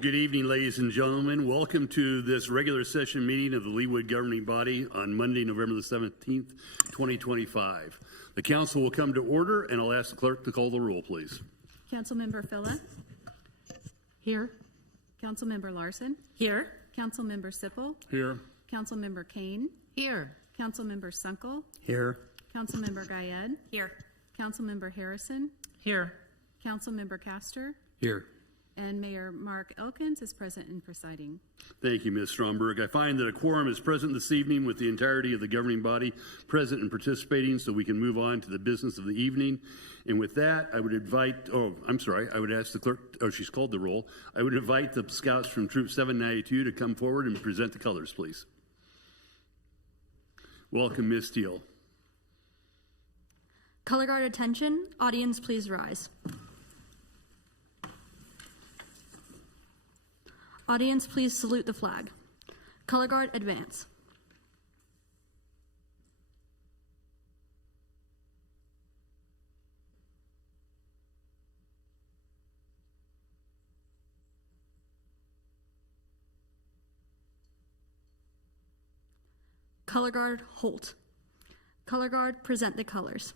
Good evening, ladies and gentlemen. Welcome to this regular session meeting of the Leawood governing body on Monday, November the 17th, 2025. The council will come to order, and I'll ask the clerk to call the roll, please. Councilmember Phila. Here. Councilmember Larson. Here. Councilmember Sipple. Here. Councilmember Kane. Here. Councilmember Sunkel. Here. Councilmember Guyed. Here. Councilmember Harrison. Here. Councilmember Castor. Here. And Mayor Mark Elkins is present and presiding. Thank you, Ms. Stromberg. I find that a quorum is present this evening with the entirety of the governing body present and participating, so we can move on to the business of the evening. And with that, I would invite, I would ask the clerk, she's called the roll. I would invite the scouts from Troop 792 to come forward and present the colors, please. Welcome, Ms. Steele. Color guard attention. Audience, please rise. Audience, please salute the flag. Color guard, advance. Color guard, halt. Color guard, present the colors.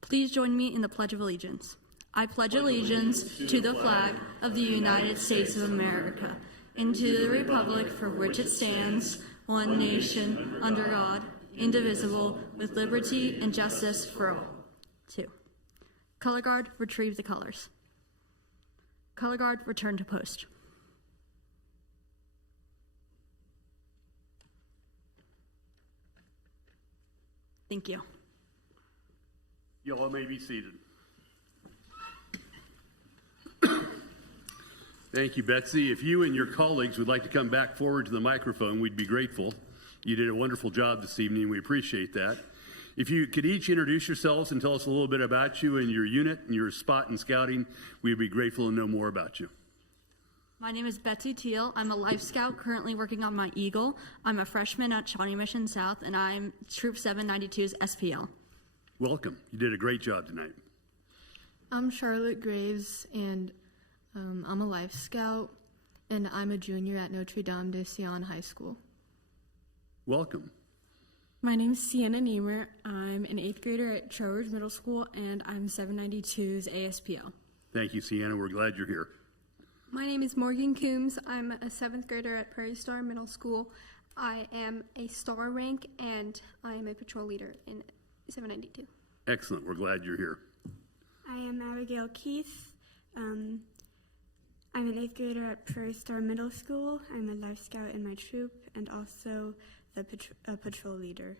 Please join me in the Pledge of Allegiance. I pledge allegiance to the flag of the United States of America and to the republic for which it stands, one nation, under God, indivisible, with liberty and justice for all. 2. Color guard, retrieve the colors. Color guard, return to post. Thank you. You all may be seated. Thank you, Betsy. If you and your colleagues would like to come back forward to the microphone, we'd be grateful. You did a wonderful job this evening. We appreciate that. If you could each introduce yourselves and tell us a little bit about you and your unit and your spot in scouting, we'd be grateful to know more about you. My name is Betsy Teal. I'm a Life Scout currently working on my Eagle. I'm a freshman at Shawnee Mission South, and I'm Troop 792's SPL. Welcome. You did a great job tonight. I'm Charlotte Graves, and I'm a Life Scout, and I'm a junior at Notre Dame de Sion High School. Welcome. My name's Sienna Niemer. I'm an 8th grader at Trowers Middle School, and I'm 792's ASPL. Thank you, Sienna. We're glad you're here. My name is Morgan Coombs. I'm a 7th grader at Prairie Star Middle School. I am a star rank, and I am a patrol leader in 792. Excellent. We're glad you're here. I am Abigail Keith. I'm an 8th grader at Prairie Star Middle School. I'm a Life Scout in my troop and also the patrol leader.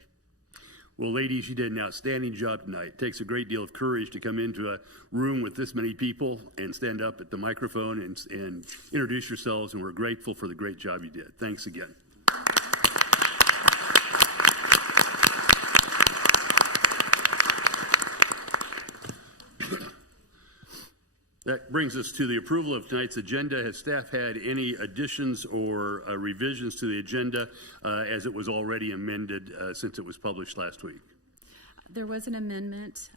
Well, ladies, you did an outstanding job tonight. It takes a great deal of courage to come into a room with this many people and stand up at the microphone and introduce yourselves, and we're grateful for the great job you did. Thanks again. That brings us to the approval of tonight's agenda. Has staff had any additions or revisions to the agenda as it was already amended since it was published last week? There was an amendment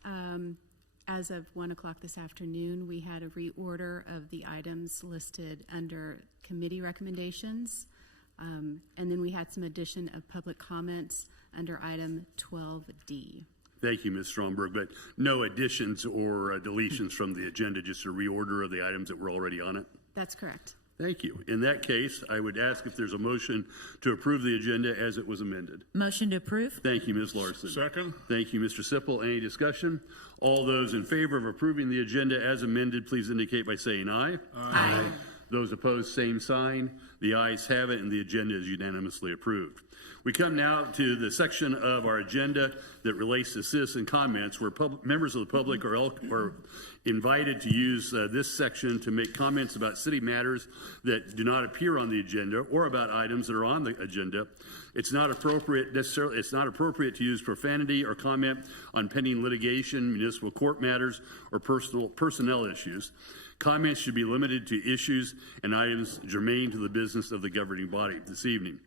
as of 1 o'clock this afternoon. We had a reorder of the items listed under committee recommendations. And then we had some addition of public comments under item 12D. Thank you, Ms. Stromberg, but no additions or deletions from the agenda, just a reorder of the items that were already on it? That's correct. Thank you. In that case, I would ask if there's a motion to approve the agenda as it was amended. Motion to approve. Thank you, Ms. Larson. Second. Thank you, Mr. Sipple. Any discussion? All those in favor of approving the agenda as amended, please indicate by saying aye. Aye. Those opposed, same sign. The ayes have it, and the agenda is unanimously approved. We come now to the section of our agenda that relates to citizen comments, where members of the public are invited to use this section to make comments about city matters that do not appear on the agenda or about items that are on the agenda. It's not appropriate to use profanity or comment on pending litigation, municipal court matters, or personnel issues. Comments should be limited to issues and items germane to the business of the governing body this evening.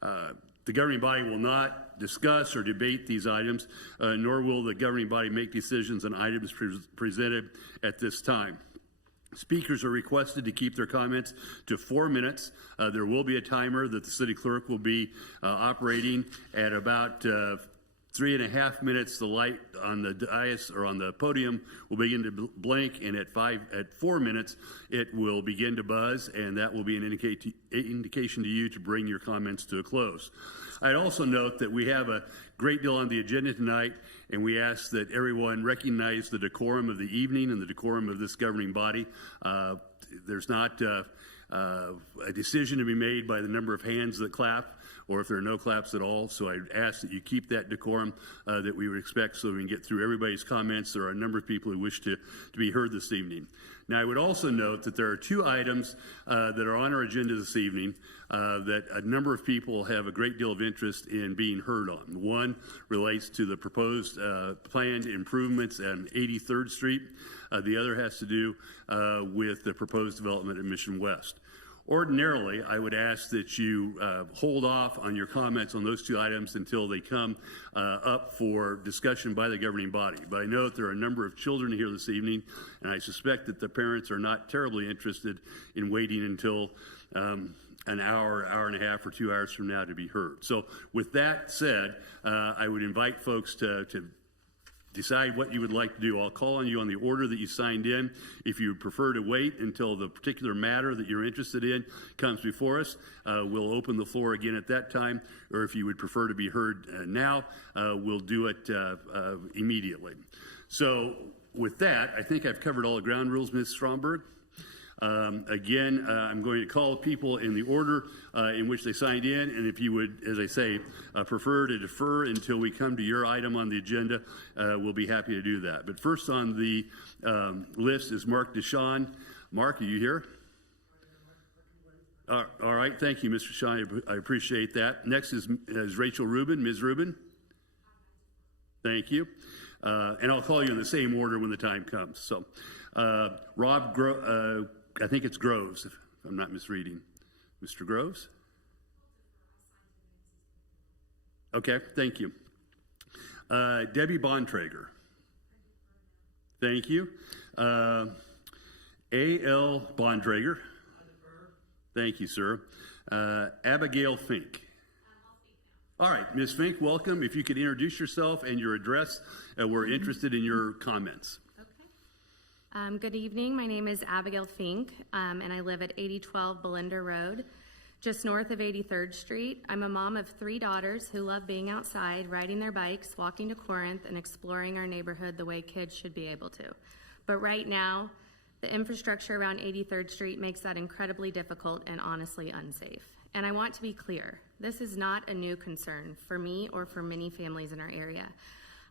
The governing body will not discuss or debate these items, nor will the governing body make decisions on items presented at this time. Speakers are requested to keep their comments to 4 minutes. There will be a timer that the city clerk will be operating at about 3.5 minutes. The light on the dais or on the podium will begin to blink, and at 4 minutes, it will begin to buzz, and that will be an indication to you to bring your comments to a close. I'd also note that we have a great deal on the agenda tonight, and we ask that everyone recognize the decorum of the evening and the decorum of this governing body. There's not a decision to be made by the number of hands that clap, or if there are no claps at all. So I ask that you keep that decorum that we would expect so we can get through everybody's comments. There are a number of people who wish to be heard this evening. Now, I would also note that there are 2 items that are on our agenda this evening that a number of people have a great deal of interest in being heard on. One relates to the proposed planned improvements on 83rd Street. The other has to do with the proposed development at Mission West. Ordinarily, I would ask that you hold off on your comments on those 2 items until they come up for discussion by the governing body. But I know that there are a number of children here this evening, and I suspect that the parents are not terribly interested in waiting until an hour, hour and a half, or 2 hours from now to be heard. So with that said, I would invite folks to decide what you would like to do. I'll call on you on the order that you signed in. If you prefer to wait until the particular matter that you're interested in comes before us, we'll open the floor again at that time. Or if you would prefer to be heard now, we'll do it immediately. So with that, I think I've covered all the ground rules, Ms. Stromberg. Again, I'm going to call people in the order in which they signed in, and if you would, as I say, prefer to defer until we come to your item on the agenda, we'll be happy to do that. But first on the list is Mark Deshawn. Mark, are you here? All right, thank you, Mr. Deshawn. I appreciate that. Next is Rachel Rubin. Ms. Rubin? Thank you. And I'll call you in the same order when the time comes. So, I think it's Groves, if I'm not misreading. Mr. Groves? Okay, thank you. Debbie Bontrager. Thank you. A.L. Bontrager. Thank you, sir. Abigail Fink. All right, Ms. Fink, welcome. If you could introduce yourself and your address, we're interested in your comments. Good evening. My name is Abigail Fink, and I live at 8012 Belinda Road, just north of 83rd Street. I'm a mom of 3 daughters who love being outside, riding their bikes, walking to Corinth, and exploring our neighborhood the way kids should be able to. But right now, the infrastructure around 83rd Street makes that incredibly difficult and honestly unsafe. And I want to be clear, this is not a new concern for me or for many families in our area.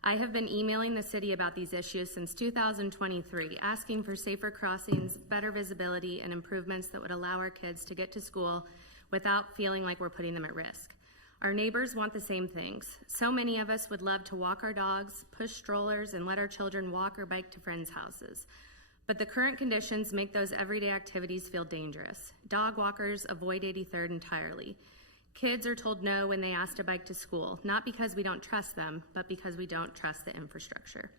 I have been emailing the city about these issues since 2023, asking for safer crossings, better visibility, and improvements that would allow our kids to get to school without feeling like we're putting them at risk. Our neighbors want the same things. So many of us would love to walk our dogs, push strollers, and let our children walk or bike to friends' houses. But the current conditions make those everyday activities feel dangerous. Dog walkers avoid 83rd entirely. Kids are told no when they ask to bike to school, not because we don't trust them, but because we don't trust the infrastructure.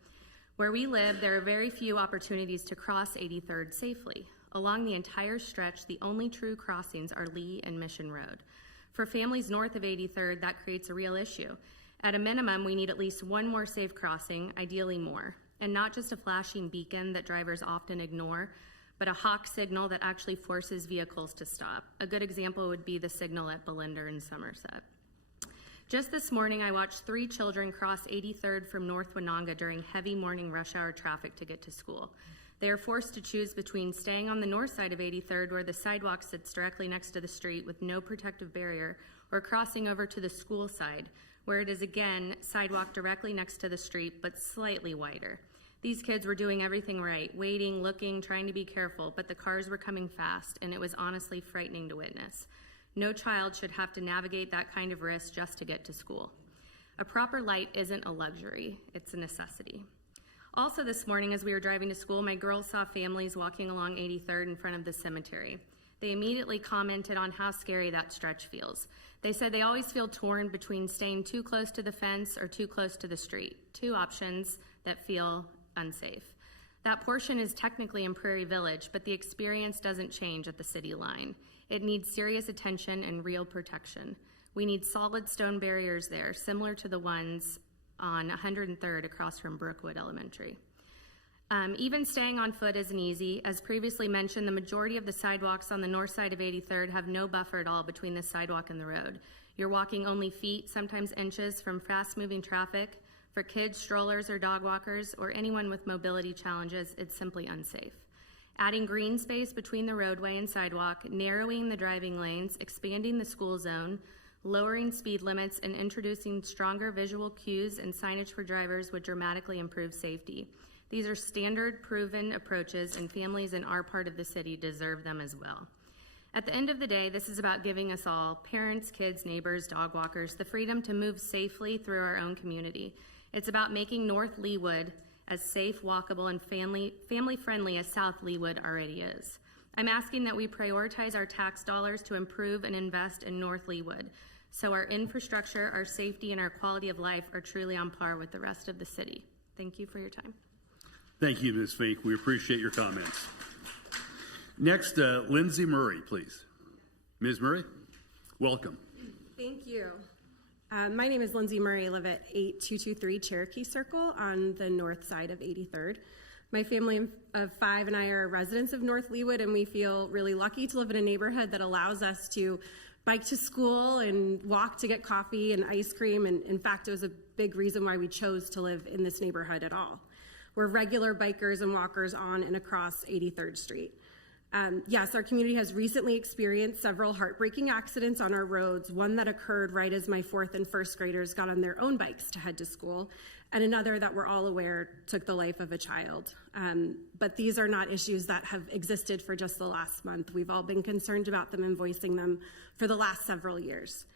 Where we live, there are very few opportunities to cross 83rd safely. Along the entire stretch, the only true crossings are Lee and Mission Road. For families north of 83rd, that creates a real issue. At a minimum, we need at least one more safe crossing, ideally more, and not just a flashing beacon that drivers often ignore, but a hawk signal that actually forces vehicles to stop. A good example would be the signal at Belinda and Somerset. Just this morning, I watched 3 children cross 83rd from North Winonga during heavy morning rush hour traffic to get to school. They are forced to choose between staying on the north side of 83rd, where the sidewalk sits directly next to the street with no protective barrier, or crossing over to the school side, where it is again sidewalk directly next to the street, but slightly wider. These kids were doing everything right, waiting, looking, trying to be careful, but the cars were coming fast, and it was honestly frightening to witness. No child should have to navigate that kind of risk just to get to school. A proper light isn't a luxury, it's a necessity. Also this morning, as we were driving to school, my girls saw families walking along 83rd in front of the cemetery. They immediately commented on how scary that stretch feels. They said they always feel torn between staying too close to the fence or too close to the street, 2 options that feel unsafe. That portion is technically in Prairie Village, but the experience doesn't change at the city line. It needs serious attention and real protection. We need solid stone barriers there, similar to the ones on 103rd across from Brookwood Elementary. Even staying on foot isn't easy. As previously mentioned, the majority of the sidewalks on the north side of 83rd have no buffer at all between the sidewalk and the road. You're walking only feet, sometimes inches, from fast-moving traffic. For kids, strollers, or dog walkers, or anyone with mobility challenges, it's simply unsafe. Adding green space between the roadway and sidewalk, narrowing the driving lanes, expanding the school zone, lowering speed limits, and introducing stronger visual cues and signage for drivers would dramatically improve safety. These are standard, proven approaches, and families in our part of the city deserve them as well. At the end of the day, this is about giving us all, parents, kids, neighbors, dog walkers, the freedom to move safely through our own community. It's about making North Leawood as safe, walkable, and family-friendly as South Leawood already is. I'm asking that we prioritize our tax dollars to improve and invest in North Leawood, so our infrastructure, our safety, and our quality of life are truly on par with the rest of the city. Thank you for your time. Thank you, Ms. Fink. We appreciate your comments. Next, Lindsay Murray, please. Ms. Murray, welcome. Thank you. My name is Lindsay Murray. I live at 8223 Cherokee Circle on the north side of 83rd. My family of 5 and I are residents of North Leawood, and we feel really lucky to live in a neighborhood that allows us to bike to school and walk to get coffee and ice cream. And in fact, it was a big reason why we chose to live in this neighborhood at all. We're regular bikers and walkers on and across 83rd Street. Yes, our community has recently experienced several heartbreaking accidents on our roads, one that occurred right as my 4th and 1st graders got on their own bikes to head to school, and another that we're all aware took the life of a child. But these are not issues that have existed for just the last month. We've all been concerned about them and voicing them for the last several years.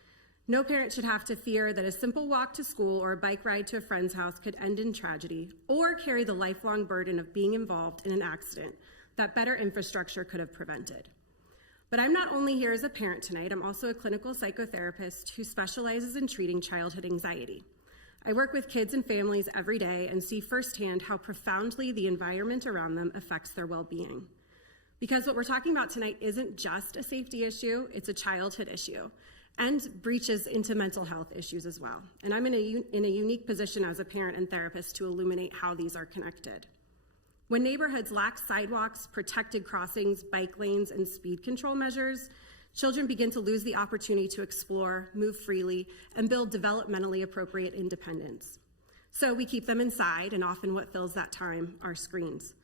No parent should have to fear that a simple walk to school or a bike ride to a friend's house could end in tragedy, or carry the lifelong burden of being involved in an accident that better infrastructure could have prevented. But I'm not only here as a parent tonight, I'm also a clinical psychotherapist who specializes in treating childhood anxiety. I work with kids and families every day and see firsthand how profoundly the environment around them affects their well-being. Because what we're talking about tonight isn't just a safety issue, it's a childhood issue, and breaches into mental health issues as well. And I'm in a unique position as a parent and therapist to illuminate how these are connected. When neighborhoods lack sidewalks, protected crossings, bike lanes, and speed control measures, children begin to lose the opportunity to explore, move freely, and build developmentally appropriate independence. So we keep them inside, and often what fills that time are screens.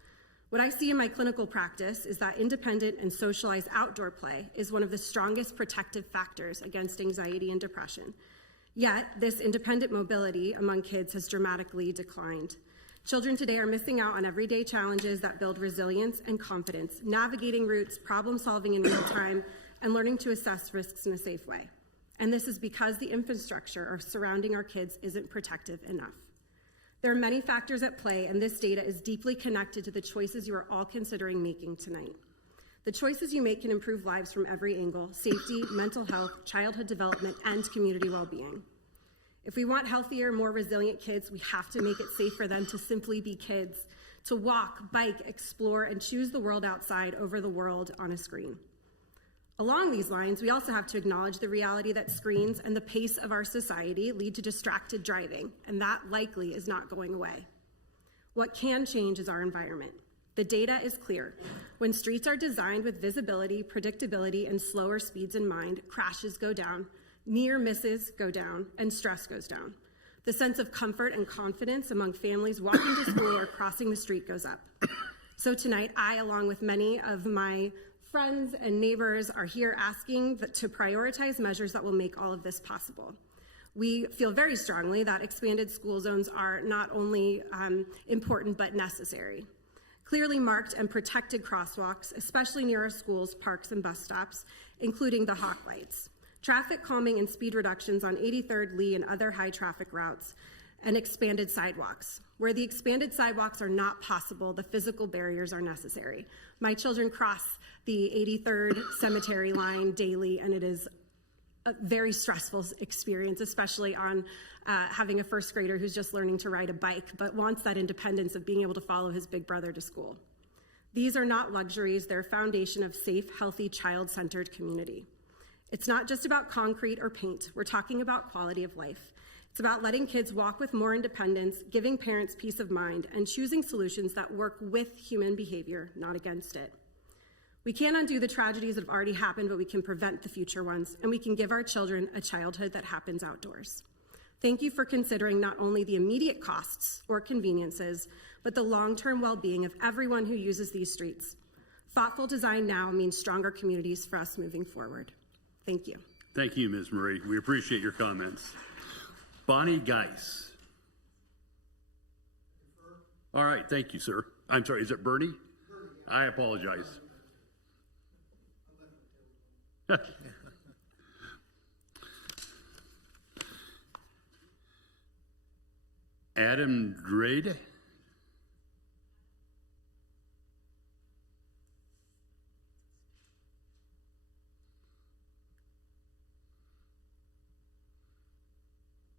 What I see in my clinical practice is that independent and socialized outdoor play is one of the strongest protective factors against anxiety and depression. Yet, this independent mobility among kids has dramatically declined. Children today are missing out on everyday challenges that build resilience and confidence, navigating routes, problem solving in real time, and learning to assess risks in a safe way. And this is because the infrastructure surrounding our kids isn't protective enough. There are many factors at play, and this data is deeply connected to the choices you are all considering making tonight. The choices you make can improve lives from every angle: safety, mental health, childhood development, and community well-being. If we want healthier, more resilient kids, we have to make it safe for them to simply be kids, to walk, bike, explore, and choose the world outside over the world on a screen. Along these lines, we also have to acknowledge the reality that screens and the pace of our society lead to distracted driving, and that likely is not going away. What can change is our environment. The data is clear. When streets are designed with visibility, predictability, and slower speeds in mind, crashes go down, near misses go down, and stress goes down. The sense of comfort and confidence among families walking to school or crossing the street goes up. So tonight, I, along with many of my friends and neighbors, are here asking to prioritize measures that will make all of this possible. We feel very strongly that expanded school zones are not only important but necessary. Clearly marked and protected crosswalks, especially near our schools, parks, and bus stops, including the hawk lights. Traffic calming and speed reductions on 83rd, Lee, and other high traffic routes, and expanded sidewalks. Where the expanded sidewalks are not possible, the physical barriers are necessary. My children cross the 83rd cemetery line daily, and it is a very stressful experience, especially on having a first grader who's just learning to ride a bike, but wants that independence of being able to follow his big brother to school. These are not luxuries, they're a foundation of safe, healthy, child-centered community. It's not just about concrete or paint, we're talking about quality of life. It's about letting kids walk with more independence, giving parents peace of mind, and choosing solutions that work with human behavior, not against it. We can't undo the tragedies that have already happened, but we can prevent the future ones, and we can give our children a childhood that happens outdoors. Thank you for considering not only the immediate costs or conveniences, but the long-term well-being of everyone who uses these streets. Thoughtful design now means stronger communities for us moving forward. Thank you. Thank you, Ms. Marie. We appreciate your comments. Bonnie Geis. All right, thank you, sir. I'm sorry, is it Bernie? I apologize. Adam Drade.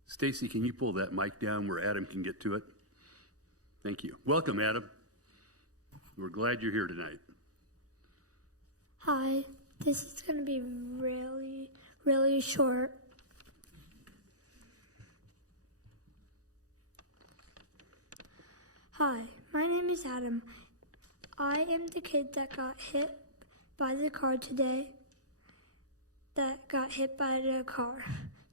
Stacy, can you pull that mic down where Adam can get to it? Thank you. Welcome, Adam. We're glad you're here tonight. Hi, this is going to be really short. Hi, my name is Adam. I am the kid that got hit by the car today.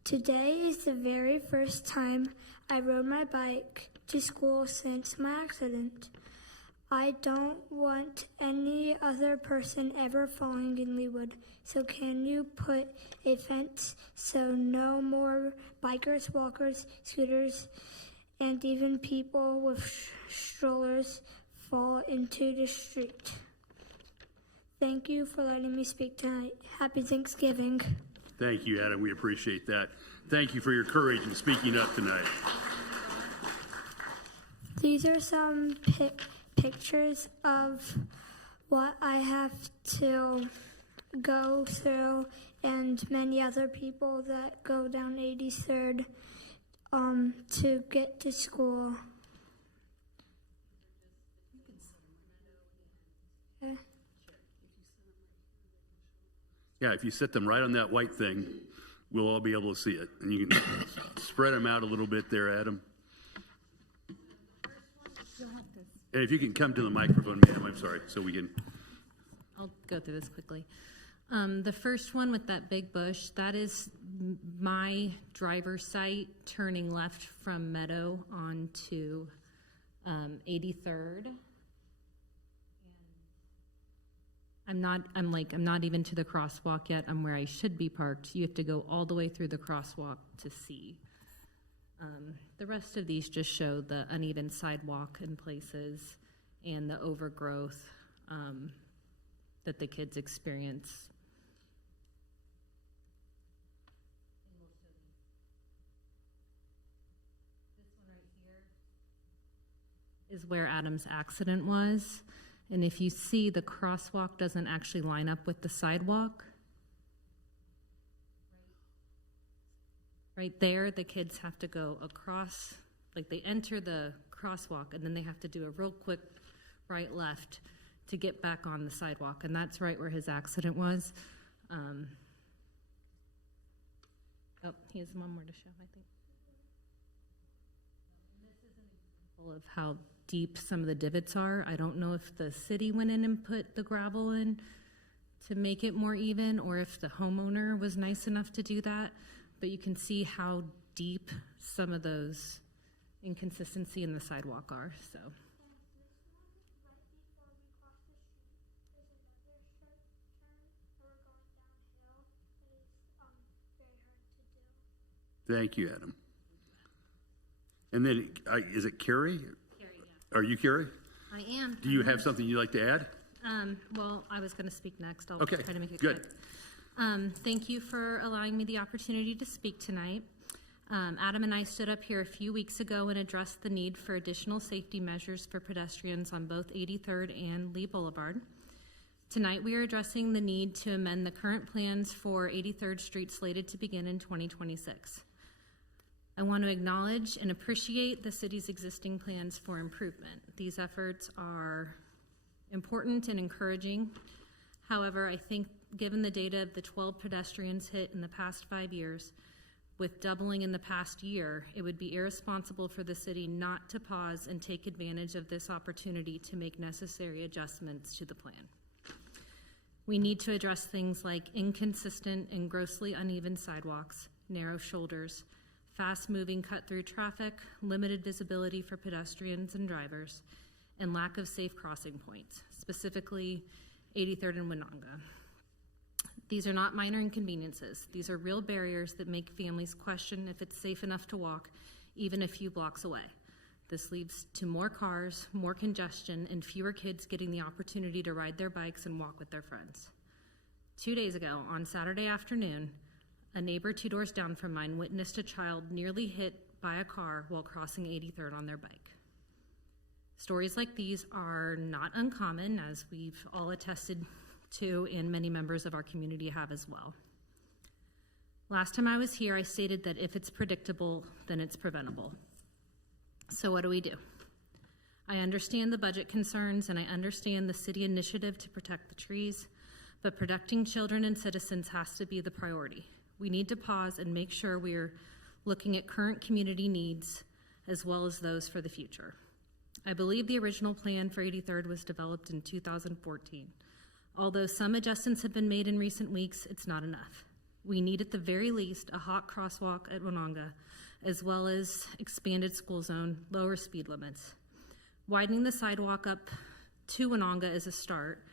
Today is the very first time I rode my bike to school since my accident. I don't want any other person ever falling in Leawood, so can you put a fence so no more bikers, walkers, scooters, and even people with strollers fall into the street? Thank you for letting me speak tonight. Happy Thanksgiving. Thank you, Adam. We appreciate that. Thank you for your courage in speaking up tonight. These are some pictures of what I have to go through and many other people that go down 83rd to get to school. Yeah, if you set them right on that white thing, we'll all be able to see it. And you can spread them out a little bit there, Adam. And if you can come to the microphone, ma'am, I'm sorry, so we can. I'll go through this quickly. The first one with that big bush, that is my driver's site turning left from Meadow onto 83rd. I'm not even to the crosswalk yet. I'm where I should be parked. You have to go all the way through the crosswalk to see. The rest of these just show the uneven sidewalk in places and the overgrowth that the kids experience. This one right here is where Adam's accident was. And if you see, the crosswalk doesn't actually line up with the sidewalk. Right there, the kids have to go across, like they enter the crosswalk and then they have to do a real quick right left to get back on the sidewalk. And that's right where his accident was. Oh, he has one more to show, I think. This is an example of how deep some of the divots are. I don't know if the city went in and put the gravel in to make it more even, or if the homeowner was nice enough to do that, but you can see how deep some of those inconsistency in the sidewalk are. So Thank you, Adam. And then, is it Carrie? Are you Carrie? I am. Do you have something you'd like to add? Well, I was going to speak next. I'll Okay, try to make it good. quick. Thank you for allowing me the opportunity to speak tonight. Adam and I stood up here a few weeks ago and addressed the need for additional safety measures for pedestrians on both 83rd and Lee Boulevard. Tonight, we are addressing the need to amend the current plans for 83rd Street slated to begin in 2026. I want to acknowledge and appreciate the city's existing plans for improvement. These efforts are important and encouraging. However, I think given the data of the 12 pedestrians hit in the past 5 years, with doubling in the past year, it would be irresponsible for the city not to pause and take advantage of this opportunity to make necessary adjustments to the plan. We need to address things like inconsistent and grossly uneven sidewalks, narrow shoulders, fast-moving cut-through traffic, limited visibility for pedestrians and drivers, and lack of safe crossing points, specifically 83rd and Winonga. These are not minor inconveniences. These are real barriers that make families question if it's safe enough to walk even a few blocks away. This leads to more cars, more congestion, and fewer kids getting the opportunity to ride their bikes and walk with their friends. 2 days ago, on Saturday afternoon, a neighbor 2 doors down from mine witnessed a child nearly hit by a car while crossing 83rd on their bike. Stories like these are not uncommon, as we've all attested to, and many members of our community have as well. Last time I was here, I stated that if it's predictable, then it's preventable. So what do we do? I understand the budget concerns, and I understand the city initiative to protect the trees, but protecting children and citizens has to be the priority. We need to pause and make sure we're looking at current community needs as well as those for the future. I believe the original plan for 83rd was developed in 2014. Although some adjustments have been made in recent weeks, it's not enough. We need at the very least a hot crosswalk at Winonga, as well as expanded school zone, lower speed limits. Widening the sidewalk up to Winonga is a start,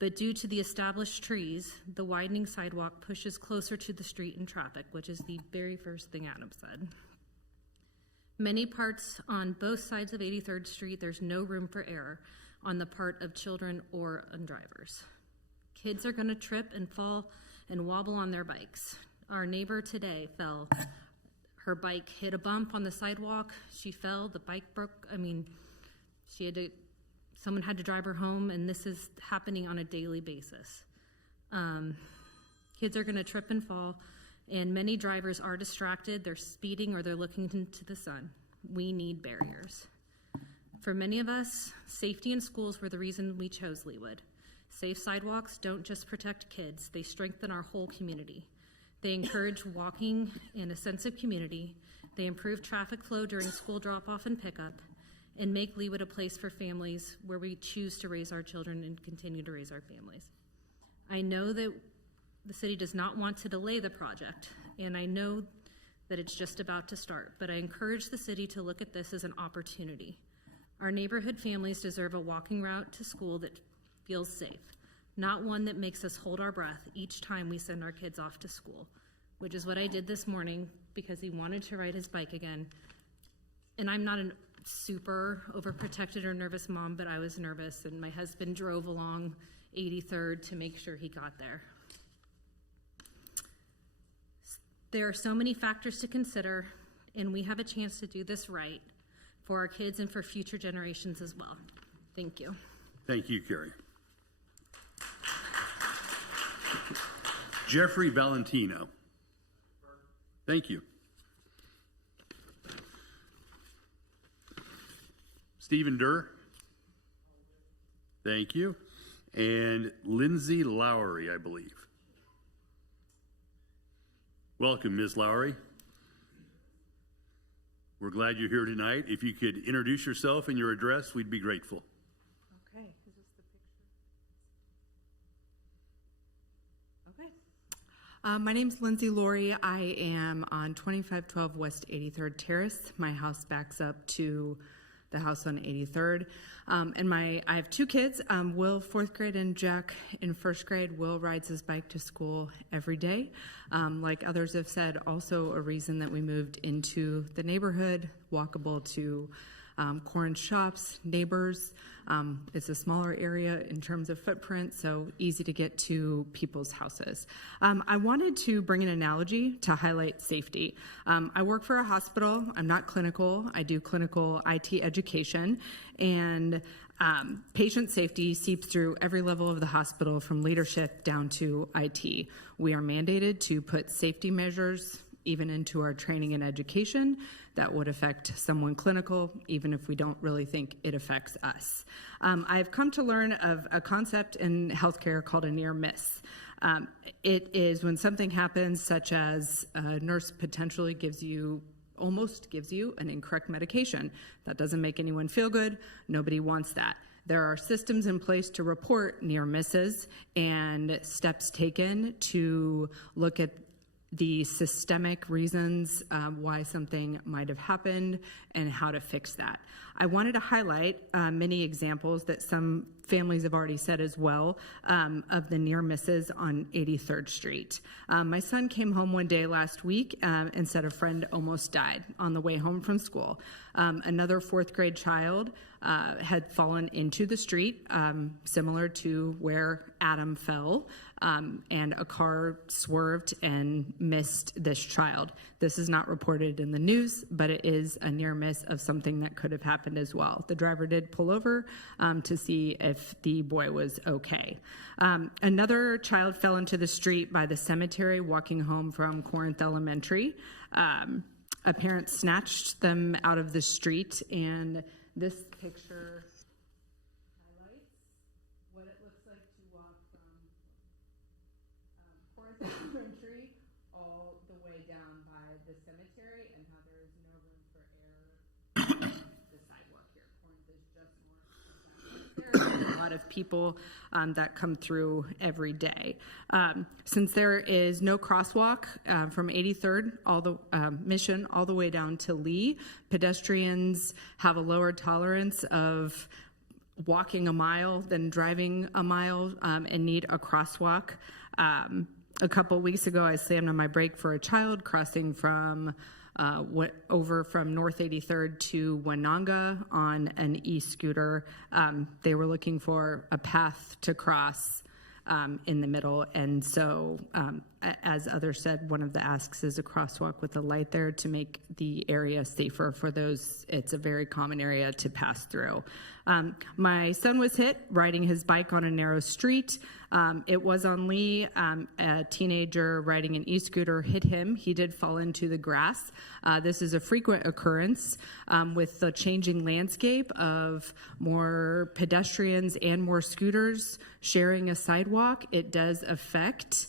but due to the established trees, the widening sidewalk pushes closer to the street and traffic, which is the very first thing Adam said. Many parts on both sides of 83rd Street, there's no room for error on the part of children or on drivers. Kids are going to trip and fall and wobble on their bikes. Our neighbor today fell. Her bike hit a bump on the sidewalk. She fell. The bike broke. Someone had to drive her home, and this is happening on a daily basis. Kids are going to trip and fall, and many drivers are distracted. They're speeding or they're looking into the sun. We need barriers. For many of us, safety in schools were the reason we chose Leawood. Safe sidewalks don't just protect kids, they strengthen our whole community. They encourage walking and a sense of community. They improve traffic flow during school drop-off and pickup, and make Leawood a place for families where we choose to raise our children and continue to raise our families. I know that the city does not want to delay the project, and I know that it's just about to start, but I encourage the city to look at this as an opportunity. Our neighborhood families deserve a walking route to school that feels safe, not one that makes us hold our breath each time we send our kids off to school, which is what I did this morning because he wanted to ride his bike again. And I'm not a super overprotected or nervous mom, but I was nervous, and my husband drove along 83rd to make sure he got there. There are so many factors to consider, and we have a chance to do this right for our kids and for future generations as well. Thank you. Thank you, Carrie. Jeffrey Valentino. Thank you. Stephen Durr. Thank you. And Lindsay Lowry, I believe. Welcome, Ms. Lowry. We're glad you're here tonight. If you could introduce yourself and your address, we'd be grateful. Okay, is this the picture? Okay. My name's Lindsay Laurie. I am on 2512 West 83rd Terrace. My house backs up to the house on 83rd. I have two kids, Will, 4th grade, and Jack in 1st grade. Will rides his bike to school every day. Like others have said, also a reason that we moved into the neighborhood, walkable to corn shops, neighbors. It's a smaller area in terms of footprint, so easy to get to people's houses. I wanted to bring an analogy to highlight safety. I work for a hospital. I'm not clinical. I do clinical IT education, and Patient safety seeps through every level of the hospital, from leadership down to IT. We are mandated to put safety measures even into our training and education that would affect someone clinical, even if we don't really think it affects us. I've come to learn of a concept in healthcare called a near miss. It is when something happens, such as a nurse potentially almost gives you an incorrect medication. That doesn't make anyone feel good. Nobody wants that. There are systems in place to report near misses and steps taken to look at the systemic reasons why something might have happened and how to fix that. I wanted to highlight many examples that some families have already said as well of the near misses on 83rd Street. My son came home one day last week and said a friend almost died on the way home from school. Another fourth grade child had fallen into the street, similar to where Adam fell, and a car swerved and missed this child. This is not reported in the news, but it is a near miss of something that could have happened as well. The driver did pull over to see if the boy was okay. Another child fell into the street by the cemetery walking home from Corinth Elementary. A parent snatched them out of the street, and this picture highlights what it looks like to walk from Corinth Elementary all the way down by the cemetery, and how there is no room for error. The sidewalk here, Corinth is just north of that. There are a lot of people that come through every day. Since there is no crosswalk from 83rd Mission all the way down to Lee, pedestrians have a lower tolerance of walking a mile than driving a mile and need a crosswalk. A couple weeks ago, I slammed on my brake for a child crossing from over from North 83rd to Wenonga on an e-scooter. They were looking for a path to cross in the middle, and so as others said, one of the asks is a crosswalk with a light there to make the area safer for those. It's a very common area to pass through. My son was hit riding his bike on a narrow street. It was on Lee. A teenager riding an e-scooter hit him. He did fall into the grass. This is a frequent occurrence with the changing landscape of more pedestrians and more scooters sharing a sidewalk. It does affect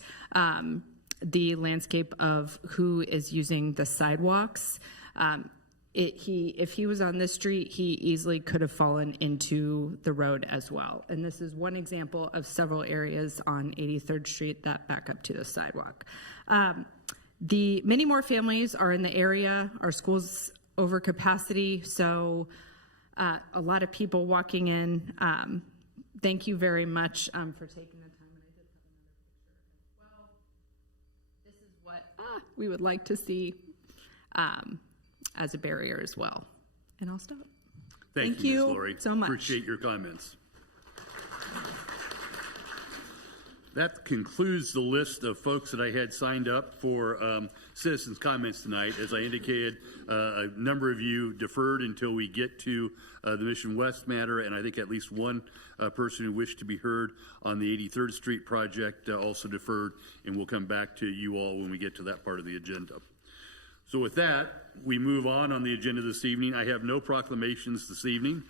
the landscape of who is using the sidewalks. If he was on this street, he easily could have fallen into the road as well. And this is one example of several areas on 83rd Street that back up to the sidewalk. Many more families are in the area. Our school's over capacity, so a lot of people walking in. Thank you very much for taking the time. And I did have another picture as well. This is what we would like to see as a barrier as well. And I'll stop. Thank you, Ms. Lori. So much. Appreciate your comments. That concludes the list of folks that I had signed up for citizens' comments tonight. As I indicated, a number of you deferred until we get to the Mission West matter, and I think at least one person who wished to be heard on the 83rd Street project also deferred, and we'll come back to you all when we get to that part of the agenda. So with that, we move on the agenda this evening. I have no proclamations this evening.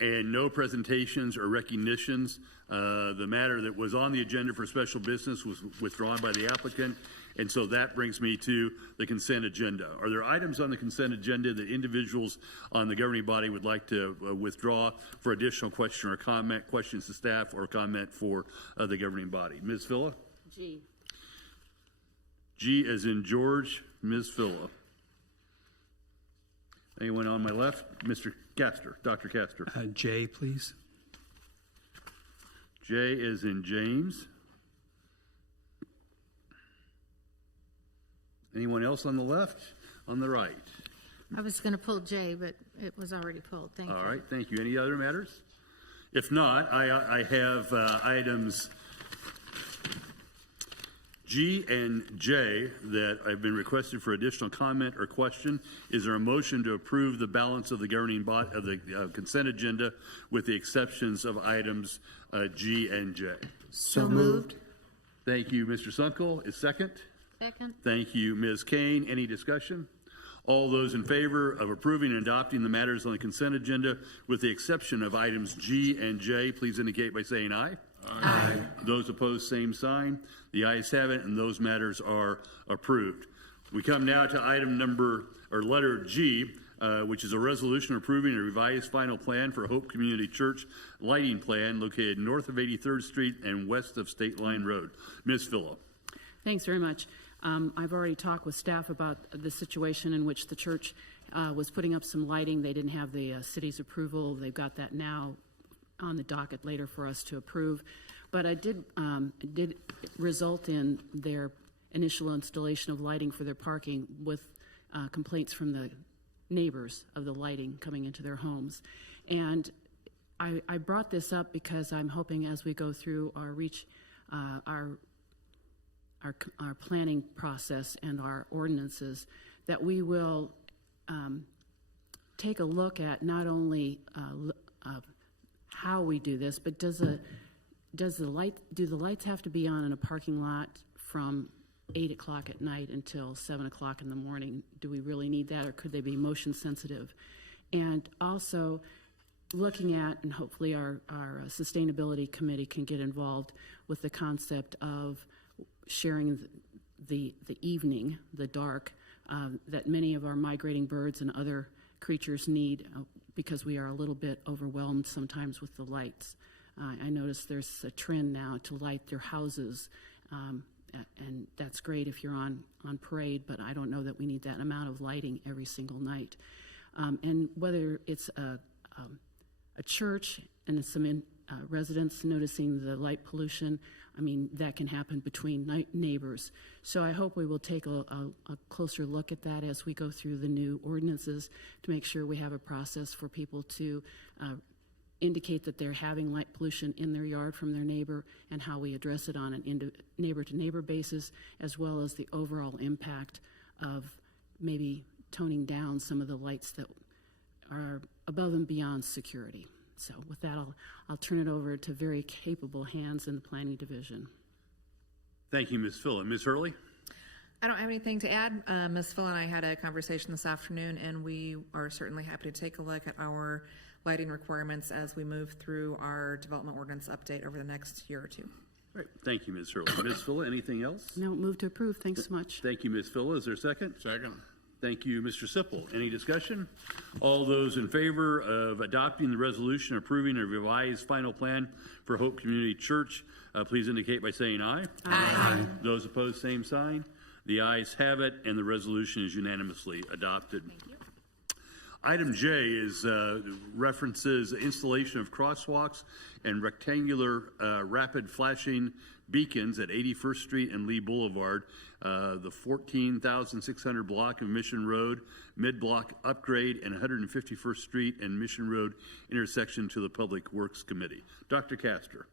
And no presentations or recognitions. The matter that was on the agenda for special business was withdrawn by the applicant, and so that brings me to the consent agenda. Are there items on the consent agenda that individuals on the governing body would like to withdraw for additional question or comment, questions to staff, or comment for the governing body? Ms. Villa? G. G as in George, Ms. Villa. Anyone on my left? Mr. Castor, Dr. Castor. J, please. J is in James. Anyone else on the left? On the right? I was going to pull J, but it was already pulled. Thank you. All right, thank you. Any other matters? If not, I have items G and J that have been requested for additional comment or question. Is there a motion to approve the balance of the governing body of the consent agenda with the exceptions of items G and J? So moved. Thank you, Mr. Sunkel. Is second? Second. Thank you, Ms. Kane. Any discussion? All those in favor of approving and adopting the matters on the consent agenda with the exception of items G and J, please indicate by saying aye. Aye. Those opposed, same sign. The ayes have it, and those matters are approved. We come now to letter G, which is a resolution approving a revised final plan for Hope Community Church lighting plan located north of 83rd Street and west of State Line Road. Ms. Phillip. Thanks very much. I've already talked with staff about the situation in which the church was putting up some lighting. They didn't have the city's approval. They've got that now on the docket later for us to approve. But it did result in their initial installation of lighting for their parking with complaints from the neighbors of the lighting coming into their homes. And I brought this up because I'm hoping as we go through our planning process and our ordinances that we will take a look at not only how we do this, but do the lights have to be on in a parking lot from 8 o'clock at night until 7 o'clock in the morning? Do we really need that, or could they be motion sensitive? And also looking at, and hopefully our sustainability committee can get involved with the concept of sharing the evening, the dark, that many of our migrating birds and other creatures need because we are a little bit overwhelmed sometimes with the lights. I notice there's a trend now to light their houses, and that's great if you're on parade, but I don't know that we need that amount of lighting every single night. And whether it's a church and some residents noticing the light pollution, I mean, that can happen between neighbors. So I hope we will take a closer look at that as we go through the new ordinances to make sure we have a process for people to indicate that they're having light pollution in their yard from their neighbor, and how we address it on an neighbor-to-neighbor basis, as well as the overall impact of maybe toning down some of the lights that are above and beyond security. So with that, I'll turn it over to very capable hands in the planning division. Thank you, Ms. Phillip. Ms. Hurley? I don't have anything to add. Ms. Phil and I had a conversation this afternoon, and we are certainly happy to take a look at our lighting requirements as we move through our development ordinance update over the next year or two. Great. Thank you, Ms. Hurley. Ms. Phillip, anything else? No, move to approve. Thanks so much. Thank you, Ms. Phillip. Is there a second? Second. Thank you, Mr. Sipple. Any discussion? All those in favor of adopting the resolution approving a revised final plan for Hope Community Church, please indicate by saying aye. Aye. Those opposed, same sign. The ayes have it, and the resolution is unanimously adopted. Item J is references installation of crosswalks and rectangular rapid flashing beacons at 81st Street and Lee Boulevard, the 14,600 block of Mission Road, mid-block upgrade, and 151st Street and Mission Road intersection to the Public Works Committee. Dr. Castor.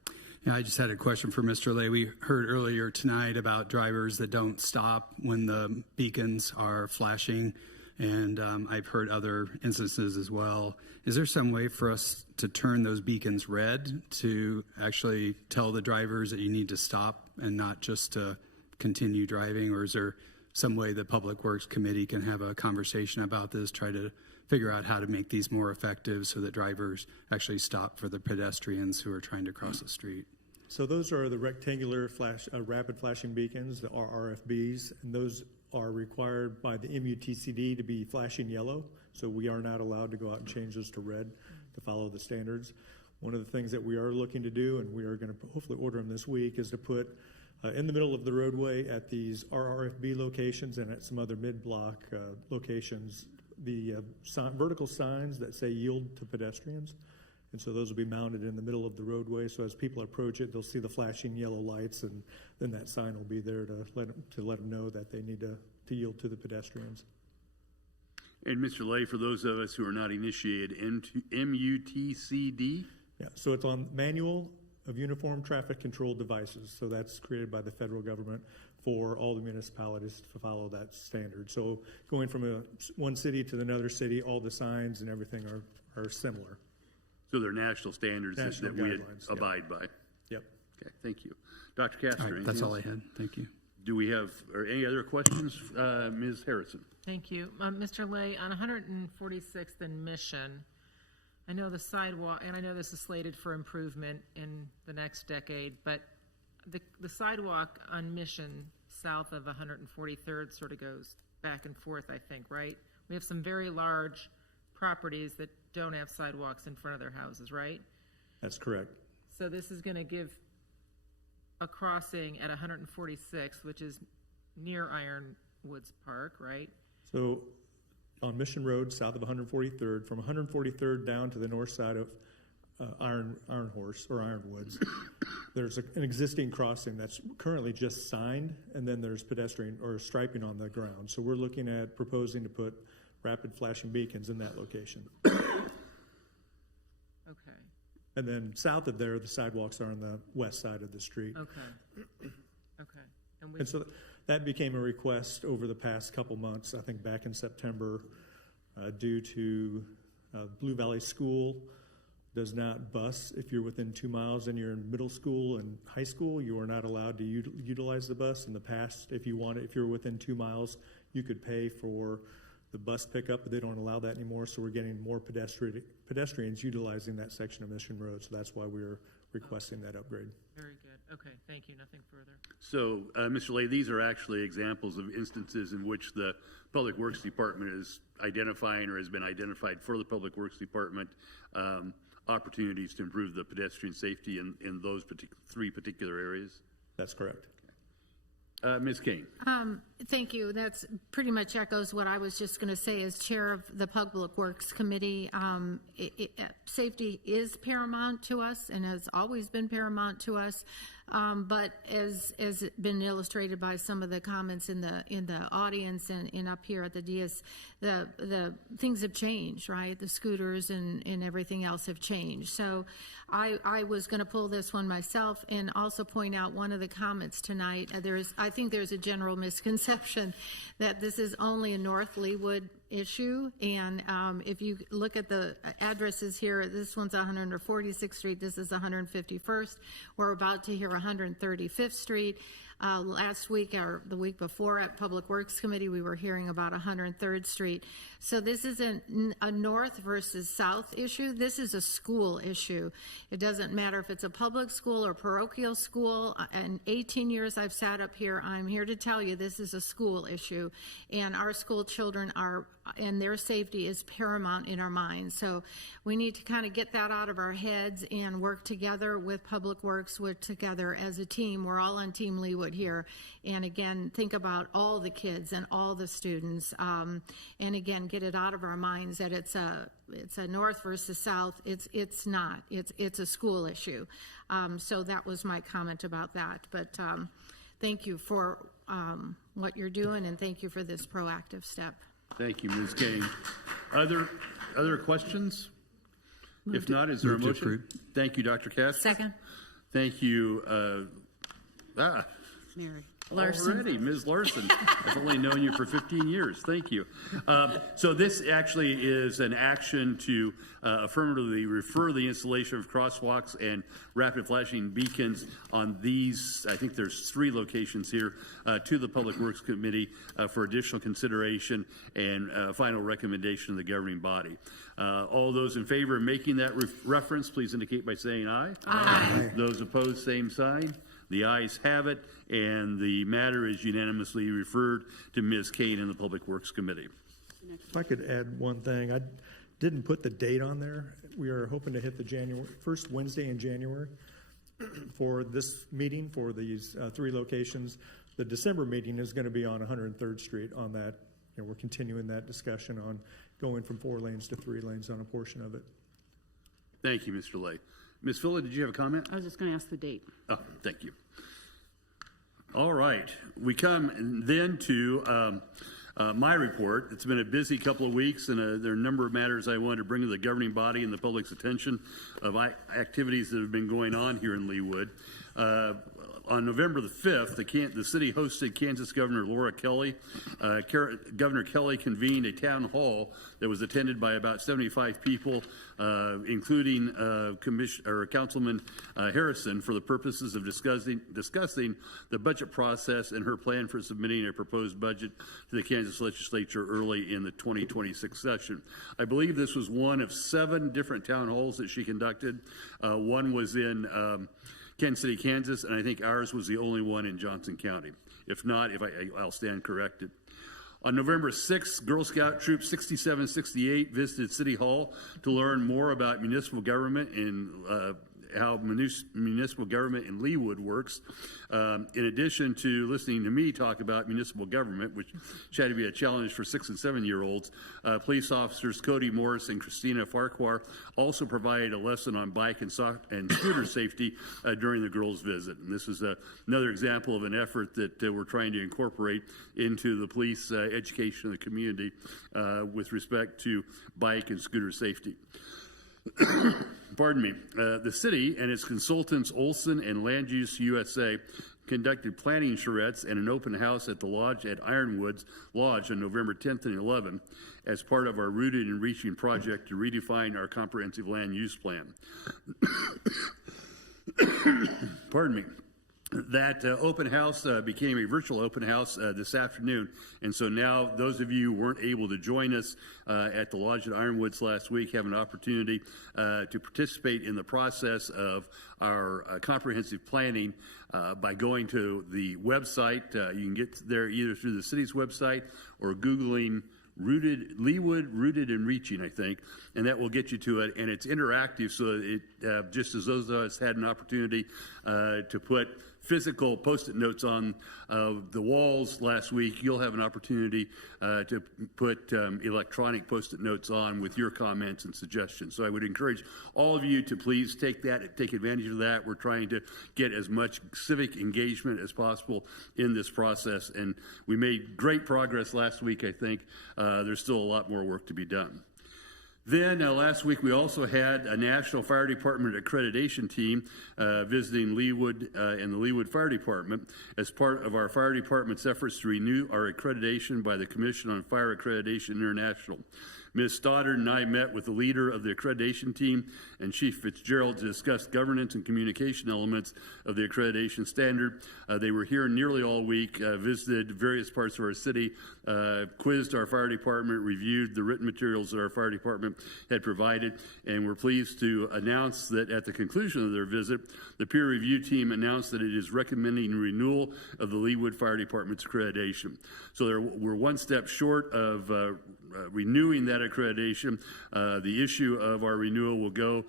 Yeah, I just had a question for Mr. Lay. We heard earlier tonight about drivers that don't stop when the beacons are flashing, and I've heard other instances as well. Is there some way for us to turn those beacons red to actually tell the drivers that you need to stop and not just to continue driving? Or is there some way the Public Works Committee can have a conversation about this, try to figure out how to make these more effective so that drivers actually stop for the pedestrians who are trying to cross the street? So those are the rectangular rapid flashing beacons, the RRFBs, and those are required by the MUTCD to be flashing yellow. So we are not allowed to go out and change those to red to follow the standards. One of the things that we are looking to do, and we are going to hopefully order them this week, is to put in the middle of the roadway at these RRFB locations and at some other mid-block locations, the vertical signs that say yield to pedestrians. And so those will be mounted in the middle of the roadway. So as people approach it, they'll see the flashing yellow lights, and then that sign will be there to let them know that they need to yield to the pedestrians. And Mr. Lay, for those of us who are not initiated into MUTCD? Yeah, so it's on Manual of Uniform Traffic Control Devices. So that's created by the federal government. for all the municipalities to follow that standard. So going from one city to another city, all the signs and everything are similar. So they're national standards National that we guidelines, yep. abide by. Yep. Okay, thank you. Dr. Castro. All right, that's all I had. Thank you. Do we have any other questions? Ms. Harrison? Thank you. Mr. Lay, on 146th and Mission, I know the sidewalk, and I know this is slated for improvement in the next decade, but the sidewalk on Mission south of 143rd sort of goes back and forth, I think, right? We have some very large properties that don't have sidewalks in front of their houses, right? That's correct. So this is going to give a crossing at 146th, which is near Ironwoods Park, right? So on Mission Road, south of 143rd, from 143rd down to the north side of Iron Horse or Ironwoods, there's an existing crossing that's currently just signed, and then there's pedestrian or striping on the ground. So we're looking at proposing to put rapid flashing beacons in that location. Okay. And then south of there, the sidewalks are on the west side of the street. Okay. Okay. And so that became a request over the past couple months, I think back in September, due to Blue Valley School does not bus. If you're within 2 miles and you're in middle school and high school, you are not allowed to utilize the bus. In the past, if you're within 2 miles, you could pay for the bus pickup, but they don't allow that anymore. So we're getting more pedestrians utilizing that section of Mission Road. So that's why we're requesting that upgrade. Very good. Okay, thank you. Nothing further. So, Mr. Lay, these are actually examples of instances in which the Public Works Department is identifying or has been identified for the Public Works Department opportunities to improve the pedestrian safety in those three particular areas? That's correct. Ms. Kane. Thank you. That's pretty much echoes what I was just going to say as chair of the Public Works Committee. Safety is paramount to us and has always been paramount to us. But as been illustrated by some of the comments in the audience and up here at the DS, the things have changed, right? The scooters and everything else have changed. So I was going to pull this one myself and also point out one of the comments tonight. I think there's a general misconception that this is only a North Leawood issue, and if you look at the addresses here, this one's 146th Street, this is 151st. We're about to hear 135th Street. Last week or the week before at Public Works Committee, we were hearing about 103rd Street. So this isn't a north versus south issue. This is a school issue. It doesn't matter if it's a public school or parochial school. In 18 years I've sat up here, I'm here to tell you this is a school issue. And our school children and their safety is paramount in our minds. So we need to kind of get that out of our heads and work together with Public Works, work together as a team. We're all on Team Leawood here. And again, think about all the kids and all the students. And again, get it out of our minds that it's a north versus south. It's not. It's a school issue. So that was my comment about that. But thank you for what you're doing, and thank you for this proactive step. Thank you, Ms. Kane. Other questions? If not, is there a motion? Thank you, Dr. Cass. Second. Thank you, Mary. Larson. Already, Ms. Larson. I've only known you for 15 years. Thank you. So this actually is an action to affirmatively refer the installation of crosswalks and rapid flashing beacons on these, I think there's 3 locations here, to the Public Works Committee for additional consideration and final recommendation of the governing body. All those in favor of making that reference, please indicate by saying aye. Aye. Those opposed, same sign. The ayes have it, and the matter is unanimously referred to Ms. Kane and the Public Works Committee. If I could add one thing, I didn't put the date on there. We are hoping to hit the first Wednesday in January for this meeting for these 3 locations. The December meeting is going to be on 103rd Street on that. We're continuing that discussion on going from 4 lanes to 3 lanes on a portion of it. Thank you, Mr. Lay. Ms. Fuller, did you have a comment? I was just going to ask the date. Oh, thank you. All right. We come then to my report. It's been a busy couple of weeks, and there are a number of matters I wanted to bring to the governing body and the public's attention of activities that have been going on here in Leawood. On November the 5th, the city hosted Kansas Governor Laura Kelly. Governor Kelly convened a town hall that was attended by about 75 people, including Councilman Harrison, for the purposes of discussing the budget process and her plan for submitting a proposed budget to the Kansas legislature early in the 2026 session. I believe this was one of 7 different town halls that she conducted. One was in Kansas City, Kansas, and I think ours was the only one in Johnson County. If not, I'll stand corrected. On November 6th, Girl Scout Troop 6768 visited City Hall to learn more about municipal government and how municipal government in Leawood works. In addition to listening to me talk about municipal government, which had to be a challenge for 6- and 7-year-olds, police officers Cody Morris and Christina Farquhar also provided a lesson on bike and scooter safety during the girls' visit. And this is another example of an effort that we're trying to incorporate into the police education of the community with respect to bike and scooter safety. Pardon me. The city and its consultants, Olson and Land Use USA, conducted planning charrettes and an open house at the lodge at Ironwoods Lodge on November 10th and 11th as part of our Rooted and Reaching project to redefine our comprehensive land use plan. Pardon me. That open house became a virtual open house this afternoon, and so now those of you who weren't able to join us at the Lodge at Ironwoods last week have an opportunity to participate in the process of our comprehensive planning by going to the website. You can get there either through the city's website or Googling Leawood, Rooted and Reaching, I think, and that will get you to it. And it's interactive, so it just as those of us had an opportunity to put physical Post-it notes on the walls last week, you'll have an opportunity to put electronic Post-it notes on with your comments and suggestions. So I would encourage all of you to please take advantage of that. We're trying to get as much civic engagement as possible in this process, and we made great progress last week, I think. There's still a lot more work to be done. Then last week we also had a National Fire Department accreditation team visiting Leawood and the Leawood Fire Department as part of our fire department's efforts to renew our accreditation by the Commission on Fire Accreditation International. Ms. Stoddard and I met with the leader of the accreditation team and Chief Fitzgerald to discuss governance and communication elements of the accreditation standard. They were here nearly all week, visited various parts of our city, quizzed our fire department, reviewed the written materials that our fire department had provided, and we're pleased to announce that at the conclusion of their visit, the peer review team announced that it is recommending renewal of the Leawood Fire Department's accreditation. So we're one step short of renewing that accreditation. The issue of our renewal will go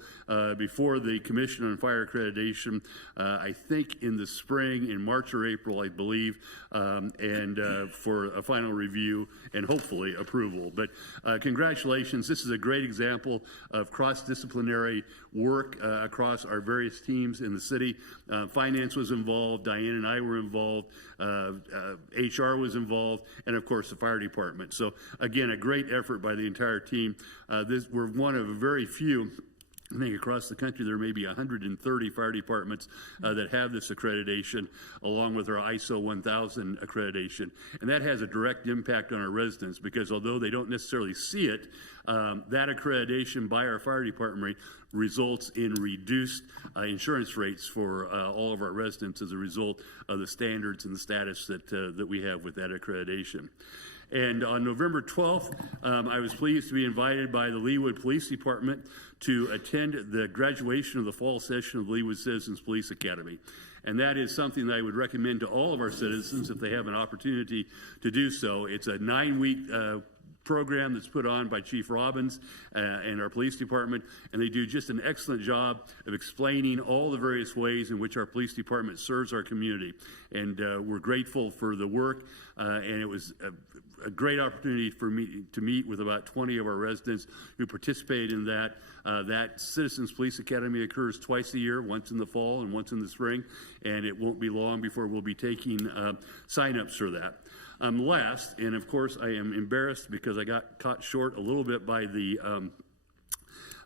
before the Commission on Fire Accreditation, I think in the spring, in March or April, I believe, and for a final review and hopefully approval. But congratulations. This is a great example of cross-disciplinary work across our various teams in the city. Finance was involved, Diane and I were involved, HR was involved, and of course the fire department. So again, a great effort by the entire team. We're one of very few, I think across the country there may be 130 fire departments that have this accreditation, along with our ISO 1000 accreditation. And that has a direct impact on our residents because although they don't necessarily see it, that accreditation by our fire department results in reduced insurance rates for all of our residents as a result of the standards and the status that we have with that accreditation. And on November 12th, I was pleased to be invited by the Leawood Police Department to attend the graduation of the fall session of the Leawood Citizens Police Academy. And that is something that I would recommend to all of our citizens if they have an opportunity to do so. It's a 9-week program that's put on by Chief Robbins and our police department, and they do just an excellent job of explaining all the various ways in which our police department serves our community. And we're grateful for the work, and it was a great opportunity for me to meet with about 20 of our residents who participated in that. That Citizens Police Academy occurs twice a year, once in the fall and once in the spring, and it won't be long before we'll be taking sign-ups for that. Last, and of course I am embarrassed because I got caught short a little bit by the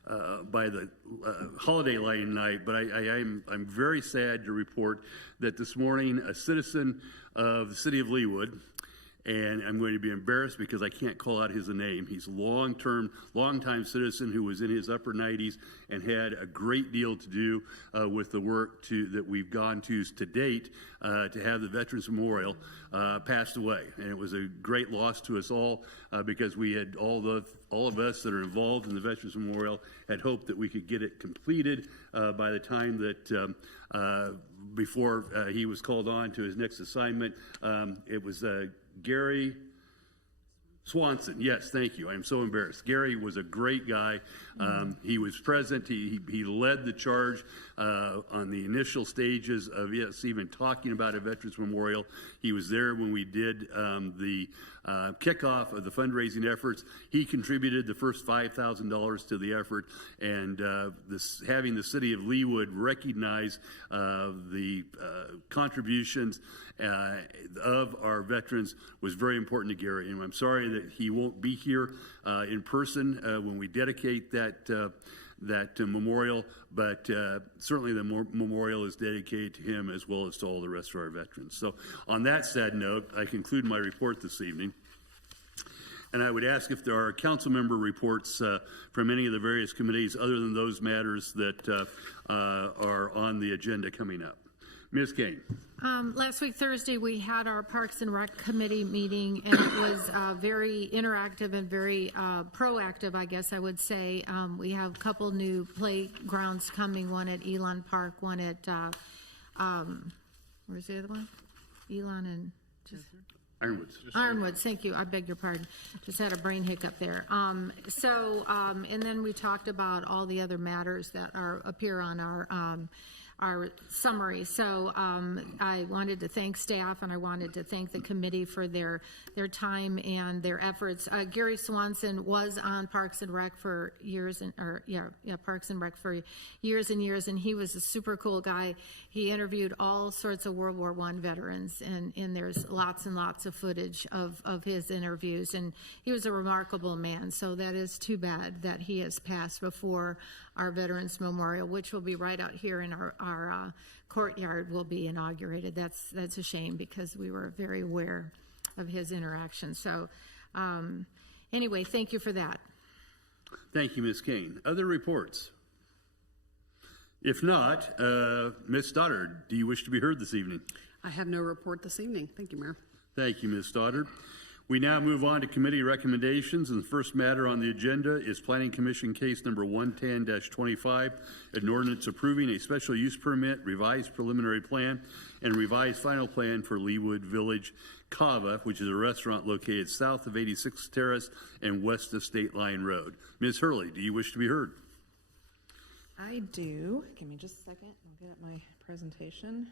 holiday lighting night, but I'm very sad to report that this morning a citizen of the city of Leawood, and I'm going to be embarrassed because I can't call out his name. He's a long-time citizen who was in his upper 90s and had a great deal to do with the work that we've gone to date to have the Veterans Memorial passed away. And it was a great loss to us all because we had all of us that are involved in the Veterans Memorial had hoped that we could get it completed by the time that before he was called on to his next assignment. It was Gary Swanson. Yes, thank you. I'm so embarrassed. Gary was a great guy. He was present. He led the charge on the initial stages of us even talking about a Veterans Memorial. He was there when we did the kickoff of the fundraising efforts. He contributed the first $5,000 to the effort, and having the city of Leawood recognize the contributions of our veterans was very important to Gary. And I'm sorry that he won't be here in person when we dedicate that memorial, but certainly the memorial is dedicated to him as well as to all the rest of our veterans. So on that sad note, I conclude my report this evening. And I would ask if there are council member reports from any of the various committees other than those matters that are on the agenda coming up. Ms. Kane. Last week, Thursday, we had our Parks and Rec Committee meeting, and it was very interactive and very proactive, I guess I would say. We have a couple new playgrounds coming, one at Elon Park, one at, where's the other one? Elon and... Ironwoods, thank you. I beg your pardon. Just had a brain hiccup there. And then we talked about all the other matters that appear on our summary. So I wanted to thank staff, and I wanted to thank the committee for their time and their efforts. Gary Swanson was on Parks and Rec for years, Parks and Rec for years and years, and he was a super cool guy. He interviewed all sorts of World War I veterans, and there's lots and lots of footage of his interviews, and he was a remarkable man. So that is too bad that he has passed before our Veterans Memorial, which will be right out here in our courtyard, will be inaugurated. That's a shame because we were very aware of his interaction. So anyway, thank you for that. Thank you, Ms. Kane. Other reports? If not, Ms. Stoddard, do you wish to be heard this evening? I have no report this evening. Thank you, Mayor. Thank you, Ms. Stoddard. We now move on to committee recommendations, and the first matter on the agenda is Planning Commission case number 110-25, an ordinance approving a special use permit, revised preliminary plan, and revised final plan for Leawood Village Cava, which is a restaurant located south of 86th Terrace and west of State Line Road. Ms. Hurley, do you wish to be heard? I do. Give me just a second. I'll get up my presentation.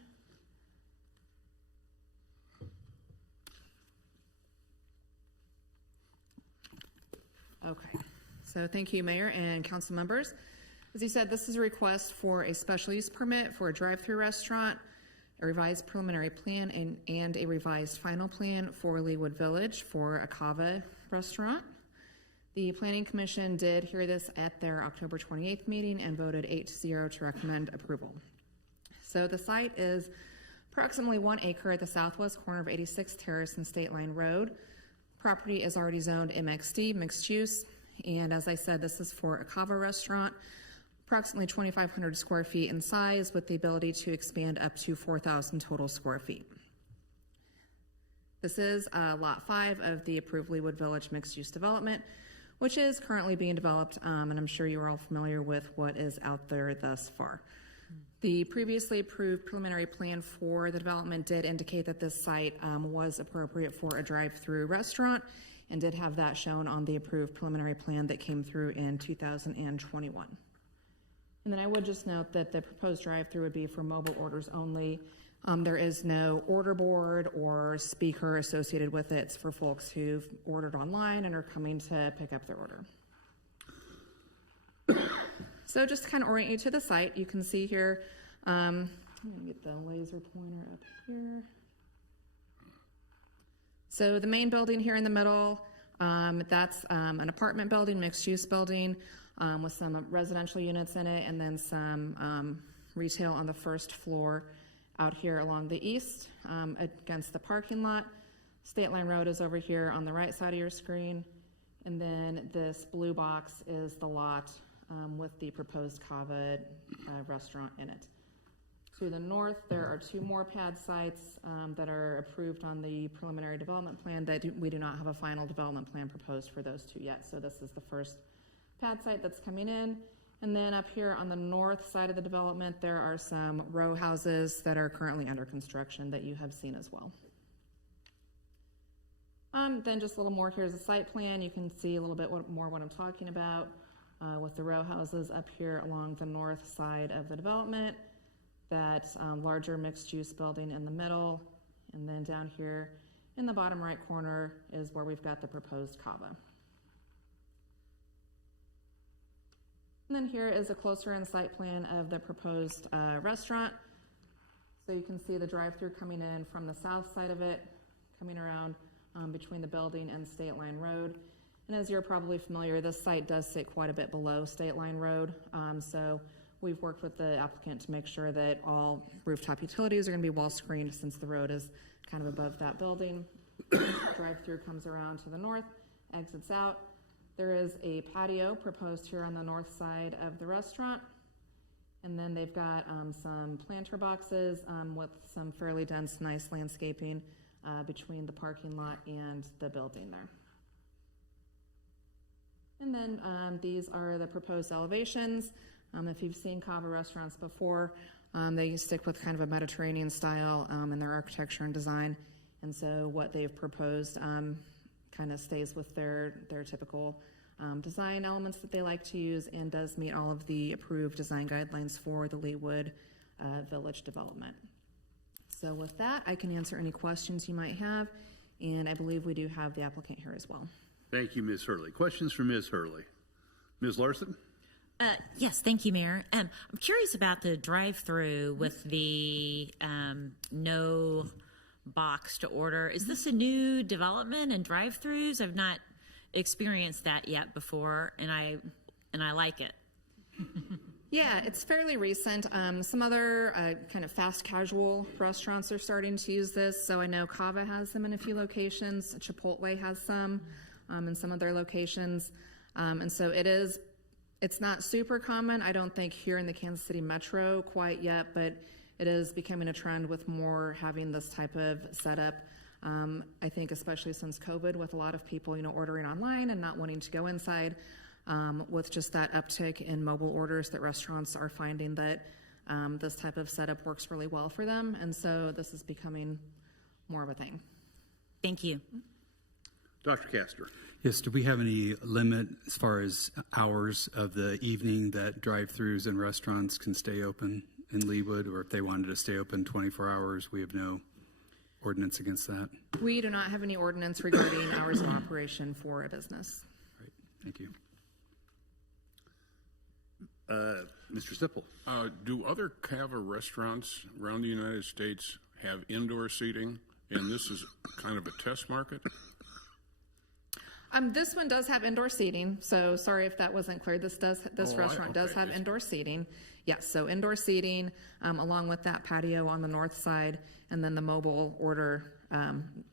Okay, so thank you, Mayor and council members. As you said, this is a request for a special use permit for a drive-through restaurant, a revised preliminary plan, and a revised final plan for Leawood Village for a Cava restaurant. The Planning Commission did hear this at their October 28th meeting and voted 8-0 to recommend approval. So the site is approximately 1 acre at the southwest corner of 86th Terrace and State Line Road. Property is already zoned MXD, mixed use, and as I said, this is for a Cava restaurant, approximately 2,500 square feet in size with the ability to expand up to 4,000 total square feet. This is Lot 5 of the approved Leawood Village mixed-use development, which is currently being developed, and I'm sure you're all familiar with what is out there thus far. The previously approved preliminary plan for the development did indicate that this site was appropriate for a drive-through restaurant and did have that shown on the approved preliminary plan that came through in 2021. And then I would just note that the proposed drive-through would be for mobile orders only. There is no order board or speaker associated with it. It's for folks who've ordered online and are coming to pick up their order. So just to kind of orient you to the site, you can see here, I'm going to get the laser pointer up here. So the main building here in the middle, that's an apartment building, mixed use building. with some residential units in it and then some retail on the first floor out here along the east against the parking lot. State Line Road is over here on the right side of your screen. And then this blue box is the lot with the proposed Cava restaurant in it. To the north, there are 2 more pad sites that are approved on the preliminary development plan that we do not have a final development plan proposed for those 2 yet. So this is the first pad site that's coming in. And then up here on the north side of the development, there are some row houses that are currently under construction that you have seen as well. Then just a little more, here's a site plan. You can see a little bit more what I'm talking about with the row houses up here along the north side of the development. That larger mixed-use building in the middle, and then down here in the bottom right corner is where we've got the proposed Cava. And then here is a closer-in site plan of the proposed restaurant. So you can see the drive-through coming in from the south side of it, coming around between the building and State Line Road. And as you're probably familiar, this site does sit quite a bit below State Line Road. So we've worked with the applicant to make sure that all rooftop utilities are going to be wall screened since the road is kind of above that building. Drive-through comes around to the north, exits out. There is a patio proposed here on the north side of the restaurant. And then they've got some planter boxes with some fairly dense, nice landscaping between the parking lot and the building there. And then these are the proposed elevations. If you've seen Cava restaurants before, they stick with kind of a Mediterranean style in their architecture and design. And so what they've proposed kind of stays with their typical design elements that they like to use and does meet all of the approved design guidelines for the Leawood Village development. So with that, I can answer any questions you might have, and I believe we do have the applicant here as well. Thank you, Ms. Hurley. Questions for Ms. Hurley? Ms. Larson? Yes, thank you, Mayor. I'm curious about the drive-through with the no box to order. Is this a new development in drive-throughs? I've not experienced that yet before, and I like it. Yeah, it's fairly recent. Some other kind of fast casual restaurants are starting to use this. So I know Cava has them in a few locations. Chipotle has some in some of their locations. And so it's not super common, I don't think, here in the Kansas City Metro quite yet, but it is becoming a trend with more having this type of setup. I think especially since COVID, with a lot of people, ordering online and not wanting to go inside, with just that uptick in mobile orders, that restaurants are finding that this type of setup works really well for them. And so this is becoming more of a thing. Thank you. Dr. Castor. Yes, do we have any limit as far as hours of the evening that drive-thrus and restaurants can stay open in Leawood, or if they wanted to stay open 24 hours, we have no ordinance against that? We do not have any ordinance regarding hours of operation for a business. Right, thank you. Mr. Sipple. Do other Cava restaurants around the United States have indoor seating, and this is kind of a test market? This one does have indoor seating, so sorry if that wasn't clear. This restaurant does have indoor seating. Yes, so indoor seating along with that patio on the north side, and then the mobile order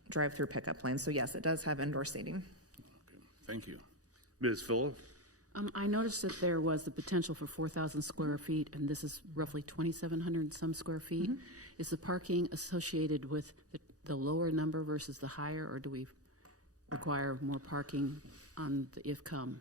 drive-through pickup lane. So yes, it does have indoor seating. Okay, thank you. Ms. Phillip. I noticed that there was the potential for 4,000 square feet, and this is roughly 2,700 and some square feet. Mm-hmm. Is the parking associated with the lower number versus the higher, or do we require more parking on the if-come?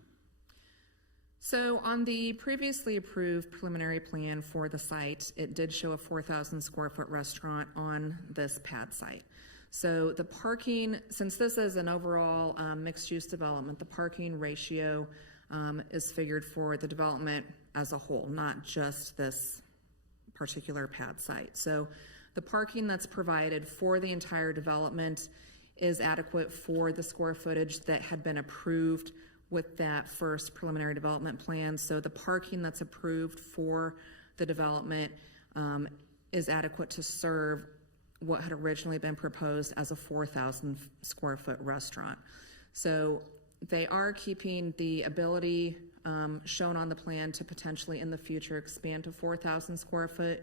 So on the previously approved preliminary plan for the site, it did show a 4,000 square foot restaurant on this pad site. So the parking, since this is an overall mixed-use development, the parking ratio is figured for the development as a whole, not just this particular pad site. So the parking that's provided for the entire development is adequate for the square footage that had been approved with that first preliminary development plan. So the parking that's approved for the development is adequate to serve what had originally been proposed as a 4,000 square foot restaurant. So they are keeping the ability shown on the plan to potentially in the future expand to 4,000 square foot,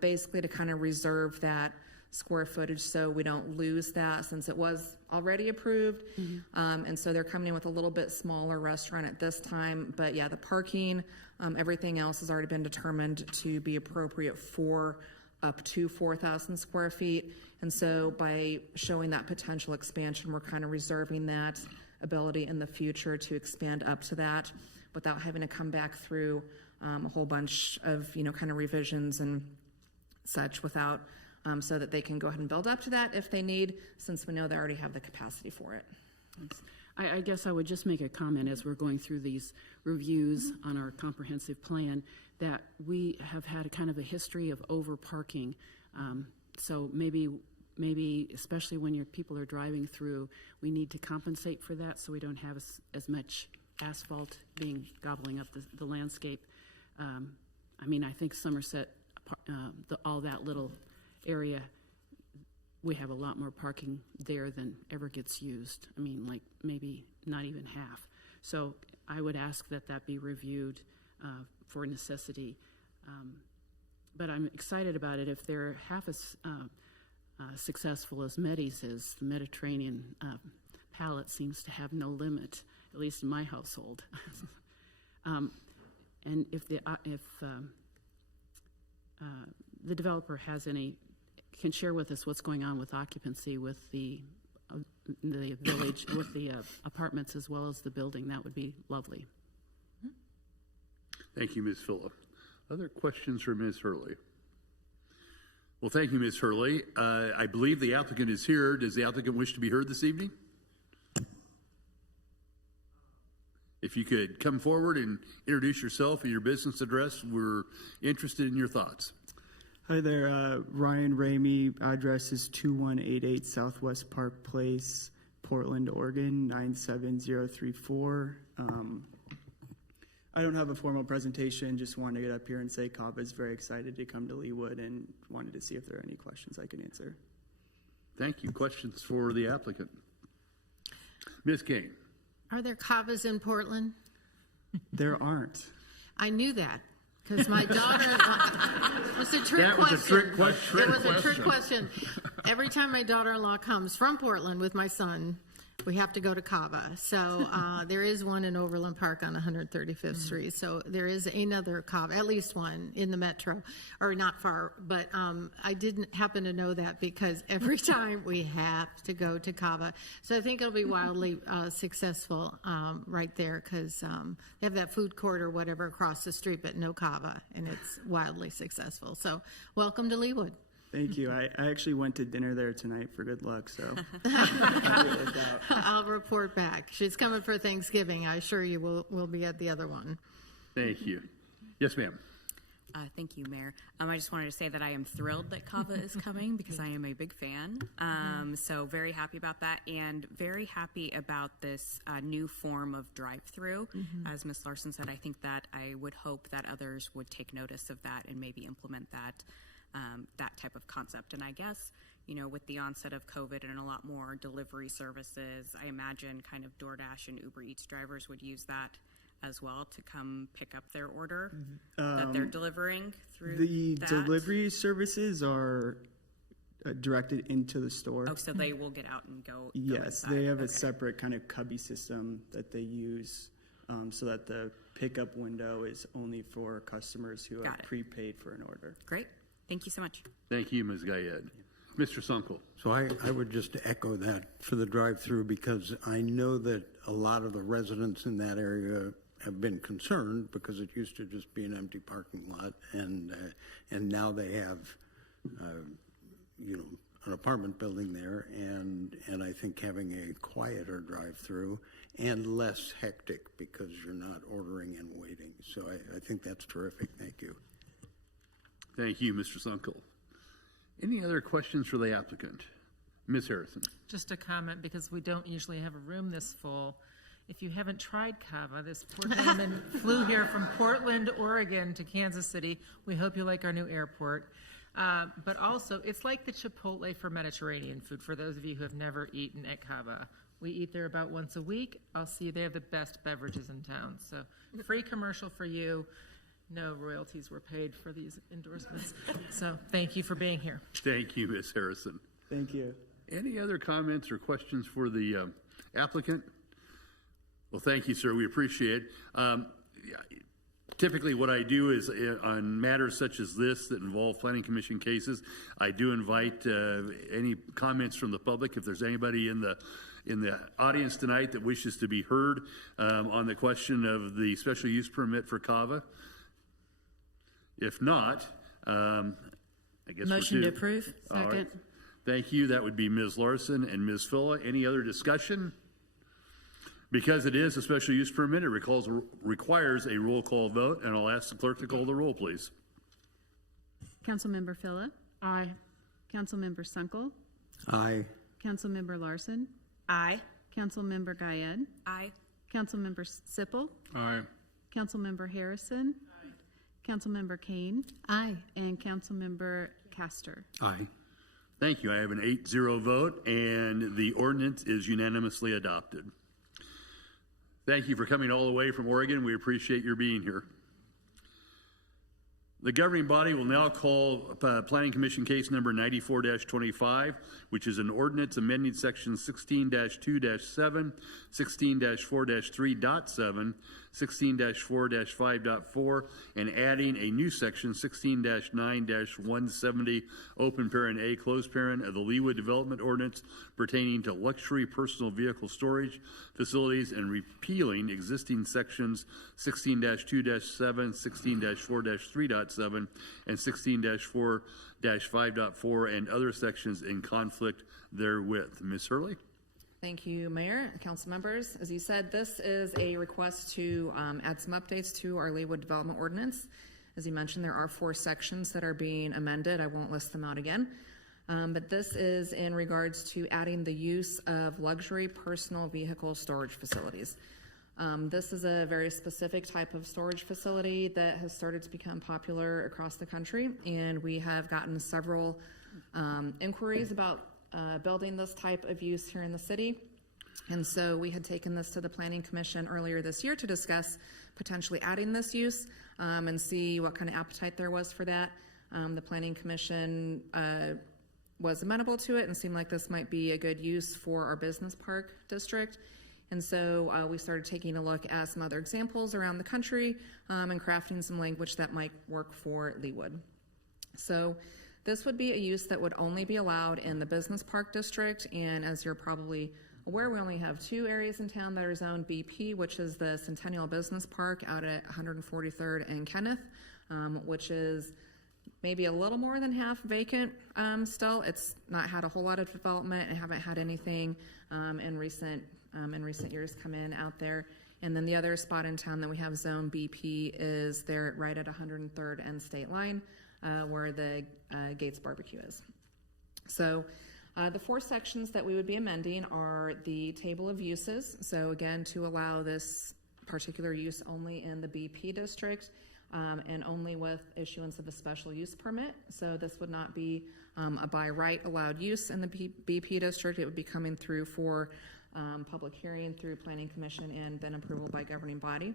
basically to kind of reserve that square footage so we don't lose that since it was already approved. And so they're coming in with a little bit smaller restaurant at this time. But yeah, the parking, everything else has already been determined to be appropriate for up to 4,000 square feet. And so by showing that potential expansion, we're kind of reserving that ability in the future to expand up to that without having to come back through a whole bunch of, kind of revisions and such without, so that they can go ahead and build up to that if they need, since we know they already have the capacity for it. I guess I would just make a comment as we're going through these reviews on our comprehensive plan that we have had a kind of a history of over parking. So maybe especially when your people are driving through, we need to compensate for that so we don't have as much asphalt gobbling up the landscape. I think Somerset, all that little area, we have a lot more parking there than ever gets used. Like maybe not even half. So I would ask that be reviewed for necessity. But I'm excited about it. If they're half as successful as Meddy's is, the Mediterranean palette seems to have no limit, at least in my household. And if the developer can share with us what's going on with occupancy with the village, with the apartments as well as the building, that would be lovely. Thank you, Ms. Phillip. Other questions for Ms. Hurley? Well, thank you, Ms. Hurley. I believe the applicant is here. Does the applicant wish to be heard this evening? If you could come forward and introduce yourself and your business address, we're interested in your thoughts. Hi there, Ryan Ramey. Address is 2188 Southwest Park Place, Portland, Oregon, 97034. I don't have a formal presentation, just wanted to get up here and say CAVA is very excited to come to Leawood and wanted to see if there are any questions I can answer. Thank you. Questions for the applicant? Ms. King. Are there CAVAs in Portland? There aren't. I knew that because my daughter. It was a trick question. That was a trick question. It was a trick question. Every time my daughter-in-law comes from Portland with my son, we have to go to CAVA. So there is one in Overland Park on 135th Street. So there is another CAVA, at least one in the metro, or not far. But I didn't happen to know that because every time we have to go to CAVA. So I think it'll be wildly successful right there because they have that food court or whatever across the street, but no CAVA, and it's wildly successful. So welcome to Leawood. Thank you. I actually went to dinner there tonight for good luck, so. I'll report back. She's coming for Thanksgiving. I assure you we'll be at the other one. Thank you. Yes, ma'am. Thank you, Mayor. I just wanted to say that I am thrilled that CAVA is coming because I am a big fan. So very happy about that and very happy about this new form of drive-through. As Ms. Larson said, I think that I would hope that others would take notice of that and maybe implement that type of concept. And I guess, with the onset of COVID and a lot more delivery services, I imagine kind of DoorDash and Uber Eats drivers would use that as well to come pick up their order that they're delivering through the that. Delivery services are directed into the store. Oh, so they will get out and go. Yes, they have a separate kind of cubby system that they use so that the pickup window is only for customers who have prepaid for an order. Great. Thank you so much. Thank you, Ms. Gayed. Mr. Sunkel. So I would just echo that for the drive-through because I know that a lot of the residents in that area have been concerned because it used to just be an empty parking lot, and now they have, an apartment building there, and I think having a quieter drive-through and less hectic because you're not ordering and waiting. So I think that's terrific. Thank you. Thank you, Mr. Sunkel. Any other questions for the applicant? Ms. Harrison. Just a comment because we don't usually have a room this full. If you haven't tried CAVA, this poor gentleman flew here from Portland, Oregon to Kansas City. We hope you like our new airport. But also, it's like the Chipotle for Mediterranean food, for those of you who have never eaten at Cava. We eat there about once a week. I'll see you. They have the best beverages in town. So free commercial for you. No royalties were paid for these endorsements. So thank you for being here. Thank you, Ms. Harrison. Thank you. Any other comments or questions for the applicant? Well, thank you, sir. We appreciate it. Typically, what I do is on matters such as this that involve planning commission cases, I do invite any comments from the public. If there's anybody in the audience tonight that wishes to be heard on the question of the special use permit for Cava. If not, I guess Motion to approve. All right. Second. Thank you. That would be Ms. Larson and Ms. Filla. Any other discussion? Because it is a special use permit, it requires a roll call vote, and I'll ask the clerk to call the roll, please. Councilmember Phila. Aye. Councilmember Sunkel. Aye. Councilmember Larson. Aye. Councilmember Guyed. Aye. Councilmember Sippel. Aye. Councilmember Harrison. Councilmember Kane. Aye. And Councilmember Castor. Aye. Thank you. I have an 8-0 vote, and the ordinance is unanimously adopted. Thank you for coming all the way from Oregon. We appreciate your being here. The governing body will now call Planning Commission case number 94-25, which is an ordinance amending section 16-2-7, 16-4-3.7, 16-4-5.4, and adding a new section 16-9-170, open parent A, closed parent of the Leawood Development Ordinance pertaining to luxury personal vehicle storage facilities and repealing existing sections 16-2-7, 16-4-3.7, and 16-4-5.4 and other sections in conflict therewith. Ms. Hurley? Thank you, Mayor, council members. As you said, this is a request to add some updates to our Leawood Development Ordinance. As you mentioned, there are 4 sections that are being amended. I won't list them out again. But this is in regards to adding the use of luxury personal vehicle storage facilities. This is a very specific type of storage facility that has started to become popular across the country, and we have gotten several inquiries about building this type of use here in the city. And so we had taken this to the Planning Commission earlier this year to discuss potentially adding this use and see what kind of appetite there was for that. The Planning Commission was amenable to it and seemed like this might be a good use for our business park district. And so we started taking a look at some other examples around the country and crafting some language that might work for Leawood. So this would be a use that would only be allowed in the business park district, and as you're probably aware, we only have 2 areas in town that are zoned BP, which is the Centennial Business Park out at 143rd and Kenneth, which is maybe a little more than half vacant still. It's not had a whole lot of development and haven't had anything in recent years come in out there. And then the other spot in town that we have zone BP is there right at 103rd and State Line, where the Gates Barbecue is. So the 4 sections that we would be amending are the table of uses. So again, to allow this particular use only in the BP district and only with issuance of a special use permit. So this would not be a by right allowed use in the BP district. It would be coming through for public hearing through Planning Commission and then approval by governing body.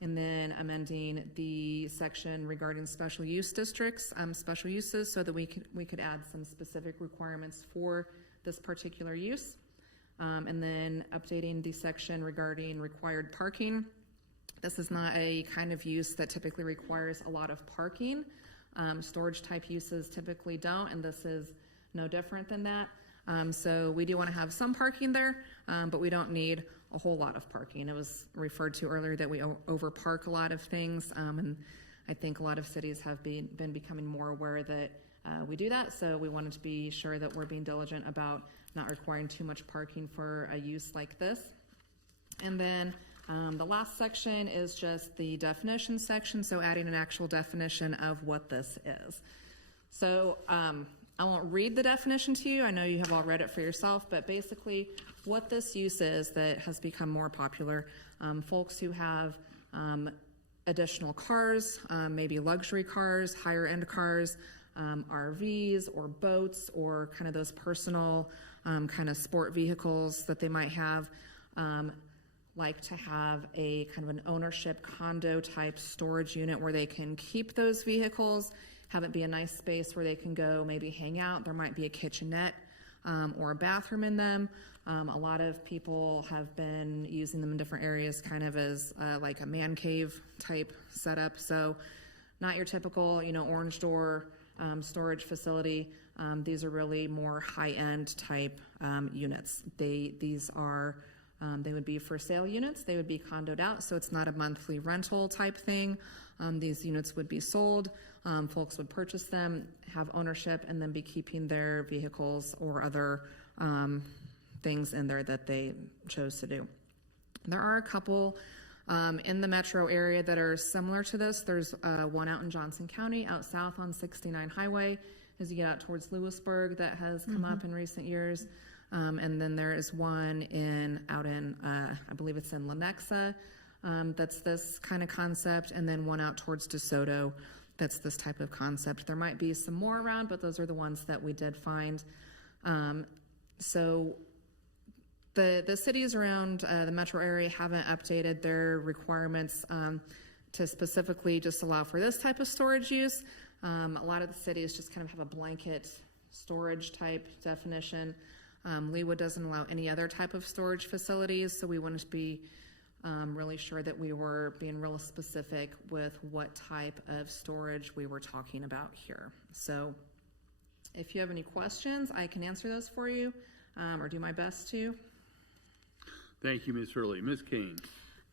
And then amending the section regarding special use districts, special uses, so that we could add some specific requirements for this particular use. And then updating the section regarding required parking. This is not a kind of use that typically requires a lot of parking. Storage type uses typically don't, and this is no different than that. So we do want to have some parking there, but we don't need a whole lot of parking. It was referred to earlier that we overpark a lot of things, and I think a lot of cities have been becoming more aware that we do that. So we wanted to be sure that we're being diligent about not requiring too much parking for a use like this. And then the last section is just the definition section, so adding an actual definition of what this is. So I won't read the definition to you. I know you have all read it for yourself, but basically what this use is that has become more popular, folks who have additional cars, maybe luxury cars, higher end cars, RVs or boats or kind of those personal kind of sport vehicles that they might have. Like to have a kind of an ownership condo type storage unit where they can keep those vehicles, have it be a nice space where they can go maybe hang out. There might be a kitchenette or a bathroom in them. A lot of people have been using them in different areas kind of as like a man cave type setup. So not your typical, orange door storage facility. These are really more high-end type units. These are they would be for sale units. They would be condoed out, so it's not a monthly rental type thing. These units would be sold. Folks would purchase them, have ownership, and then be keeping their vehicles or other things in there that they chose to do. There are a couple in the metro area that are similar to this. There's one out in Johnson County, out south on 69 Highway, as you get out towards Lewisburg, that has come up in recent years. And then there is one out in I believe it's in Lenexa, that's this kind of concept, and then one out towards DeSoto that's this type of concept. There might be some more around, but those are the ones that we did find. So the cities around the metro area haven't updated their requirements to specifically just allow for this type of storage use. A lot of the cities just kind of have a blanket storage type definition. Leawood doesn't allow any other type of storage facilities, so we wanted to be really sure that we were being real specific with what type of storage we were talking about here. So if you have any questions, I can answer those for you or do my best to. Thank you, Ms. Hurley. Ms. Kane.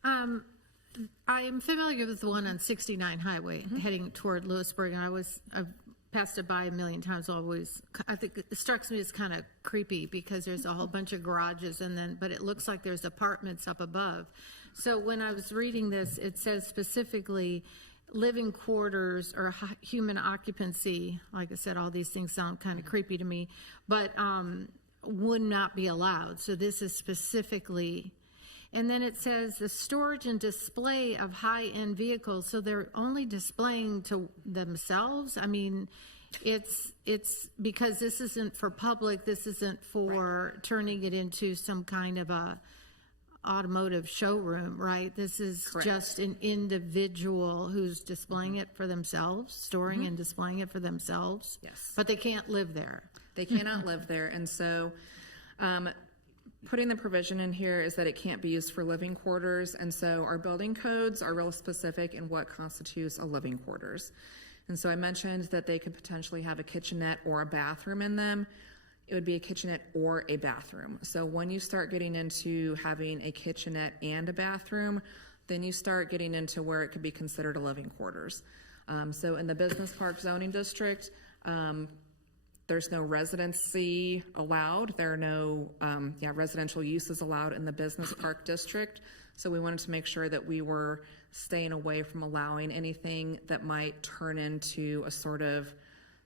I am familiar with the one on 69 Highway heading toward Lewisburg, and I've passed it by a million times. I think it strikes me as kind of creepy because there's a whole bunch of garages but it looks like there's apartments up above. So when I was reading this, it says specifically living quarters or human occupancy. Like I said, all these things sound kind of creepy to me, but would not be allowed. So this is specifically. And then it says the storage and display of high-end vehicles. So they're only displaying to themselves. I mean, it's because this isn't for public. This isn't for turning it into some kind of a automotive showroom, right? This is just an individual who's displaying it for themselves, storing and displaying it for themselves. Yes. But they can't live there. They cannot live there. And so putting the provision in here is that it can't be used for living quarters, and so our building codes are real specific in what constitutes a living quarters. And so I mentioned that they could potentially have a kitchenette or a bathroom in them. It would be a kitchenette or a bathroom. So when you start getting into having a kitchenette and a bathroom, then you start getting into where it could be considered a living quarters. So in the business park zoning district, there's no residency allowed. There are no residential uses allowed in the business park district. So we wanted to make sure that we were staying away from allowing anything that might turn into a sort of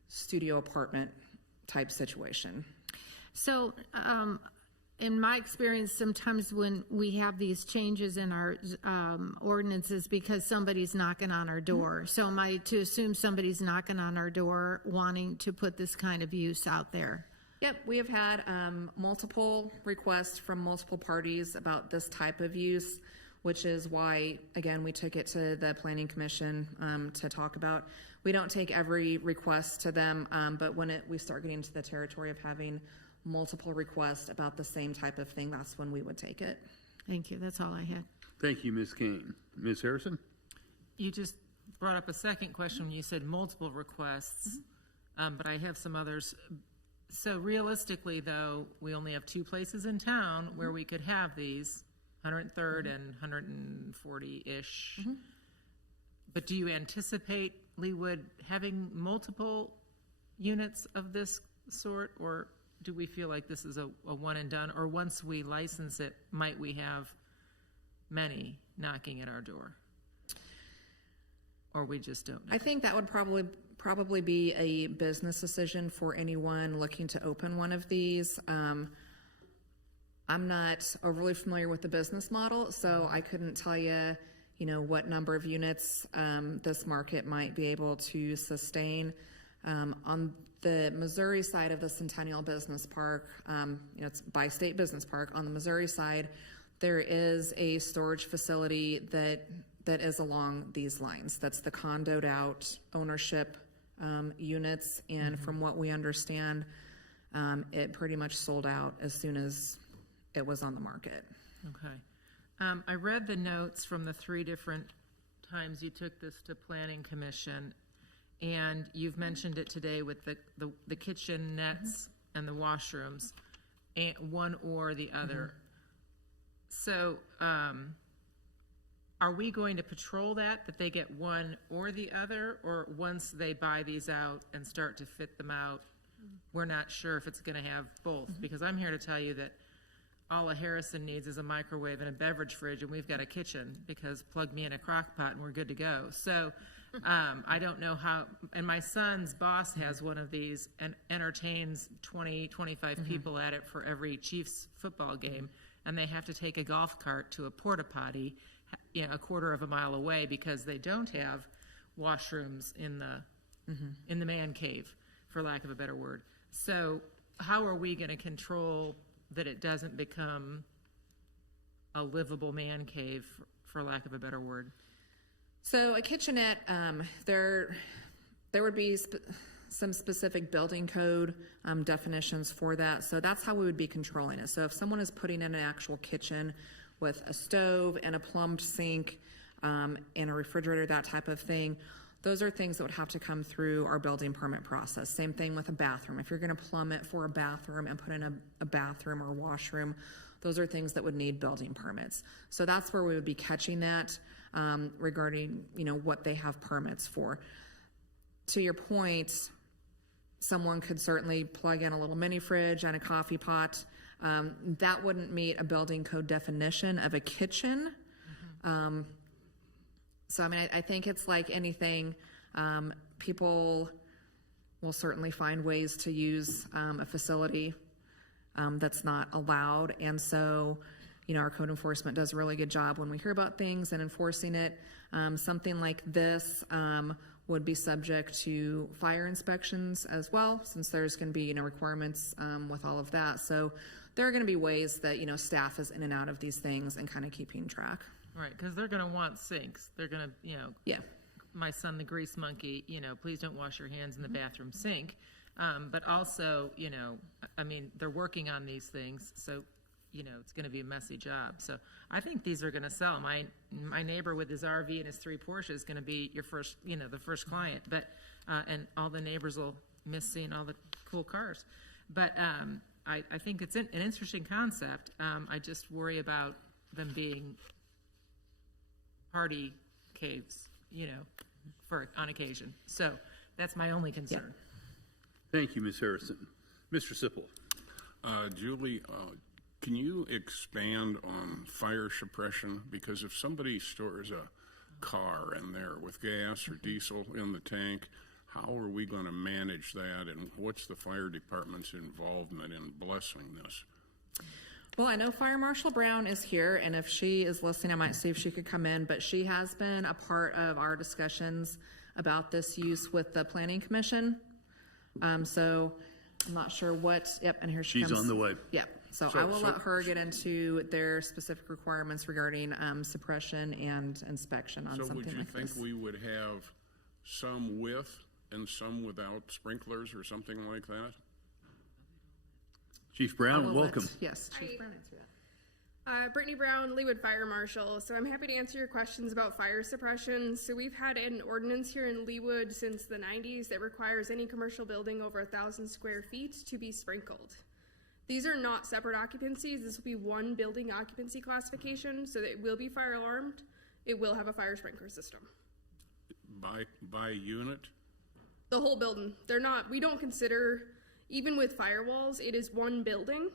studio apartment type situation. So in my experience, sometimes when we have these changes in our ordinances because somebody's knocking on our door. So am I to assume somebody's knocking on our door wanting to put this kind of use out there? Yep, we have had multiple requests from multiple parties about this type of use, which is why, again, we took it to the Planning Commission to talk about. We don't take every request to them, but when we start getting into the territory of having multiple requests about the same type of thing, that's when we would take it. Thank you. That's all I had. Thank you, Ms. Kane. Ms. Harrison? You just brought up a second question when you said multiple requests, but I have some others. So realistically, though, we only have two places in town where we could have these, 103rd and 140-ish. But do you anticipate Leawood having multiple units of this sort, or do we feel like this is a one and done, or once we license it, might we have many knocking at our door? Or we just don't know? I think that would probably be a business decision for anyone looking to open one of these. I'm not overly familiar with the business model, so I couldn't tell you, what number of units this market might be able to sustain. On the Missouri side of the Centennial Business Park, it's by State Business Park. On the Missouri side, there is a storage facility that is along these lines. That's the condoed out ownership units, and from what we understand, it pretty much sold out as soon as it was on the market. Okay. I read the notes from the 3 different times you took this to Planning Commission, and you've mentioned it today with the kitchenettes and the washrooms, and one or the other. So, are we going to patrol that they get one or the other, or once they buy these out and start to fit them out, we're not sure if it's going to have both? Because I'm here to tell you that all a Harrison needs is a microwave and a beverage fridge, and we've got a kitchen, because plug me in a crock pot and we're good to go. So I don't know how, and my son's boss has one of these and entertains 20, 25 people at it for every Chiefs football game, and they have to take a golf cart to a porta potty, a quarter of a mile away, because they don't have washrooms in the man cave, for lack of a better word. So how are we going to control that it doesn't become a livable man cave, for lack of a better word? So a kitchenette, there would be some specific building code definitions for that. So that's how we would be controlling it. So if someone is putting in an actual kitchen with a stove and a plumbed sink and a refrigerator, that type of thing, those are things that would have to come through our building permit process. Same thing with a bathroom. If you're going to plumb it for a bathroom and put in a bathroom or a washroom, those are things that would need building permits. So that's where we would be catching that regarding, what they have permits for. To your point, someone could certainly plug in a little mini fridge and a coffee pot. That wouldn't meet a building code definition of a kitchen. So, I think it's like anything. People will certainly find ways to use a facility that's not allowed. And so, our code enforcement does a really good job when we hear about things and enforcing it. Something like this would be subject to fire inspections as well, since there's going to be, requirements with all of that. So there are going to be ways that, staff is in and out of these things and kind of keeping track. Right, because they're going to want sinks. They're going to, Yeah. My son, the grease monkey, please don't wash your hands in the bathroom sink. But also, they're working on these things, so, it's going to be a messy job. So I think these are going to sell. My neighbor with his RV and his 3 Porsche is going to be your first, the first client. But and all the neighbors will miss seeing all the cool cars. But I think it's an interesting concept. I just worry about them being party caves, on occasion. So that's my only concern. Yeah. Thank you, Ms. Harrison. Mr. Sipple. Julie, can you expand on fire suppression? Because if somebody stores a car in there with gas or diesel in the tank, how are we going to manage that? And what's the fire department's involvement in blessing this? Well, I know Fire Marshal Brown is here, and if she is listening, I might see if she could come in, but she has been a part of our discussions about this use with the Planning Commission. So I'm not sure and here she comes. She's on the way. Yep. So I will let her get into their specific requirements regarding suppression and inspection on something like this. So would you think we would have some with and some without sprinklers or something like that? Chief Brown, welcome. Yes, Chief Brown, answer that. Brittany Brown, Leawood Fire Marshal. So I'm happy to answer your questions about fire suppression. So we've had an ordinance here in Leawood since the 90s that requires any commercial building over 1,000 square feet to be sprinkled. These are not separate occupancies. This will be one building occupancy classification, so that it will be fire alarmed. It will have a fire sprinkler system. By unit? The whole building. We don't consider, even with firewalls, it is one building.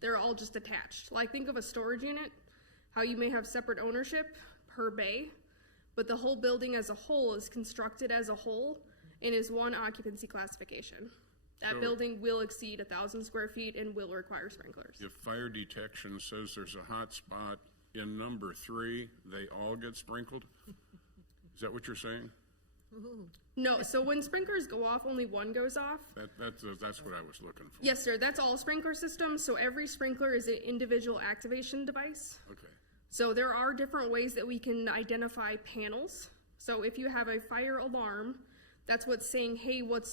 They're all just attached. Like, think of a storage unit, how you may have separate ownership per bay, but the whole building as a whole is constructed as a whole and is one occupancy classification. That building will exceed 1,000 square feet and will require sprinklers. If fire detection says there's a hot spot in number 3, they all get sprinkled? Is that what you're saying? No, so when sprinklers go off, only one goes off. That's what I was looking for. Yes, sir, that's all sprinkler systems, so every sprinkler is an individual activation device. Okay. So there are different ways that we can identify panels. So if you have a fire alarm, that's what's saying, hey, what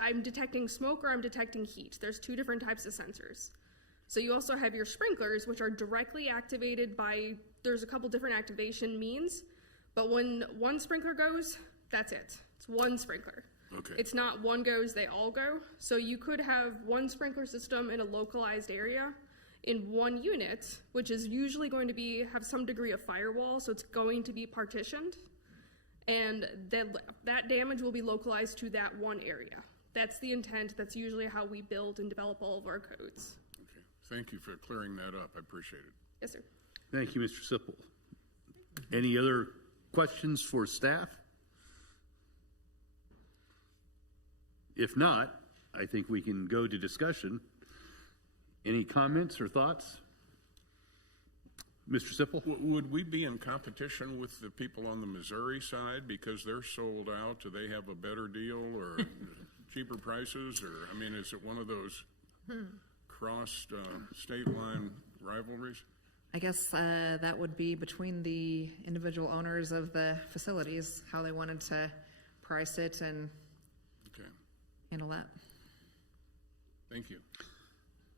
I'm detecting smoke or I'm detecting heat. There's two different types of sensors. So you also have your sprinklers, which are directly activated by, there's a couple different activation means, but when one sprinkler goes, that's it. It's one sprinkler. Okay. It's not one goes, they all go. So you could have one sprinkler system in a localized area in one unit, which is usually going to have some degree of firewall, so it's going to be partitioned. And that damage will be localized to that one area. That's the intent. That's usually how we build and develop all of our codes. Okay. Thank you for clearing that up. I appreciate it. Yes, sir. Thank you, Mr. Sipple. Any other questions for staff? If not, I think we can go to discussion. Any comments or thoughts? Mr. Sipple? Would we be in competition with the people on the Missouri side because they're sold out? Do they have a better deal or cheaper prices? Or, I mean, is it one of those crossed state line rivalries? I guess that would be between the individual owners of the facilities, how they wanted to price it and handle that. Thank you.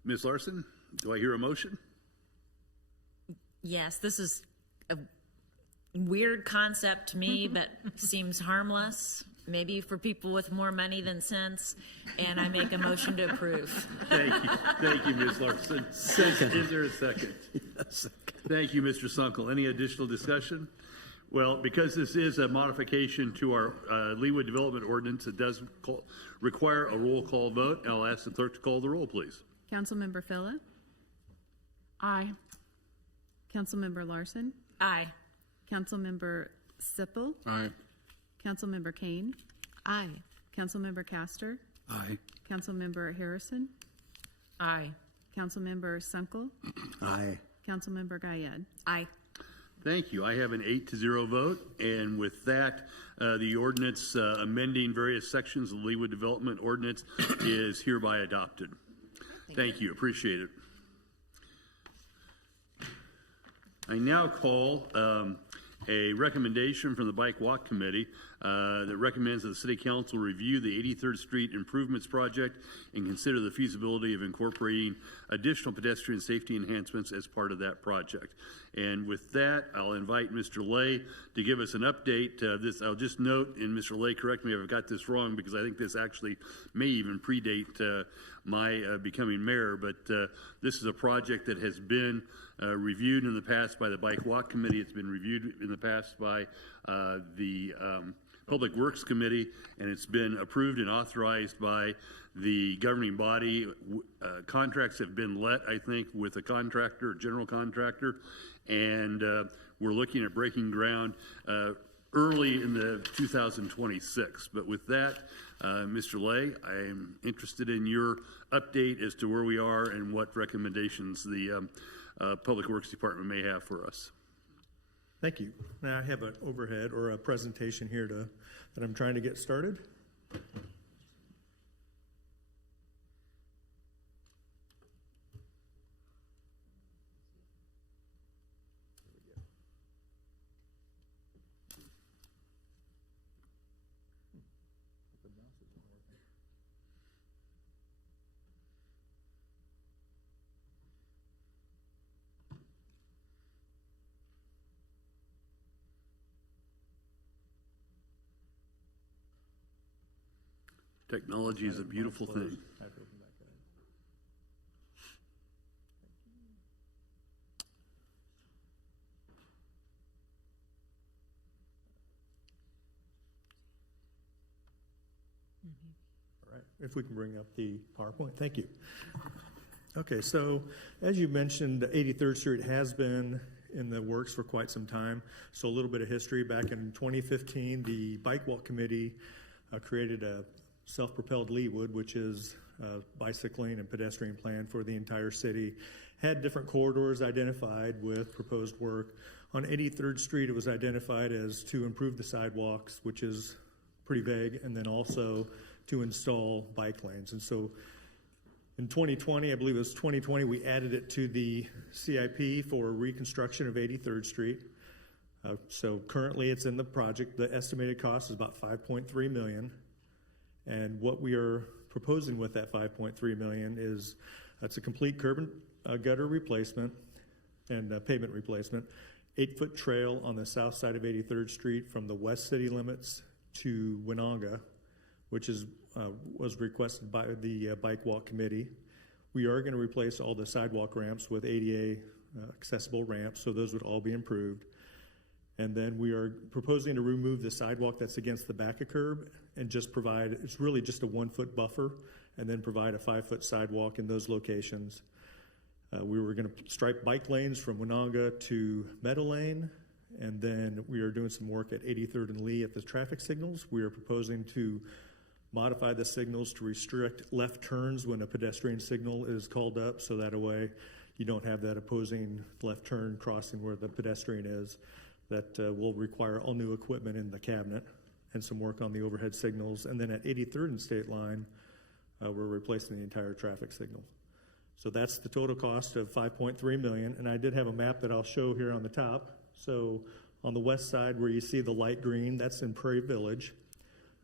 Ms. Larson, do I hear a motion? Yes, this is a weird concept to me, but seems harmless, maybe for people with more money than sense, and I make a motion to approve. Thank you, Ms. Larson. Second. Is there a second? Yes. Thank you, Mr. Sunkel. Any additional discussion? Well, because this is a modification to our Leawood Development Ordinance, it does require a roll call vote. I'll ask the clerk to call the roll, please. Councilmember Phila? Aye. Councilmember Larson? Aye. Councilmember Sipple? Aye. Councilmember Kane? Aye. Councilmember Castor? Aye. Councilmember Harrison? Aye. Councilmember Sunkel? Aye. Councilmember Guyed? Aye. Thank you. I have an 8-0 vote, and with that, the ordinance amending various sections of the Leawood Development Ordinance is hereby adopted. Thank you. Appreciate it. I now call a recommendation from the Bike Walk Committee that recommends that the City Council review the 83rd Street Improvements Project and consider the feasibility of incorporating additional pedestrian safety enhancements as part of that project. And with that, I'll invite Mr. Lay to give us an update. I'll just note, and Mr. Lay, correct me if I've got this wrong, because I think this actually may even predate my becoming mayor, but this is a project that has been reviewed in the past by the Bike Walk Committee. It's been reviewed in the past by the Public Works Committee, and it's been approved and authorized by the governing body. Contracts have been let, I think, with a contractor, general contractor, and we're looking at breaking ground early in the 2026. But with that, Mr. Lay, I am interested in your update as to where we are and what recommendations the Public Works Department may have for us. Thank you. Now I have an overhead or a presentation here that I'm trying to get started. Technology is a beautiful thing. All right, if we can bring up the PowerPoint, thank you. Okay, so as you mentioned, 83rd Street has been in the works for quite some time. So a little bit of history. Back in 2015, the Bike Walk Committee created a self-propelled Leawood, which is a bicycling and pedestrian plan for the entire city. Had different corridors identified with proposed work. On 83rd Street, it was identified as to improve the sidewalks, which is pretty vague, and then also to install bike lanes. And so in 2020, I believe it was 2020, we added it to the CIP for reconstruction of 83rd Street. So currently it's in the project. The estimated cost is about $5.3 million. And what we are proposing with that $5.3 million is that's a complete curb and gutter replacement and pavement replacement, 8-foot trail on the south side of 83rd Street from the west city limits to Winonga, which was requested by the Bike Walk Committee. We are going to replace all the sidewalk ramps with ADA accessible ramps, so those would all be improved. And then we are proposing to remove the sidewalk that's against the back of curb and just provide, it's really just a 1-foot buffer, and then provide a 5-foot sidewalk in those locations. We were going to stripe bike lanes from Winonga to Meadow Lane, and then we are doing some work at 83rd and Lee at the traffic signals. We are proposing to modify the signals to restrict left turns when a pedestrian signal is called up, so that way you don't have that opposing left turn crossing where the pedestrian is. That will require all new equipment in the cabinet and some work on the overhead signals. And then at 83rd and State Line, we're replacing the entire traffic signal. So that's the total cost of $5.3 million. And I did have a map that I'll show here on the top. So on the west side where you see the light green, that's in Prairie Village.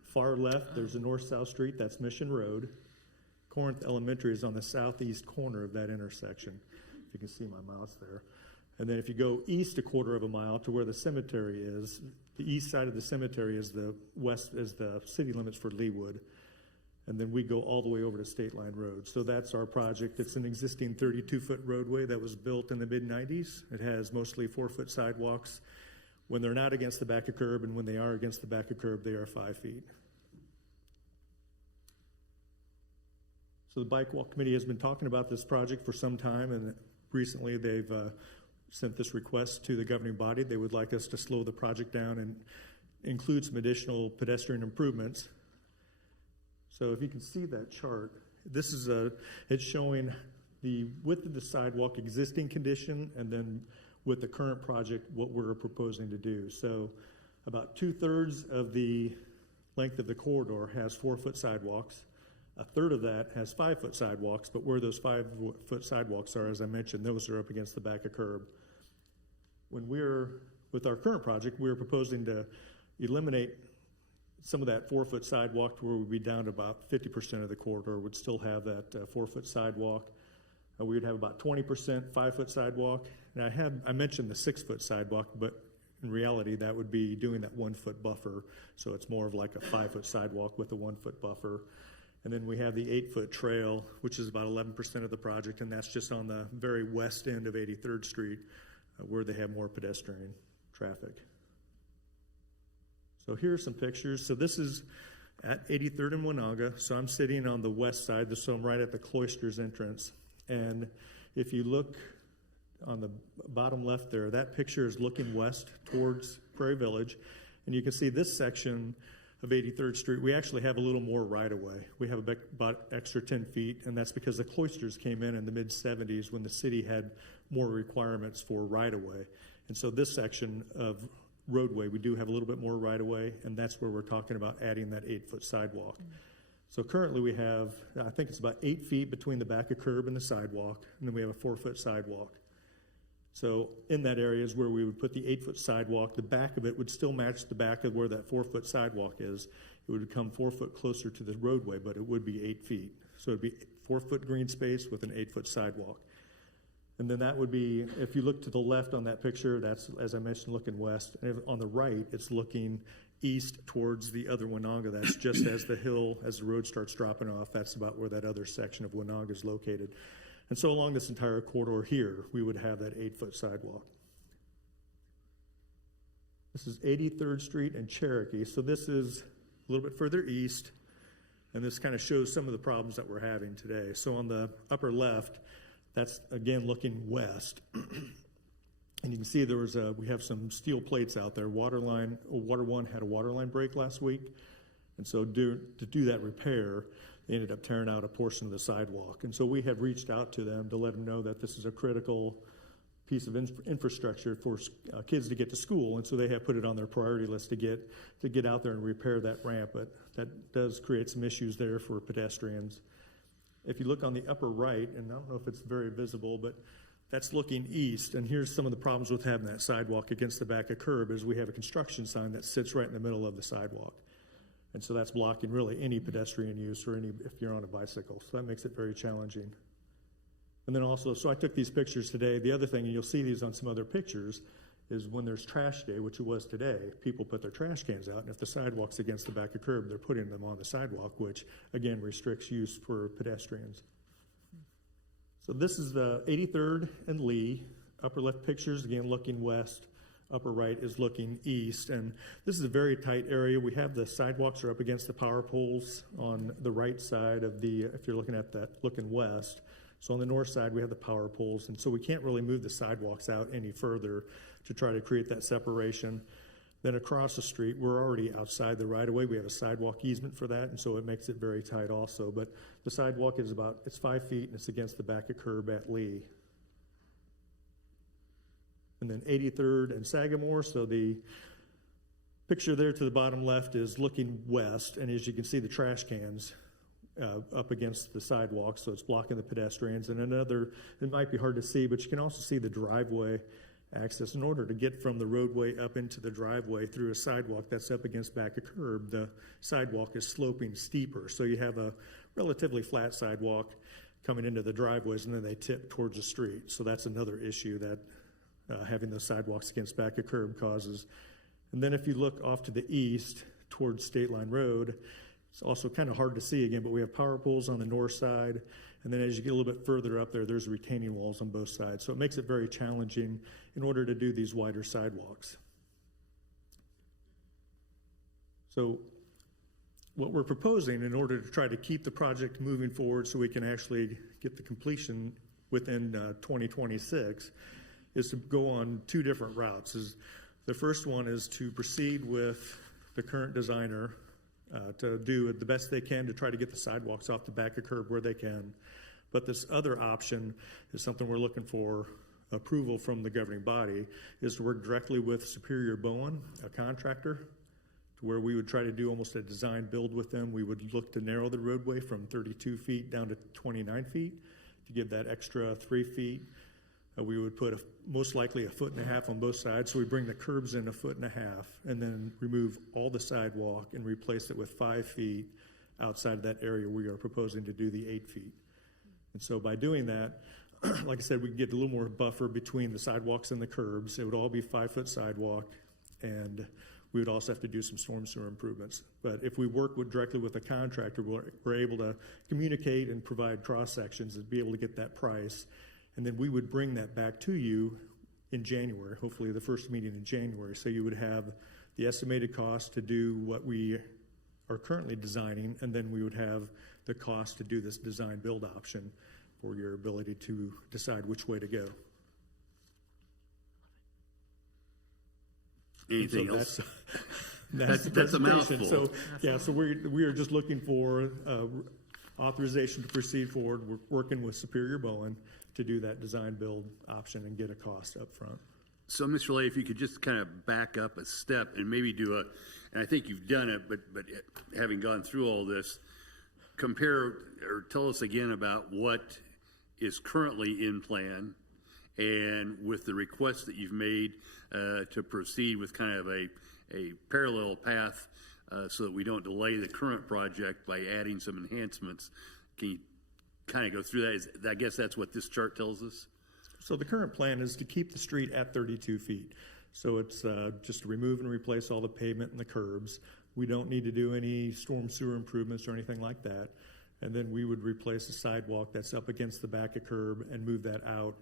Far left, there's a north-south street, that's Mission Road. Corinth Elementary is on the southeast corner of that intersection. You can see my mouse there. And then if you go east a quarter of a mile to where the cemetery is, the east side of the cemetery is the city limits for Leawood. And then we go all the way over to State Line Road. So that's our project. It's an existing 32-foot roadway that was built in the mid-90s. It has mostly 4-foot sidewalks when they're not against the back of curb, and when they are against the back of curb, they are 5 feet. So the Bike Walk Committee has been talking about this project for some time, and recently they've sent this request to the governing body. They would like us to slow the project down and include some additional pedestrian improvements. So if you can see that chart, this is it's showing the width of the sidewalk existing condition, and then with the current project, what we're proposing to do. So about 2/3 of the length of the corridor has 4-foot sidewalks. 1/3 of that has 5-foot sidewalks, but where those 5-foot sidewalks are, as I mentioned, those are up against the back of curb. With our current project, we're proposing to eliminate some of that 4-foot sidewalk to where we'd be down to about 50% of the corridor would still have that 4-foot sidewalk. We would have about 20% 5-foot sidewalk. And I mentioned the 6-foot sidewalk, but in reality, that would be doing that 1-foot buffer. So it's more of like a 5-foot sidewalk with a 1-foot buffer. And then we have the 8-foot trail, which is about 11% of the project, and that's just on the very west end of 83rd Street, where they have more pedestrian traffic. So here are some pictures. So this is at 83rd and Winonga. So I'm sitting on the west side, so I'm right at the Cloisters entrance. And if you look on the bottom left there, that picture is looking west towards Prairie Village. And you can see this section of 83rd Street, we actually have a little more right-of-way. We have about extra 10 feet, and that's because the Cloisters came in the mid-70s when the city had more requirements for right-of-way. And so this section of roadway, we do have a little bit more right-of-way, and that's where we're talking about adding that 8-foot sidewalk. So currently we have, I think it's about 8 feet between the back of curb and the sidewalk, and then we have a 4-foot sidewalk. So in that area is where we would put the 8-foot sidewalk. The back of it would still match the back of where that 4-foot sidewalk is. It would come 4 foot closer to the roadway, but it would be 8 feet. So it'd be 4-foot green space with an 8-foot sidewalk. And then that would be, if you look to the left on that picture, that's, as I mentioned, looking west. And on the right, it's looking east towards the other Winonga. That's just as the hill, as the road starts dropping off, that's about where that other section of Winonga is located. And so along this entire corridor here, we would have that 8-foot sidewalk. This is 83rd Street and Cherokee. So this is a little bit further east, and this kind of shows some of the problems that we're having today. So on the upper left, that's again looking west. And you can see we have some steel plates out there. Water One had a water line break last week. And so to do that repair, they ended up tearing out a portion of the sidewalk. And so we have reached out to them to let them know that this is a critical piece of infrastructure for kids to get to school, and so they have put it on their priority list to get out there and repair that ramp. But that does create some issues there for pedestrians. If you look on the upper right, and I don't know if it's very visible, but that's looking east, and here's some of the problems with having that sidewalk against the back of curb is we have a construction sign that sits right in the middle of the sidewalk. And so that's blocking really any pedestrian use or if you're on a bicycle. So that makes it very challenging. And then also, so I took these pictures today. The other thing, and you'll see these on some other pictures, is when there's trash day, which it was today, people put their trash cans out, and if the sidewalk's against the back of curb, they're putting them on the sidewalk, which again restricts use for pedestrians. So this is the 83rd and Lee. Upper left pictures, again, looking west. Upper right is looking east. And this is a very tight area. We have the sidewalks are up against the power poles on the right side of the, if you're looking at that, looking west. So on the north side, we have the power poles. And so we can't really move the sidewalks out any further to try to create that separation. Then across the street, we're already outside the right-of-way. We have a sidewalk easement for that, and so it makes it very tight also. But the sidewalk is it's 5 feet, and it's against the back of curb at Lee. And then 83rd and Sagamore, so the picture there to the bottom left is looking west, and as you can see, the trash cans up against the sidewalk, so it's blocking the pedestrians. And another, it might be hard to see, but you can also see the driveway access. In order to get from the roadway up into the driveway through a sidewalk that's up against back of curb, the sidewalk is sloping steeper. So you have a relatively flat sidewalk coming into the driveways, and then they tip towards the street. So that's another issue that having those sidewalks against back of curb causes. And then if you look off to the east towards State Line Road, it's also kind of hard to see again, but we have power poles on the north side. And then as you get a little bit further up there, there's retaining walls on both sides. So it makes it very challenging in order to do these wider sidewalks. So what we're proposing in order to try to keep the project moving forward so we can actually get the completion within 2026 is to go on two different routes. The first one is to proceed with the current designer to do the best they can to try to get the sidewalks off the back of curb where they can. But this other option is something we're looking for approval from the governing body, is to work directly with Superior Bowen, a contractor, to where we would try to do almost a design build with them. We would look to narrow the roadway from 32 feet down to 29 feet to give that extra 3 feet. We would put most likely 1.5 feet on both sides, so we bring the curbs in 1.5 feet and then remove all the sidewalk and replace it with 5 feet outside of that area. We are proposing to do the 8 feet. And so by doing that, like I said, we can get a little more buffer between the sidewalks and the curbs. It would all be 5-foot sidewalk, and we would also have to do some storm sewer improvements. But if we work directly with a contractor, we're able to communicate and provide cross sections and be able to get that price. And then we would bring that back to you in January, hopefully the first meeting in January. So you would have the estimated cost to do what we are currently designing, and then we would have the cost to do this design build option for your ability to decide which way to go. Anything so else? That's a mouthful. So yeah, so we are just looking for authorization to proceed forward. We're working with Superior Bowen to do that design build option and get a cost up front. So, Mr. Lay, if you could just kind of back up a step and maybe do and I think you've done it, but having gone through all this, compare or tell us again about what is currently in plan and with the request that you've made to proceed with kind of a parallel path so that we don't delay the current project by adding some enhancements. Can you kind of go through that? I guess that's what this chart tells us. So the current plan is to keep the street at 32 feet. So it's just to remove and replace all the pavement and the curbs. We don't need to do any storm sewer improvements or anything like that. And then we would replace the sidewalk that's up against the back of curb and move that out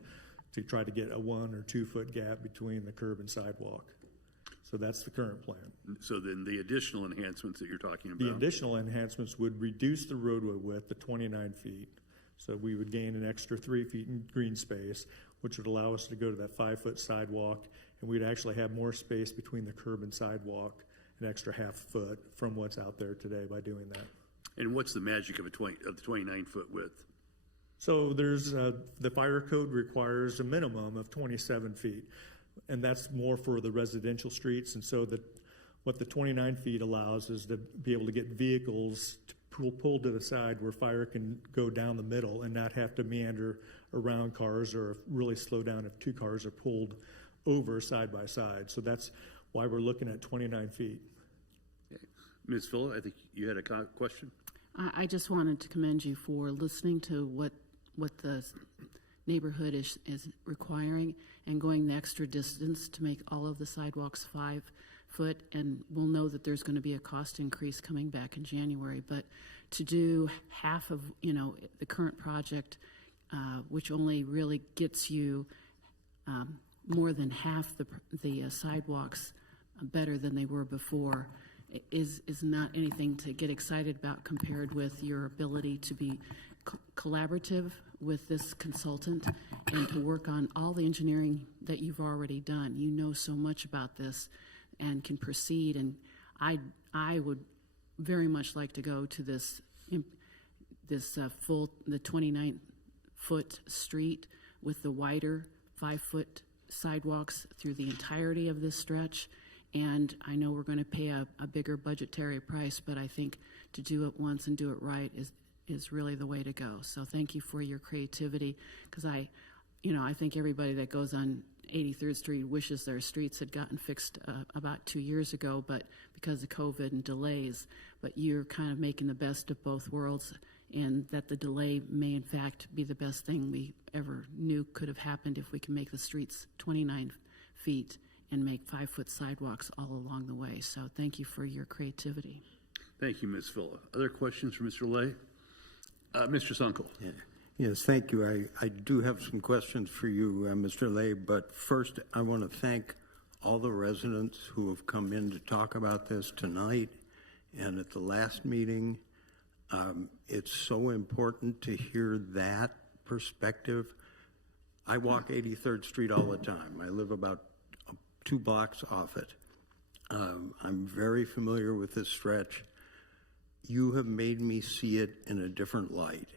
to try to get a 1 or 2 foot gap between the curb and sidewalk. So that's the current plan. So then the additional enhancements that you're talking about? The additional enhancements would reduce the roadway width to 29 feet. So we would gain an extra 3 feet in green space, which would allow us to go to that 5 foot sidewalk, and we'd actually have more space between the curb and sidewalk, an extra 1/2 foot from what's out there today by doing that. And what's the magic of the 29 foot width? So there's, the fire code requires a minimum of 27 feet, and that's more for the residential streets. And so what the 29 feet allows is to be able to get vehicles to pull to the side where fire can go down the middle and not have to meander around cars or really slow down if two cars are pulled over side by side. So that's why we're looking at 29 feet. Okay. Ms. Fuller, I think you had a question? I just wanted to commend you for listening to what the neighborhood is requiring and going the extra distance to make all of the sidewalks 5 foot. And we'll know that there's going to be a cost increase coming back in January. But to do half of, the current project, which only really gets you more than half the sidewalks better than they were before, is not anything to get excited about compared with your ability to be collaborative with this consultant and to work on all the engineering that you've already done. You know so much about this and can proceed, and I would very much like to go to the 29-foot street with the wider 5-foot sidewalks through the entirety of this stretch. And I know we're going to pay a bigger budgetary price, but I think to do it once and do it right is really the way to go. So thank you for your creativity, because I think everybody that goes on 83rd Street wishes their streets had gotten fixed about 2 years ago, but because of COVID and delays. But you're kind of making the best of both worlds, and that the delay may in fact be the best thing we ever knew could have happened if we can make the streets 29 feet and make 5-foot sidewalks all along the way. So thank you for your creativity. Thank you, Ms. Fuller. Other questions for Mr. Lay? Mr. Sunkel. Yeah. Yes, thank you. I do have some questions for you, Mr. Lay, but first I want to thank all the residents who have come in to talk about this tonight and at the last meeting. It's so important to hear that perspective. I walk 83rd Street all the time. I live about 2 blocks off it. I'm very familiar with this stretch. You have made me see it in a different light,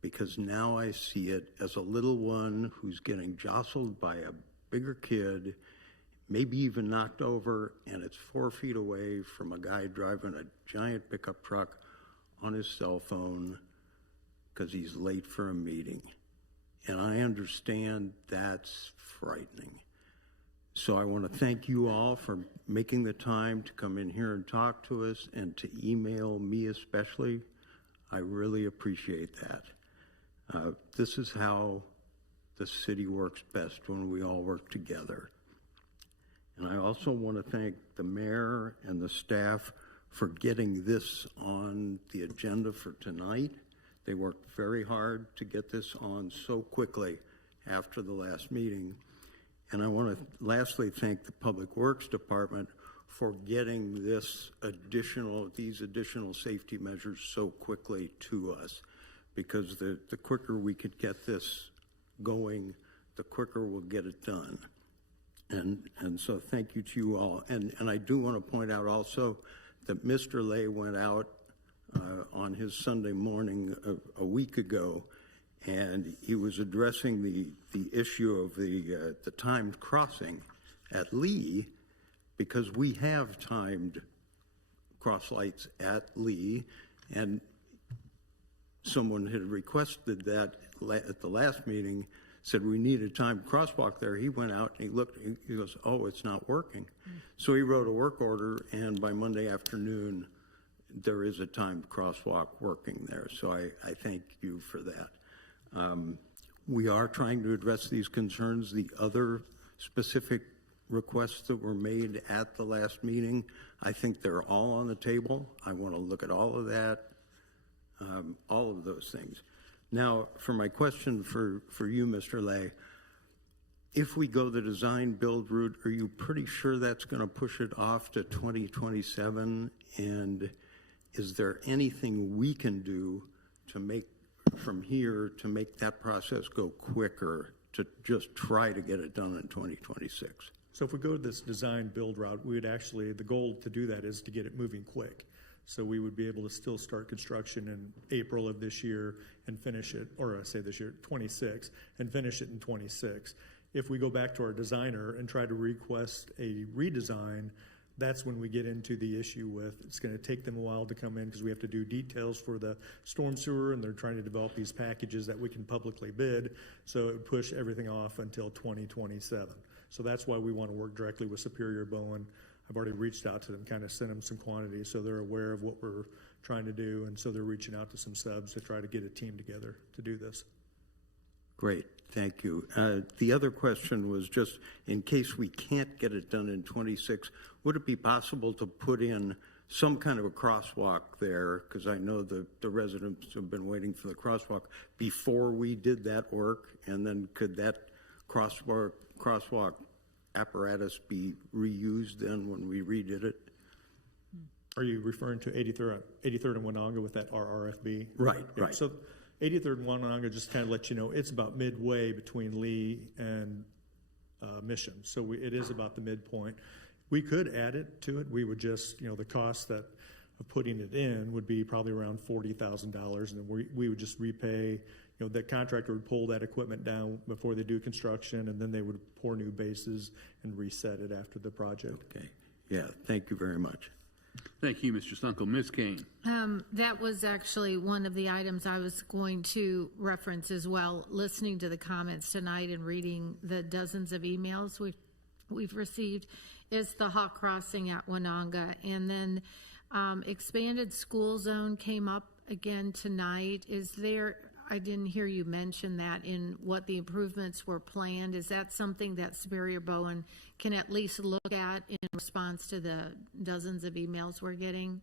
because now I see it as a little one who's getting jostled by a bigger kid, maybe even knocked over, and it's 4 feet away from a guy driving a giant pickup truck on his cell phone because he's late for a meeting. And I understand that's frightening. So I want to thank you all for making the time to come in here and talk to us and to email me especially. I really appreciate that. This is how the city works best, when we all work together. And I also want to thank the mayor and the staff for getting this on the agenda for tonight. They worked very hard to get this on so quickly after the last meeting. And I want to lastly thank the Public Works Department for getting these additional safety measures so quickly to us, because the quicker we could get this going, the quicker we'll get it done. And so thank you to you all. And I do want to point out also that Mr. Lay went out on his Sunday morning a week ago, and he was addressing the issue of the timed crossing at Lee, because we have timed cross lights at Lee, and someone had requested that at the last meeting, said we need a timed crosswalk there. He went out and he looked, he goes, oh, it's not working. So he wrote a work order, and by Monday afternoon, there is a timed crosswalk working there. So I thank you for that. We are trying to address these concerns. The other specific requests that were made at the last meeting, I think they're all on the table. I want to look at all of that, all of those things. Now, for my question for you, Mr. Lay, if we go the design build route, are you pretty sure that's going to push it off to 2027? And is there anything we can do to make from here to make that process go quicker, to just try to get it done in 2026? So if we go to this design build route, we would actually, the goal to do that is to get it moving quick. So we would be able to still start construction in April of this year and finish it, or I say this year, 26, and finish it in 26. If we go back to our designer and try to request a redesign, that's when we get into the issue with it's going to take them a while to come in because we have to do details for the storm sewer, and they're trying to develop these packages that we can publicly bid. So it would push everything off until 2027. So that's why we want to work directly with Superior Bowen. I've already reached out to them, kind of sent them some quantities so they're aware of what we're trying to do, and so they're reaching out to some subs to try to get a team together to do this. Great, thank you. The other question was just in case we can't get it done in 26, would it be possible to put in some kind of a crosswalk there? Because I know the residents have been waiting for the crosswalk before we did that work, and then could that crosswalk apparatus be reused then when we redid it? Are you referring to 83rd and Winonga with that RRFB? Right, Yeah, right. So 83rd and Winonga, just kind of let you know, it's about midway between Lee and Mission. So it is about the midpoint. We could add it to it. We would just, the cost of putting it in would be probably around $40,000, and then we would just repay. The contractor would pull that equipment down before they do construction, and then they would pour new bases and reset it after the project. Okay, yeah, thank you very much. Thank you, Mr. Stunkel. Ms. Kane. That was actually one of the items I was going to reference as well, listening to the comments tonight and reading the dozens of emails we've received, is the Hawk Crossing at Winonga. And then expanded school zone came up again tonight. I didn't hear you mention that in what the improvements were planned. Is that something that Superior Bowen can at least look at in response to the dozens of emails we're getting?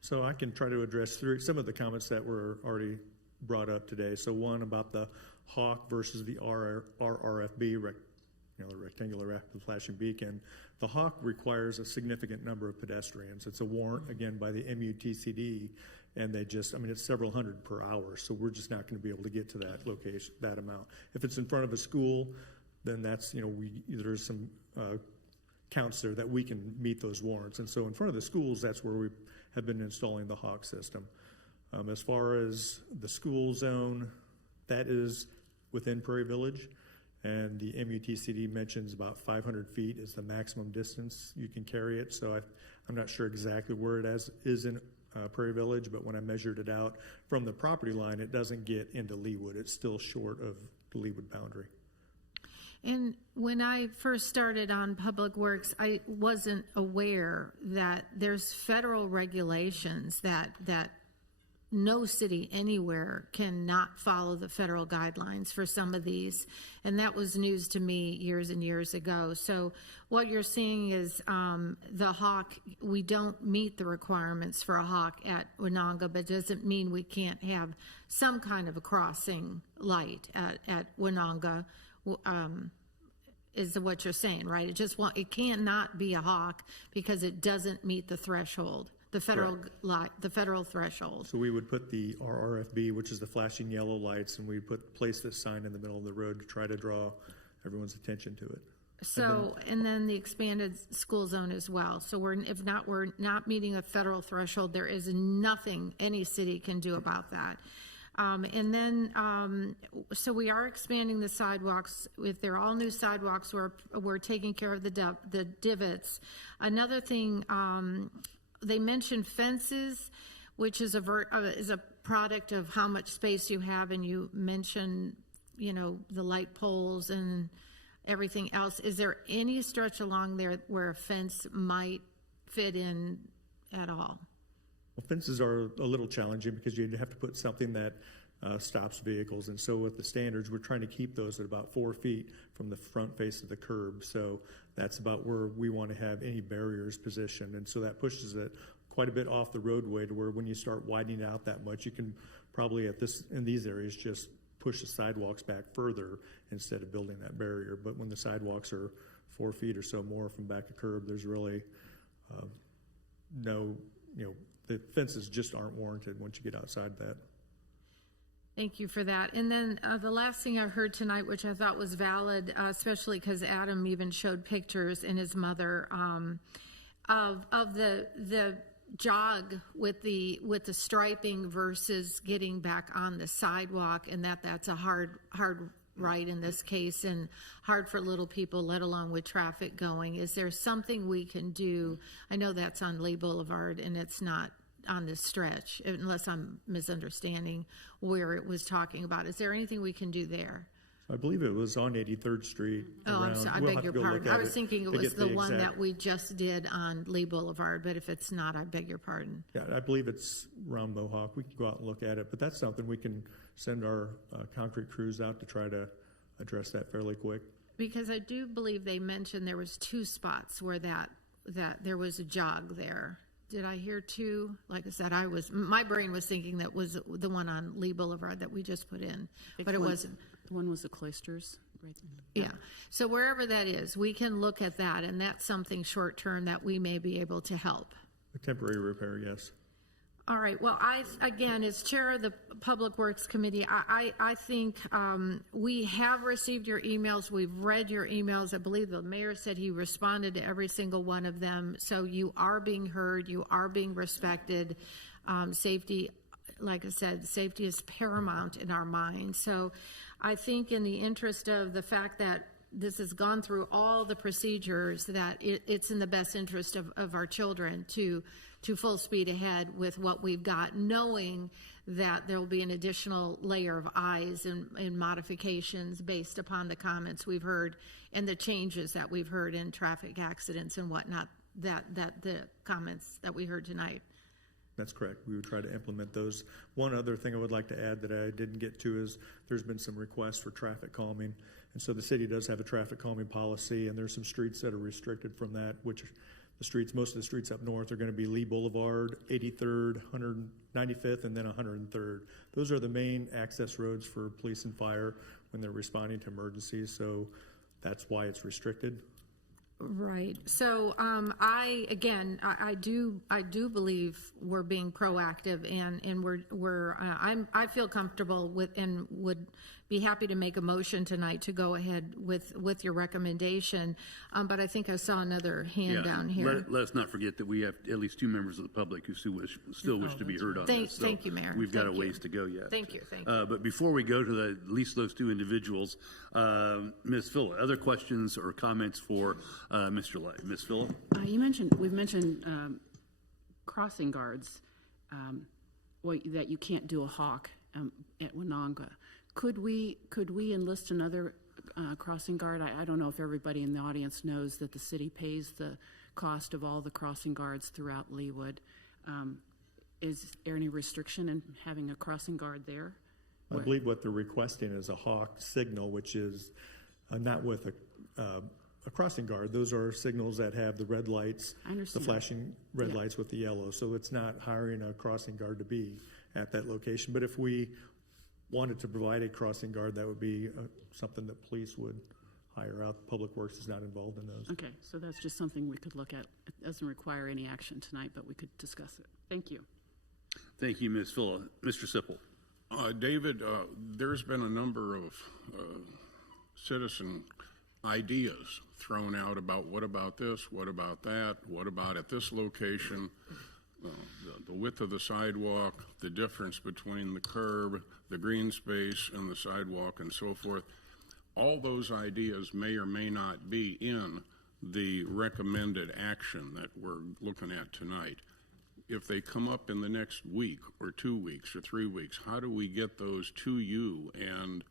So I can try to address some of the comments that were already brought up today. So one about the Hawk versus the RRFB, the rectangular rapid flashing beacon. The Hawk requires a significant number of pedestrians. It's a warrant, again, by the MUTCD, and it's several hundred per hour, so we're just not going to be able to get to that location, that amount. If it's in front of a school, then that's, there's some counts there that we can meet those warrants. And so in front of the schools, that's where we have been installing the Hawk system. As far as the school zone, that is within Prairie Village, and the MUTCD mentions about 500 feet is the maximum distance you can carry it. So I'm not sure exactly where it is in Prairie Village, but when I measured it out from the property line, it doesn't get into Leawood. It's still short of the Leawood boundary. And when I first started on Public Works, I wasn't aware that there's federal regulations that no city anywhere cannot follow the federal guidelines for some of these. And that was news to me years and years ago. So what you're seeing is the Hawk, we don't meet the requirements for a Hawk at Winonga, but doesn't mean we can't have some kind of a crossing light at Winonga, is what you're saying, right? It cannot be a Hawk because it doesn't meet the threshold. The federal threshold. So we would put the RRFB, which is the flashing yellow lights, and we'd place this sign in the middle of the road to try to draw everyone's attention to it. So, and then the expanded school zone as well. So we're not meeting a federal threshold. There is nothing any city can do about that. And then, so we are expanding the sidewalks. If they're all new sidewalks, we're taking care of the divots. Another thing, they mentioned fences, which is a product of how much space you have, and you mentioned, the light poles and everything else. Is there any stretch along there where a fence might fit in at all? Well, fences are a little challenging because you'd have to put something that stops vehicles, and so with the standards, we're trying to keep those at about 4 feet from the front face of the curb. So that's about where we want to have any barriers positioned, and so that pushes it quite a bit off the roadway to where when you start widening out that much, you can probably in these areas just push the sidewalks back further instead of building that barrier. But when the sidewalks are 4 feet or so more from back of curb, there's really no, the fences just aren't warranted once you get outside that. Thank you for that. And then the last thing I heard tonight, which I thought was valid, especially because Adam even showed pictures and his mother of the jog with the striping versus getting back on the sidewalk, and that's a hard right in this case, and hard for little people, let alone with traffic going. Is there something we can do? I know that's on Lee Boulevard and it's not on this stretch, unless I'm misunderstanding where it was talking about. Is there anything we can do there? I believe it was on 83rd Street. Oh, I'm sorry. I We'll beg have your to go look pardon. at I was thinking it to was get the one exact- that we just did on Lee Boulevard, but if it's not, I beg your pardon. Yeah, I believe it's around Mohawk. We can go out and look at it, but that's something we can send our concrete crews out to try to address that fairly quick. Because I do believe they mentioned there was 2 spots where that there was a jog there. Did I hear 2? Like I said, my brain was thinking that was the one on Lee Boulevard that we just put in, but it wasn't. The one was the cloisters, right? Yeah. So wherever that is, we can look at that, and that's something short term that we may be able to help. A temporary repair, yes. All right. Well, again, as chair of the Public Works Committee, I think we have received your emails. We've read your emails. I believe the mayor said he responded to every single one of them. So you are being heard. You are being respected. Safety, like I said, safety is paramount in our mind. So I think in the interest of the fact that this has gone through all the procedures, that it's in the best interest of our children to full speed ahead with what we've got, knowing that there will be an additional layer of eyes and modifications based upon the comments we've heard and the changes that we've heard in traffic accidents and whatnot, that the comments that we heard tonight. That's correct. We would try to implement those. One other thing I would like to add that I didn't get to is there's been some requests for traffic calming. And so the city does have a traffic calming policy, and there's some streets that are restricted from that, which most of the streets up north are going to be Lee Boulevard, 83rd, 195th, and then 103rd. Those are the main access roads for police and fire when they're responding to emergencies. So that's why it's restricted. Right. So I do believe we're being proactive, and I feel comfortable with and would be happy to make a motion tonight to go ahead with your recommendation. But I think I saw another hand down here. Let's not forget that we have at least 2 members of the public who still wish to be heard on this. So thank you, Mayor. We've got a Thank you. ways to go yet. Thank you. But before we go to at least those 2 individuals, Ms. Phillip, other questions or comments for Mr. Lay? Ms. Phillip? We've mentioned crossing guards, that you can't do a hawk at Winonga. Could we enlist another crossing guard? I don't know if everybody in the audience knows that the city pays the cost of all the crossing guards throughout Leawood. Is there any restriction in having a crossing guard there? I believe what they're requesting is a hawk signal, which is not with a crossing guard. Those are signals that have the red lights, the flashing red lights with the yellow. So it's not hiring a crossing guard to be at that location. But if we wanted to provide a crossing guard, that would be something that police would hire out. Public Works is not involved in those. Okay, so that's just something we could look at. It doesn't require any action tonight, but we could discuss it. Thank you. Thank you, Ms. Phillip. Mr. Sipple. David, there's been a number of citizen ideas thrown out about what about this, what about that, what about at this location, the width of the sidewalk, the difference between the curb, the green space, and the sidewalk, and so forth. All those ideas may or may not be in the recommended action that we're looking at tonight. If they come up in the next week or 2 weeks or 3 weeks, how do we get those to you and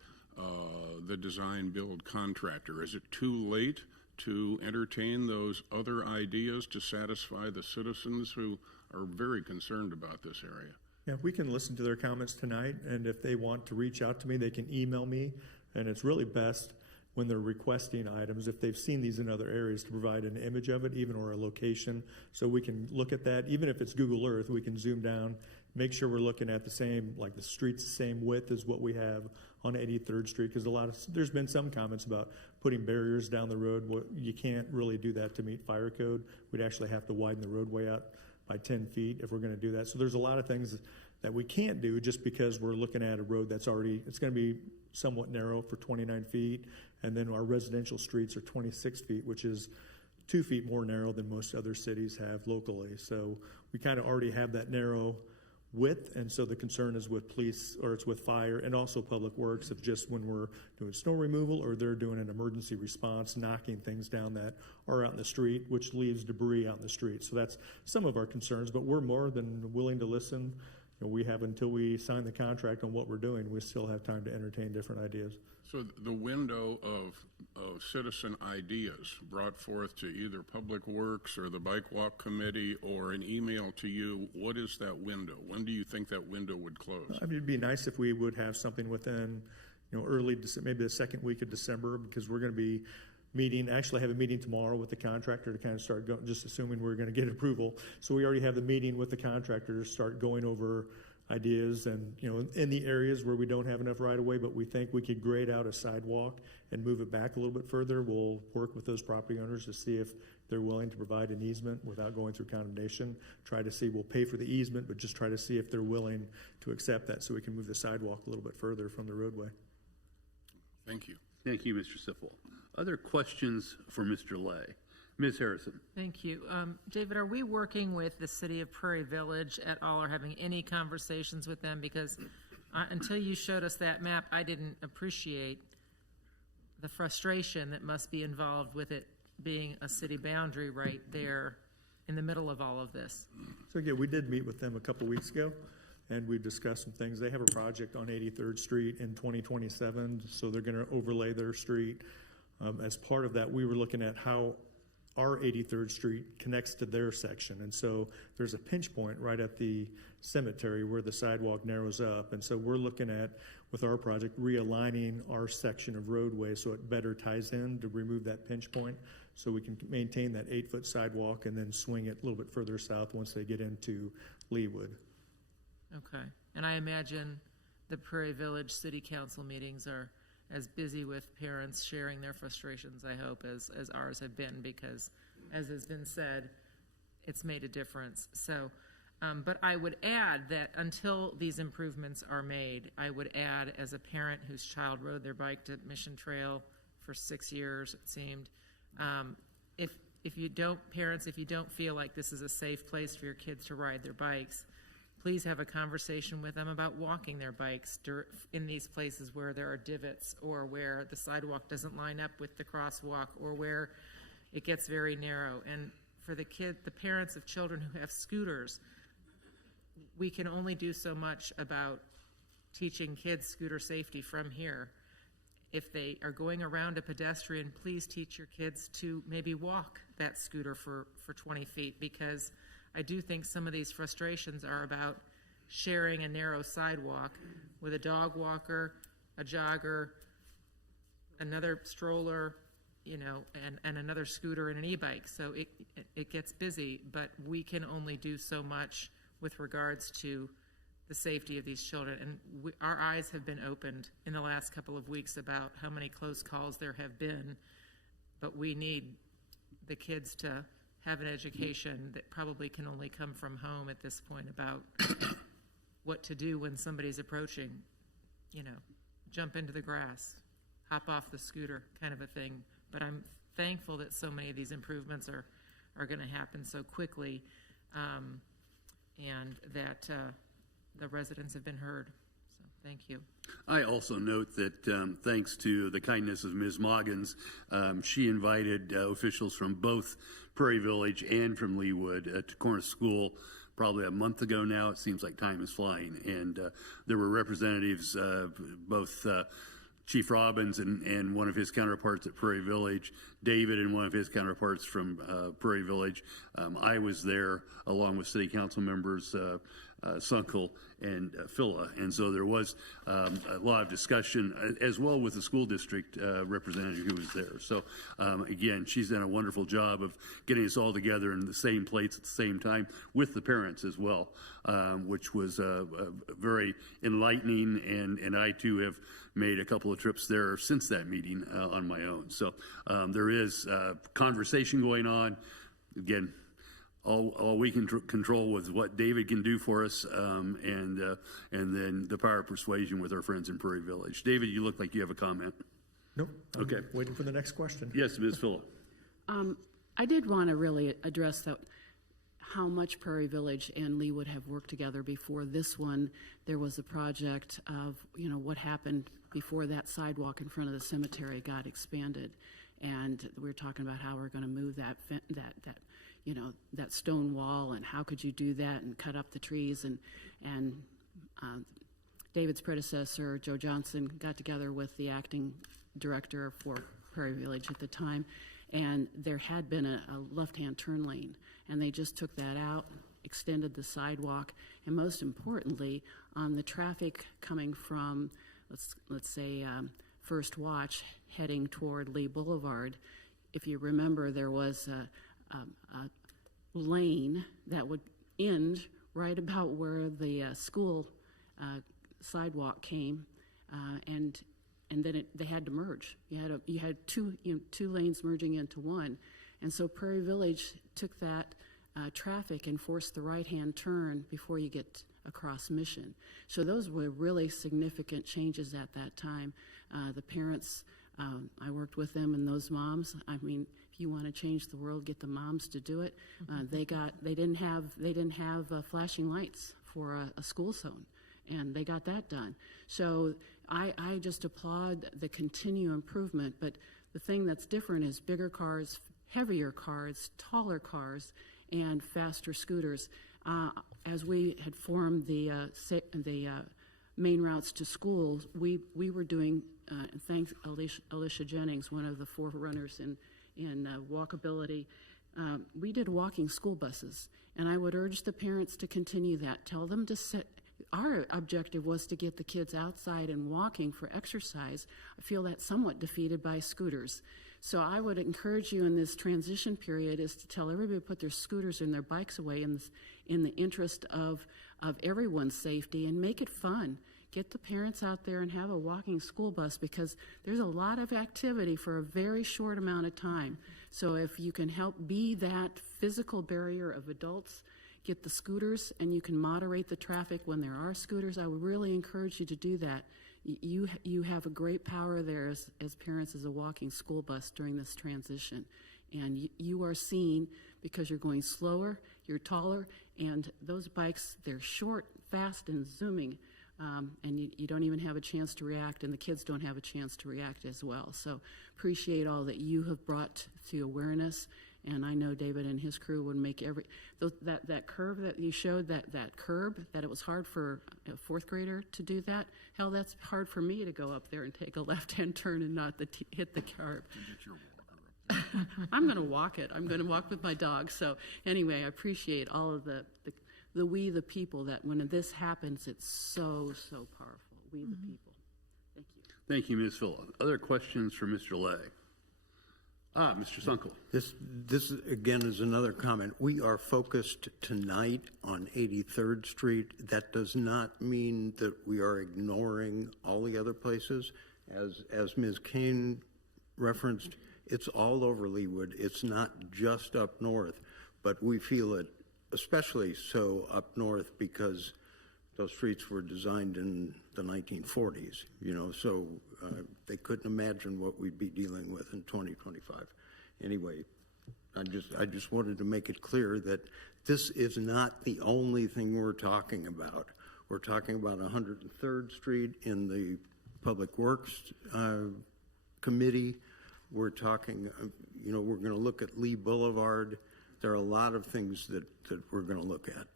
the design build contractor? Is it too late to entertain those other ideas to satisfy the citizens who are very concerned about this area? Yeah, we can listen to their comments tonight, and if they want to reach out to me, they can email me, and it's really best when they're requesting items, if they've seen these in other areas, to provide an image of it, even or a location, so we can look at that. Even if it's Google Earth, we can zoom down, make sure we're looking at the same, like the street's the same width as what we have on 83rd Street, because there's been some comments about putting barriers down the road. Well, you can't really do that to meet fire code. We'd actually have to widen the roadway out by 10 feet if we're going to do that. So there's a lot of things that we can't do just because we're looking at a road that's already, it's going to be somewhat narrow for 29 feet, and then our residential streets are 26 feet, which is 2 feet more narrow than most other cities have locally. So we kind of already have that narrow width, and so the concern is with police, or it's with fire, and also public works, of just when we're doing snow removal or they're doing an emergency response, knocking things down that are out in the street, which leaves debris out in the street. So that's some of our concerns, but we're more than willing to listen. We have until we sign the contract on what we're doing. We still have time to entertain different ideas. So the window of citizen ideas brought forth to either Public Works or the Bike Walk Committee or an email to you, what is that window? When do you think that window would close? I mean, it'd be nice if we would have something within, early December, maybe the second week of December, because we're going to be actually have a meeting tomorrow with the contractor to kind of start going, just assuming we're going to get approval. So we already have the meeting with the contractor to start going over ideas and, in the areas where we don't have enough right of way, but we think we could grade out a sidewalk and move it back a little bit further. We'll work with those property owners to see if they're willing to provide an easement without going through condemnation. Try to see, we'll pay for the easement, but just try to see if they're willing to accept that so we can move the sidewalk a little bit further from the roadway. Thank you. Thank you, Mr. Siffel. Other questions for Mr. Lay? Ms. Harrison. Thank you. David, are we working with the city of Prairie Village at all or having any conversations with them? Because until you showed us that map, I didn't appreciate the frustration that must be involved with it being a city boundary right there in the middle of all of this. So again, we did meet with them a couple weeks ago, and we discussed some things. They have a project on 83rd Street in 2027, so they're going to overlay their street. As part of that, we were looking at how our 83rd Street connects to their section. And so there's a pinch point right at the cemetery where the sidewalk narrows up. And so we're looking at, with our project, realigning our section of roadway so it better ties in to remove that pinch point so we can maintain that 8-foot sidewalk and then swing it a little bit further south once they get into Leawood. Okay. And I imagine the Prairie Village City Council meetings are as busy with parents sharing their frustrations, I hope, as ours have been, because, as has been said, it's made a difference. So, but I would add that until these improvements are made, I would add, as a parent whose child rode their bike to Mission Trail for 6 years, it seemed, if you don't feel like this is a safe place for your kids to ride their bikes, please have a conversation with them about walking their bikes in these places where there are divots or where the sidewalk doesn't line up with the crosswalk or where it gets very narrow. And for the parents of children who have scooters, we can only do so much about teaching kids scooter safety from here. If they are going around a pedestrian, please teach your kids to maybe walk that scooter for 20 feet, because I do think some of these frustrations are about sharing a narrow sidewalk with a dog walker, a jogger, another stroller, and another scooter and an e-bike. So it gets busy, but we can only do so much with regards to the safety of these children. And our eyes have been opened in the last couple of weeks about how many close calls there have been, but we need the kids to have an education that probably can only come from home at this point about what to do when somebody's approaching, jump into the grass, hop off the scooter kind of a thing. But I'm thankful that so many of these improvements are going to happen so quickly, and that the residents have been heard. So thank you. I also note that thanks to the kindness of Ms. Moggins, she invited officials from both Prairie Village and from Leawood to Cornish School probably a month ago now. It seems like time is flying. And there were representatives, both Chief Robbins and one of his counterparts at Prairie Village, David and one of his counterparts from Prairie Village. I was there along with city council members, Sunkel and Phila, and so there was a lot of discussion as well with the school district representative who was there. So again, she's done a wonderful job of getting us all together in the same place at the same time with the parents as well, which was very enlightening, and I too have made a couple of trips there since that meeting on my own. So there is conversation going on. Again, all we can control was what David can do for us, and then the power of persuasion with our friends in Prairie Village. David, you look like you have a comment. Nope. Okay. Waiting for the next question. Yes, Ms. Phillip. I did want to really address how much Prairie Village and Leawood have worked together before this one. There was a project of, what happened before that sidewalk in front of the cemetery got expanded. And we were talking about how we're going to move that stone wall, and how could you do that and cut up the trees. And David's predecessor, Joe Johnson, got together with the acting director for Prairie Village at the time, and there had been a left-hand turn lane, and they just took that out, extended the sidewalk, and most importantly, on the traffic coming from, let's say, First Watch heading toward Lee Boulevard, if you remember, there was a lane that would end right about where the school sidewalk came, and then they had to merge. You had two lanes merging into one, and so Prairie Village took that traffic and forced the right-hand turn before you get across Mission. So those were really significant changes at that time. The parents, I worked with them and those moms. I mean, if you want to change the world, get the moms to do it. They didn't have flashing lights for a school zone, and they got that done. So I just applaud the continued improvement, but the thing that's different is bigger cars, heavier cars, taller cars, and faster scooters. As we had formed the main routes to schools, we were doing, thanks Alicia Jennings, one of the forerunners in walkability, we did walking school buses, and I would urge the parents to continue that. Tell them to set. Our objective was to get the kids outside and walking for exercise. I feel that's somewhat defeated by scooters. So I would encourage you in this transition period is to tell everybody to put their scooters and their bikes away in the interest of everyone's safety, and make it fun. Get the parents out there and have a walking school bus, because there's a lot of activity for a very short amount of time. So if you can help be that physical barrier of adults, get the scooters, and you can moderate the traffic when there are scooters, I would really encourage you to do that. You have a great power there as parents as a walking school bus during this transition. And you are seen because you're going slower, you're taller, and those bikes, they're short, fast, and zooming. And you don't even have a chance to react, and the kids don't have a chance to react as well. So appreciate all that you have brought to awareness. And I know David and his crew would make that curve that you showed, that curb, that it was hard for a fourth grader to do that. Hell, that's hard for me to go up there and take a left-hand turn and not hit the curb. I'm going to walk it. I'm going to walk with my dog. So anyway, I appreciate all of the people, that when this happens, it's so powerful. We the people. Thank you. Thank you, Ms. Phillip. Other questions for Mr. Lay? Mr. Sunkel. This again is another comment. We are focused tonight on 83rd Street. That does not mean that we are ignoring all the other places. As Ms. Kane referenced, it's all over Leawood. It's not just up north, but we feel it especially so up north because those streets were designed in the 1940s, so they couldn't imagine what we'd be dealing with in 2025. Anyway, I just wanted to make it clear that this is not the only thing we're talking about. We're talking about 103rd Street in the Public Works Committee. We're talking, we're going to look at Lee Boulevard. There are a lot of things that we're going to look at.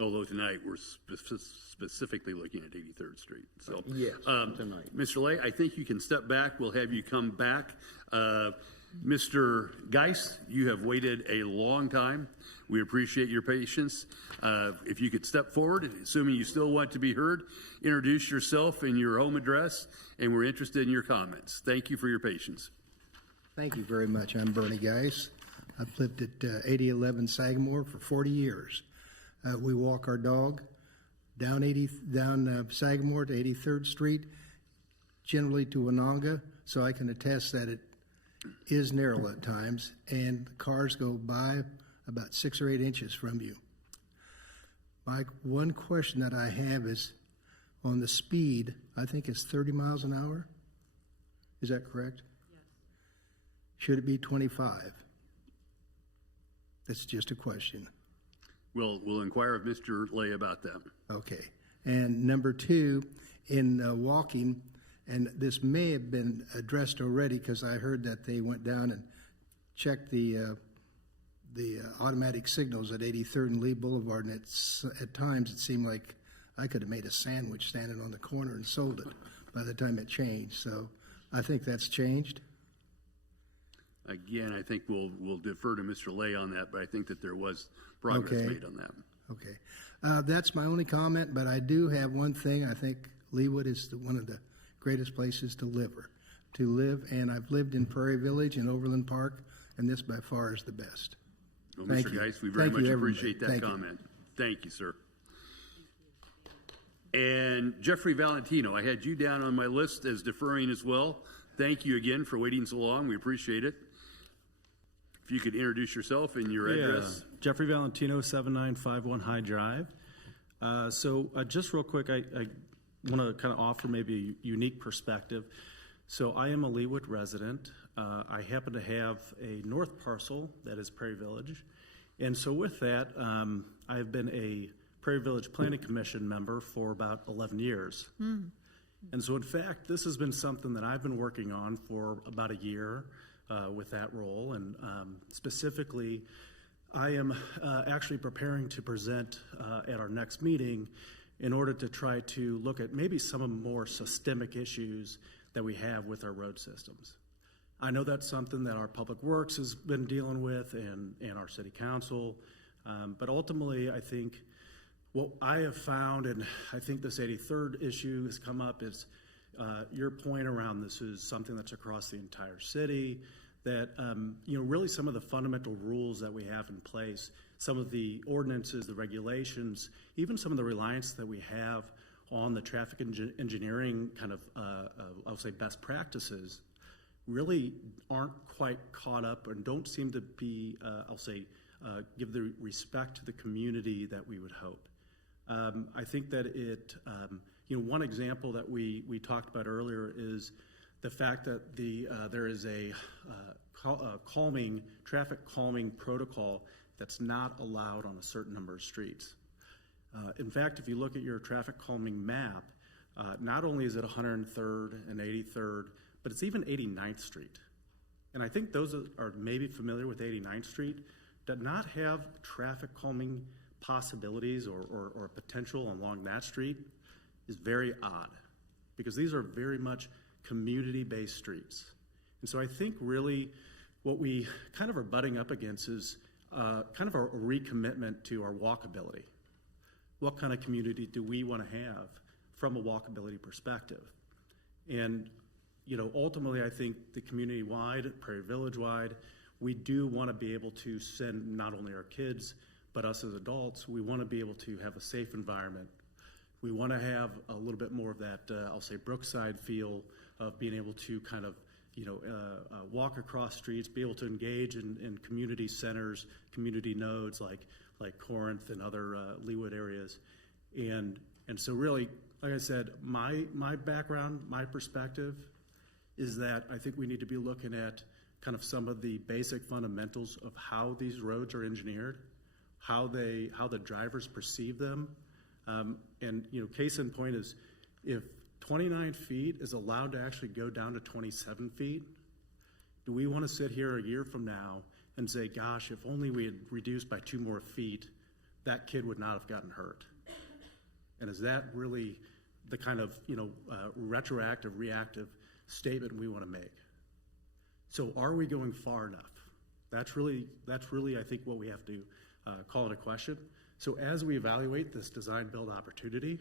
Although tonight we're specifically looking at 83rd Street. So yes, tonight. Mr. Lay, I think you can step back. We'll have you come back. Mr. Geis, you have waited a long time. We appreciate your patience. If you could step forward, assuming you still want to be heard, introduce yourself and your home address, and we're interested in your comments. Thank you for your patience. Thank you very much. I'm Bernie Geis. I've lived at 8011 Sagamore for 40 years. We walk our dog down Sagamore to 83rd Street, generally to Wenonga, so I can attest that it is narrow at times, and cars go by about 6 or 8 inches from you. My one question that I have is on the speed. I think it's 30 miles an hour. Is that correct? Yes. Should it be 25? That's just a question. We'll inquire of Mr. Lay about that. Okay. And number two, in walking, and this may have been addressed already because I heard that they went down and checked the automatic signals at 83rd and Lee Boulevard, and at times it seemed like I could have made a sandwich standing on the corner and sold it by the time it changed. So I think that's changed. Again, I think we'll defer to Mr. Lay on that, but I think that there was progress Okay. made on that. Okay. That's my only comment, but I do have one thing. I think Leawood is one of the greatest places to live, and I've lived in Prairie Village and Overland Park, and this by far is the best. Well, Thank Mr. you. Geis, we very Thank much you, everybody. appreciate that Thank you. comment. Thank you, sir. And Jeffrey Valentino, I had you down on my list as deferring as well. Thank you again for waiting so long. We appreciate it. If you could introduce yourself and your address. Jeffrey Valentino, 7951 High Drive. Just real quick, I want to kind of offer maybe a unique perspective. So I am a Leawood resident. I happen to have a north parcel that is Prairie Village. And so with that, I've been a Prairie Village Planning Commission member for about 11 years. And so in fact, this has been something that I've been working on for about a year with that role. And specifically, I am actually preparing to present at our next meeting in order to try to look at maybe some of the more systemic issues that we have with our road systems. I know that's something that our Public Works has been dealing with and our City Council, but ultimately I think what I have found, and I think this 83rd issue has come up, is your point around this is something that's across the entire city, that really some of the fundamental rules that we have in place, some of the ordinances, the regulations, even some of the reliance that we have on the traffic engineering kind of, I'll say, best practices, really aren't quite caught up and don't seem to be, give the respect to the community that we would hope. I think that one example that we talked about earlier is the fact that there is a traffic calming protocol that's not allowed on a certain number of streets. In fact, if you look at your traffic calming map, not only is it 103rd and 83rd, but it's even 89th Street. And I think those are maybe familiar with 89th Street, that not have traffic calming possibilities or potential along that street is very odd, because these are very much community-based streets. And so I think really what we kind of are butting up against is kind of a recommitment to our walkability. What kind of community do we want to have from a walkability perspective? And ultimately I think the community-wide, Prairie Village-wide, we do want to be able to send not only our kids, but us as adults, we want to be able to have a safe environment. We want to have a little bit more of that, I'll say, Brookside feel of being able to kind of, walk across streets, be able to engage in community centers, community nodes like Corinth and other Leawood areas. And so really, like I said, my background, my perspective is that I think we need to be looking at kind of some of the basic fundamentals of how these roads are engineered, how the drivers perceive them. And case in point is, if 29 feet is allowed to actually go down to 27 feet, do we want to sit here a year from now and say, gosh, if only we had reduced by 2 more feet, that kid would not have gotten hurt? And is that really the kind of retroactive, reactive statement we want to make? So are we going far enough? That's really I think what we have to call it a question. So as we evaluate this design build opportunity,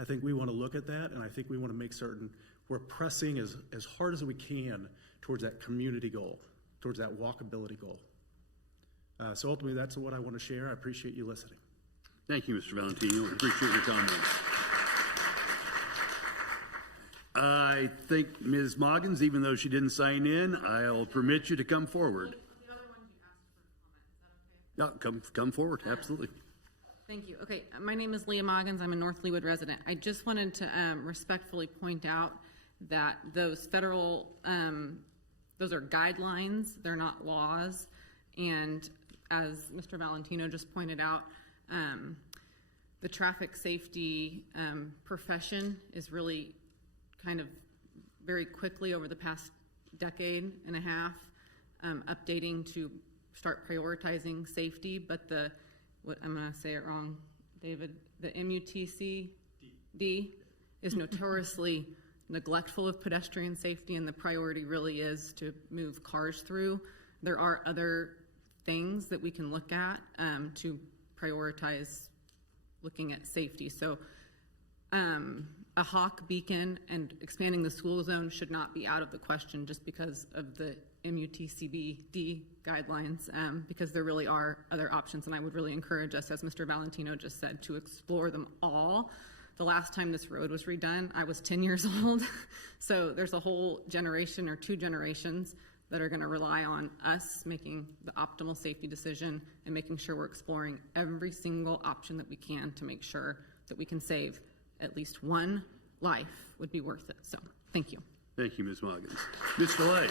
I think we want to look at that, and I think we want to make certain we're pressing as hard as we can towards that community goal, towards that walkability goal. So ultimately, that's what I want to share. I appreciate you listening. Thank you, Mr. Valentino. I appreciate your comments. I think Ms. Moggins, even though she didn't sign in, I'll permit you to come forward. The other one you asked for comment. Is that okay? No, come forward, absolutely. Thank you. Okay, my name is Leah Moggins. I'm a North Leawood resident. I just wanted to respectfully point out that those federal, those are guidelines. They're not laws. And as Mr. Valentino just pointed out, the traffic safety profession is really kind of very quickly over the past decade and a half updating to start prioritizing safety, but what I'm going to say it wrong, David, the MUTCD is notoriously neglectful of pedestrian safety, and the priority really is to move cars through. There are other things that we can look at to prioritize looking at safety. So a hawk beacon and expanding the school zone should not be out of the question just because of the MUTCD guidelines, because there really are other options, and I would really encourage us, as Mr. Valentino just said, to explore them all. The last time this road was redone, I was 10 years old, so there's a whole generation or 2 generations that are going to rely on us making the optimal safety decision and making sure we're exploring every single option that we can to make sure that we can save at least one life would be worth it. So, thank you. Thank you, Ms. Moggins. Mr. Lay.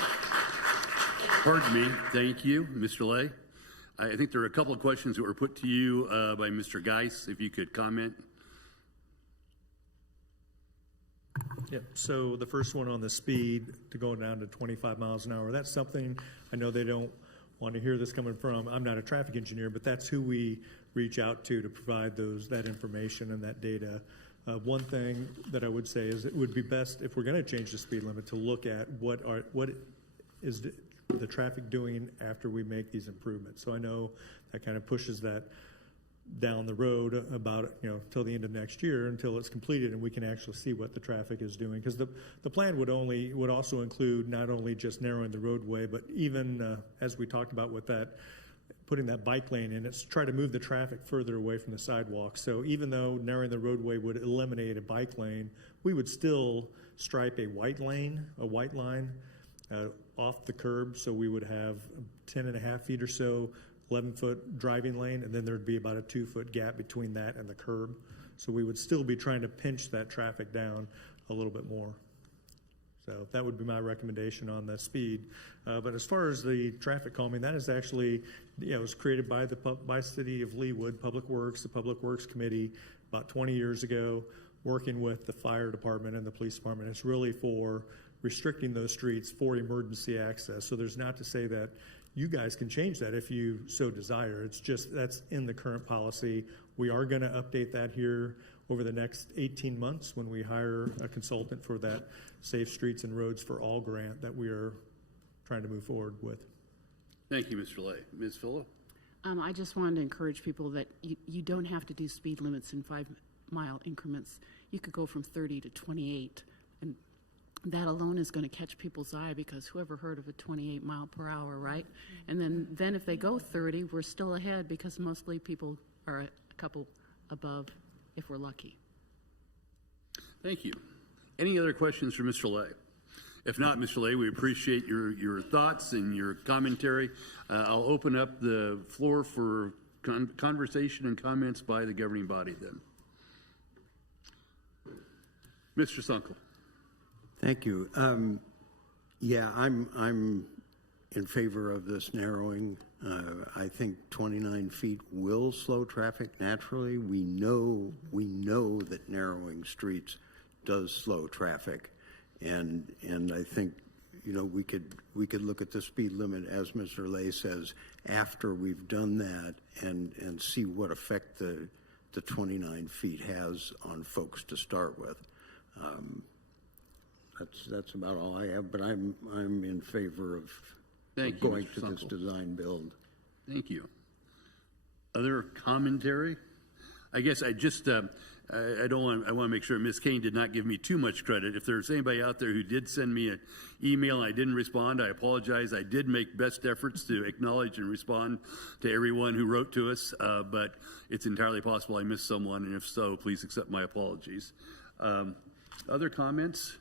Pardon me. Thank you, Mr. Lay. I think there are a couple of questions that were put to you by Mr. Geis, if you could comment. Yeah, so the first one on the speed to go down to 25 miles an hour, that's something, I know they don't want to hear this coming from, I'm not a traffic engineer, but that's who we reach out to provide that information and that data. One thing that I would say is it would be best, if we're going to change the speed limit, to look at what is the traffic doing after we make these improvements. So I know that kind of pushes that down the road about, till the end of next year, until it's completed and we can actually see what the traffic is doing. Because the plan would also include not only just narrowing the roadway, but even as we talked about with that, putting that bike lane in, it's try to move the traffic further away from the sidewalk. So even though narrowing the roadway would eliminate a bike lane, we would still stripe a white line off the curb. So we would have 10.5 feet or so 11-foot driving lane, and then there'd be about a 2-foot gap between that and the curb. So we would still be trying to pinch that traffic down a little bit more. So that would be my recommendation on the speed. But as far as the traffic calming, that is actually, it was created by the City of Leawood Public Works, the Public Works Committee, about 20 years ago, working with the fire department and the police department. It's really for restricting those streets for emergency access. So there's not to say that you guys can change that if you so desire. It's just that's in the current policy. We are going to update that here over the next 18 months when we hire a consultant for that Safe Streets and Roads for All grant that we are trying to move forward with. Thank you, Mr. Lay. Ms. Phillip? I just wanted to encourage people that you don't have to do speed limits in 5-mile increments. You could go from 30 to 28, and that alone is going to catch people's eye, because whoever heard of a 28 mile per hour, right? And then if they go 30, we're still ahead, because mostly people are a couple above if we're lucky. Thank you. Any other questions for Mr. Lay? If not, Mr. Lay, we appreciate your thoughts and your commentary. I'll open up the floor for conversation and comments by the governing body then. Mr. Sunkel. Thank you. Yeah, I'm in favor of this narrowing. I think 29 feet will slow traffic naturally. We know that narrowing streets does slow traffic, and I think we could look at the speed limit, as Mr. Lay says, after we've done that and see what effect the 29 feet has on folks to start with. That's about all I have, but I'm in favor of going to this design build. Thank you. Other commentary? I guess I just I want to make sure Ms. Kane did not give me too much credit. If there's anybody out there who did send me an email and I didn't respond, I apologize. I did make best efforts to acknowledge and respond to everyone who wrote to us, but it's entirely possible I missed someone, and if so, please accept my apologies. Other comments?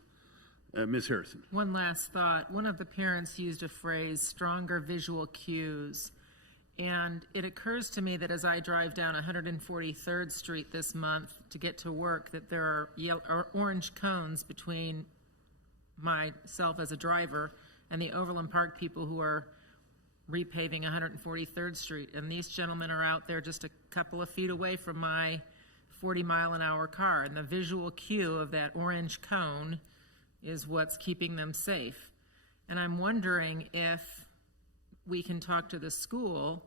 Ms. Harrison. One last thought. One of the parents used a phrase, stronger visual cues. And it occurs to me that as I drive down 143rd Street this month to get to work, that there are orange cones between myself as a driver and the Overland Park people who are repaving 143rd Street, and these gentlemen are out there just a couple of feet away from my 40-mile-an-hour car, and the visual cue of that orange cone is what's keeping them safe. And I'm wondering if we can talk to the school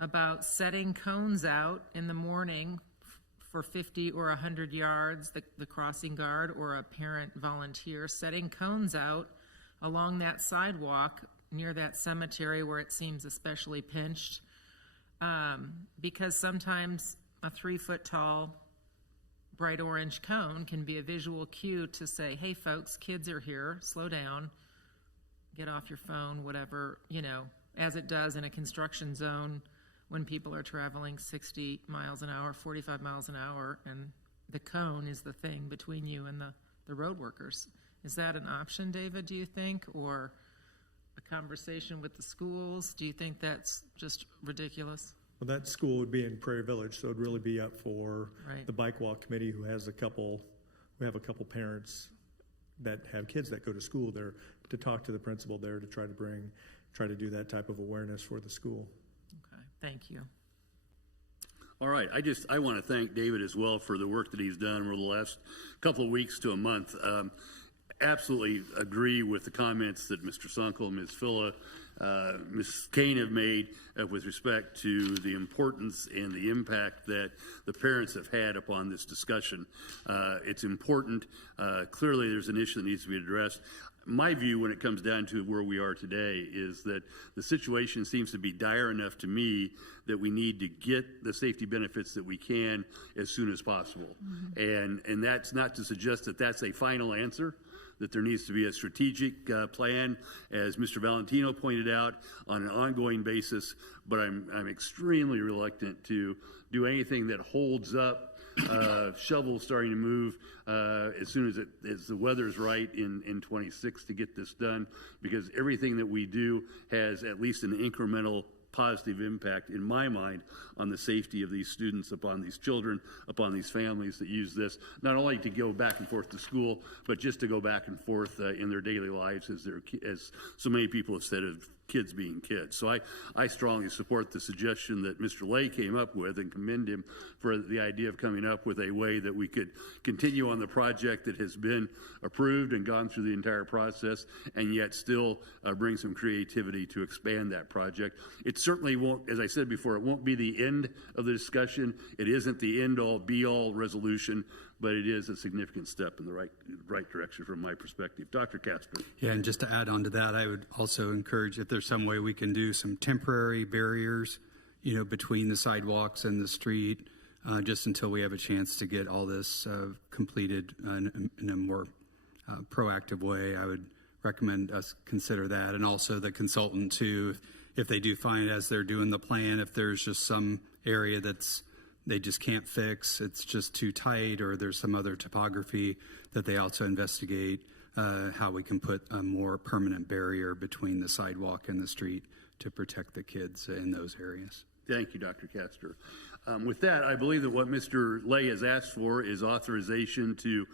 about setting cones out in the morning for 50 or 100 yards, the crossing guard or a parent volunteer setting cones out along that sidewalk near that cemetery where it seems especially pinched, because sometimes a 3-foot tall bright orange cone can be a visual cue to say, hey folks, kids are here, slow down, get off your phone, whatever, as it does in a construction zone when people are traveling 60 miles an hour, 45 miles an hour, and the cone is the thing between you and the road workers. Is that an option, David, do you think, or a conversation with the schools? Do you think that's just ridiculous? Well, that school would be in Prairie Village, so it'd really be up for Right. the bike walk committee, who have a couple parents that have kids that go to school there, to talk to the principal there to try to do that type of awareness for the school. Okay, thank you. All right, I want to thank David as well for the work that he's done over the last couple of weeks to a month. Absolutely agree with the comments that Mr. Sunkel, Ms. Phila, Ms. Kane have made with respect to the importance and the impact that the parents have had upon this discussion. It's important. Clearly, there's an issue that needs to be addressed. My view when it comes down to where we are today is that the situation seems to be dire enough to me that we need to get the safety benefits that we can as soon as possible. Mm-hmm. And that's not to suggest that that's a final answer, that there needs to be a strategic plan, as Mr. Valentino pointed out, on an ongoing basis, but I'm extremely reluctant to do anything that holds up shovels starting to move as soon as the weather's right in 26 to get this done, because everything that we do has at least an incremental positive impact, in my mind, on the safety of these students, upon these children, upon these families that use this, not only to go back and forth to school, but just to go back and forth in their daily lives, as so many people have said, of kids being kids. So I strongly support the suggestion that Mr. Lay came up with, and commend him for the idea of coming up with a way that we could continue on the project that has been approved and gone through the entire process, and yet still bring some creativity to expand that project. It certainly won't, as I said before, it won't be the end of the discussion. It isn't the end-all, be-all resolution, but it is a significant step in the right direction from my perspective. Dr. Casper. Yeah, and just to add on to that, I would also encourage if there's some way we can do some temporary barriers, between the sidewalks and the street, just until we have a chance to get all this completed in a more proactive way. I would recommend us consider that, and also the consultant too, if they do find as they're doing the plan, if there's just some area they just can't fix, it's just too tight, or there's some other topography, that they also investigate how we can put a more permanent barrier between the sidewalk and the street to protect the kids in those areas. Thank you, Dr. Castor. With that, I believe that what Mr. Lay has asked for is authorization to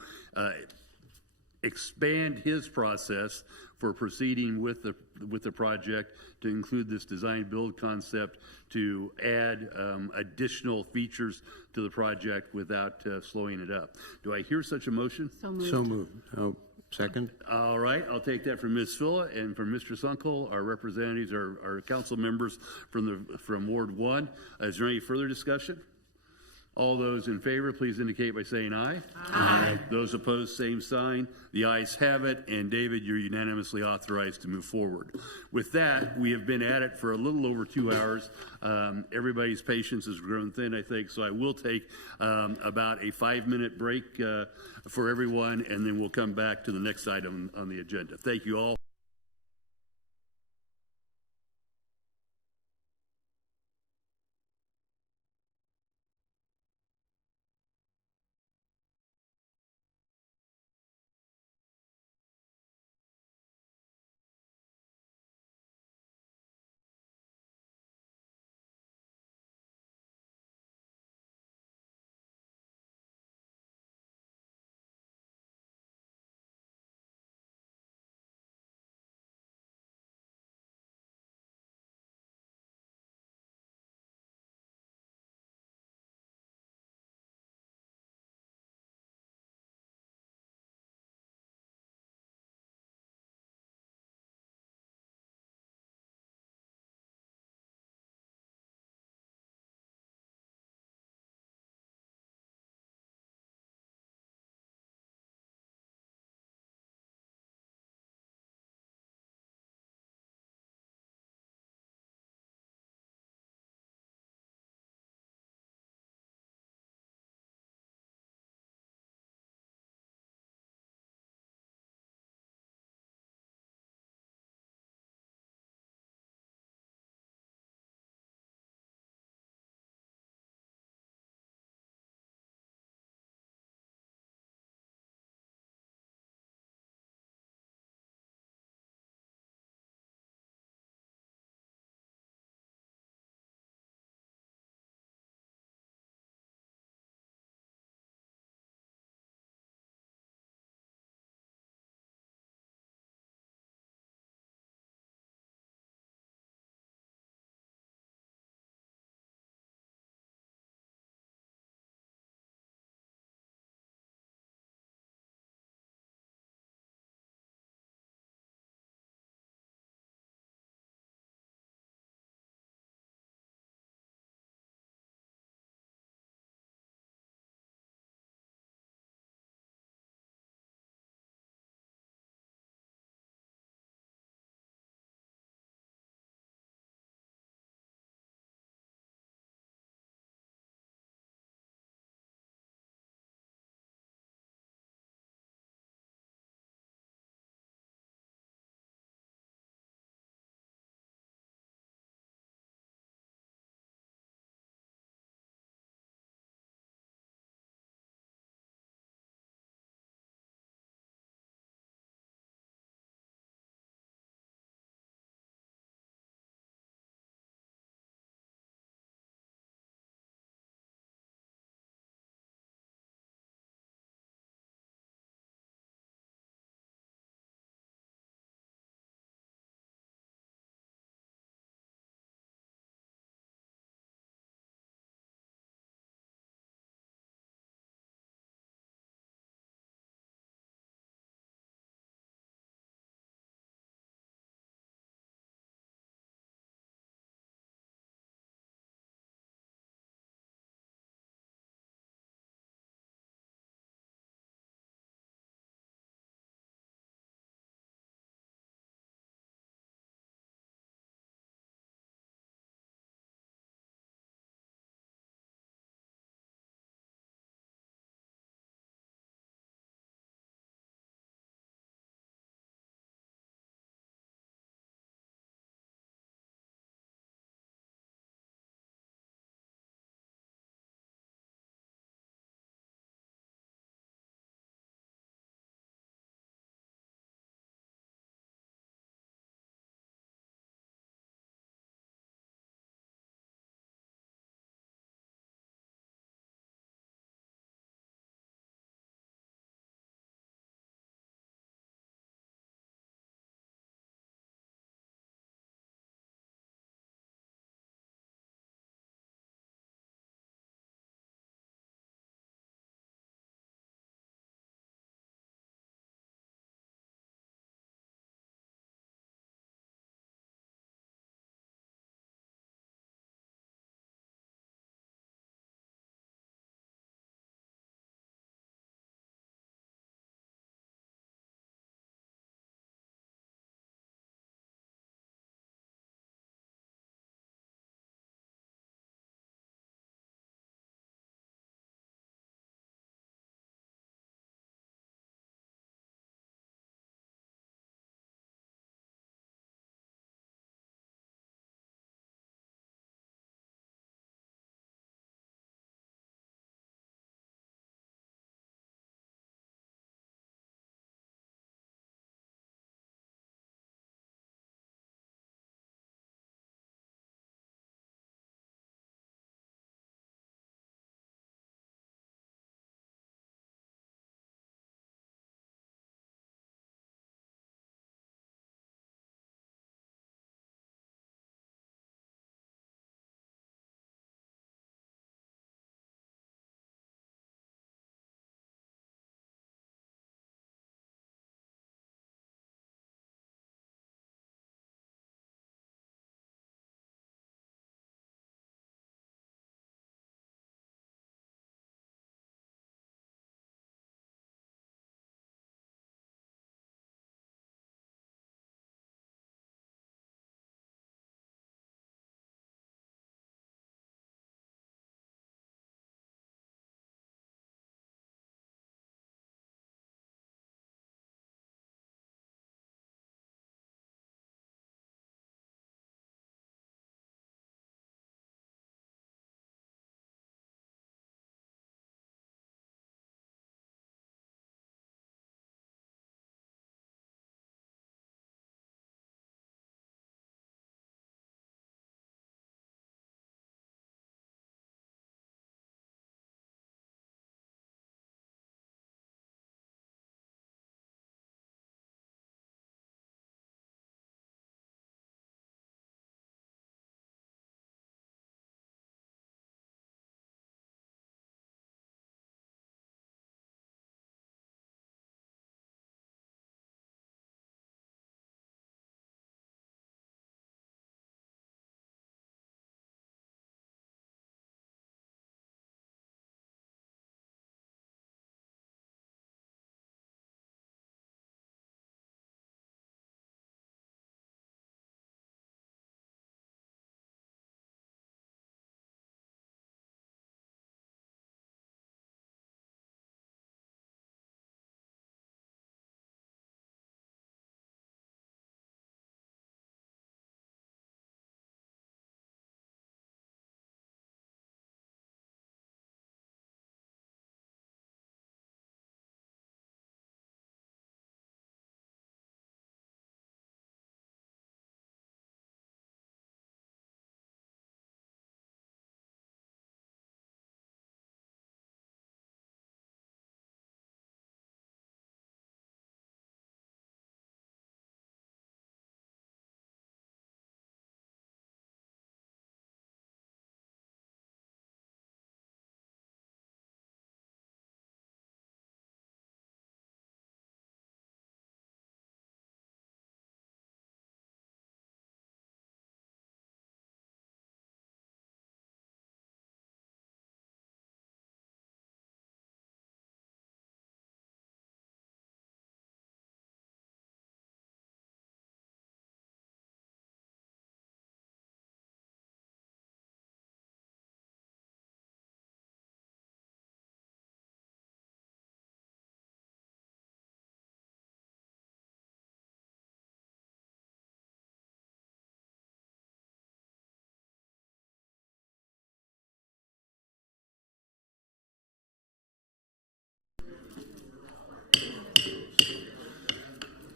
expand his process for proceeding with the project, to include this design build concept, to add additional features to the project without slowing it up. Do I hear such a motion? So moved. So moved. Oh, second? All right, I'll take that from Ms. Phila and from Mr. Sunkel, our representatives, our council members from Ward 1. Is there any further discussion? All those in favor, please indicate by saying aye. Aye. Those opposed, same sign. The ayes have it, and David, you're unanimously authorized to move forward. With that, we have been at it for a little over 2 hours. Everybody's patience has grown thin, I think, so I will take about a 5-minute break for everyone, and then we'll come back to the next item on the agenda. Thank you all.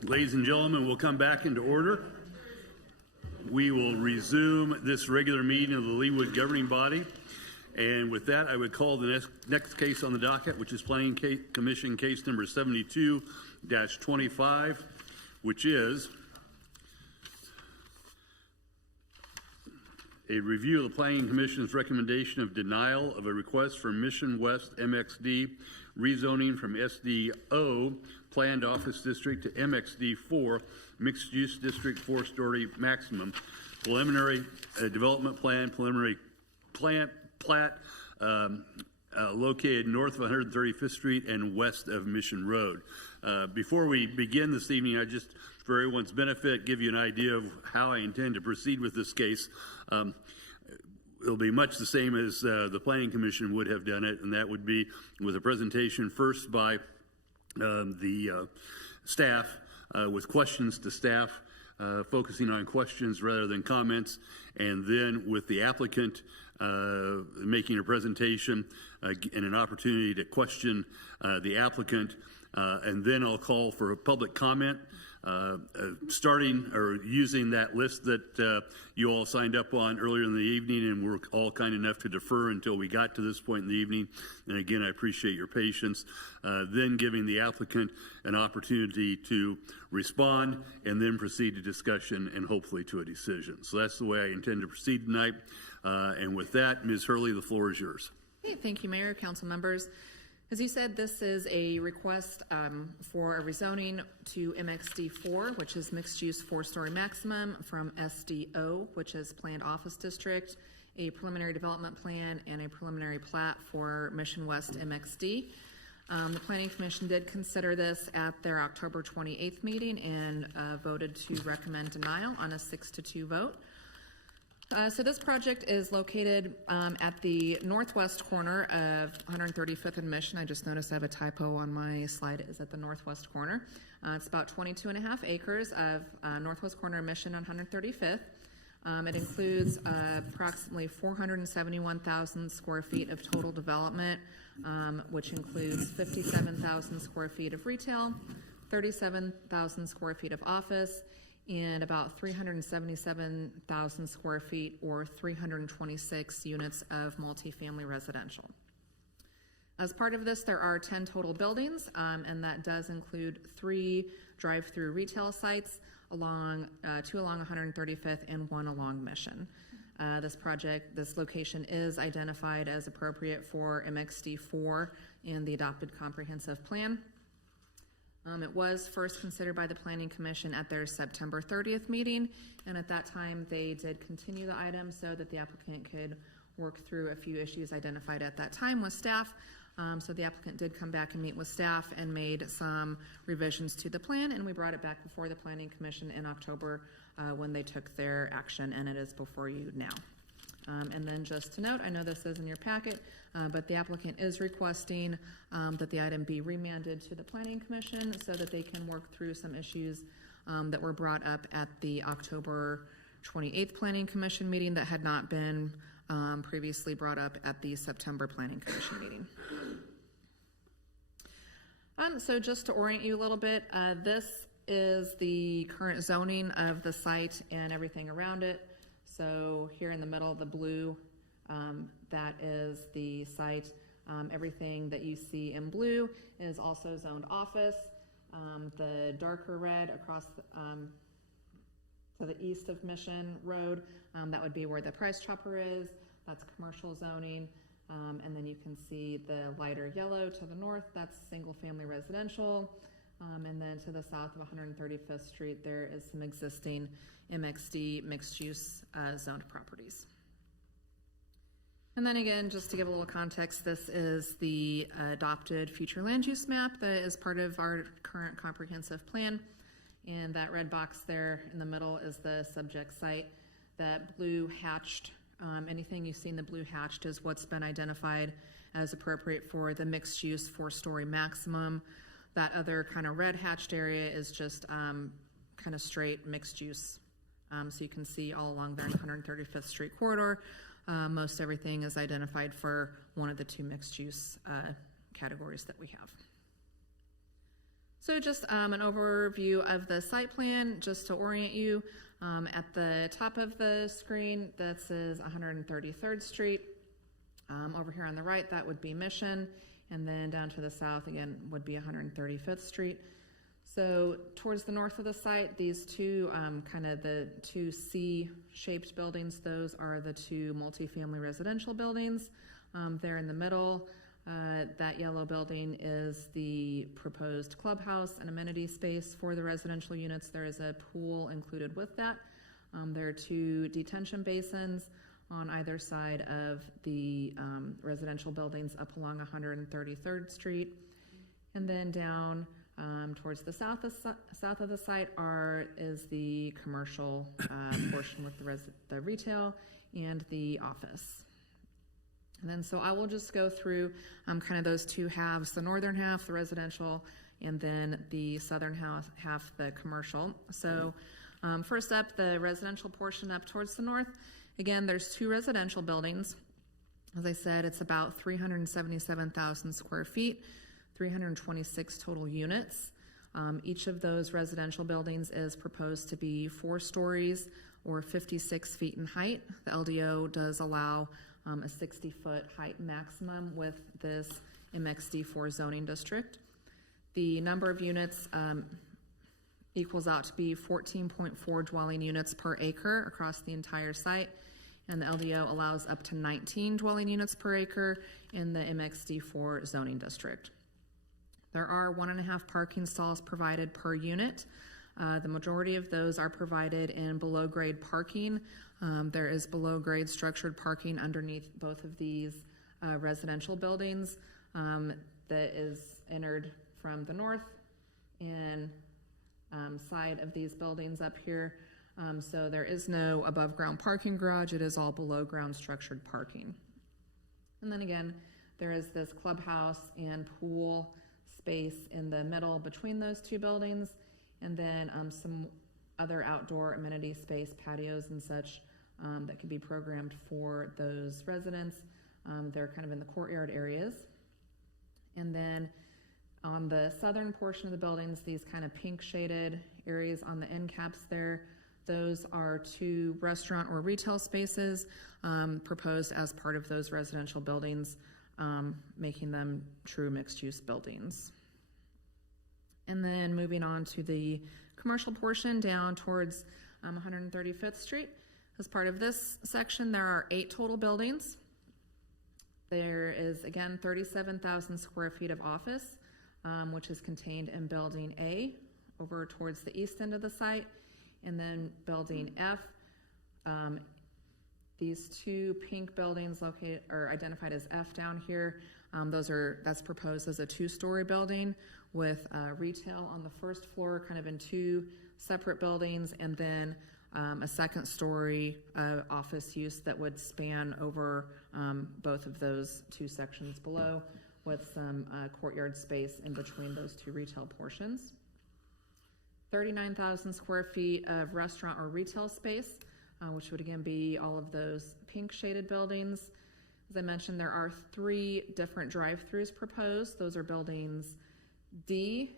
Ladies and gentlemen, we'll come back into order. We will resume this regular meeting of the Leawood governing body. And with that, I would call the next case on the docket, which is Planning Commission case number 72-25, which is a review of the Planning Commission's recommendation of denial of a request for Mission West MXD rezoning from SDO Planned Office District to MXD4 Mixed Use District 4-story maximum preliminary development plan, preliminary plat located north of 135th Street and west of Mission Road. Before we begin this evening, I just, for everyone's benefit, give you an idea of how I intend to proceed with this case. It'll be much the same as the Planning Commission would have done it, and that would be with a presentation first by the staff with questions to staff, focusing on questions rather than comments, and then with the applicant making a presentation and an opportunity to question the applicant, and then I'll call for a public comment, starting or using that list that you all signed up on earlier in the evening, and we're all kind enough to defer until we got to this point in the evening. And again, I appreciate your patience. Then giving the applicant an opportunity to respond, and then proceed to discussion and hopefully to a decision. So that's the way I intend to proceed tonight. And with that, Ms. Hurley, the floor is yours. Hey, thank you, Mayor, council members. As you said, this is a request for a rezoning to MXD4, which is mixed use 4-story maximum, from SDO, which is Planned Office District, a preliminary development plan, and a preliminary plat for Mission West MXD. The Planning Commission did consider this at their October 28th meeting and voted to recommend denial on a 6-2 vote. So this project is located at the northwest corner of 135th and Mission. I just noticed I have a typo on my slide. It is at the northwest corner. It's about 22.5 acres of northwest corner of Mission on 135th. It includes approximately 471,000 square feet of total development, which includes 57,000 square feet of retail, 37,000 square feet of office, and about 377,000 square feet or 326 units of multifamily residential. As part of this, there are 10 total buildings, and that does include 3 drive-through retail sites, along 2 along 135th and 1 along Mission. This location is identified as appropriate for MXD4 in the adopted comprehensive plan. It was first considered by the Planning Commission at their September 30th meeting, and at that time they did continue the item so that the applicant could work through a few issues identified at that time with staff. So the applicant did come back and meet with staff and made some revisions to the plan, and we brought it back before the Planning Commission in October when they took their action, and it is before you now. And then just to note, I know this is in your packet, but the applicant is requesting that the item be remanded to the Planning Commission so that they can work through some issues that were brought up at the October 28th Planning Commission meeting that had not been previously brought up at the September Planning Commission meeting. So just to orient you a little bit, this is the current zoning of the site and everything around it. So here in the middle, the blue, that is the site. Everything that you see in blue is also zoned office. The darker red across to the east of Mission Road, that would be where the Price Chopper is. That's commercial zoning. And then you can see the lighter yellow to the north, that's single-family residential. And then to the south of 135th Street, there is some existing MXD mixed-use zoned properties. And then again, just to give a little context, this is the adopted future land use map that is part of our current comprehensive plan. And that red box there in the middle is the subject site. That blue hatched, anything you see in the blue hatched is what's been identified as appropriate for the mixed-use 4-story maximum. That other kind of red hatched area is just kind of straight mixed use. So you can see all along there in 135th Street corridor, most everything is identified for one of the 2 mixed use categories that we have. So just an overview of the site plan, just to orient you. At the top of the screen, that says 133rd Street. Over here on the right, that would be Mission. And then down to the south, again, would be 135th Street. So towards the north of the site, these two, kind of the two C-shaped buildings, those are the two multifamily residential buildings. There in the middle, that yellow building is the proposed clubhouse and amenity space for the residential units. There is a pool included with that. There are two detention basins on either side of the residential buildings up along 133rd Street. And then down towards the south of the site is the commercial portion with the retail and the office. And then so I will just go through kind of those two halves, the northern half, the residential, and then the southern half, the commercial. So first up, the residential portion up towards the north. Again, there's two residential buildings. As I said, it's about 377,000 square feet, 326 total units. Each of those residential buildings is proposed to be 4 stories or 56 feet in height. The LDO does allow a 60-foot height maximum with this MXD4 zoning district. The number of units equals out to be 14.4 dwelling units per acre across the entire site, and the LDO allows up to 19 dwelling units per acre in the MXD4 zoning district. There are 1.5 parking stalls provided per unit. The majority of those are provided in below-grade parking. There is below-grade structured parking underneath both of these residential buildings that is entered from the north and side of these buildings up here. So there is no above-ground parking garage. It is all below-ground structured parking. And then again, there is this clubhouse and pool space in the middle between those two buildings, and then some other outdoor amenity space, patios and such, that could be programmed for those residents. They're kind of in the courtyard areas. And then on the southern portion of the buildings, these kind of pink shaded areas on the end caps there, those are 2 restaurant or retail spaces proposed as part of those residential buildings, making them true mixed-use buildings. And then moving on to the commercial portion down towards 135th Street. As part of this section, there are 8 total buildings. There is, again, 37,000 square feet of office, which is contained in Building A over towards the east end of the site, and then Building F. These 2 pink buildings located or identified as F down here, that's proposed as a 2-story building with retail on the first floor, kind of in 2 separate buildings, and then a 2nd-story office use that would span over both of those 2 sections below, with some courtyard space in between those 2 retail portions. 39,000 square feet of restaurant or retail space, which would again be all of those pink shaded buildings. As I mentioned, there are 3 different drive-throughs proposed. Those are buildings D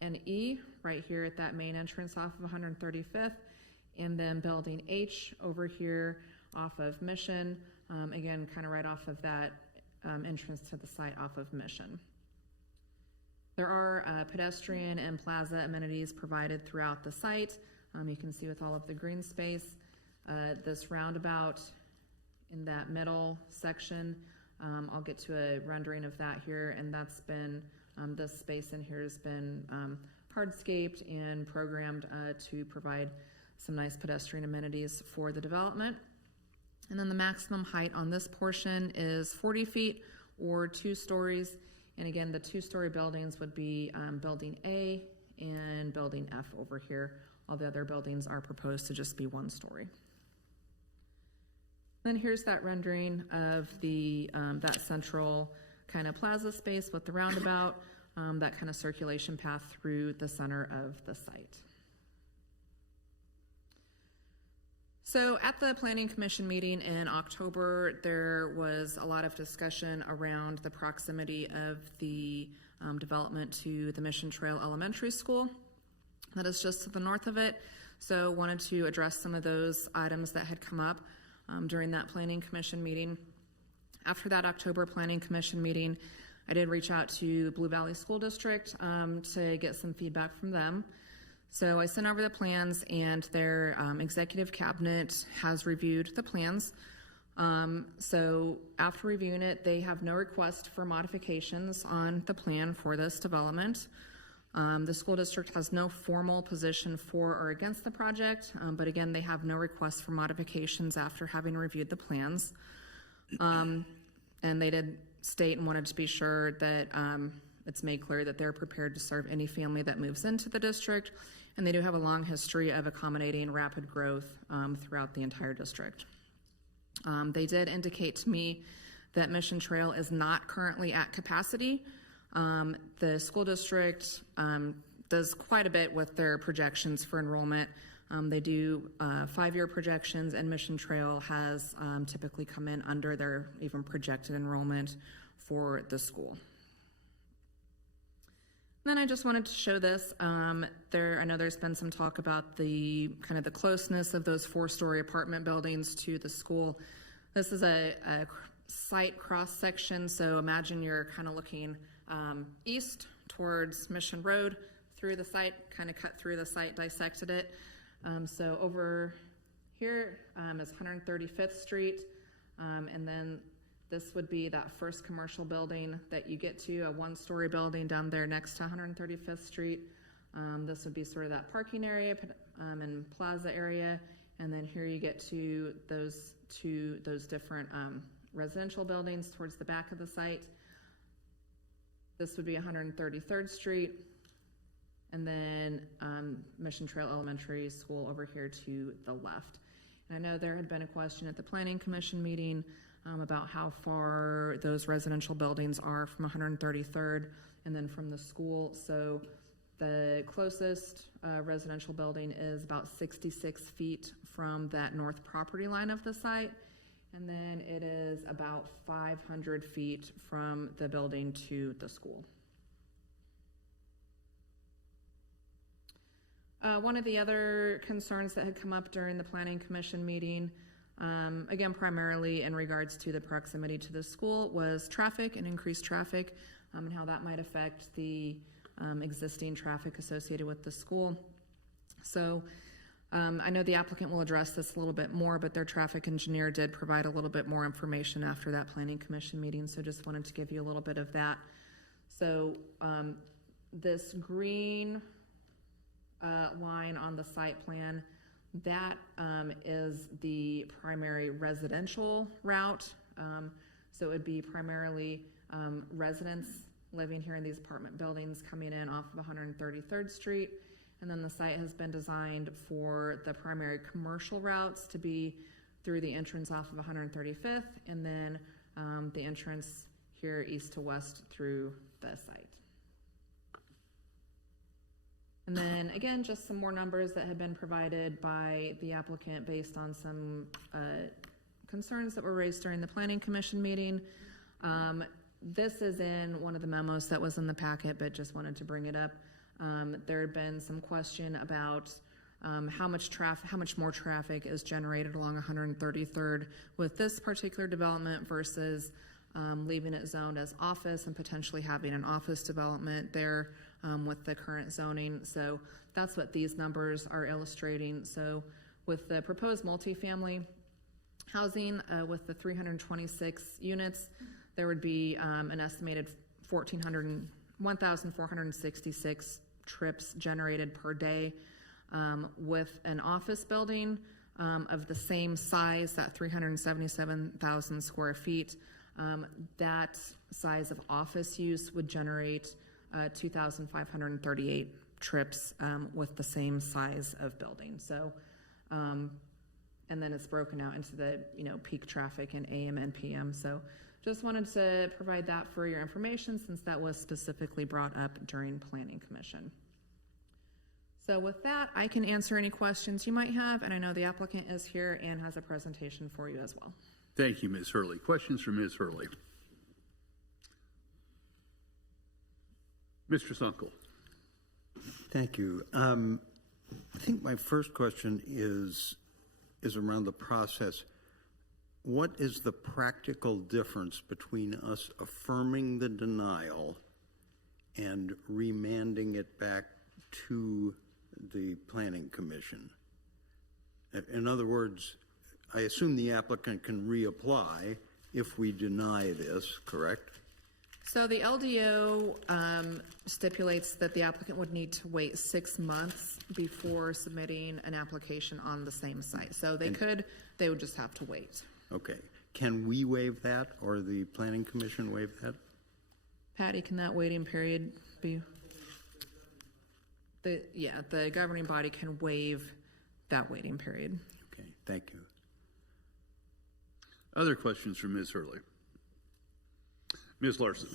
and E right here at that main entrance off of 135th, and then building H over here off of Mission, again kind of right off of that entrance to the site off of Mission. There are pedestrian and plaza amenities provided throughout the site. You can see with all of the green space. This roundabout in that middle section, I'll get to a rendering of that here, and that's been, this space in here has been hardscaped and programmed to provide some nice pedestrian amenities for the development. And then the maximum height on this portion is 40 feet or 2 stories. And again, the 2-story buildings would be Building A and Building F over here. All the other buildings are proposed to just be 1 story. Then here's that rendering of the that central kind of plaza space with the roundabout, that kind of circulation path through the center of the site. So at the Planning Commission meeting in October, there was a lot of discussion around the proximity of the development to the Mission Trail Elementary School. That is just to the north of it. So wanted to address some of those items that had come up during that Planning Commission meeting. After that October Planning Commission meeting, I did reach out to Blue Valley School District to get some feedback from them. So I sent over the plans, and their executive cabinet has reviewed the plans. So after reviewing it, they have no request for modifications on the plan for this development. The school district has no formal position for or against the project, but again, they have no request for modifications after having reviewed the plans. And they did state and wanted to be sure that it's made clear that they're prepared to serve any family that moves into the district, and they do have a long history of accommodating rapid growth throughout the entire district. They did indicate to me that Mission Trail is not currently at capacity. The school district does quite a bit with their projections for enrollment. They do 5-year projections, and Mission Trail has typically come in under their even projected enrollment for the school. Then I just wanted to show this. I know there's been some talk about the kind of the closeness of those 4-story apartment buildings to the school. This is a site cross section, so imagine you're kind of looking east towards Mission Road through the site, kind of cut through the site, dissected it. So over here is 135th Street, and then this would be that first commercial building that you get to, a 1-story building down there next to 135th Street. This would be sort of that parking area and plaza area, and then here you get to those different residential buildings towards the back of the site. This would be 133rd Street, and then Mission Trail Elementary School over here to the left. And I know there had been a question at the Planning Commission meeting about how far those residential buildings are from 133rd and then from the school. So the closest residential building is about 66 feet from that north property line of the site, and then it is about 500 feet from the building to the school. One of the other concerns that had come up during the Planning Commission meeting, again primarily in regards to the proximity to the school, was traffic and increased traffic, and how that might affect the existing traffic associated with the school. So I know the applicant will address this a little bit more, but their traffic engineer did provide a little bit more information after that Planning Commission meeting, so just wanted to give you a little bit of that. So this green line on the site plan, that is the primary residential route. So it would be primarily residents living here in these apartment buildings coming in off of 133rd Street. And then the site has been designed for the primary commercial routes to be through the entrance off of 135th, and then the entrance here east to west through the site. And then again, just some more numbers that had been provided by the applicant based on some concerns that were raised during the Planning Commission meeting. This is in one of the memos that was in the packet, but just wanted to bring it up. There had been some question about how much more traffic is generated along 133rd with this particular development versus leaving it zoned as office and potentially having an office development there with the current zoning. So that's what these numbers are illustrating. So with the proposed multifamily housing with the 326 units, there would be an estimated 1,466 trips generated per day. With an office building of the same size, that 377,000 square feet, that size of office use would generate 2,538 trips with the same size of building. So, and then it's broken out into the peak traffic in AM and PM. So just wanted to provide that for your information since that was specifically brought up during Planning Commission. So with that, I can answer any questions you might have, and I know the applicant is here and has a presentation for you as well. Thank you, Ms. Hurley. Questions for Ms. Hurley? Mr. Sunkel. Thank you. I think my first question is around the process. What is the practical difference between us affirming the denial and remanding it back to the Planning Commission? In other words, I assume the applicant can reapply if we deny this, correct? So the LDO stipulates that the applicant would need to wait 6 months before submitting an application on the same site. So they would just have to wait. Okay. Can we waive that, or the Planning Commission waive that? Patty, can that waiting period be? The governing body can waive that waiting period. Okay, thank you. Other questions from Ms. Hurley? Ms. Larson.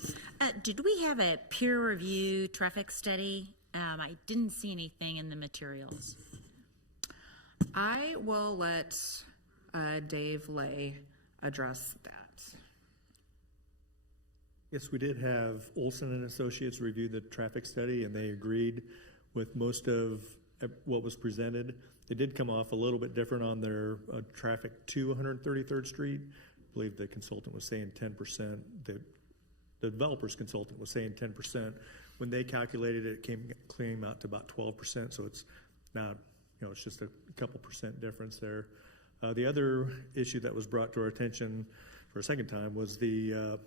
Did we have a peer review traffic study? I didn't see anything in the materials. I will let Dave Lay address that. Yes, we did have Olson and Associates review the traffic study, and they agreed with most of what was presented. They did come off a little bit different on their traffic to 133rd Street. I believe the consultant was saying 10%. The developer's consultant was saying 10%. When they calculated it, it came out to about 12%, so it's not, it's just a couple percent difference there. The other issue that was brought to our attention for a second time was the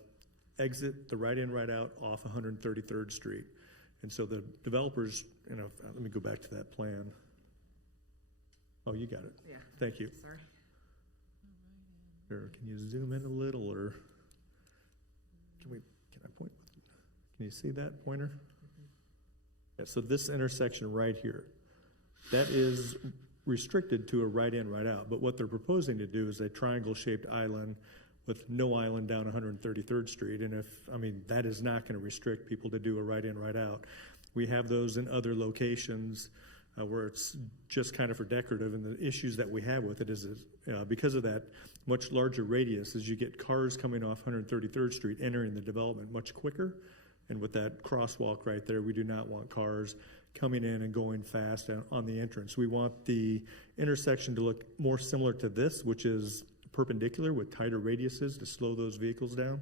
exit, the right in, right out off 133rd Street. And so the developers, let me go back to that plan. Oh, you got it. Yeah. Thank you. Sorry. Can you zoom in a little, or can I point? Can you see that pointer? Yeah, so this intersection right here, that is restricted to a right in, right out. But what they're proposing to do is a triangle-shaped island with no island down 133rd Street. And that is not going to restrict people to do a right in, right out. We have those in other locations where it's just kind of for decorative. And the issues that we have with it is because of that much larger radius, as you get cars coming off 133rd Street entering the development much quicker. And with that crosswalk right there, we do not want cars coming in and going fast on the entrance. We want the intersection to look more similar to this, which is perpendicular with tighter radiuses to slow those vehicles down.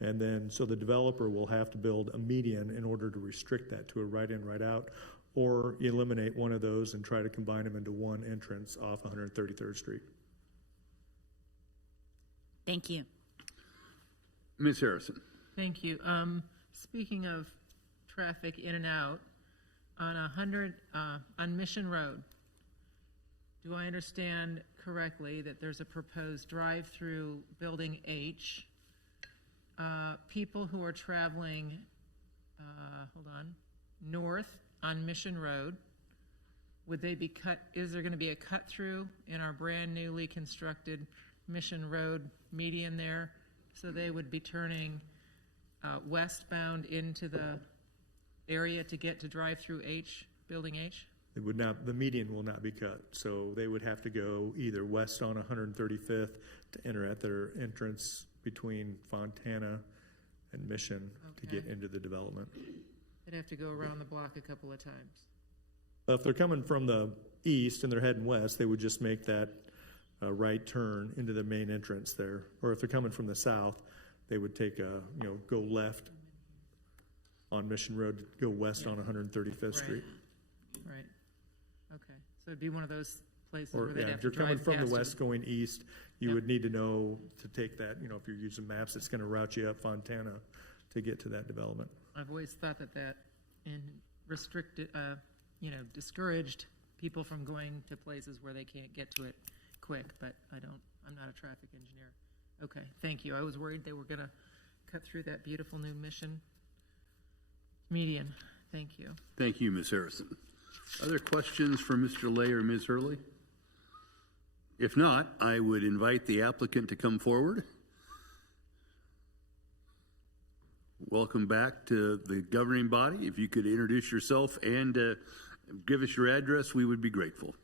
And then, so the developer will have to build a median in order to restrict that to a right in, right out, or eliminate one of those and try to combine them into one entrance off 133rd Street. Thank you. Ms. Harrison. Thank you. Speaking of traffic in and out, on Mission Road, do I understand correctly that there's a proposed drive-through Building H? People who are traveling, north on Mission Road, would they be is there going to be a cut-through in our brand newly constructed Mission Road median there? So they would be turning westbound into the area to get to drive-through H, Building H? It would not, the median will not be cut. So they would have to go either west on 135th to enter at their entrance between Fontana and Mission to get into the development. They'd have to go around the block a couple of times. If they're coming from the east and they're heading west, they would just make that right turn into the main entrance there. Or if they're coming from the south, they would take go left on Mission Road, go west on 135th Street. Right. Okay. So it'd be one of those places Or where they'd have if you're to drive coming from the past west going east, you would need to know to take that, if you're using maps, it's going to route you up Fontana to get to that development. I've always thought that restricted, discouraged people from going to places where they can't get to it quick, but I'm not a traffic engineer. Okay, thank you. I was worried they were going to cut through that beautiful new Mission median. Thank you. Thank you, Ms. Harrison. Other questions for Mr. Lay or Ms. Hurley? If not, I would invite the applicant to come forward. Welcome back to the governing body. If you could introduce yourself and give us your address, we would be grateful.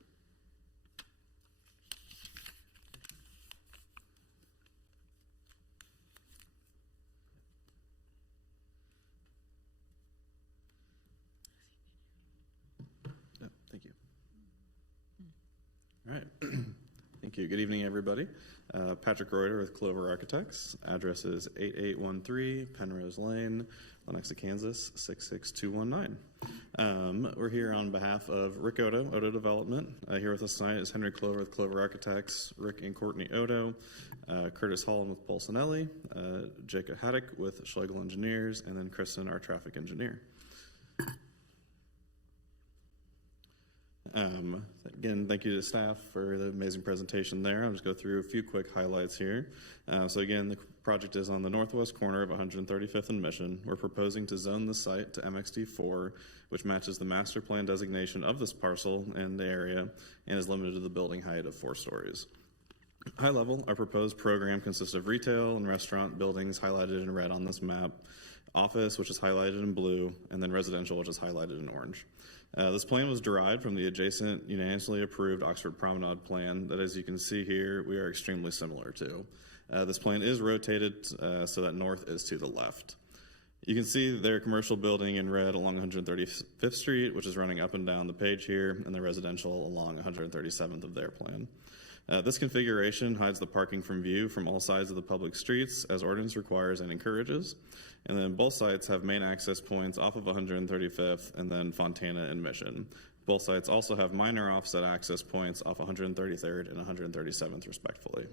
All right. Thank you. Good evening, everybody. Patrick Reuter with Clover Architects. Address is 8813 Penrose Lane, Lenexa, Kansas 66219. We're here on behalf of Rick Odo Development. Here with us tonight is Henry Clover with Clover Architects, Rick and Courtney Odo, Curtis Holland with Polsonelli, Jacob Haddock with Schlegel Engineers, and then Kristen, our traffic engineer. Again, thank you to staff for the amazing presentation there. I'll just go through a few quick highlights here. So again, the project is on the northwest corner of 135th and Mission. We're proposing to zone the site to MXD4, which matches the master plan designation of this parcel in the area and is limited to the building height of 4 stories. High level, our proposed program consists of retail and restaurant buildings highlighted in red on this map, office, which is highlighted in blue, and then residential, which is highlighted in orange. This plan was derived from the adjacent unanimously approved Oxford Promenade plan that, as you can see here, we are extremely similar to. This plan is rotated so that north is to the left. You can see their commercial building in red along 135th Street, which is running up and down the page here, and the residential along 137th of their plan. This configuration hides the parking from view from all sides of the public streets, as ordinance requires and encourages. And then both sites have main access points off of 135th and then Fontana and Mission. Both sites also have minor offset access points off 133rd and 137th, respectively.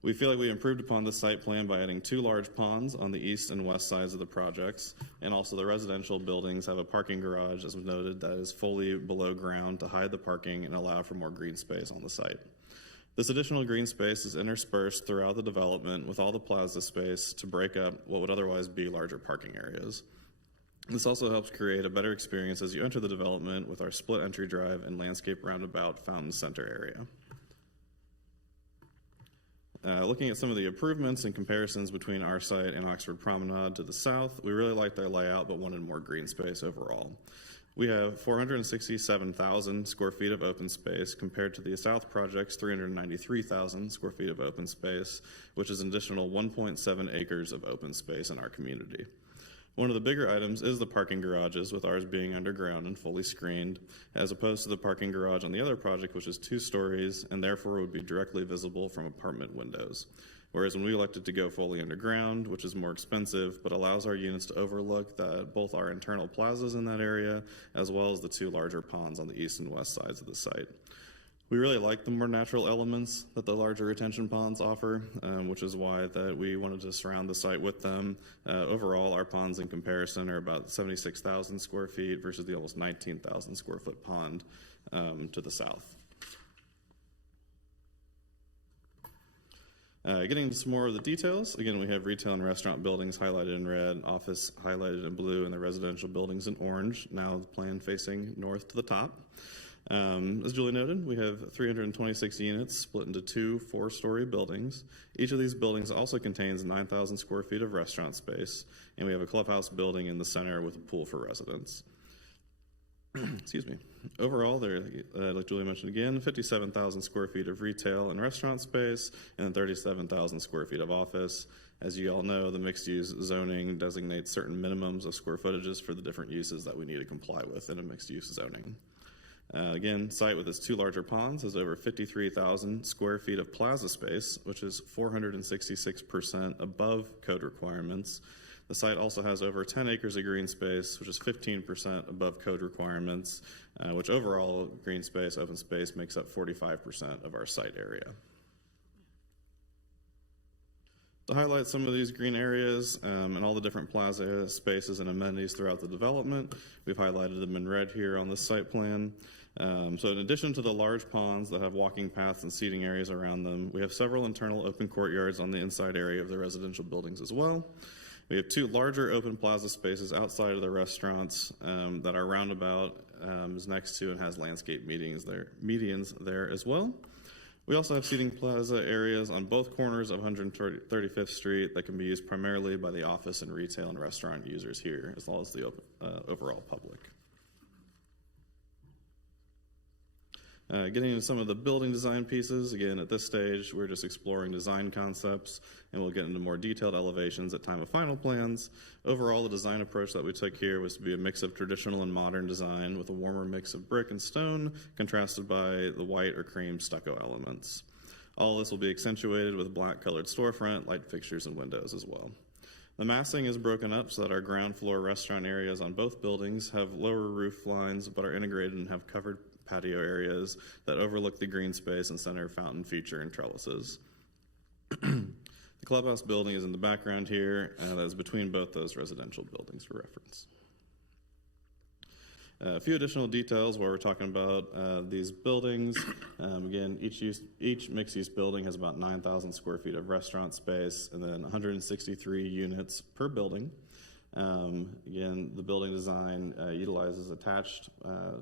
We feel like we improved upon this site plan by adding 2 large ponds on the east and west sides of the projects, and also the residential buildings have a parking garage, as was noted, that is fully below ground to hide the parking and allow for more green space on the site. This additional green space is interspersed throughout the development with all the plaza space to break up what would otherwise be larger parking areas. This also helps create a better experience as you enter the development with our split entry drive and landscape roundabout fountain center area. Looking at some of the improvements and comparisons between our site and Oxford Promenade to the south, we really liked their layout but wanted more green space overall. We have 467,000 square feet of open space compared to the South Project's 393,000 square feet of open space, which is an additional 1.7 acres of open space in our community. One of the bigger items is the parking garages, with ours being underground and fully screened, as opposed to the parking garage on the other project, which is 2 stories and therefore would be directly visible from apartment windows. Whereas when we elected to go fully underground, which is more expensive, but allows our units to overlook both our internal plazas in that area, as well as the 2 larger ponds on the east and west sides of the site. We really like the more natural elements that the larger retention ponds offer, which is why that we wanted to surround the site with them. Overall, our ponds in comparison are about 76,000 square feet versus the almost 19,000 square foot pond to the south. Getting into some more of the details, again, we have retail and restaurant buildings highlighted in red, office highlighted in blue, and the residential buildings in orange, now the plan facing north to the top. As Julie noted, we have 326 units split into 2 4-story buildings. Each of these buildings also contains 9,000 square feet of restaurant space, and we have a clubhouse building in the center with a pool for residents. Excuse me. Overall, there, like Julie mentioned again, 57,000 square feet of retail and restaurant space, and 37,000 square feet of office. As you all know, the mixed-use zoning designates certain minimums of square footages for the different uses that we need to comply with in a mixed-use zoning. Again, site with its 2 larger ponds has over 53,000 square feet of plaza space, which is 466% above code requirements. The site also has over 10 acres of green space, which is 15% above code requirements, which overall green space, open space, makes up 45% of our site area. To highlight some of these green areas and all the different plaza spaces and amenities throughout the development, we've highlighted them in red here on this site plan. So in addition to the large ponds that have walking paths and seating areas around them, we have several internal open courtyards on the inside area of the residential buildings as well. We have 2 larger open plaza spaces outside of the restaurants that our roundabout is next to and has landscape medians there as well. We also have seating plaza areas on both corners of 135th Street that can be used primarily by the office and retail and restaurant users here, as well as the overall public. Getting into some of the building design pieces, again, at this stage, we're just exploring design concepts, and we'll get into more detailed elevations at time of final plans. Overall, the design approach that we took here was to be a mix of traditional and modern design with a warmer mix of brick and stone, contrasted by the white or cream stucco elements. All this will be accentuated with black colored storefront, light fixtures, and windows as well. The massing is broken up so that our ground floor restaurant areas on both buildings have lower roof lines but are integrated and have covered patio areas that overlook the green space and center fountain feature and trellises. The clubhouse building is in the background here, that is between both those residential buildings for reference. A few additional details while we're talking about these buildings. Again, each mixed-use building has about 9,000 square feet of restaurant space and then 163 units per building. Again, the building design utilizes attached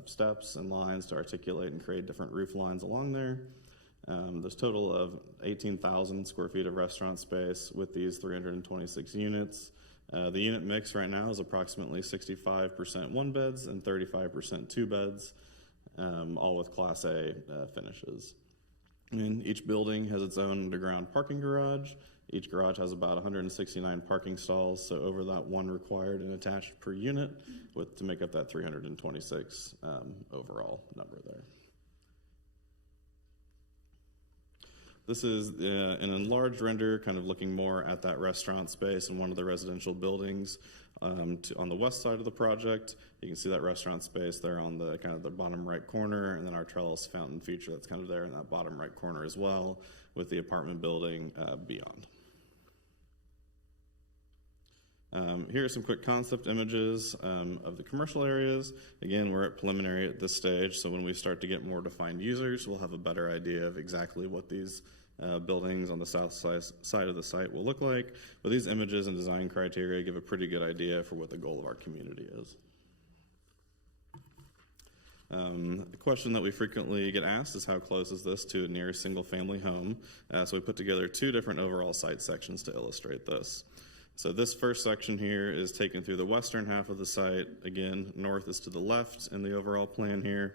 steps and lines to articulate and create different roof lines along there. There's a total of 18,000 square feet of restaurant space with these 326 units. The unit mix right now is approximately 65% one beds and 35% two beds, all with Class A finishes. And each building has its own underground parking garage. Each garage has about 169 parking stalls, so over that one required and attached per unit to make up that 326 overall number there. This is an enlarged render, kind of looking more at that restaurant space in one of the residential buildings on the west side of the project. You can see that restaurant space there on the kind of the bottom right corner, and then our trellis fountain feature that's kind of there in that bottom right corner as well, with the apartment building beyond. Here are some quick concept images of the commercial areas. Again, we're at preliminary at this stage, so when we start to get more defined users, we'll have a better idea of exactly what these buildings on the south side of the site will look like. But these images and design criteria give a pretty good idea for what the goal of our community is. The question that we frequently get asked is how close is this to a nearest single-family home? So we put together two different overall site sections to illustrate this. So this first section here is taken through the western half of the site. Again, north is to the left in the overall plan here.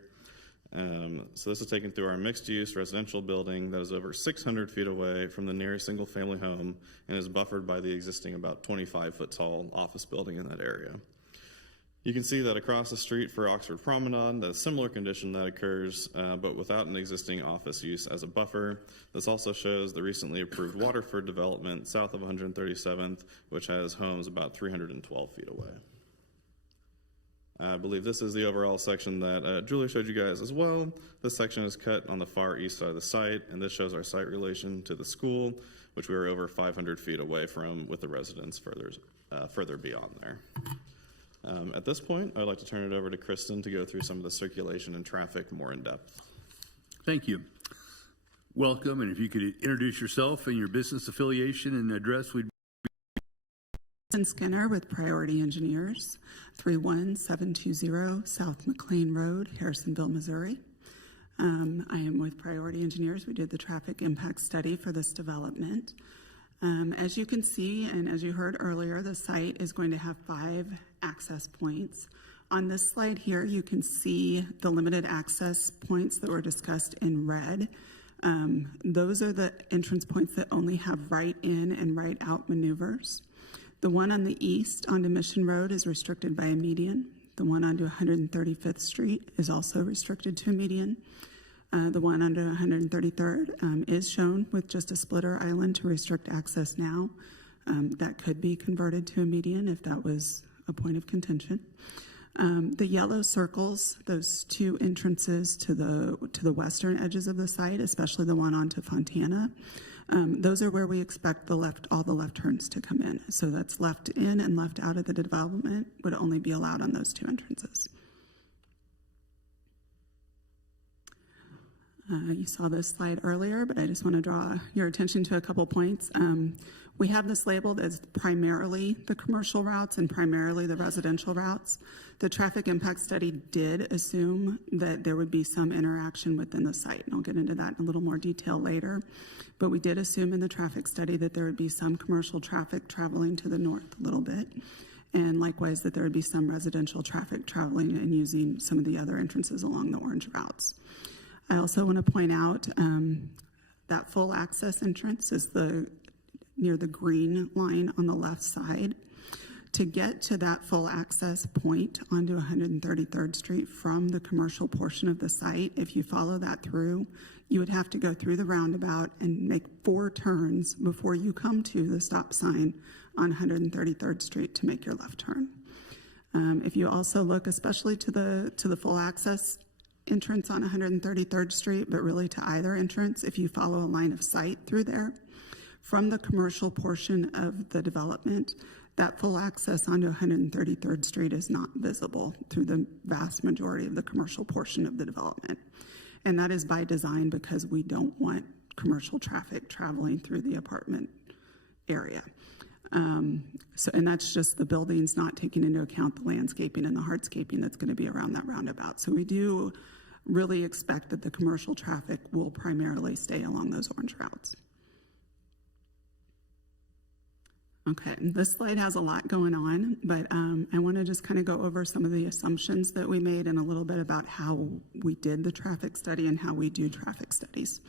So this is taken through our mixed-use residential building that is over 600 feet away from the nearest single-family home and is buffered by the existing about 25-foot-tall office building in that area. You can see that across the street for Oxford Promenade, that's a similar condition that occurs, but without an existing office use as a buffer. This also shows the recently approved Waterford development south of 137th, which has homes about 312 feet away. I believe this is the overall section that Julie showed you guys as well. This section is cut on the far east side of the site, and this shows our site relation to the school, which we are over 500 feet away from, with the residents further beyond there. At this point, I'd like to turn it over to Kristen to go through some of the circulation and traffic more in depth. Thank you. Welcome, and if you could introduce yourself and your business affiliation and address, we'd Skinner with Priority Engineers, 31720 South McLean Road, Harrisonville, Missouri. I am with Priority Engineers. We did the traffic impact study for this development. As you can see, and as you heard earlier, the site is going to have 5 access points. On this slide here, you can see the limited access points that were discussed in red. Those are the entrance points that only have right in and right out maneuvers. The one on the east onto Mission Road is restricted by a median. The one onto 135th Street is also restricted to a median. The one under 133rd is shown with just a splitter island to restrict access now. That could be converted to a median if that was a point of contention. The yellow circles, those 2 entrances to the western edges of the site, especially the one onto Fontana, those are where we expect all the left turns to come in. So that's left in and left out of the development would only be allowed on those 2 entrances. You saw this slide earlier, but I just want to draw your attention to a couple points. We have this labeled as primarily the commercial routes and primarily the residential routes. The traffic impact study did assume that there would be some interaction within the site, and I'll get into that in a little more detail later. But we did assume in the traffic study that there would be some commercial traffic traveling to the north a little bit, and likewise that there would be some residential traffic traveling and using some of the other entrances along the orange routes. I also want to point out that full access entrance is near the green line on the left side. To get to that full access point onto 133rd Street from the commercial portion of the site, if you follow that through, you would have to go through the roundabout and make 4 turns before you come to the stop sign on 133rd Street to make your left turn. If you also look especially to the full access entrance on 133rd Street, but really to either entrance, if you follow a line of sight through there, from the commercial portion of the development, that full access onto 133rd Street is not visible through the vast majority of the commercial portion of the development. And that is by design because we don't want commercial traffic traveling through the apartment area. And that's just the buildings, not taking into account the landscaping and the hardscaping that's going to be around that roundabout. So we do really expect that the commercial traffic will primarily stay along those orange routes. Okay, this slide has a lot going on, but I want to just kind of go over some of the assumptions that we made and a little bit about how we did the traffic study and how we do traffic studies.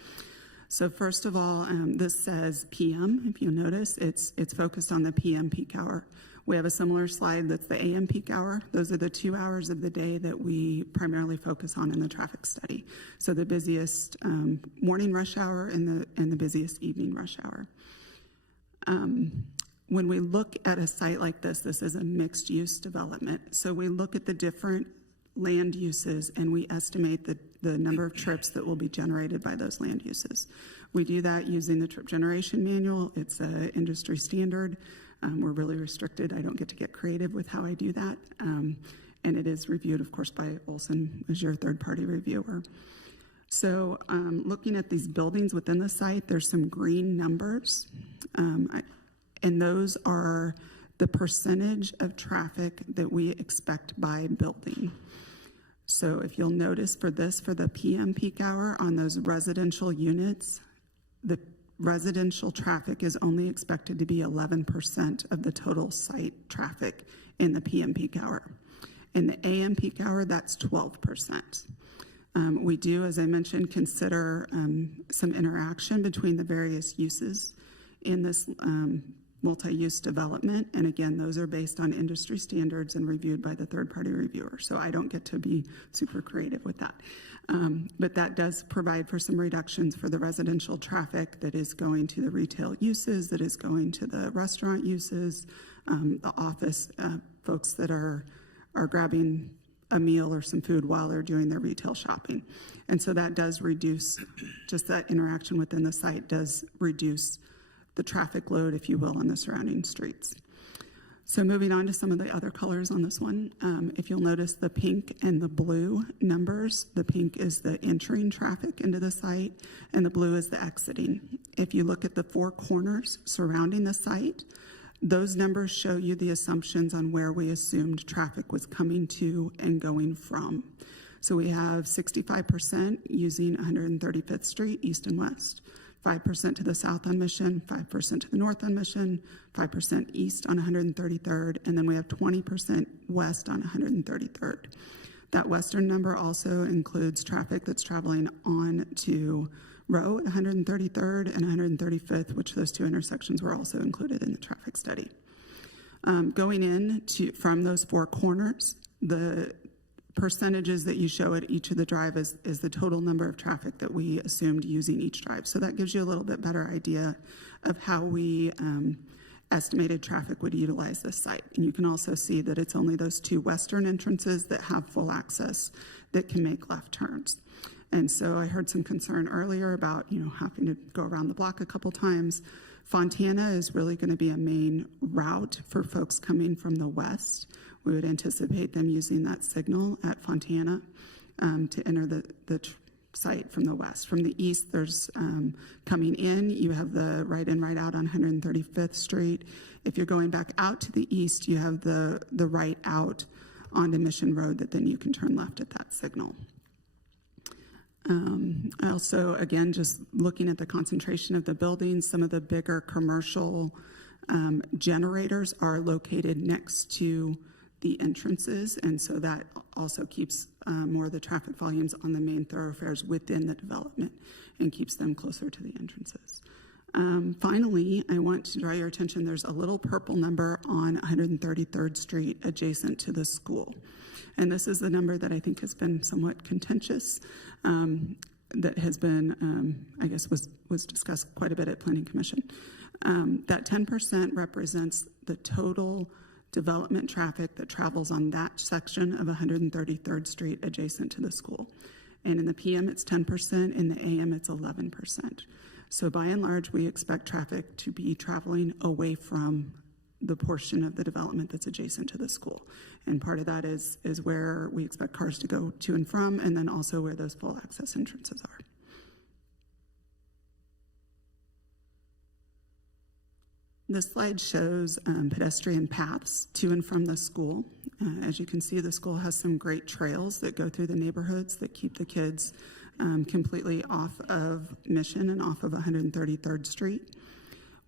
So first of all, this says PM. If you'll notice, it's focused on the PM peak hour. We have a similar slide that's the AM peak hour. Those are the 2 hours of the day that we primarily focus on in the traffic study. So the busiest morning rush hour and the busiest evening rush hour. When we look at a site like this is a mixed-use development. So we look at the different land uses and we estimate the number of trips that will be generated by those land uses. We do that using the trip generation manual. It's an industry standard. We're really restricted. I don't get to get creative with how I do that. And it is reviewed, of course, by Olson as your third-party reviewer. So looking at these buildings within the site, there's some green numbers. And those are the percentage of traffic that we expect by building. So if you'll notice for the PM peak hour on those residential units, the residential traffic is only expected to be 11% of the total site traffic in the PM peak hour. In the AM peak hour, that's 12%. We do, as I mentioned, consider some interaction between the various uses in this multi-use development. And again, those are based on industry standards and reviewed by the third-party reviewer. So I don't get to be super creative with that. But that does provide for some reductions for the residential traffic that is going to the retail uses, that is going to the restaurant uses, the office folks that are grabbing a meal or some food while they're doing their retail shopping. And so that does reduce, just that interaction within the site does reduce the traffic load, if you will, on the surrounding streets. So moving on to some of the other colors on this one, if you'll notice the pink and the blue numbers, the pink is the entering traffic into the site and the blue is the exiting. If you look at the 4 corners surrounding the site, those numbers show you the assumptions on where we assumed traffic was coming to and going from. So we have 65% using 135th Street, east and west, 5% to the south on Mission, 5% to the north on Mission, 5% east on 133rd, and then we have 20% west on 133rd. That western number also includes traffic that's traveling on to Row at 133rd and 135th, which those 2 intersections were also included in the traffic study. Going in from those 4 corners, the percentages that you show at each of the drive is the total number of traffic that we assumed using each drive. So that gives you a little bit better idea of how we estimated traffic would utilize this site. And you can also see that it's only those 2 western entrances that have full access that can make left turns. And so I heard some concern earlier about, having to go around the block a couple times. Fontana is really going to be a main route for folks coming from the west. We would anticipate them using that signal at Fontana to enter the site from the west. From the east, there's coming in, you have the right in, right out on 135th Street. If you're going back out to the east, you have the right out onto Mission Road that then you can turn left at that signal. Also, again, just looking at the concentration of the buildings, some of the bigger commercial generators are located next to the entrances, and so that also keeps more of the traffic volumes on the main thoroughfares within the development and keeps them closer to the entrances. Finally, I want to draw your attention, there's a little purple number on 133rd Street adjacent to the school. And this is the number that I think has been somewhat contentious, that has been, I guess, was discussed quite a bit at Planning Commission. That 10% represents the total development traffic that travels on that section of 133rd Street adjacent to the school. And in the PM, it's 10%. In the AM, it's 11%. So by and large, we expect traffic to be traveling away from the portion of the development that's adjacent to the school. And part of that is where we expect cars to go to and from, and then also where those full access entrances are. This slide shows pedestrian paths to and from the school. As you can see, the school has some great trails that go through the neighborhoods that keep the kids completely off of Mission and off of 133rd Street.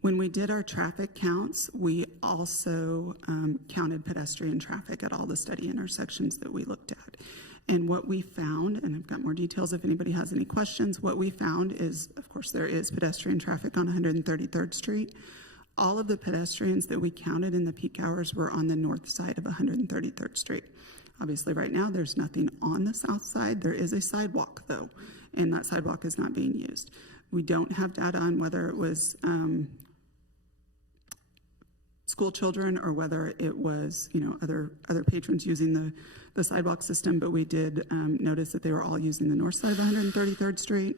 When we did our traffic counts, we also counted pedestrian traffic at all the study intersections that we looked at. And what we found, and I've got more details if anybody has any questions, what we found is, of course, there is pedestrian traffic on 133rd Street. All of the pedestrians that we counted in the peak hours were on the north side of 133rd Street. Obviously, right now, there's nothing on the south side. There is a sidewalk, though, and that sidewalk is not being used. We don't have data on whether it was school children or whether it was, other patrons using the sidewalk system, but we did notice that they were all using the north side of 133rd Street.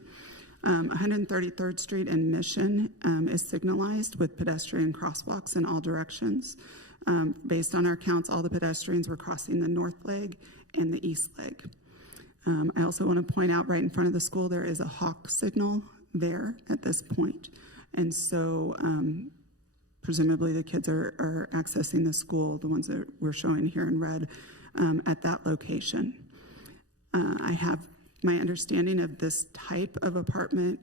133rd Street and Mission is signalized with pedestrian crosswalks in all directions. Based on our counts, all the pedestrians were crossing the north leg and the east leg. I also want to point out right in front of the school there is a hawk signal there at this point. And so presumably the kids are accessing the school, the ones that we're showing here in red, at that location. I have my understanding of this type of apartment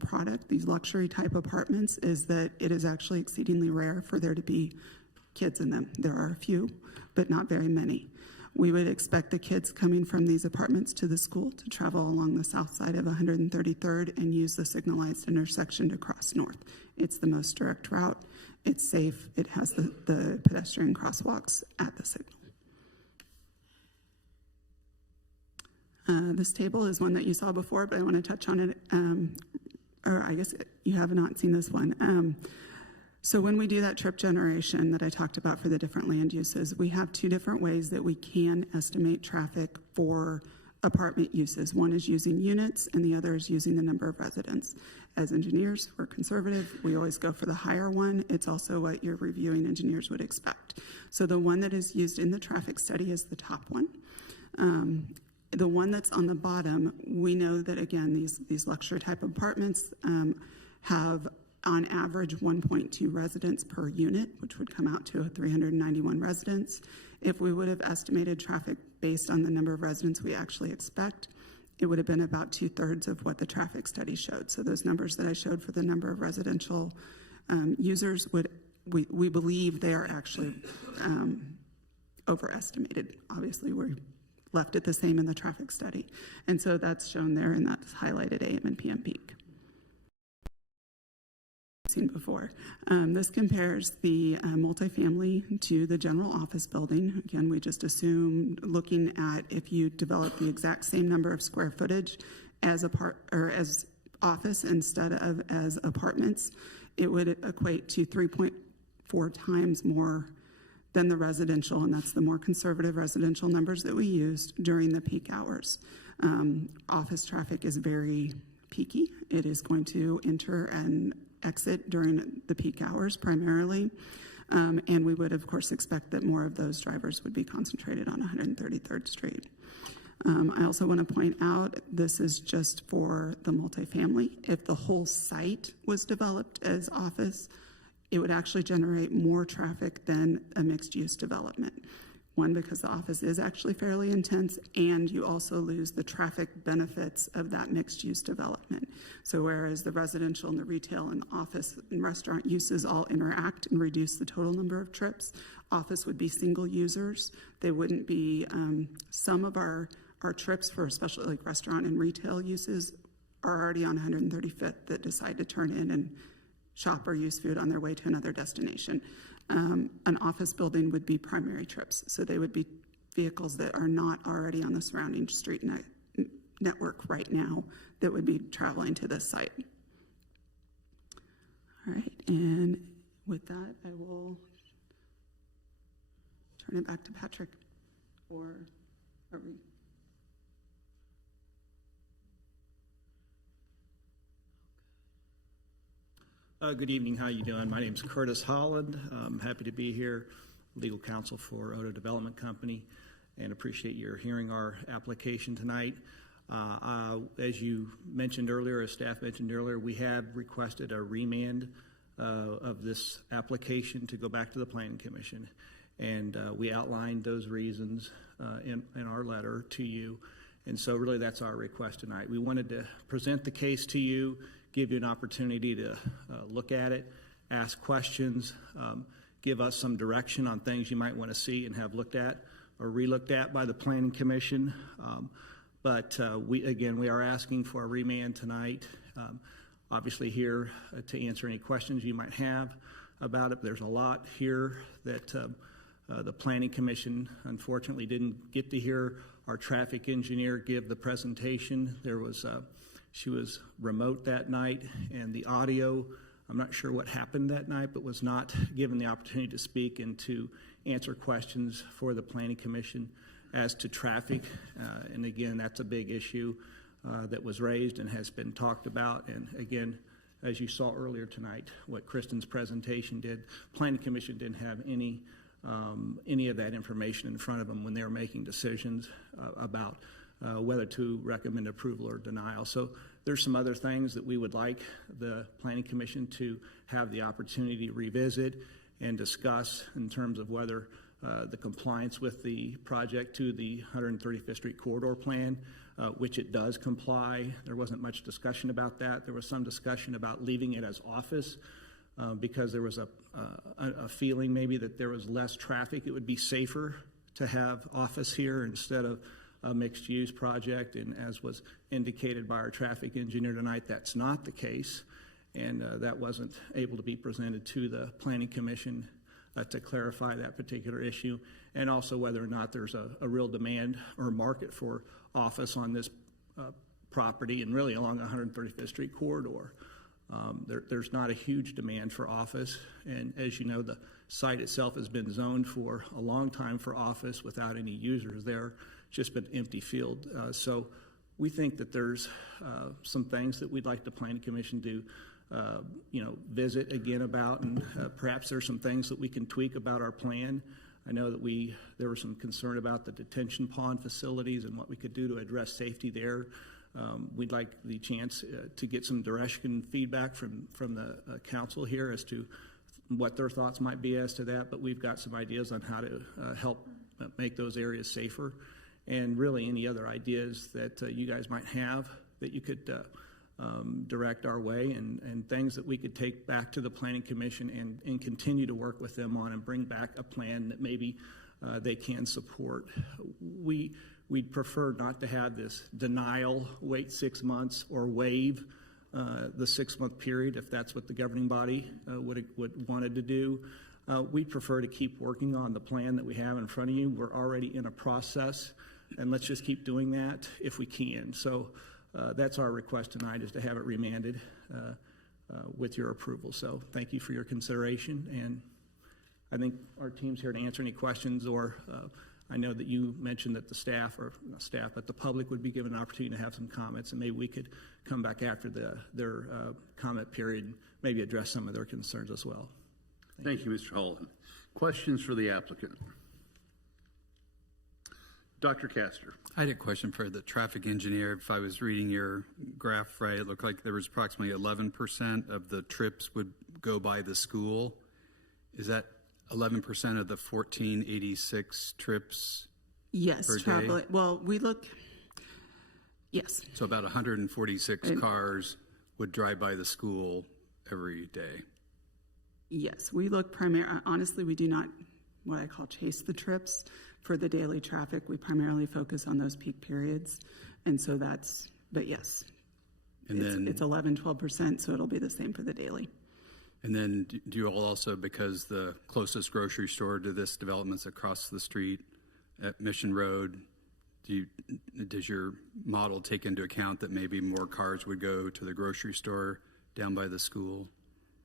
product, these luxury type apartments, is that it is actually exceedingly rare for there to be kids in them. There are a few, but not very many. We would expect the kids coming from these apartments to the school to travel along the south side of 133rd and use the signalized intersection to cross north. It's the most direct route. It's safe. It has the pedestrian crosswalks at the signal. This table is one that you saw before, but I want to touch on it, or I guess you have not seen this one. So when we do that trip generation that I talked about for the different land uses, we have two different ways that we can estimate traffic for apartment uses. One is using units and the other is using the number of residents. As engineers, we're conservative. We always go for the higher one. It's also what your reviewing engineers would expect. So the one that is used in the traffic study is the top one. The one that's on the bottom, we know that, again, these luxury type apartments have on average 1.2 residents per unit, which would come out to 391 residents. If we would have estimated traffic based on the number of residents we actually expect, it would have been about 2/3 of what the traffic study showed. So those numbers that I showed for the number of residential users, we believe they are actually overestimated. Obviously, we're left it the same in the traffic study. And so that's shown there, and that's highlighted AM and PM peak. Seen before. This compares the multifamily to the general office building. Again, we just assume looking at if you develop the exact same number of square footage as as office instead of as apartments, it would equate to 3.4 times more than the residential, and that's the more conservative residential numbers that we used during the peak hours. Office traffic is very peaky. It is going to enter and exit during the peak hours primarily, and we would of course expect that more of those drivers would be concentrated on 133rd Street. I also want to point out this is just for the multifamily. If the whole site was developed as office, it would actually generate more traffic than a mixed-use development. One, because the office is actually fairly intense, and you also lose the traffic benefits of that mixed-use development. So whereas the residential and the retail and office and restaurant uses all interact and reduce the total number of trips, office would be single users. They wouldn't be, some of our trips for especially like restaurant and retail uses are already on 135th that decide to turn in and shop or use food on their way to another destination. An office building would be primary trips, so they would be vehicles that are not already on the surrounding street network right now that would be traveling to this site. All right, and with that, I will turn it back to Patrick. Or are we? Good evening. How you doing? My name is Curtis Holland. I'm happy to be here, legal counsel for Odo Development Company, and appreciate your hearing our application tonight. As you mentioned earlier, as staff mentioned earlier, we have requested a remand of this application to go back to the Planning Commission, and we outlined those reasons in our letter to you. And so really that's our request tonight. We wanted to present the case to you, give you an opportunity to look at it, ask questions, give us some direction on things you might want to see and have looked at or re-looked at by the Planning Commission. But we are asking for a remand tonight. Obviously here to answer any questions you might have about it. There's a lot here that the Planning Commission unfortunately didn't get to hear our traffic engineer give the presentation. She was remote that night, and the audio, I'm not sure what happened that night, but was not given the opportunity to speak and to answer questions for the Planning Commission as to traffic. And again, that's a big issue that was raised and has been talked about. And again, as you saw earlier tonight, what Kristen's presentation did, Planning Commission didn't have any of that information in front of them when they were making decisions about whether to recommend approval or denial. So there's some other things that we would like the Planning Commission to have the opportunity to revisit and discuss in terms of whether the compliance with the project to the 135th Street Corridor Plan, which it does comply. There wasn't much discussion about that. There was some discussion about leaving it as office because there was a feeling maybe that there was less traffic. It would be safer to have office here instead of a mixed-use project, and as was indicated by our traffic engineer tonight, that's not the case, and that wasn't able to be presented to the Planning Commission to clarify that particular issue, and also whether or not there's a real demand or market for office on this property and really along the 135th Street corridor. There's not a huge demand for office, and as you know, the site itself has been zoned for a long time for office without any users there. Just been empty field. So we think that there's some things that we'd like the Planning Commission to visit again about, and perhaps there's some things that we can tweak about our plan. I know that there was some concern about the detention pond facilities and what we could do to address safety there. We'd like the chance to get some direction feedback from the council here as to what their thoughts might be as to that, but we've got some ideas on how to help make those areas safer. And really any other ideas that you guys might have that you could direct our way, and things that we could take back to the Planning Commission and continue to work with them on and bring back a plan that maybe they can support. We'd prefer not to have this denial, wait 6 months, or waive the 6-month period if that's what the governing body wanted to do. We'd prefer to keep working on the plan that we have in front of you. We're already in a process, and let's just keep doing that if we can. So that's our request tonight, is to have it remanded with your approval. So thank you for your consideration, and I think our team's here to answer any questions, or I know that you mentioned that the staff, or not staff, but the public would be given an opportunity to have some comments, and maybe we could come back after their comment period and maybe address some of their concerns as well. Thank you, Mr. Holland. Questions for the applicant? Dr. Castor. I had a question for the traffic engineer. If I was reading your graph right, it looked like there was approximately 11% of the trips would go by the school. Is that 11% of the 1486 trips Yes, per day? travel. Well, we look. Yes. So about 146 cars would drive by the school every day. Yes, we look primarily. Honestly, we do not what I call chase the trips for the daily traffic. We primarily focus on those peak periods, and so that's. But yes, And then it's 11-12%, so it'll be the same for the daily. And then do you all also, because the closest grocery store to this development's across the street at Mission Road, does your model take into account that maybe more cars would go to the grocery store down by the school?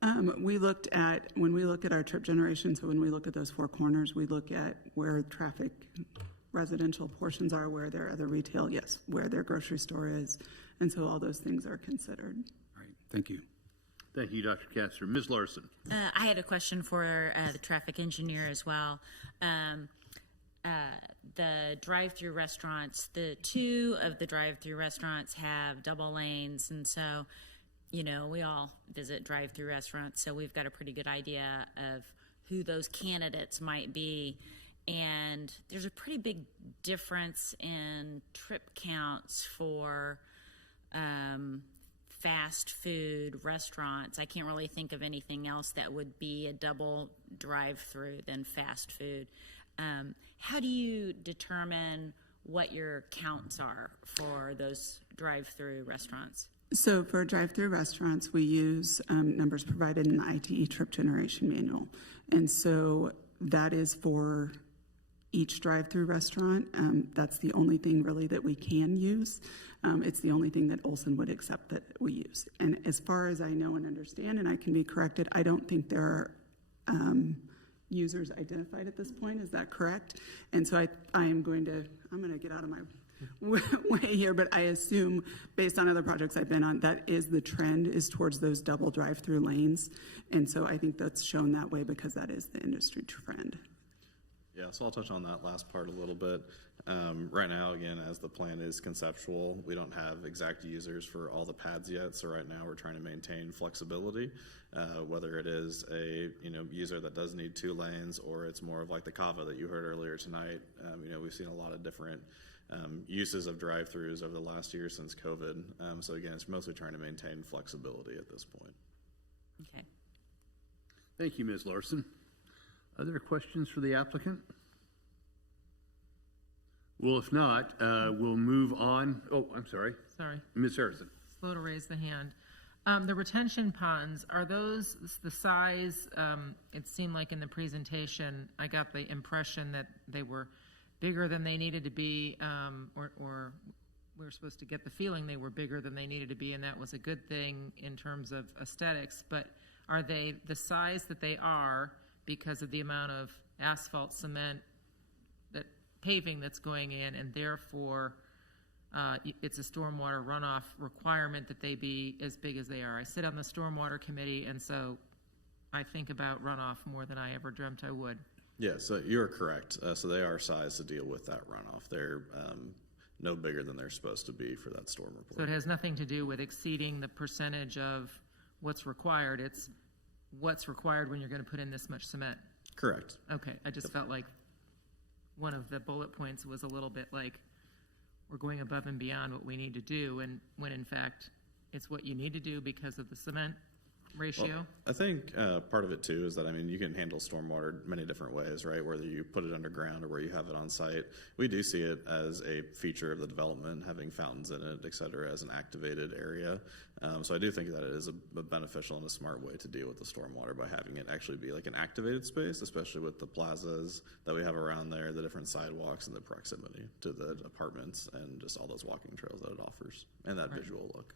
When we look at our trip generation, so when we look at those four corners, we look at where traffic, residential portions are, where their other retail, yes, where their grocery store is. And so all those things are considered. All right, thank you. Thank you, Dr. Castor. Ms. Larson. I had a question for the traffic engineer as well. The drive-through restaurants, the two of the drive-through restaurants have double lanes, and so, you know, we all visit drive-through restaurants, so we've got a pretty good idea of who those candidates might be. And there's a pretty big difference in trip counts for fast food restaurants. I can't really think of anything else that would be a double drive-through than fast food. How do you determine what your counts are for those drive-through restaurants? So for drive-through restaurants, we use numbers provided in the ITE trip generation manual. And so that is for each drive-through restaurant. That's the only thing really that we can use. It's the only thing that Olson would accept that we use. And as far as I know and understand, and I can be corrected, I don't think there are users identified at this point. Is that correct? And so I'm going to get out of my way here, but I assume based on other projects I've been on, that is the trend is towards those double drive-through lanes. And so I think that's shown that way because that is the industry trend. Yeah, so I'll touch on that last part a little bit. Right now, again, as the plan is conceptual, we don't have exact users for all the pads yet. So right now we're trying to maintain flexibility, whether it is a user that does need 2 lanes or it's more of like the Kava that you heard earlier tonight. We've seen a lot of different uses of drive-throughs over the last year since COVID. So again, it's mostly trying to maintain flexibility at this point. Okay. Thank you, Ms. Larson. Other questions for the applicant? Well, if not, we'll move on. Oh, I'm sorry. Sorry. Ms. Harrison. Slow to raise the hand. The retention ponds, are those the size? It seemed like in the presentation, I got the impression that they were bigger than they needed to be, or we were supposed to get the feeling they were bigger than they needed to be, and that was a good thing in terms of aesthetics. But are they the size that they are because of the amount of asphalt, cement, that paving that's going in, and therefore it's a stormwater runoff requirement that they be as big as they are? I sit on the stormwater committee, and so I think about runoff more than I ever dreamt I would. Yeah, so you're correct. So they are sized to deal with that runoff. They're no bigger than they're supposed to be for that storm report. So it has nothing to do with exceeding the percentage of what's required. It's what's required when you're going to put in this much cement. Correct. Okay, I just felt like one of the bullet points was a little bit like we're going above and beyond what we need to do, and when in fact it's what you need to do because of the cement ratio. Well, I think part of it too is that, you can handle stormwater many different ways, right? Whether you put it underground or where you have it on site. We do see it as a feature of the development, having fountains in it, et cetera, as an activated area. So I do think that it is a beneficial and a smart way to deal with the stormwater by having it actually be like an activated space, especially with the plazas that we have around there, the different sidewalks, and the proximity to the apartments and just all those walking trails that it offers and that visual look.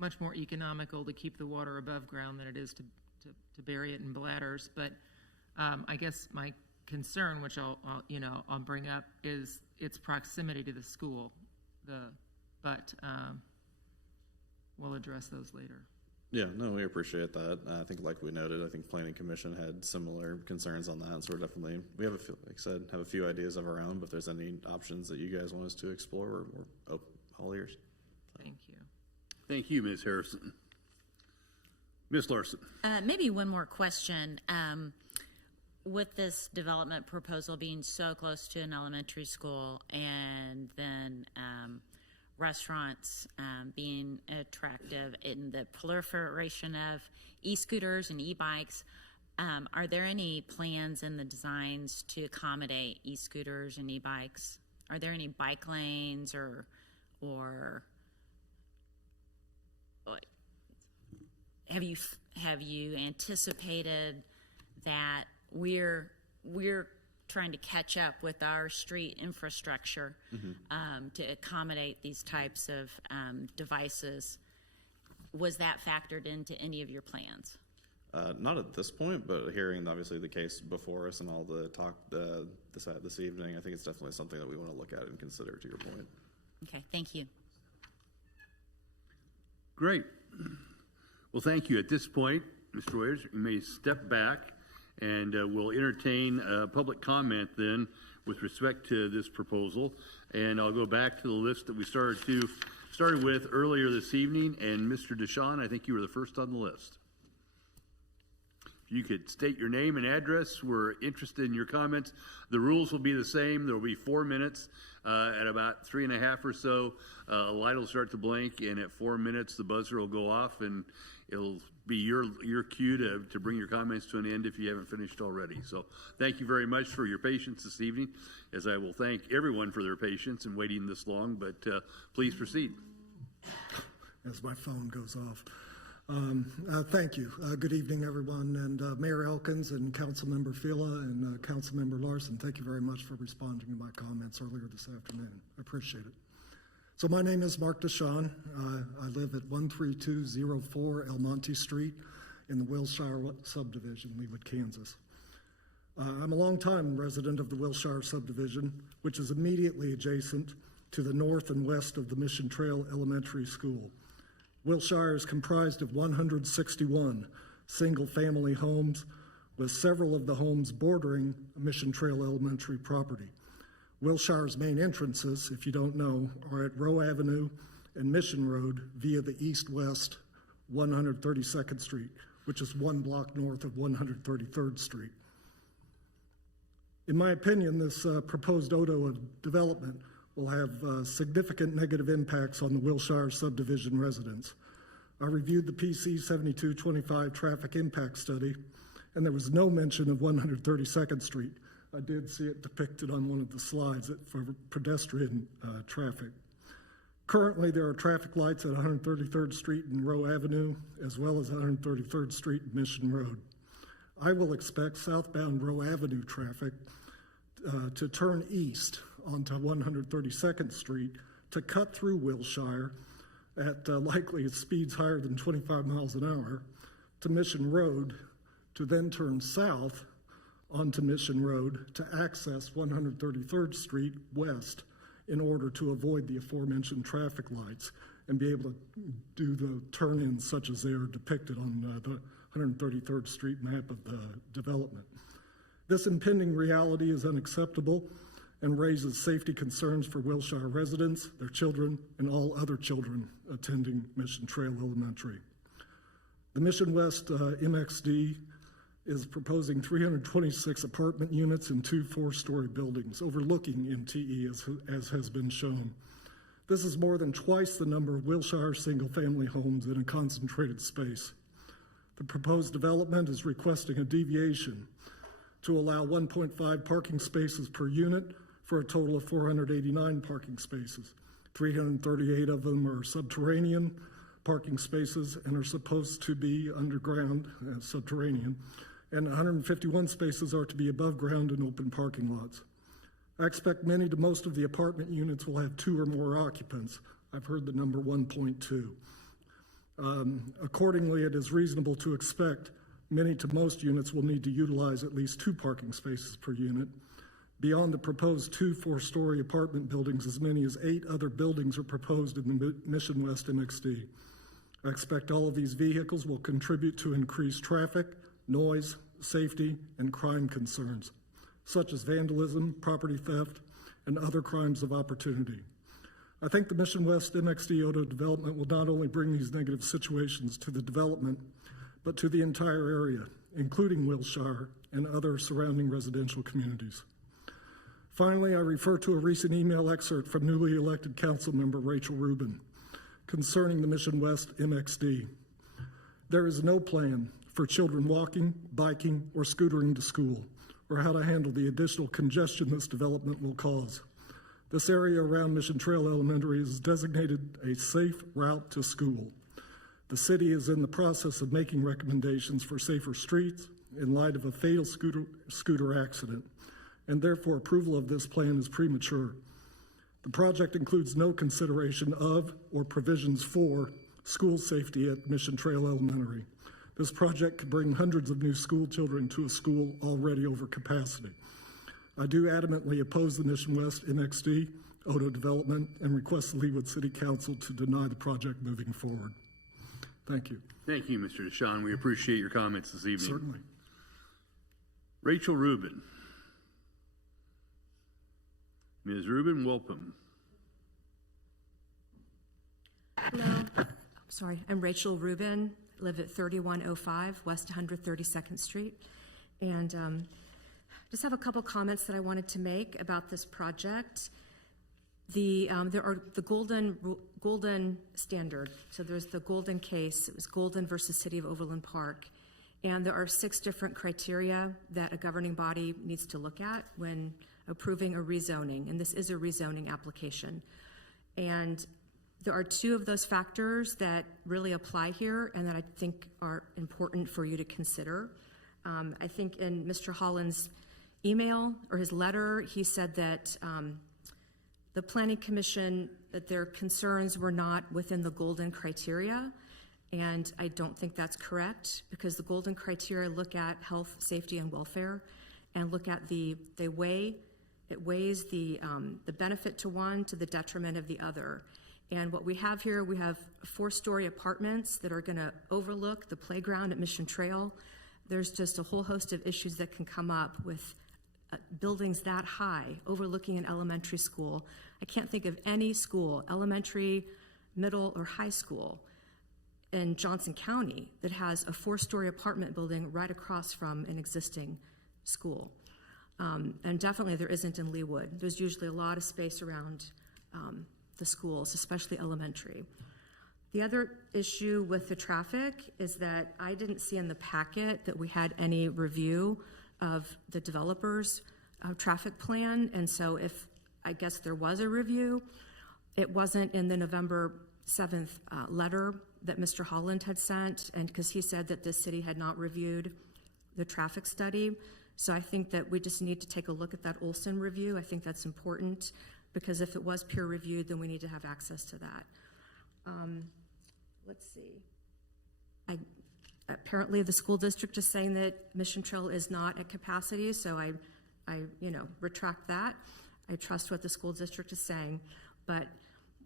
Much more economical to keep the water above ground than it is to bury it in bladders. But I guess my concern, which I'll bring up, is its proximity to the school. But we'll address those later. Yeah, no, we appreciate that. I think, like we noted, I think Planning Commission had similar concerns on that, and so we're definitely, we have like I said, have a few ideas of our own. But if there's any options that you guys want us to explore, we're all ears. Thank you. Thank you, Ms. Harrison. Ms. Larson. Maybe one more question. with this development proposal being so close to an elementary school and then restaurants being attractive in the proliferation of e-scooters and e-bikes, are there any plans in the designs to accommodate e-scooters and e-bikes? Are there any bike lanes or have you anticipated that we're trying to catch up with our street infrastructure to accommodate these types of devices? Was that factored into any of your plans? Not at this point, but hearing obviously the case before us and all the talk this evening, I think it's definitely something that we want to look at and consider, to your point. Okay, thank you. Great. Well, thank you. At this point, Mr. Williams, you may step back, and we'll entertain public comment then with respect to this proposal. And I'll go back to the list that we started with earlier this evening. And Mr. Deshawn, I think you were the first on the list. If you could state your name and address. We're interested in your comments. The rules will be the same. There will be 4 minutes. At about 3.5 or so, a light will start to blink, and at 4 minutes, the buzzer will go off, and it'll be your cue to bring your comments to an end if you haven't finished already. So thank you very much for your patience this evening, as I will thank everyone for their patience in waiting this long, but please proceed. As my phone goes off. Thank you. Good evening, everyone. And Mayor Elkins and Councilmember Fila and Councilmember Larson, thank you very much for responding to my comments earlier this afternoon. I appreciate it. So my name is Mark Deshawn. I live at 13204 El Monte Street in the Wilshire subdivision, Leawood, Kansas. I'm a longtime resident of the Wilshire subdivision, which is immediately adjacent to the north and west of the Mission Trail Elementary School. Wilshire is comprised of 161 single-family homes, with several of the homes bordering Mission Trail Elementary property. Wilshire's main entrances, if you don't know, are at Rowe Avenue and Mission Road via the east-west 132nd Street, which is 1 block north of 133rd Street. In my opinion, this proposed ODO development will have significant negative impacts on the Wilshire subdivision residents. I reviewed the PC 7225 traffic impact study, and there was no mention of 132nd Street. I did see it depicted on one of the slides for pedestrian traffic. Currently, there are traffic lights at 133rd Street and Rowe Avenue, as well as 133rd Street and Mission Road. I will expect southbound Rowe Avenue traffic to turn east onto 132nd Street to cut through Wilshire at likely speeds higher than 25 miles an hour to Mission Road, to then turn south onto Mission Road to access 133rd Street west in order to avoid the aforementioned traffic lights and be able to do the turn-ins such as they are depicted on the 133rd Street map of the development. This impending reality is unacceptable and raises safety concerns for Wilshire residents, their children, and all other children attending Mission Trail Elementary. The Mission West MXD is proposing 326 apartment units in 2 4-story buildings overlooking MTE as has been shown. This is more than twice the number of Wilshire single-family homes in a concentrated space. The proposed development is requesting a deviation to allow 1.5 parking spaces per unit for a total of 489 parking spaces. 338 of them are subterranean parking spaces and are supposed to be underground, subterranean, and 151 spaces are to be above ground in open parking lots. I expect many to most of the apartment units will have 2 or more occupants. I've heard the number 1.2. Accordingly, it is reasonable to expect many to most units will need to utilize at least 2 parking spaces per unit. Beyond the proposed 2 4-story apartment buildings, as many as 8 other buildings are proposed in the Mission West MXD. I expect all of these vehicles will contribute to increased traffic, noise, safety, and crime concerns, such as vandalism, property theft, and other crimes of opportunity. I think the Mission West MXD ODO development will not only bring these negative situations to the development, but to the entire area, including Wilshire and other surrounding residential communities. Finally, I refer to a recent email excerpt from newly elected council member Rachel Rubin concerning the Mission West MXD. There is no plan for children walking, biking, or scootering to school, or how to handle the additional congestion this development will cause. This area around Mission Trail Elementary is designated a safe route to school. The city is in the process of making recommendations for safer streets in light of a fatal scooter accident, and therefore approval of this plan is premature. The project includes no consideration of or provisions for school safety at Mission Trail Elementary. This project could bring hundreds of new school children to a school already over capacity. I do adamantly oppose the Mission West MXD Odo development and request the Leawood City Council to deny the project moving forward. Thank you. Thank you, Mr. DeShawn. We appreciate your comments this evening. Certainly. Rachel Rubin. Ms. Rubin, welcome. Hello. Sorry, I'm Rachel Rubin, live at 3105 West 132nd Street, and just have a couple comments that I wanted to make about this project. There are the golden standard. So there's the golden case. It was Golden versus City of Overland Park, and there are 6 different criteria that a governing body needs to look at when approving a rezoning, and this is a rezoning application. And there are 2 of those factors that really apply here and that I think are important for you to consider. I think in Mr. Holland's email or his letter, he said that the Planning Commission, that their concerns were not within the golden criteria, and I don't think that's correct, because the golden criteria look at health, safety, and welfare, and look at it weighs the benefit to one to the detriment of the other. And what we have here, we have 4-story apartments that are going to overlook the playground at Mission Trail. There's just a whole host of issues that can come up with buildings that high overlooking an elementary school. I can't think of any school, elementary, middle, or high school in Johnson County that has a 4-story apartment building right across from an existing school. And definitely there isn't in Leawood. There's usually a lot of space around the schools, especially elementary. The other issue with the traffic is that I didn't see in the packet that we had any review of the developer's traffic plan, and so if I guess there was a review, it wasn't in the November 7th letter that Mr. Holland had sent, and because he said that the city had not reviewed the traffic study. So I think that we just need to take a look at that Olson review. I think that's important, because if it was peer reviewed, then we need to have access to that. Let's see. Apparently the school district is saying that Mission Trail is not at capacity, so I retract that. I trust what the school district is saying. But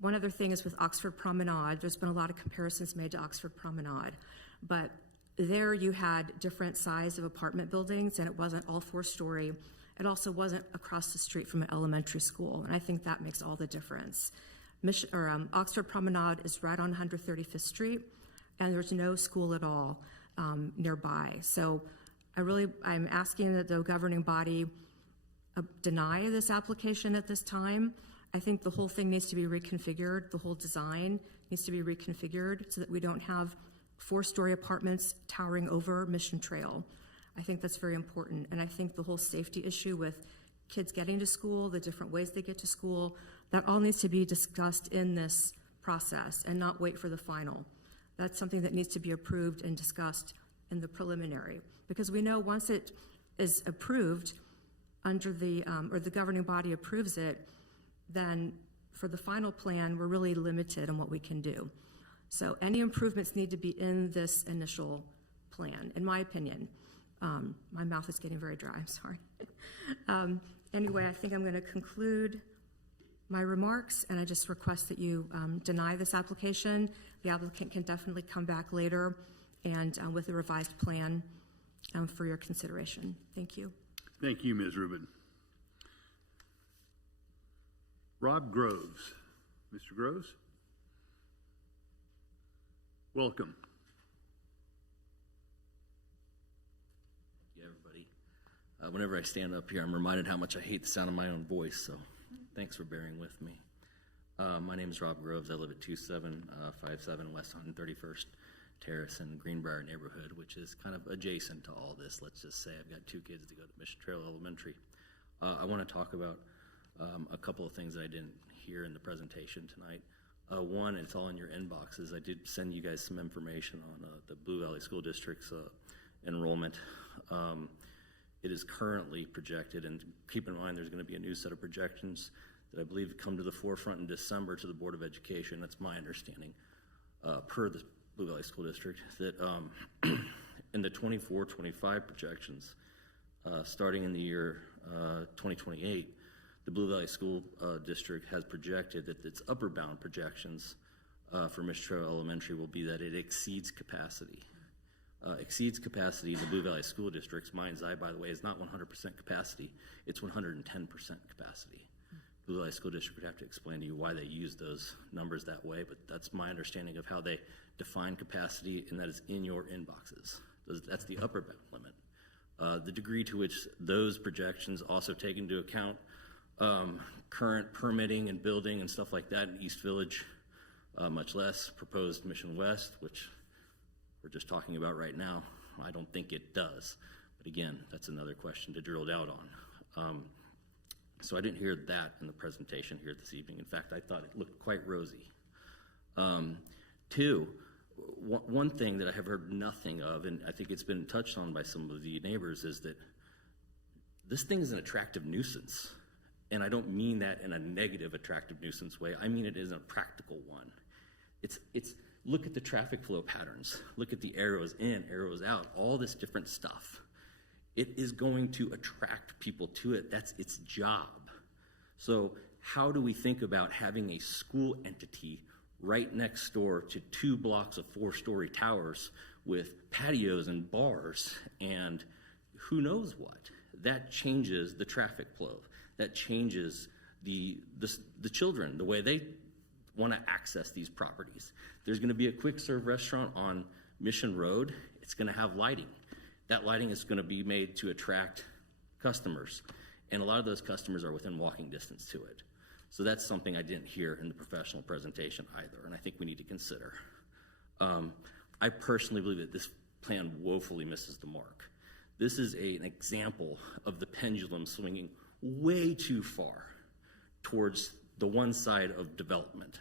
one other thing is with Oxford Promenade, there's been a lot of comparisons made to Oxford Promenade, but there you had different size of apartment buildings, and it wasn't all 4-story. It also wasn't across the street from an elementary school, and I think that makes all the difference. Oxford Promenade is right on 135th Street, and there's no school at all nearby. So I'm asking that the governing body deny this application at this time. I think the whole thing needs to be reconfigured. The whole design needs to be reconfigured so that we don't have 4-story apartments towering over Mission Trail. I think that's very important. And I think the whole safety issue with kids getting to school, the different ways they get to school, that all needs to be discussed in this process and not wait for the final. That's something that needs to be approved and discussed in the preliminary. Because we know once it is approved under or the governing body approves it, then for the final plan, we're really limited on what we can do. So any improvements need to be in this initial plan, in my opinion. My mouth is getting very dry, I'm sorry. Anyway, I think I'm going to conclude my remarks, and I just request that you deny this application. The applicant can definitely come back later and with a revised plan for your consideration. Thank you. Thank you, Ms. Rubin. Rob Groves. Mr. Groves? Welcome. Whenever I stand up here, I'm reminded how much I hate the sound of my own voice, so thanks for bearing with me. My name is Rob Groves. I live at 2757 West 131st Terrace in Greenbrier neighborhood, which is kind of adjacent to all this. Let's just say I've got 2 kids to go to Mission Trail Elementary. I want to talk about a couple of things that I didn't hear in the presentation tonight. One, it's all in your inboxes. I did send you guys some information on the Blue Valley School District's enrollment. It is currently projected, and keep in mind there's going to be a new set of projections that I believe come to the forefront in December to the Board of Education. That's my understanding, per the Blue Valley School District, that in the 24-25 projections, starting in the year 2028, the Blue Valley School District has projected that its upper bound projections for Mission Trail Elementary will be that it exceeds capacity. Exceeds capacity in the Blue Valley School District's mind's eye, by the way, is not 100% capacity, it's 110% capacity. Blue Valley School District would have to explain to you why they use those numbers that way, but that's my understanding of how they define capacity, and that is in your inboxes. That's the upper bound limit. The degree to which those projections also take into account current permitting and building and stuff like that in East Village, much less proposed Mission West, which we're just talking about right now. I don't think it does. But again, that's another question to drill down on. So I didn't hear that in the presentation here this evening. In fact, I thought it looked quite rosy. Two, one thing that I have heard nothing of, and I think it's been touched on by some of the neighbors, is that this thing is an attractive nuisance. And I don't mean that in a negative attractive nuisance way. I mean it is a practical one. It's look at the traffic flow patterns. Look at the arrows in, arrows out, all this different stuff. It is going to attract people to it. That's its job. So how do we think about having a school entity right next door to 2 blocks of 4-story towers with patios and bars and who knows what? That changes the traffic flow. That changes the children, the way they want to access these properties. There's going to be a quick serve restaurant on Mission Road. It's going to have lighting. That lighting is going to be made to attract customers, and a lot of those customers are within walking distance to it. So that's something I didn't hear in the professional presentation either, and I think we need to consider. I personally believe that this plan woefully misses the mark. This is an example of the pendulum swinging way too far towards the one side of development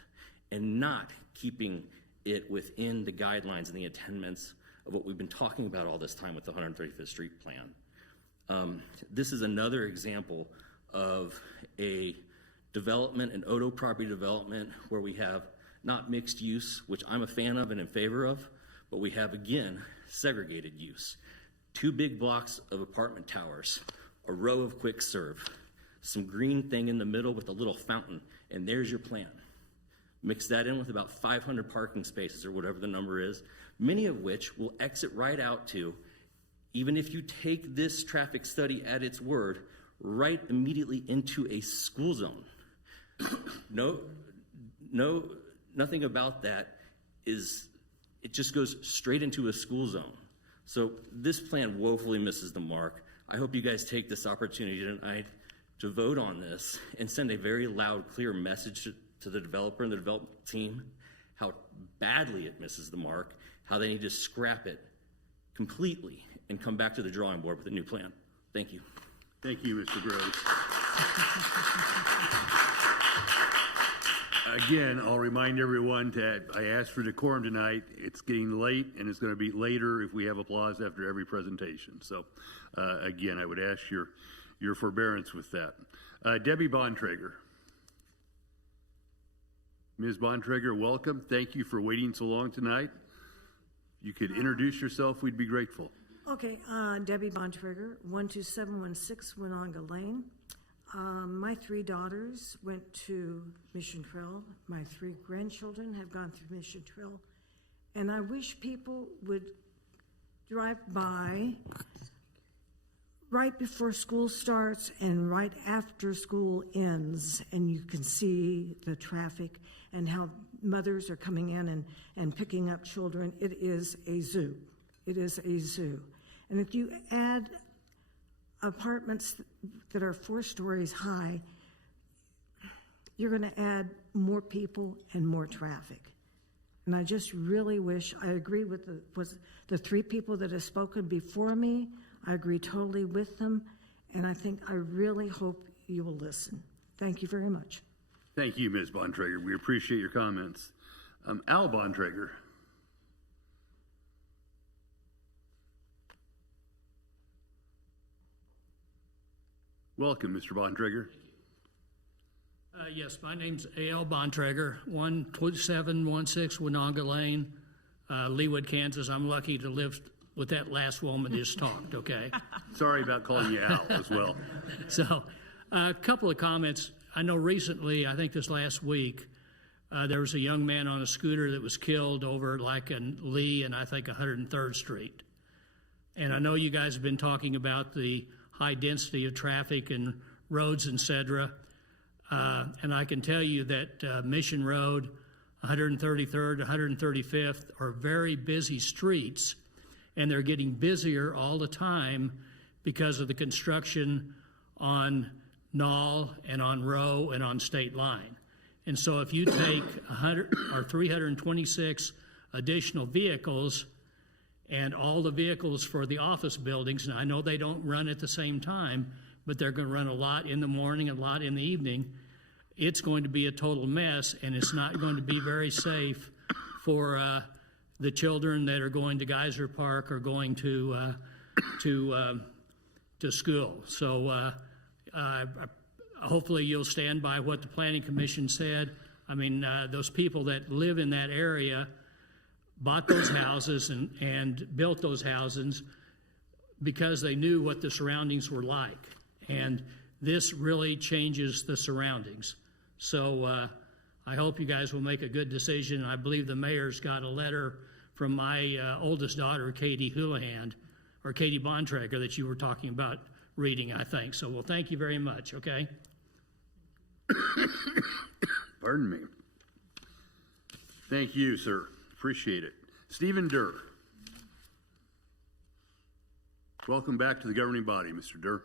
and not keeping it within the guidelines and the attainments of what we've been talking about all this time with the 135th Street plan. This is another example of a development, an Odo property development, where we have not mixed use, which I'm a fan of and in favor of, but we have, again, segregated use. 2 big blocks of apartment towers, a row of quick serve, some green thing in the middle with a little fountain, and there's your plan. Mix that in with about 500 parking spaces or whatever the number is, many of which will exit right out to, even if you take this traffic study at its word, right immediately into a school zone. Nothing about that it just goes straight into a school zone. So this plan woefully misses the mark. I hope you guys take this opportunity tonight to vote on this and send a very loud, clear message to the developer and the development team how badly it misses the mark, how they need to scrap it completely and come back to the drawing board with a new plan. Thank you. Thank you, Mr. Groves. Again, I'll remind everyone that I asked for decorum tonight. It's getting late, and it's going to be later if we have applause after every presentation. So, again, I would ask your forbearance with that. Debbie Bontrager. Ms. Bontrager, welcome. Thank you for waiting so long tonight. You could introduce yourself. We'd be grateful. Okay, Debbie Bontrager, 12716 Winonga Lane. My 3 daughters went to Mission Trail. My 3 grandchildren have gone through Mission Trail. And I wish people would drive by right before school starts and right after school ends, and you can see the traffic and how mothers are coming in and picking up children. It is a zoo. It is a zoo. And if you add apartments that are 4 stories high, you're going to add more people and more traffic. And I just really wish, I agree with the 3 people that have spoken before me. I agree totally with them. And I really hope you will listen. Thank you very much. Thank you, Ms. Bontrager. We appreciate your comments. Al Bontrager. Welcome, Mr. Bontrager. Yes, my name's A.L. Bontrager, 12716 Winonga Lane, Leawood, Kansas. I'm lucky to live with that last woman just talked, okay? Sorry about calling you Al as well. So, a couple of comments. I know recently, I think this last week, there was a young man on a scooter that was killed over like in Lee and I think 103rd Street. And I know you guys have been talking about the high density of traffic and roads, et cetera. And I can tell you that Mission Road, 133rd, 135th are very busy streets, and they're getting busier all the time because of the construction on Knoll and on Row and on State Line. And so if you take 100 or 326 additional vehicles and all the vehicles for the office buildings, and I know they don't run at the same time, but they're going to run a lot in the morning, a lot in the evening, it's going to be a total mess, and it's not going to be very safe for the children that are going to Geyser Park or going to school. So hopefully you'll stand by what the Planning Commission said. I mean, those people that live in that area bought those houses and built those houses because they knew what the surroundings were like. And this really changes the surroundings. So I hope you guys will make a good decision. I believe the mayor's got a letter from my oldest daughter, Katie Houlihan, or Katie Bontrager, that you were talking about reading, I think. So, well, thank you very much, okay? Pardon me. Thank you, sir. Appreciate it. Stephen Durr. Welcome back to the governing body, Mr. Durr.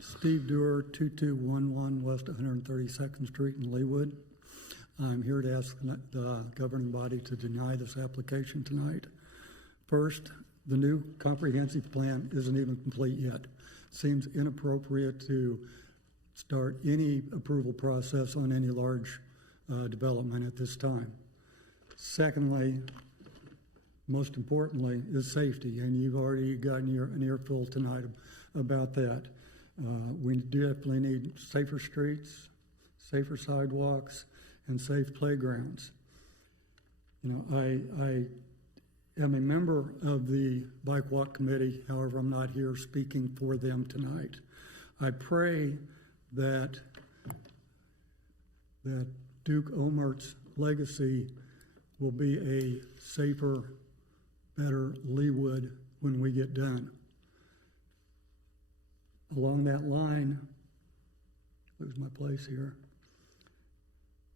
Steve Dewar, 2211 West 132nd Street in Leawood. I'm here to ask the governing body to deny this application tonight. First, the new comprehensive plan isn't even complete yet. Seems inappropriate to start any approval process on any large development at this time. Secondly, most importantly, is safety, and you've already gotten an earful tonight about that. We definitely need safer streets, safer sidewalks, and safe playgrounds. You know, I am a member of the Bike Walk Committee, however, I'm not here speaking for them tonight. I pray that Duke Omert's legacy will be a safer, better Leawood when we get done. Along that line, lose my place here.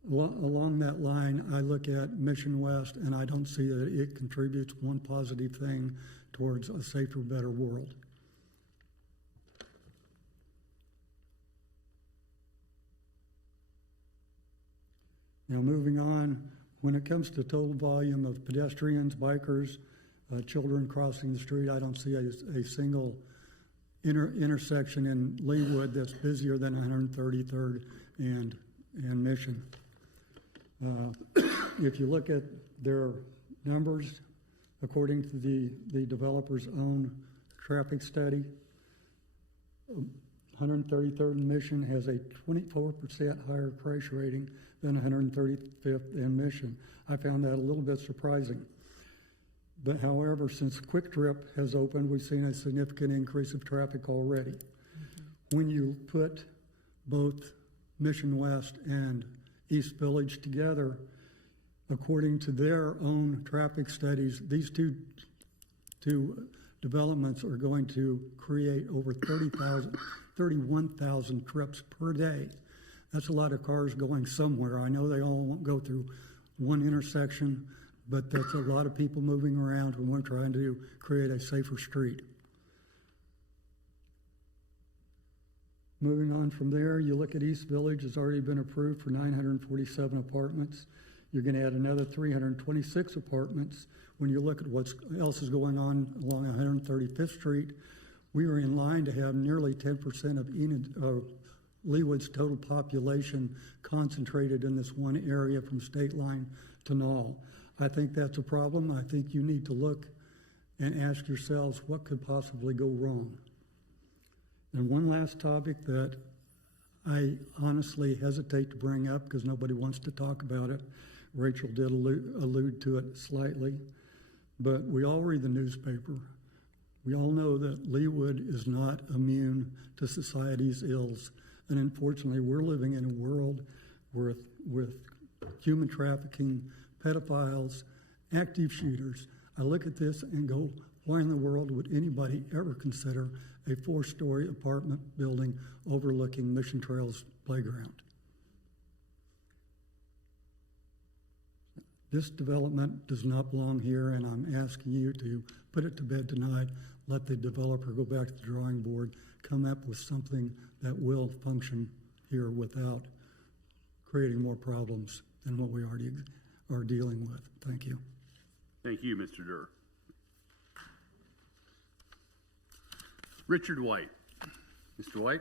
Along that line, I look at Mission West and I don't see that it contributes one positive thing towards a safer, better world. Now moving on, when it comes to total volume of pedestrians, bikers, children crossing the street, I don't see a single intersection in Leawood that's busier than 133rd and Mission. If you look at their numbers, according to the developer's own traffic study, 133rd and Mission has a 24% higher crash rating than 135th and Mission. I found that a little bit surprising. But however, since Quick Trip has opened, we've seen a significant increase of traffic already. When you put both Mission West and East Village together, according to their own traffic studies, these two developments are going to create over 31,000 trips per day. That's a lot of cars going somewhere. I know they all won't go through one intersection, but that's a lot of people moving around when we're trying to create a safer street. Moving on from there, you look at East Village, it's already been approved for 947 apartments. You're going to add another 326 apartments. When you look at what else is going on along 135th Street, we are in line to have nearly 10% of Leawood's total population concentrated in this one area from State Line to Knoll. I think that's a problem. I think you need to look and ask yourselves what could possibly go wrong. And one last topic that I honestly hesitate to bring up because nobody wants to talk about it. Rachel did allude to it slightly, but we all read the newspaper. We all know that Leawood is not immune to society's ills. And unfortunately, we're living in a world with human trafficking, pedophiles, active shooters. I look at this and go, why in the world would anybody ever consider a 4-story apartment building overlooking Mission Trails playground? This development does not belong here, and I'm asking you to put it to bed tonight. Let the developer go back to the drawing board, come up with something that will function here without creating more problems than what we already are dealing with. Thank you. Thank you, Mr. Durr. Richard White. Mr. White.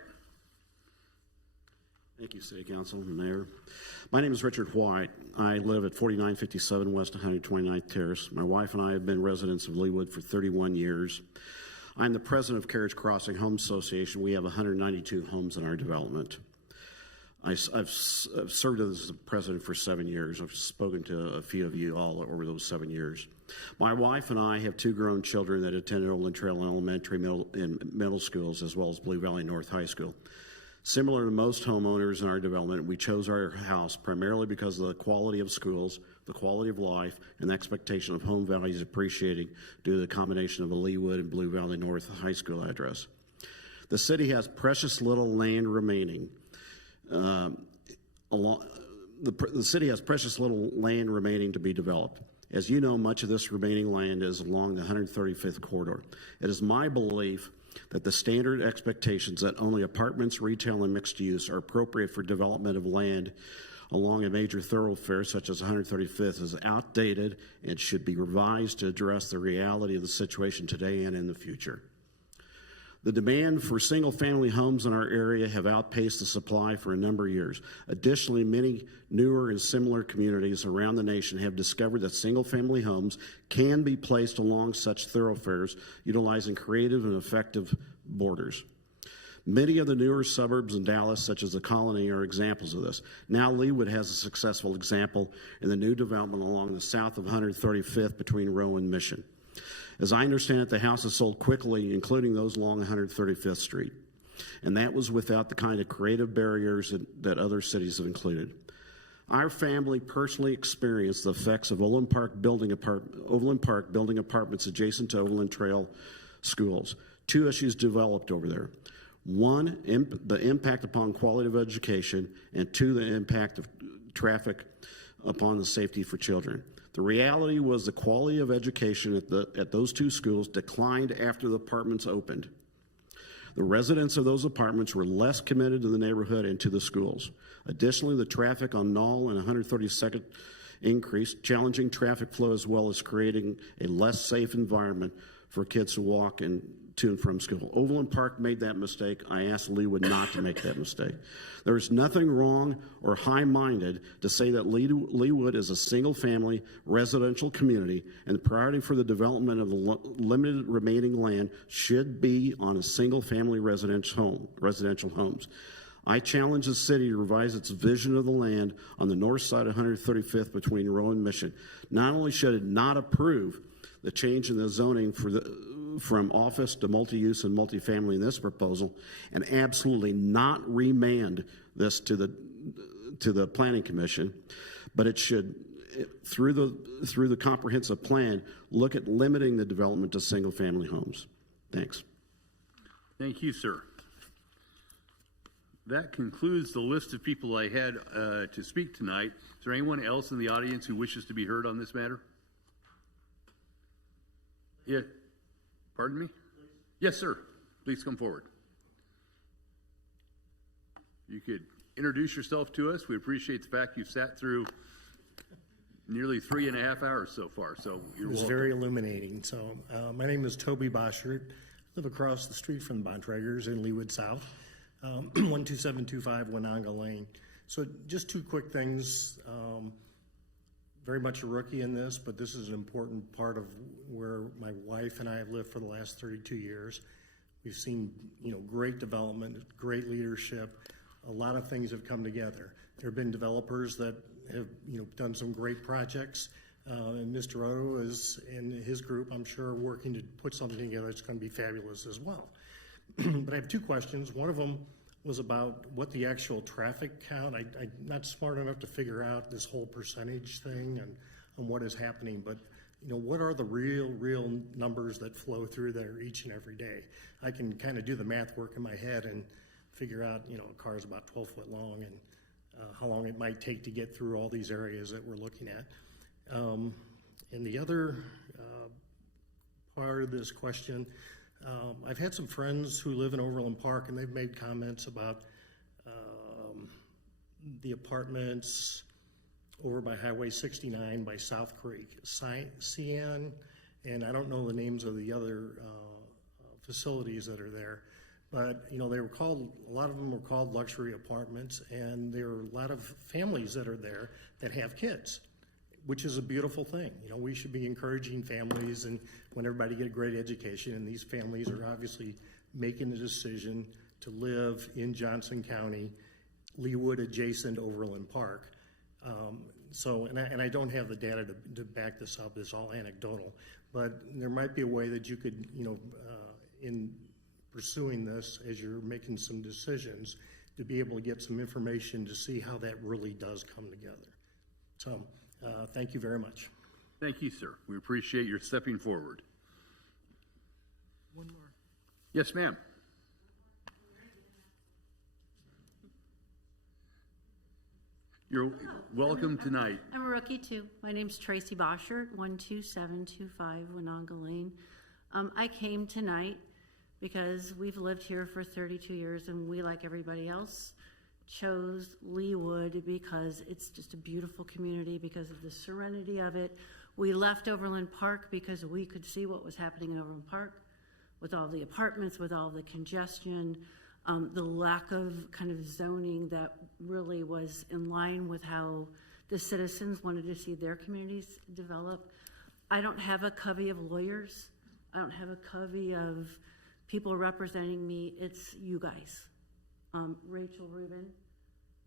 Thank you, City Council and Mayor. My name is Richard White. I live at 4957 West 129th Terrace. My wife and I have been residents of Leawood for 31 years. I'm the president of Carriage Crossing Home Association. We have 192 homes in our development. I've served as the president for 7 years. I've spoken to a few of you all over those 7 years. My wife and I have 2 grown children that attended Overland Trail Elementary and middle schools, as well as Blue Valley North High School. Similar to most homeowners in our development, we chose our house primarily because of the quality of schools, the quality of life, and the expectation of home values appreciating due to the combination of a Leawood and Blue Valley North High School address. The city has precious little land remaining. The city has precious little land remaining to be developed. As you know, much of this remaining land is along the 135th corridor. It is my belief that the standard expectations that only apartments, retail, and mixed use are appropriate for development of land along a major thoroughfare such as 135th is outdated and should be revised to address the reality of the situation today and in the future. The demand for single-family homes in our area have outpaced the supply for a number of years. Additionally, many newer and similar communities around the nation have discovered that single-family homes can be placed along such thoroughfares, utilizing creative and effective borders. Many of the newer suburbs in Dallas, such as the Colony, are examples of this. Now Leawood has a successful example in the new development along the south of 135th between Rowe and Mission. As I understand it, the houses sold quickly, including those along 135th Street. And that was without the kind of creative barriers that other cities have included. Our family personally experienced the effects of Overland Park building apartments adjacent to Overland Trail schools. 2 issues developed over there. 1, the impact upon quality of education, and 2, the impact of traffic upon the safety for children. The reality was the quality of education at those 2 schools declined after the apartments opened. The residents of those apartments were less committed to the neighborhood and to the schools. Additionally, the traffic on Knoll and 132nd increased, challenging traffic flow as well as creating a less safe environment for kids to walk to and from school. Overland Park made that mistake. I asked Leawood not to make that mistake. There is nothing wrong or high-minded to say that Leawood is a single-family residential community, and the priority for the development of the limited remaining land should be on a single-family residential homes. I challenge the city to revise its vision of the land on the north side of 135th between Rowe and Mission. Not only should it not approve the change in the zoning from office to multi-use and multifamily in this proposal, and absolutely not remand this to the Planning Commission, but it should, through the comprehensive plan, look at limiting the development to single-family homes. Thanks. Thank you, sir. That concludes the list of people I had to speak tonight. Is there anyone else in the audience who wishes to be heard on this matter? Yeah. Pardon me? Yes, sir. Please come forward. You could introduce yourself to us. We appreciate the fact you've sat through nearly 3.5 hours so far. So it was very illuminating. So my name is Toby Boschert. I live across the street from the Bontraggers in Leawood South, 12725 Winanga Lane. So just two quick things. Very much a rookie in this, but this is an important part of where my wife and I have lived for the last 32 years. We've seen, great development, great leadership. A lot of things have come together. There have been developers that have, done some great projects. And Mr. Otto is, and his group, I'm sure, working to put something together that's going to be fabulous as well. But I have two questions. One of them was about what the actual traffic count. I'm not smart enough to figure out this whole percentage thing and what is happening, but what are the real numbers that flow through there each and every day? I can kind of do the math work in my head and figure out, a car is about 12 foot long and how long it might take to get through all these areas that we're looking at. And the other part of this question, I've had some friends who live in Overland Park, and they've made comments about the apartments over by Highway 69 by South Creek, Cian, and I don't know the names of the other facilities that are there, but they were called, a lot of them were called luxury apartments, and there are a lot of families that are there that have kids, which is a beautiful thing. We should be encouraging families, and when everybody get a great education, and these families are obviously making the decision to live in Johnson County, Leawood adjacent Overland Park. And I don't have the data to back this up. It's all anecdotal, but there might be a way that you could, in pursuing this as you're making some decisions, to be able to get some information to see how that really does come together. So thank you very much. Thank you, sir. We appreciate your stepping forward. One more. Yes, ma'am. You're welcome tonight. I'm a rookie too. My name's Tracy Boschert, 12725 Winanga Lane. I came tonight because we've lived here for 32 years and we, like everybody else, chose Leawood because it's just a beautiful community because of the serenity of it. We left Overland Park because we could see what was happening in Overland Park with all the apartments, with all the congestion, the lack of kind of zoning that really was in line with how the citizens wanted to see their communities develop. I don't have a covey of lawyers. I don't have a covey of people representing me. It's you guys. Rachel Rubin,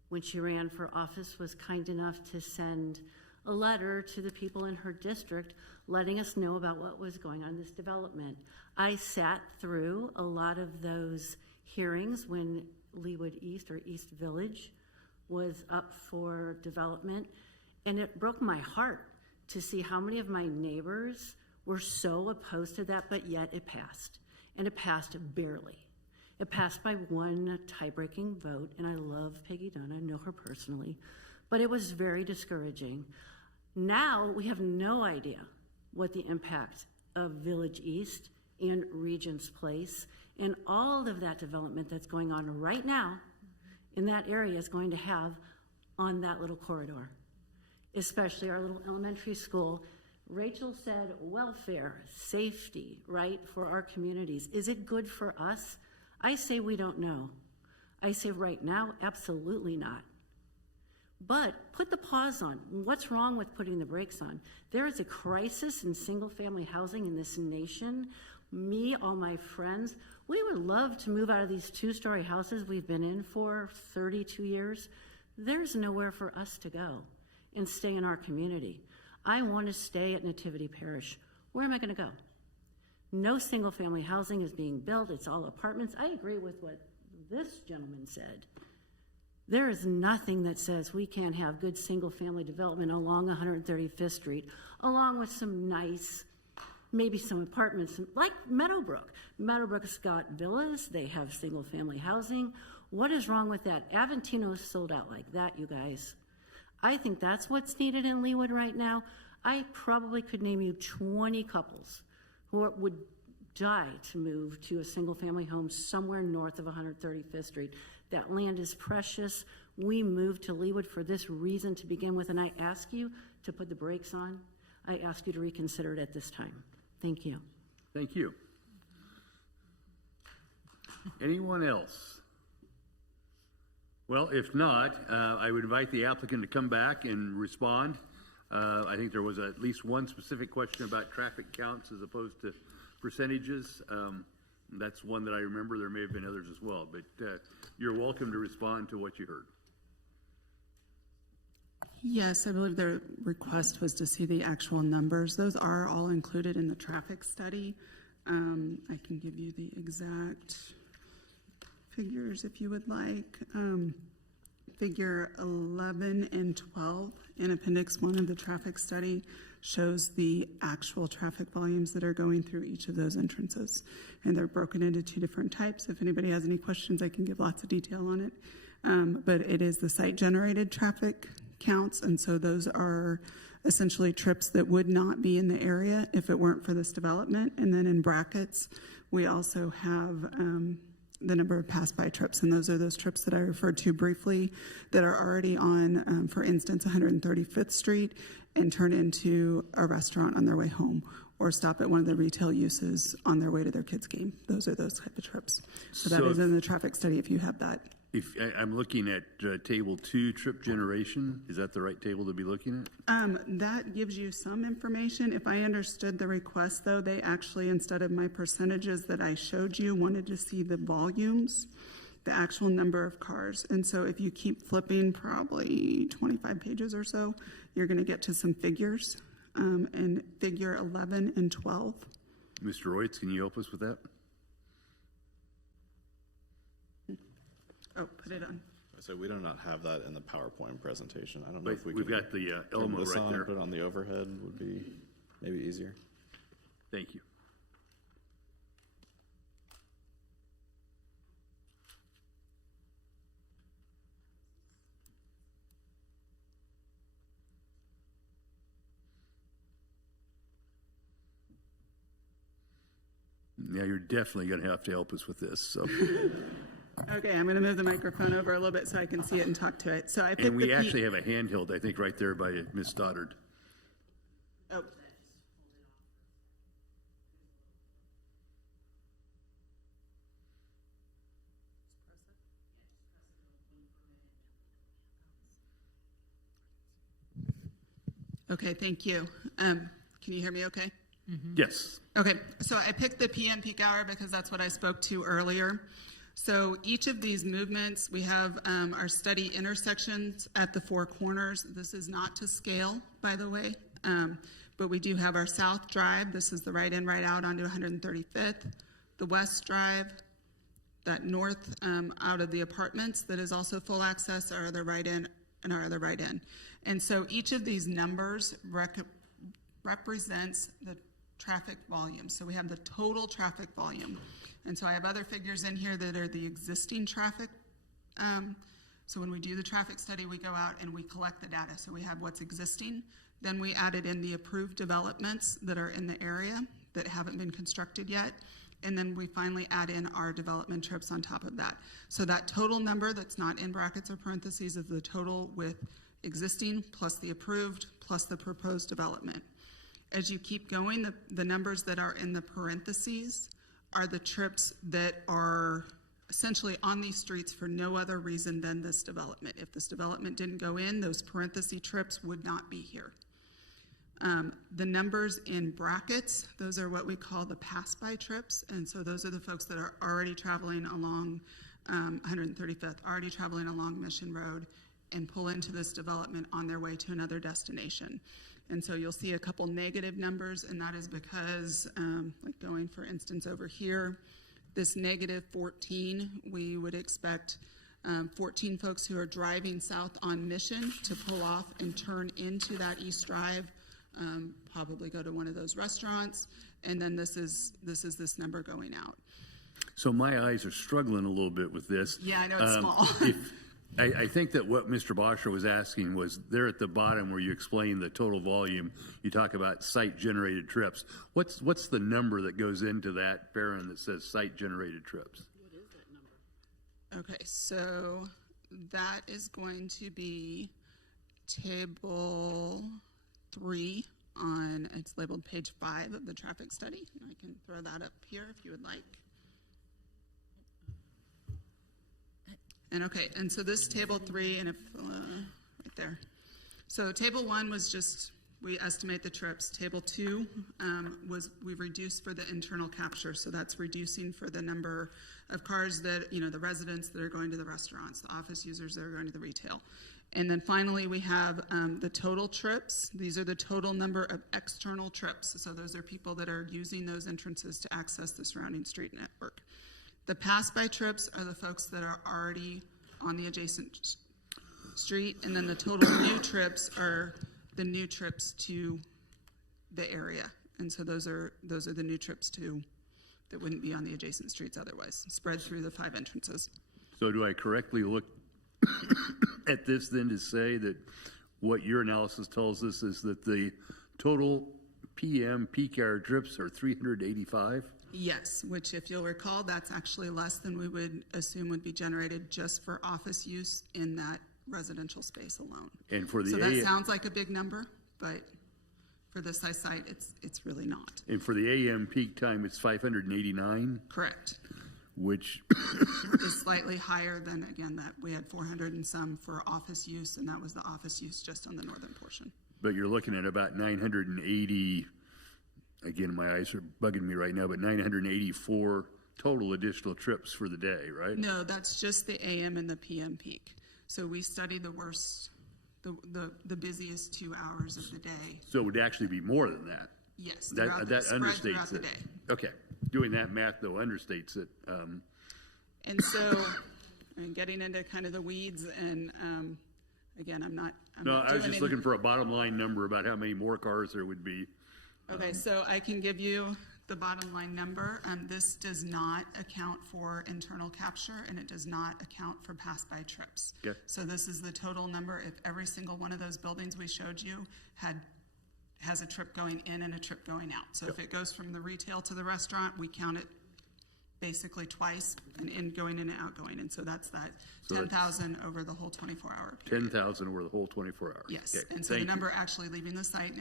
when she ran for office, was kind enough to send a letter to the people in her district letting us know about what was going on in this development. I sat through a lot of those hearings when Leawood East or East Village was up for development, and it broke my heart to see how many of my neighbors were so opposed to that, but yet it passed, and it passed barely. It passed by one tie-breaking vote, and I love Peggy Dunn. I know her personally, but it was very discouraging. Now we have no idea what the impact of Village East and Regent's Place and all of that development that's going on right now in that area is going to have on that little corridor, especially our little elementary school. Rachel said welfare, safety, right, for our communities. Is it good for us? I say we don't know. I say right now, absolutely not. But put the pause on. What's wrong with putting the brakes on? There is a crisis in single-family housing in this nation. Me, all my friends, we would love to move out of these two-story houses we've been in for 32 years. There's nowhere for us to go and stay in our community. I want to stay at Nativity Parish. Where am I going to go? No single-family housing is being built. It's all apartments. I agree with what this gentleman said. There is nothing that says we can't have good single-family development along 135th Street, along with some nice, maybe some apartments, like Meadowbrook. Meadowbrook's got villas. They have single-family housing. What is wrong with that? Aventino is sold out like that, you guys. I think that's what's needed in Leawood right now. I probably could name you 20 couples who would die to move to a single-family home somewhere north of 135th Street. That land is precious. We moved to Leawood for this reason to begin with, and I ask you to put the brakes on. I ask you to reconsider it at this time. Thank you. Thank you. Anyone else? Well, if not, I would invite the applicant to come back and respond. I think there was at least one specific question about traffic counts as opposed to percentages. That's one that I remember. There may have been others as well, but you're welcome to respond to what you heard. Yes, I believe the request was to see the actual numbers. Those are all included in the traffic study. I can give you the exact figures if you would like. Figure 11 and 12 in Appendix 1 of the traffic study shows the actual traffic volumes that are going through each of those entrances. And they're broken into two different types. If anybody has any questions, I can give lots of detail on it. But it is the site-generated traffic counts, and so those are essentially trips that would not be in the area if it weren't for this development. And then in brackets, we also have the number of pass-by trips, and those are those trips that I referred to briefly that are already on, for instance, 135th Street and turn into a restaurant on their way home or stop at one of the retail uses on their way to their kids' game. Those are those type of trips. So that is in the traffic study if you have that. If I'm looking at Table 2, trip generation, is that the right table to be looking at? That gives you some information. If I understood the request, though, they actually, instead of my percentages that I showed you, wanted to see the volumes, the actual number of cars. And so if you keep flipping probably 25 pages or so, you're going to get to some figures. And figure 11 and 12. Mr. Royce, can you help us with that? Oh, put it on. So we do not have that in the PowerPoint presentation. I don't know But if we we've can got the turn Elmo this right on there. and put it on the overhead would be maybe easier. Thank you. Yeah, you're definitely going to have to help us with this. So. Okay, I'm going to move the microphone over a little bit so I can see it and talk to it. So I picked And we actually have a handheld, I think, right there by Ms. Stoddard. Oh. Okay, thank you. Can you hear me okay? Mm-hmm. Yes. Okay, so I picked the PM peak hour because that's what I spoke to earlier. So each of these movements, we have our study intersections at the four corners. This is not to scale, by the way, but we do have our South Drive. This is the right in, right out onto 135th. The West Drive, that north out of the apartments that is also full access, our other right in and our other right in. And so each of these numbers represents the traffic volume. So we have the total traffic volume. And so I have other figures in here that are the existing traffic. So when we do the traffic study, we go out and we collect the data. So we have what's existing. Then we added in the approved developments that are in the area that haven't been constructed yet. And then we finally add in our development trips on top of that. So that total number that's not in brackets or parentheses is the total with existing plus the approved plus the proposed development. As you keep going, the numbers that are in the parentheses are the trips that are essentially on these streets for no other reason than this development. If this development didn't go in, those parenthesis trips would not be here. The numbers in brackets, those are what we call the pass-by trips, and so those are the folks that are already traveling along 135th, already traveling along Mission Road, and pull into this development on their way to another destination. And so you'll see a couple negative numbers, and that is because, like going, for instance, over here, this negative 14, we would expect 14 folks who are driving south on Mission to pull off and turn into that East Drive, probably go to one of those restaurants, and then this is this number going out. So my eyes are struggling a little bit with this. Yeah, I know it's small. I think that what Mr. Bosher was asking was there at the bottom where you explain the total volume, you talk about site-generated trips. What's the number that goes into that parent that says site-generated trips? What is that number? Okay, so that is going to be table 3 on, it's labeled page 5 of the traffic study. And I can throw that up here if you would like. And okay, and so this table 3, and if, right there. So table 1 was just, we estimate the trips. Table 2 was, we reduced for the internal capture. So that's reducing for the number of cars that, the residents that are going to the restaurants, the office users that are going to the retail. And then finally, we have the total trips. These are the total number of external trips. So those are people that are using those entrances to access the surrounding street network. The pass-by trips are the folks that are already on the adjacent street, and then the total new trips are the new trips to the area. And so those are the new trips that wouldn't be on the adjacent streets otherwise, spread through the 5 entrances. So do I correctly look at this then to say that what your analysis tells us is that the total PM peak hour trips are 385? Yes, which if you'll recall, that's actually less than we would assume would be generated just for office use in that residential space alone. And for the so that sounds like a big number, but for this size site, it's really not. And for the AM peak time, it's 589? Correct. Which is slightly higher than, again, that we had 400 and some for office use, and that was the office use just on the northern portion. But you're looking at about 980, again, my eyes are bugging me right now, but 984 total additional trips for the day, right? No, that's just the AM and the PM peak. So we studied the worst, the busiest 2 hours of the day. So it would actually be more than that. Yes, that understates the it. day. Okay, doing that math though understates it. And so, and getting into kind of the weeds, and again, I'm not I was just looking for a bottom line number about how many more cars there would be. Okay, so I can give you the bottom line number. This does not account for internal capture, and it does not account for pass-by trips. Okay. So this is the total number. If every single one of those buildings we showed you has a trip going in and a trip going out. So if it goes from the retail to the restaurant, we count it basically twice, and going in and outgoing. And so that's that 10,000 over the whole 24-hour period. 10,000 over the whole 24 hours. Yes, Okay. and so the number actually leaving the site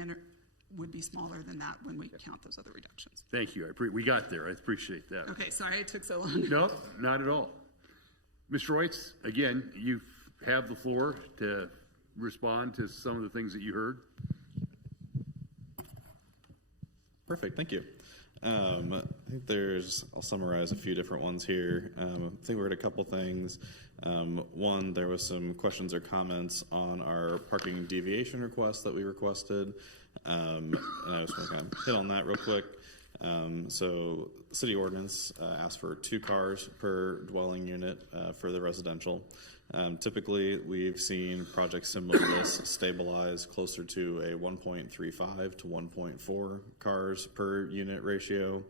would be smaller than that when we count those other reductions. Thank you. We got there. I appreciate that. Okay, sorry it took so long. No, not at all. Mr. Royce, again, you have the floor to respond to some of the things that you heard. Perfect, thank you. I think I'll summarize a few different ones here. I think we heard a couple things. One, there was some questions or comments on our parking deviation request that we requested. And I just want to kind of hit on that real quick. So the city ordinance asks for 2 cars per dwelling unit for the residential. Typically, we've seen projects similar to this stabilize closer to a 1.35 to 1.4 cars per unit ratio.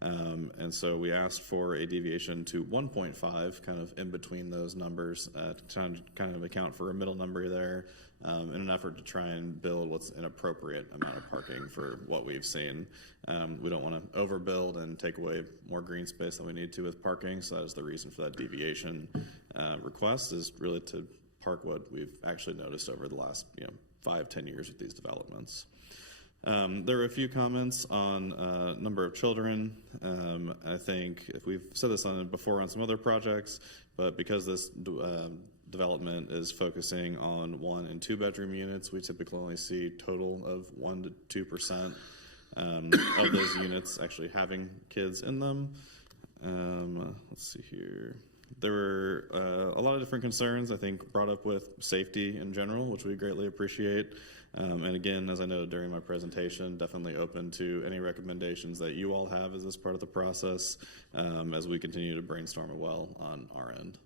And so we asked for a deviation to 1.5, kind of in between those numbers, to kind of account for a middle number there, in an effort to try and build what's an appropriate amount of parking for what we've seen. We don't want to overbuild and take away more green space than we need to with parking, so that is the reason for that deviation request, is really to park what we've actually noticed over the last 5-10 years with these developments. There were a few comments on number of children. I think if we've said this before on some other projects, but because this development is focusing on 1 and 2 bedroom units, we typically only see total of 1 to 2% of those units actually having kids in them. Let's see here. There were a lot of different concerns, I think, brought up with safety in general, which we greatly appreciate. And again, as I noted during my presentation, definitely open to any recommendations that you all have as this part of the process as we continue to brainstorm it well on our end.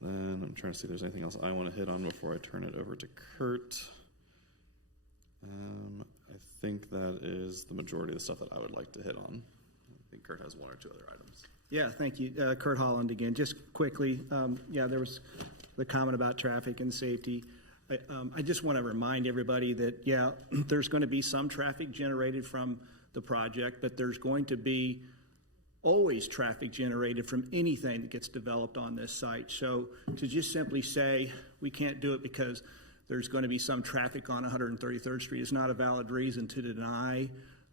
Then I'm trying to see if there's anything else I want to hit on before I turn it over to Kurt. I think that is the majority of the stuff that I would like to hit on. think Kurt has one or two other items. Yeah, thank you. Kurt Holland again. Just quickly, there was the comment about traffic and safety. I just want to remind everybody that, there's going to be some traffic generated from the project, but there's going to be always traffic generated from anything that gets developed on this site. So to just simply say we can't do it because there's going to be some traffic on 133rd Street is not a valid reason to deny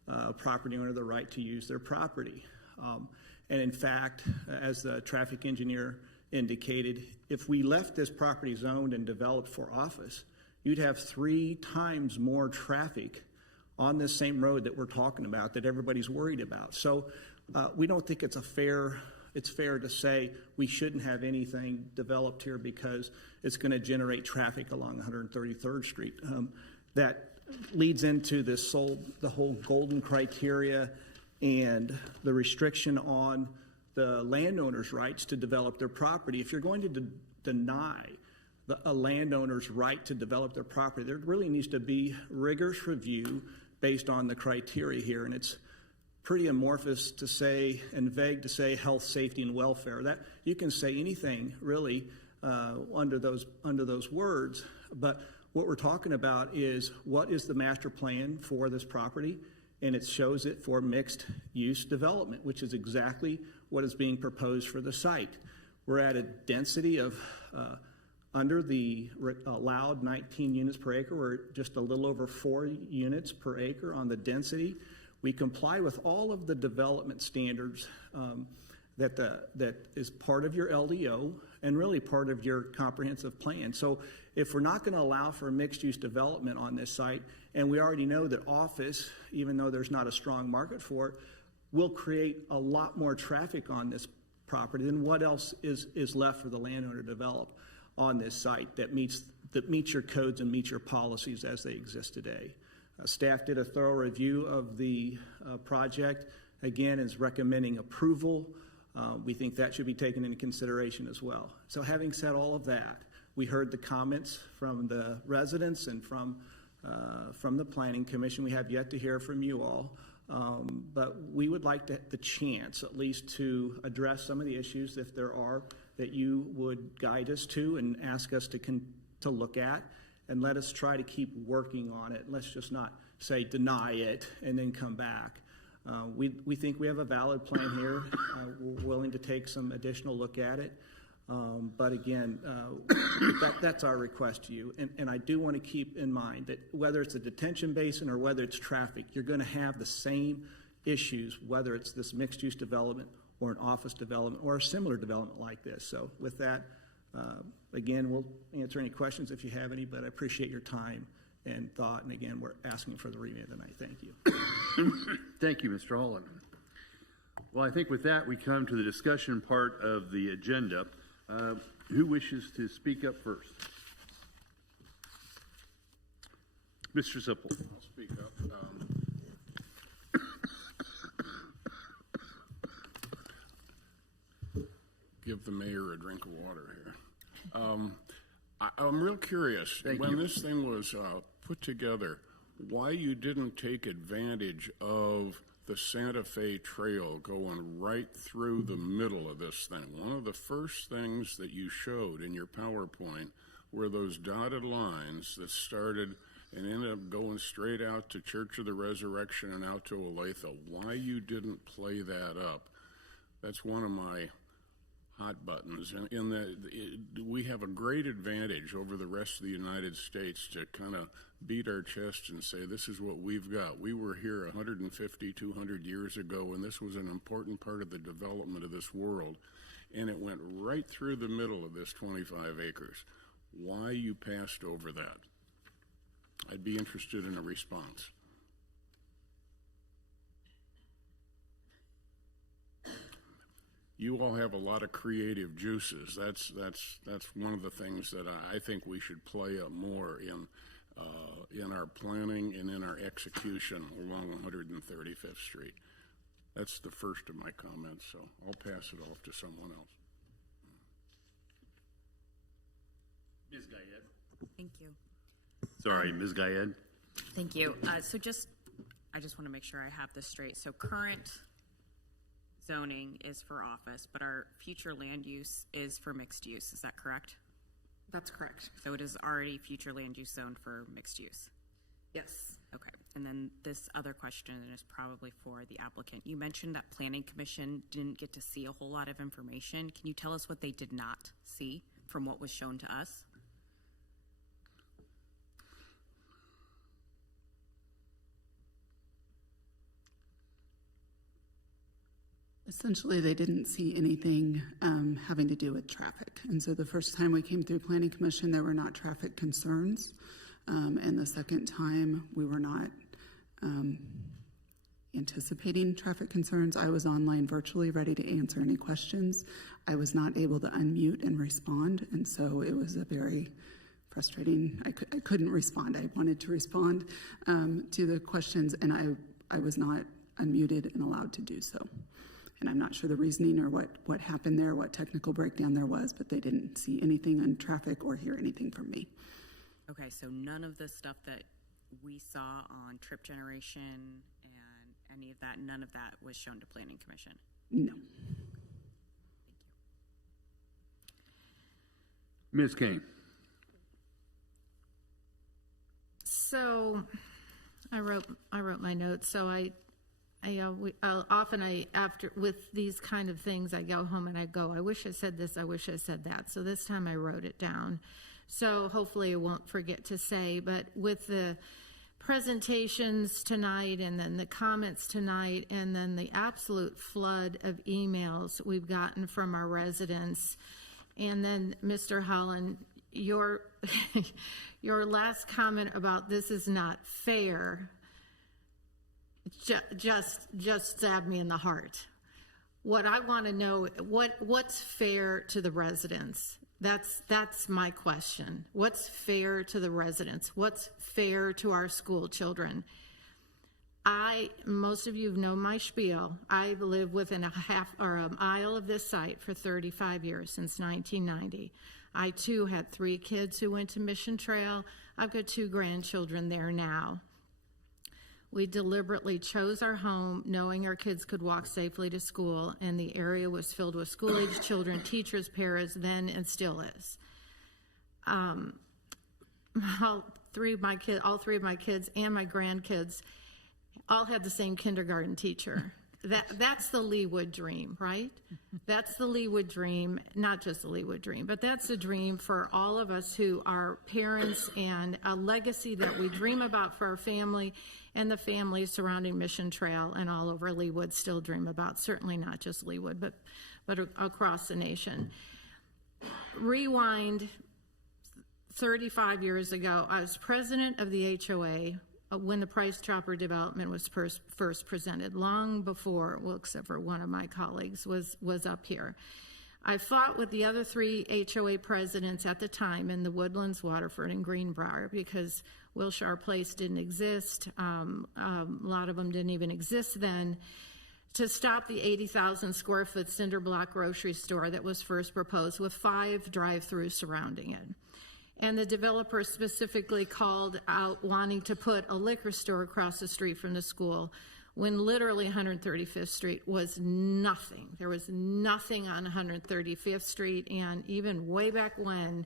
a property owner the right to use their property. And in fact, as the traffic engineer indicated, if we left this property zoned and developed for office, you'd have 3 times more traffic on this same road that we're talking about that everybody's worried about. So we don't think it's fair to say we shouldn't have anything developed here because it's going to generate traffic along 133rd Street. That leads into the whole golden criteria and the restriction on the landowner's rights to develop their property. If you're going to deny a landowner's right to develop their property, there really needs to be rigorous review based on the criteria here. And it's pretty amorphous to say and vague to say health, safety, and welfare. That you can say anything really under those words, but what we're talking about is what is the master plan for this property, and it shows it for mixed use development, which is exactly what is being proposed for the site. We're at a density of under the allowed 19 units per acre. We're just a little over 4 units per acre on the density. We comply with all of the development standards that is part of your LDO and really part of your comprehensive plan. So if we're not going to allow for mixed-use development on this site, and we already know that office, even though there's not a strong market for it, will create a lot more traffic on this property, then what else is left for the landowner to develop on this site that meets your codes and meets your policies as they exist today? Staff did a thorough review of the project, again, is recommending approval. We think that should be taken into consideration as well. So having said all of that, we heard the comments from the residents and from the Planning Commission. We have yet to hear from you all, but we would like the chance at least to address some of the issues, if there are, that you would guide us to and ask us to look at, and let us try to keep working on it. Let's just not say deny it and then come back. We think we have a valid plan here. We're willing to take some additional look at it. But again, that's our request to you. And I do want to keep in mind that whether it's a detention basin or whether it's traffic, you're going to have the same issues, whether it's this mixed-use development or an office development or a similar development like this. So with that, again, we'll answer any questions if you have any, but I appreciate your time and thought. And again, we're asking for the remand tonight. Thank you. Thank you, Mr. Holland. Well, I think with that, we come to the discussion part of the agenda. Who wishes to speak up first? Mr. Zippel. I'll speak up. Give the mayor a drink of water here. I'm real curious. When this thing was put together, why you didn't take advantage of the Santa Fe Trail going right through the middle of this thing. One of the first things that you showed in your PowerPoint were those dotted lines that started and ended up going straight out to Church of the Resurrection and out to Olathe. Why you didn't play that up? That's one of my hot buttons. In that we have a great advantage over the rest of the United States to kind of beat our chest and say, this is what we've got. We were here 150, 200 years ago, and this was an important part of the development of this world. And it went right through the middle of this 25 acres. Why you passed over that? I'd be interested in a response. You all have a lot of creative juices. That's one of the things that I think we should play up more in our planning and in our execution along 135th Street. That's the first of my comments, so I'll pass it off to someone else. Ms. Guyette. Thank you. Sorry, Ms. Guyette. Thank you. I just want to make sure I have this straight. So current zoning is for office, but our future land use is for mixed use. Is that correct? That's correct. So it is already future land use zoned for mixed use. Yes. Okay. And then this other question is probably for the applicant. You mentioned that Planning Commission didn't get to see a whole lot of information. Can you tell us what they did not see from what was shown to us? Essentially, they didn't see anything having to do with traffic. And so the first time we came through Planning Commission, there were not traffic concerns. And the second time, we were not anticipating traffic concerns. I was online virtually ready to answer any questions. I was not able to unmute and respond. And so it was a very frustrating, I couldn't respond. I wanted to respond to the questions, and I was not unmuted and allowed to do so. And I'm not sure the reasoning or what happened there, what technical breakdown there was, but they didn't see anything on traffic or hear anything from me. Okay, so none of the stuff that we saw on trip generation and any of that, none of that was shown to Planning Commission? No. Ms. Kane. So I wrote my notes. So after with these kind of things, I go home and I go, I wish I said this, I wish I said that. So this time I wrote it down. So hopefully I won't forget to say, but with the presentations tonight and then the comments tonight and then the absolute flood of emails we've gotten from our residents, and then Mr. Holland, your last comment about this is not fair just stabbed me in the heart. What I want to know, what's fair to the residents? That's my question. What's fair to the residents? What's fair to our school children? Most of you know my spiel. I've lived within a mile of this site for 35 years, since 1990. I too had 3 kids who went to Mission Trail. I've got 2 grandchildren there now. We deliberately chose our home knowing our kids could walk safely to school, and the area was filled with school-age children, teachers, paras, then and still is. All three of my kids and my grandkids all had the same kindergarten teacher. That's the Leawood dream, right? That's the Leawood dream, not just the Leawood dream, but that's the dream for all of us who are parents, and a legacy that we dream about for our family and the families surrounding Mission Trail and all over Leawood still dream about, certainly not just Leawood, but across the nation. Rewind 35 years ago, I was president of the HOA when the Price Chopper development was first presented, long before, well, except for one of my colleagues was up here. I fought with the other 3 HOA presidents at the time in the Woodlands, Waterford, and Greenbrier, because Wilshire Place didn't exist. A lot of them didn't even exist then, to stop the 80,000 square foot cinder block grocery store that was first proposed with 5 drive-throughs surrounding it. And the developer specifically called out wanting to put a liquor store across the street from the school, when literally 135th Street was nothing. There was nothing on 135th Street, and even way back when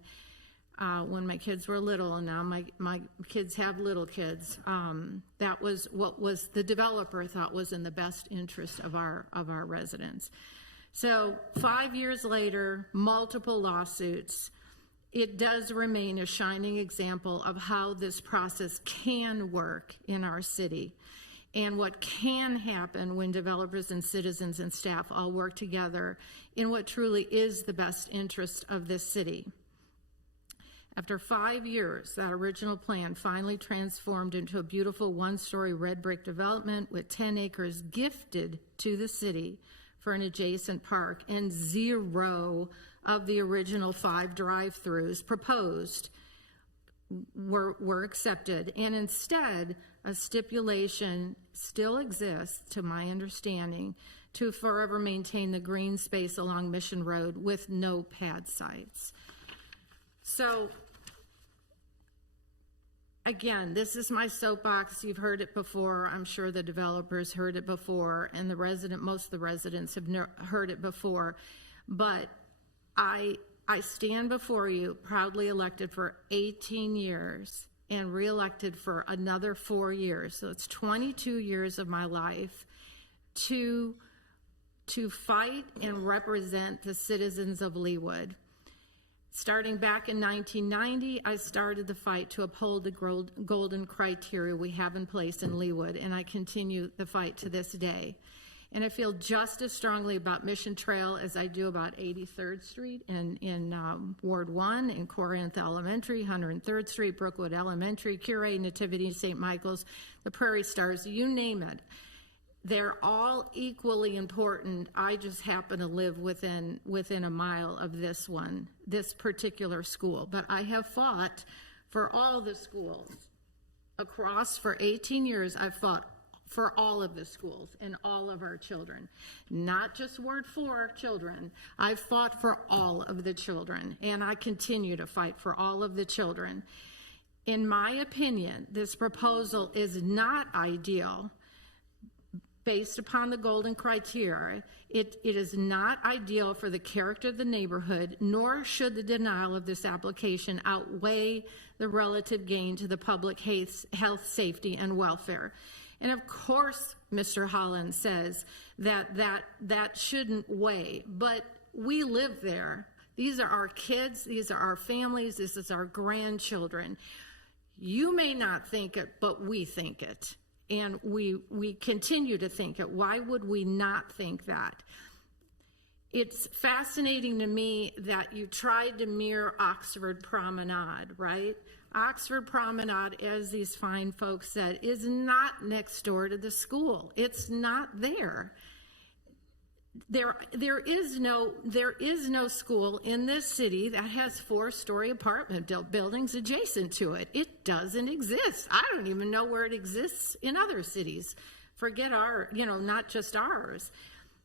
my kids were little, and now my kids have little kids, that was what was the developer thought was in the best interest of our residents. So 5 years later, multiple lawsuits. It does remain a shining example of how this process can work in our city, and what can happen when developers and citizens and staff all work together in what truly is the best interest of this city. After 5 years, that original plan finally transformed into a beautiful 1-story red brick development with 10 acres gifted to the city for an adjacent park, and 0 of the original 5 drive-throughs proposed were accepted. And instead, a stipulation still exists, to my understanding, to forever maintain the green space along Mission Road with no pad sites. So again, this is my soapbox. You've heard it before. I'm sure the developers heard it before, and most of the residents have heard it before. But I stand before you, proudly elected for 18 years and reelected for another 4 years. So it's 22 years of my life to fight and represent the citizens of Leawood. Starting back in 1990, I started the fight to uphold the golden criteria we have in place in Leawood, and I continue the fight to this day. And I feel just as strongly about Mission Trail as I do about 83rd Street in Ward 1, in Corinth Elementary, 103rd Street, Brookwood Elementary, Curie, Nativity, St. Michael's, the Prairie Stars, you name it. They're all equally important. I just happen to live within a mile of this particular school. But I have fought for all the schools across for 18 years. I've fought for all of the schools and all of our children, not just Ward 4 children. I've fought for all of the children, and I continue to fight for all of the children. In my opinion, this proposal is not ideal based upon the golden criteria. It is not ideal for the character of the neighborhood, nor should the denial of this application outweigh the relative gain to the public health, safety, and welfare. And of course, Mr. Holland says that shouldn't weigh, but we live there. These are our kids, these are our families, this is our grandchildren. You may not think it, but we think it. And we continue to think it. Why would we not think that? It's fascinating to me that you tried to mirror Oxford Promenade, right? Oxford Promenade, as these fine folks said, is not next door to the school. It's not there. There is no school in this city that has 4-story apartment buildings adjacent to it. It doesn't exist. I don't even know where it exists in other cities. Forget not just ours.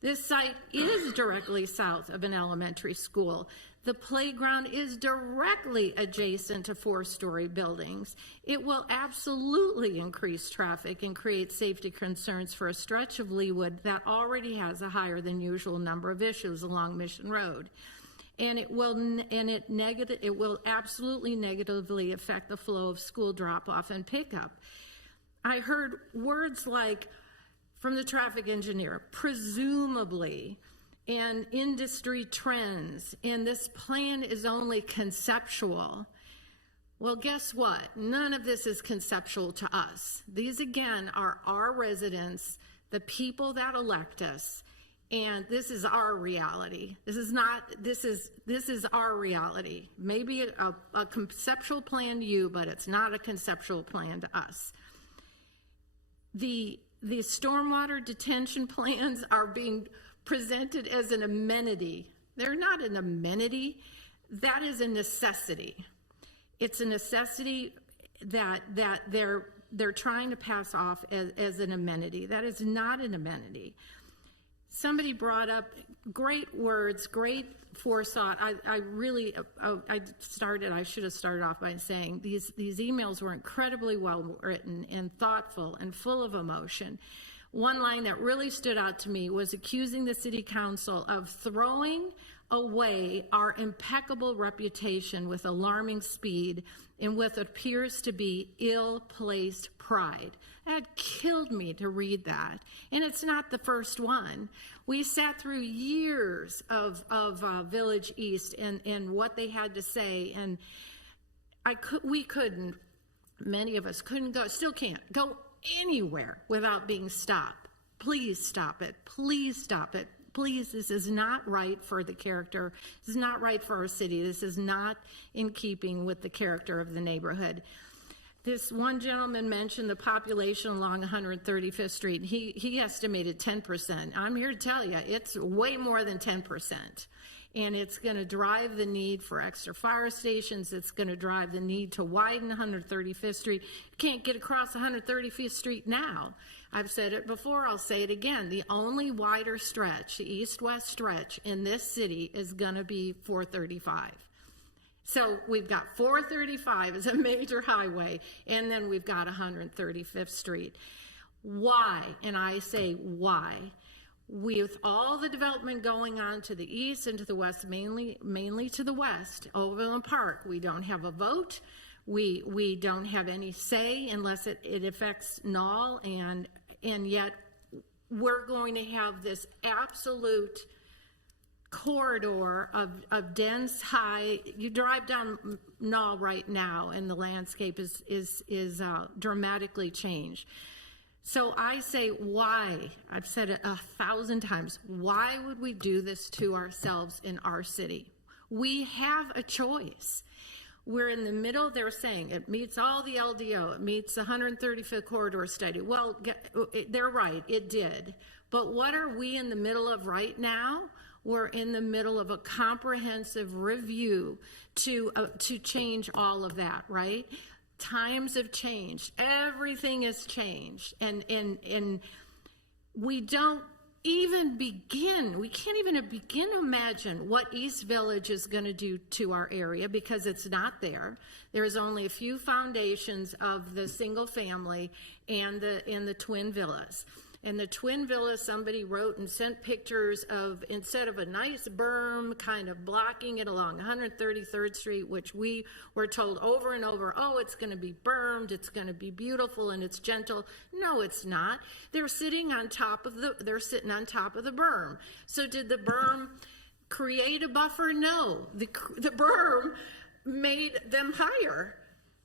This site is directly south of an elementary school. The playground is directly adjacent to 4-story buildings. It will absolutely increase traffic and create safety concerns for a stretch of Leawood that already has a higher than usual number of issues along Mission Road. And it will absolutely negatively affect the flow of school drop-off and pickup. I heard words like, from the traffic engineer, presumably, and industry trends, and this plan is only conceptual. Well, guess what? None of this is conceptual to us. These, again, are our residents, the people that elect us, and this is our reality. This is our reality. Maybe a conceptual plan to you, but it's not a conceptual plan to us. The stormwater detention plans are being presented as an amenity. They're not an amenity. That is a necessity. It's a necessity that they're trying to pass off as an amenity. That is not an amenity. Somebody brought up great words, great forethought. I should have started off by saying these emails were incredibly well written and thoughtful and full of emotion. One line that really stood out to me was accusing the city council of throwing away our impeccable reputation with alarming speed and with what appears to be ill-placed pride. That killed me to read that. And it's not the first one. We sat through years of Village East and what they had to say, and we couldn't, many of us couldn't go, still can't go anywhere without being stopped. Please stop it. Please stop it. Please, this is not right for the character. This is not right for our city. This is not in keeping with the character of the neighborhood. This one gentleman mentioned the population along 135th Street. He estimated 10%. I'm here to tell you, it's way more than 10%. And it's going to drive the need for extra fire stations. It's going to drive the need to widen 135th Street. You can't get across 135th Street now. I've said it before, I'll say it again. The only wider stretch, the east-west stretch in this city is going to be 435. So we've got 435 as a major highway, and then we've got 135th Street. Why? And I say why? With all the development going on to the east and to the west, mainly to the west, Overland Park, we don't have a vote. We don't have any say unless it affects Knoll, and yet we're going to have this absolute corridor of dense, high. You drive down Knoll right now, and the landscape is dramatically changed. So I say, why? I've said it 1,000 times. Why would we do this to ourselves in our city? We have a choice. We're in the middle. They're saying it meets all the LDO. It meets the 135th corridor study. Well, they're right. It did. But what are we in the middle of right now? We're in the middle of a comprehensive review to change all of that, right? Times have changed. Everything has changed. And we don't even begin, we can't even begin to imagine what East Village is going to do to our area, because it's not there. There's only a few foundations of the single family and the twin villas. And the twin villas, somebody wrote and sent pictures of, instead of a nice berm kind of blocking it along 133rd Street, which we were told over and over, oh, it's going to be bermed, it's going to be beautiful and it's gentle. No, it's not. They're sitting on top of the berm. So did the berm create a buffer? No. The berm made them higher.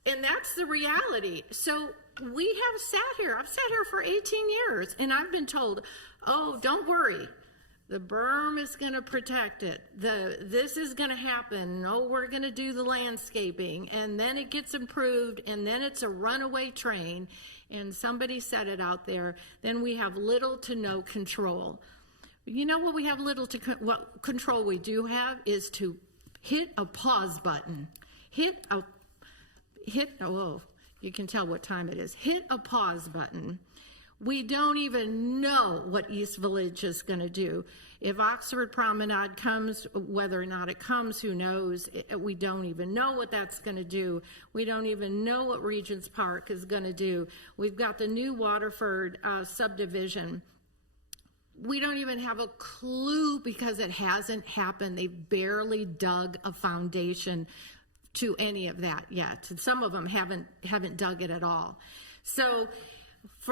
And that's the reality. So we have sat here. I've sat here for 18 years, and I've been told, oh, don't worry. The berm is going to protect it. This is going to happen. Oh, we're going to do the landscaping. And then it gets improved, and then it's a runaway train. And somebody said it out there. Then we have little to no control. You know what we have what control we do have is to hit a pause button. You can tell what time it is. Hit a pause button. We don't even know what East Village is going to do. If Oxford Promenade comes, whether or not it comes, who knows? We don't even know what that's going to do. We don't even know what Regents Park is going to do. We've got the new Waterford subdivision. We don't even have a clue because it hasn't happened. They've barely dug a foundation to any of that yet. And some of them haven't dug it at all. So,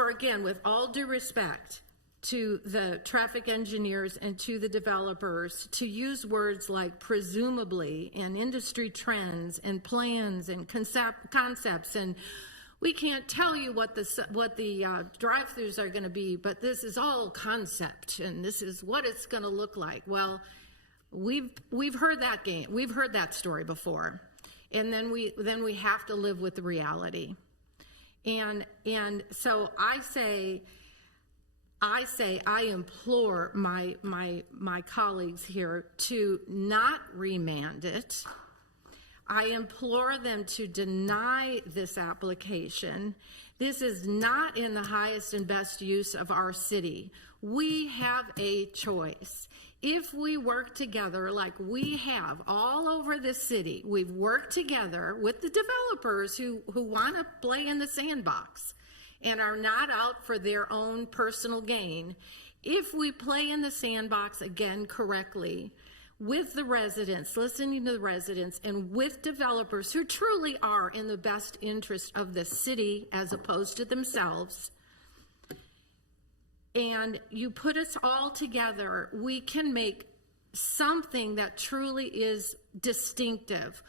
again, with all due respect to the traffic engineers and to the developers, to use words like presumably and industry trends and plans and concepts, and we can't tell you what the drive-throughs are going to be, but this is all concept and this is what it's going to look like. Well, we've heard that game. We've heard that story before. And then we have to live with the reality. And so I implore my colleagues here to not remand it. I implore them to deny this application. This is not in the highest and best use of our city. We have a choice. If we work together like we have all over this city, we've worked together with the developers who want to play in the sandbox and are not out for their own personal gain. If we play in the sandbox again correctly, with the residents, listening to the residents, and with developers who truly are in the best interest of the city as opposed to themselves, and you put us all together, we can make something that truly is distinctive.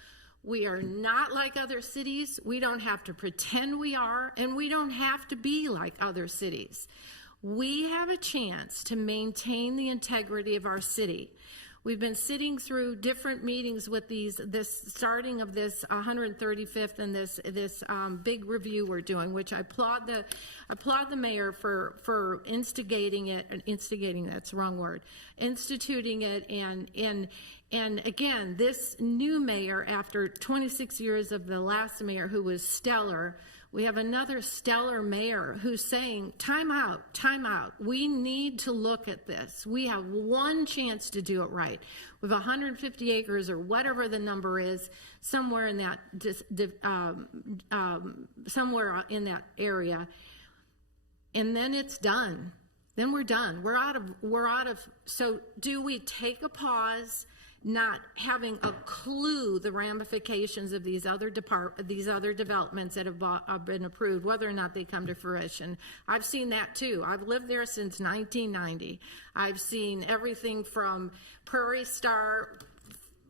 We are not like other cities. We don't have to pretend we are, and we don't have to be like other cities. We have a chance to maintain the integrity of our city. We've been sitting through different meetings with this starting of this 135th and this big review we're doing, which I applaud the mayor for instigating it. Instigating, that's the wrong word. Instituting it, and again, this new mayor, after 26 years of the last mayor who was stellar, We have another stellar mayor who's saying, time out, time out. We need to look at this. We have one chance to do it right. With 150 acres or whatever the number is, somewhere in that area, and then it's done. Then we're done. We're out of. So do we take a pause, not having a clue the ramifications of these other developments that have been approved, whether or not they come to fruition? I've seen that too. I've lived there since 1990. I've seen everything from Prairie Star,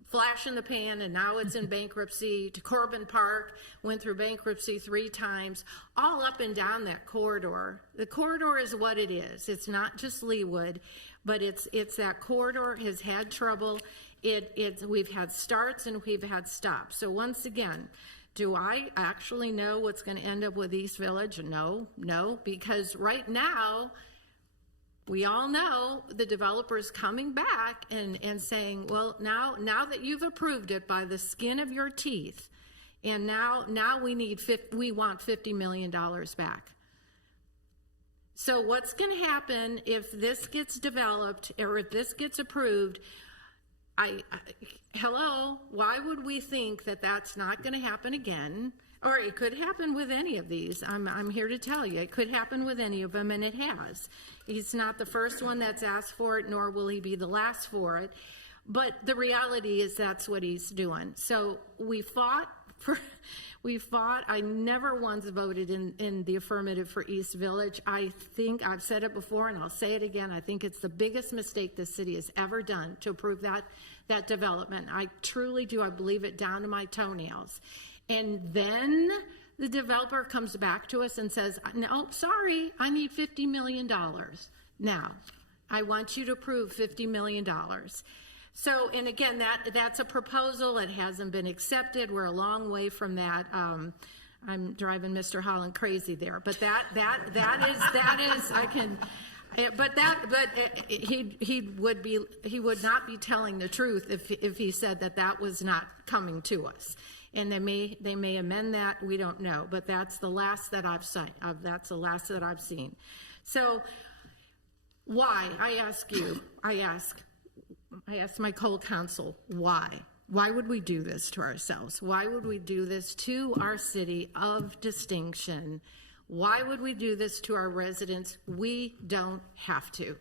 flash in the pan, and now it's in bankruptcy, to Corbin Park, went through bankruptcy 3 times, all up and down that corridor. The corridor is what it is. It's not just Leawood, but it's that corridor has had trouble. We've had starts and we've had stops. So once again, do I actually know what's going to end up with East Village? No, because right now, we all know the developer's coming back and saying, well, now that you've approved it by the skin of your teeth, and now we want $50 million back. So what's going to happen if this gets developed or if this gets approved? Hello, why would we think that that's not going to happen again? Or it could happen with any of these. I'm here to tell you, it could happen with any of them, and it has. He's not the first one that's asked for it, nor will he be the last for it. But the reality is that's what he's doing. So we fought. I never once voted in the affirmative for East Village. I think I've said it before, and I'll say it again. I think it's the biggest mistake this city has ever done to approve that development. I truly do. I believe it down to my toenails. And then the developer comes back to us and says, no, sorry, I need $50 million. Now, I want you to approve $50 million. So, and again, that's a proposal. It hasn't been accepted. We're a long way from that. I'm driving Mr. Holland crazy there, but that is, I can, but he would not be telling the truth if he said that was not coming to us. And they may amend that. We don't know, but that's the last that I've seen. That's the last that I've seen. So why? I ask my co-counsel, why? Why would we do this to ourselves? Why would we do this to our city of distinction? Why would we do this to our residents? We don't have to.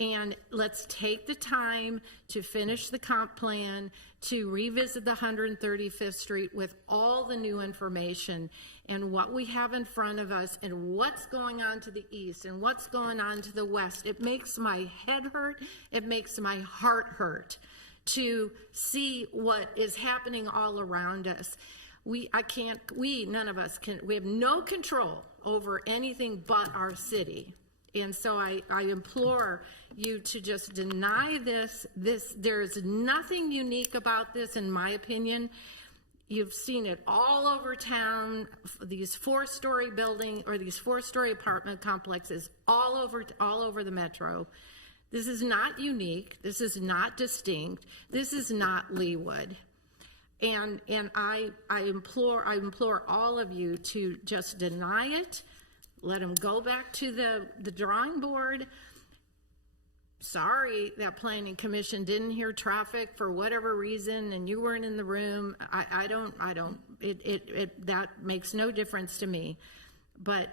And let's take the time to finish the comp plan, to revisit the 135th Street with all the new information and what we have in front of us and what's going on to the east and what's going on to the west. It makes my head hurt. It makes my heart hurt to see what is happening all around us. None of us can, we have no control over anything but our city. And so I implore you to just deny this. There's nothing unique about this, in my opinion. You've seen it all over town, these 4-story building or these 4-story apartment complexes all over the metro. This is not unique. This is not distinct. This is not Leawood. And I implore all of you to just deny it. Let them go back to the drawing board. Sorry that planning commission didn't hear traffic for whatever reason and you weren't in the room. That makes no difference to me. But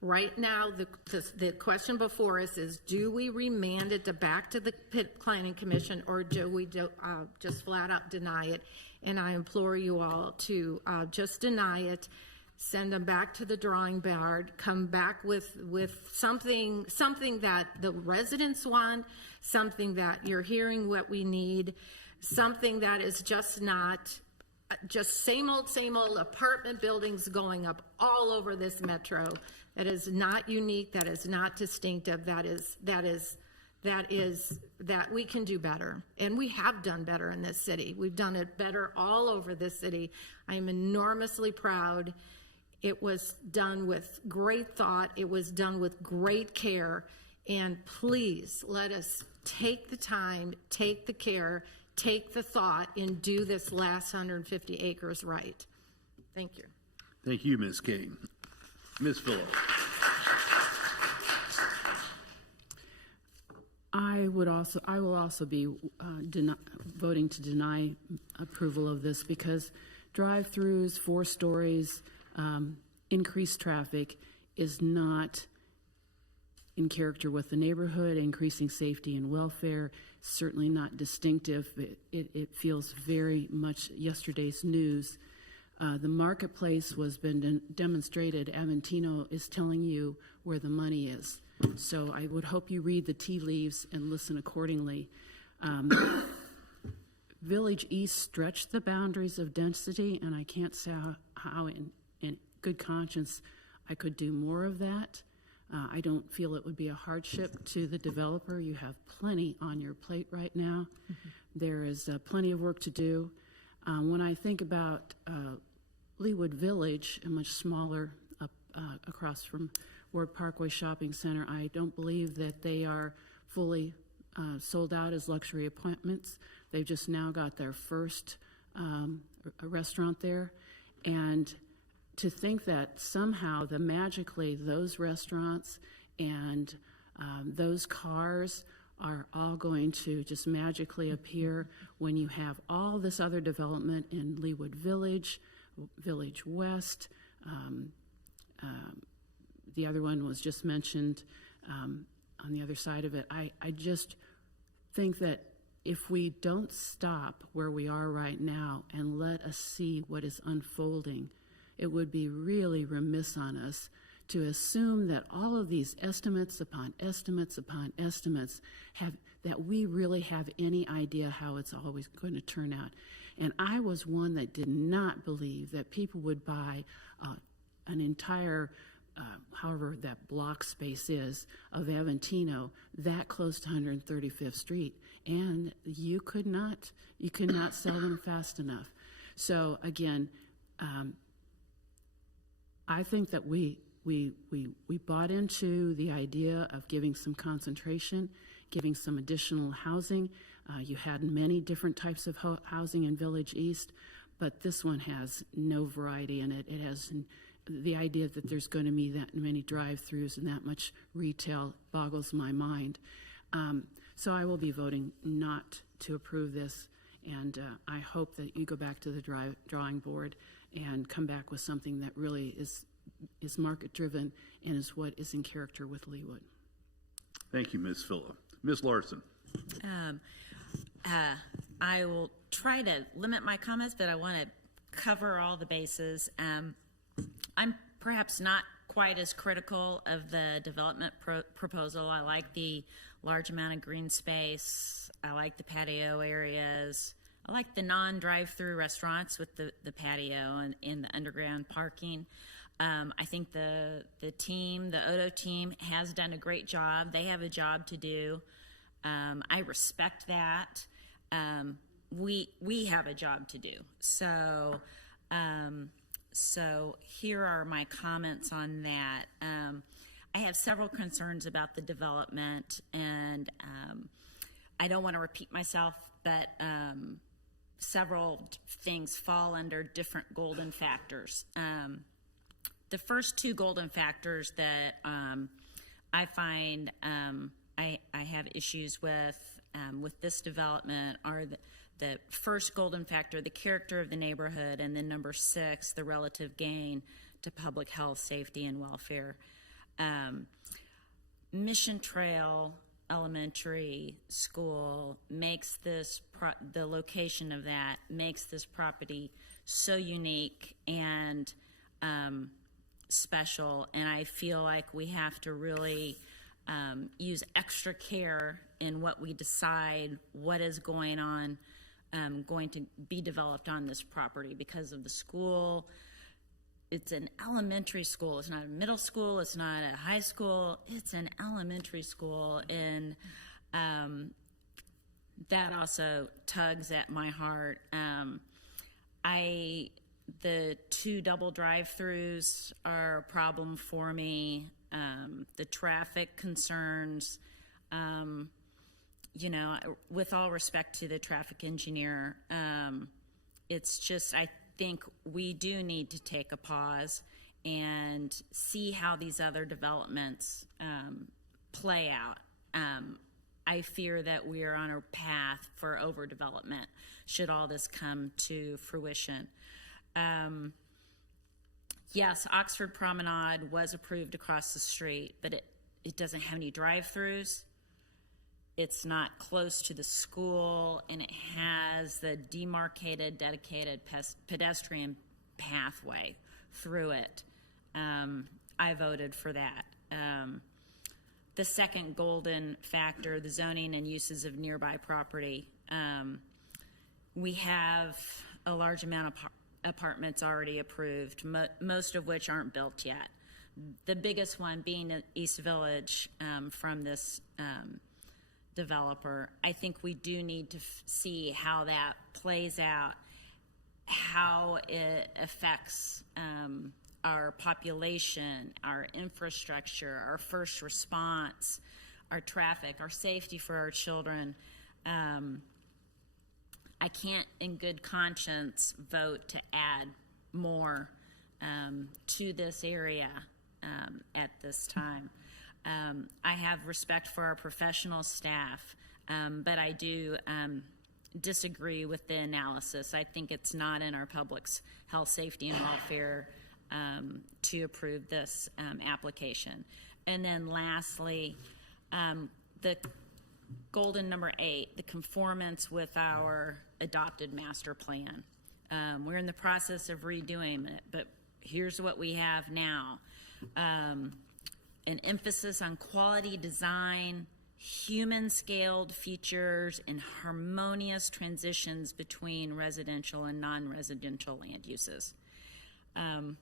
right now, the question before us is, do we remand it back to the planning commission, or do we just flat out deny it? And I implore you all to just deny it. Send them back to the drawing board, come back with something that the residents want, something that you're hearing what we need, something that is just not just same old apartment buildings going up all over this metro. That is not unique, that is not distinctive, that we can do better. And we have done better in this city. We've done it better all over this city. I am enormously proud. It was done with great thought. It was done with great care. And please let us take the time, take the care, take the thought, and do this last 150 acres right. Thank you. Thank you, Ms. Kane. Ms. Phillip. I will also be voting to deny approval of this because drive-throughs, 4 stories, increased traffic is not in character with the neighborhood, increasing safety and welfare, certainly not distinctive. It feels very much yesterday's news. The marketplace was been demonstrated. Aventino is telling you where the money is. So I would hope you read the tea leaves and listen accordingly. Village East stretched the boundaries of density, and I can't say how in good conscience I could do more of that. I don't feel it would be a hardship to the developer. You have plenty on your plate right now. There is plenty of work to do. When I think about Leawood Village, a much smaller across from Ward Parkway Shopping Center, I don't believe that they are fully sold out as luxury apartments. They've just now got their first restaurant there. And to think that somehow magically those restaurants and those cars are all going to just magically appear when you have all this other development in Leawood Village, Village West. The other one was just mentioned on the other side of it. I just think that if we don't stop where we are right now and let us see what is unfolding, it would be really remiss on us to assume that all of these estimates upon estimates upon estimates that we really have any idea how it's always going to turn out. And I was one that did not believe that people would buy an entire, however that block space is, of Aventino that close to 135th Street. And you could not sell them fast enough. So again, I think that we bought into the idea of giving some concentration, giving some additional housing. You had many different types of housing in Village East, but this one has no variety in it. It has the idea that there's going to be that many drive-throughs and that much retail boggles my mind. So I will be voting not to approve this, and I hope that you go back to the drawing board and come back with something that really is market-driven and is what is in character with Leawood. Thank you, Ms. Phillip. Ms. Larson. I will try to limit my comments, but I want to cover all the bases. I'm perhaps not quite as critical of the development proposal. I like the large amount of green space. I like the patio areas. I like the non-drive-through restaurants with the patio and in the underground parking. I think the team, the Odo team, has done a great job. They have a job to do. I respect that. We have a job to do. So here are my comments on that. I have several concerns about the development, and I don't want to repeat myself, but several things fall under different golden factors. The first 2 golden factors that I find I have issues with this development are the first golden factor, the character of the neighborhood, and then number 6, the relative gain to public health, safety, and welfare. Mission Trail Elementary School makes this, the location of that makes this property so unique and special, and I feel like we have to really use extra care in what we decide what is going to be developed on this property because of the school. It's an elementary school. It's not a middle school. It's not a high school. It's an elementary school, and that also tugs at my heart. The 2 double drive-throughs are a problem for me. The traffic concerns, with all respect to the traffic engineer, it's just, think we do need to take a pause and see how these other developments play out. I fear that we are on a path for overdevelopment should all this come to fruition. Yes, Oxford Promenade was approved across the street, but it doesn't have any drive-throughs. It's not close to the school, and it has the demarcated, dedicated pedestrian pathway through it. I voted for that. The second golden factor, the zoning and uses of nearby property. We have a large amount of apartments already approved, most of which aren't built yet. The biggest one being East Village from this developer. I think we do need to see how that plays out, how it affects our population, our infrastructure, our first response, our traffic, our safety for our children. I can't in good conscience vote to add more to this area at this time. I have respect for our professional staff, but I do disagree with the analysis. I think it's not in our public's health, safety, and welfare to approve this application. And then lastly, the golden number 8, the conformance with our adopted master plan. We're in the process of redoing it, but here's what we have now. An emphasis on quality design, human-scaled features, and harmonious transitions between residential and non-residential land uses. In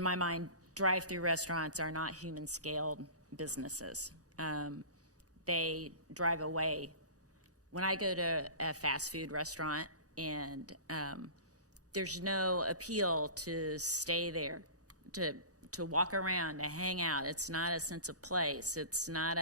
my mind, drive-through restaurants are not human-scaled businesses. They drive away. When I go to a fast food restaurant and there's no appeal to stay there, to walk around, to hang out. It's not a sense of place. It's not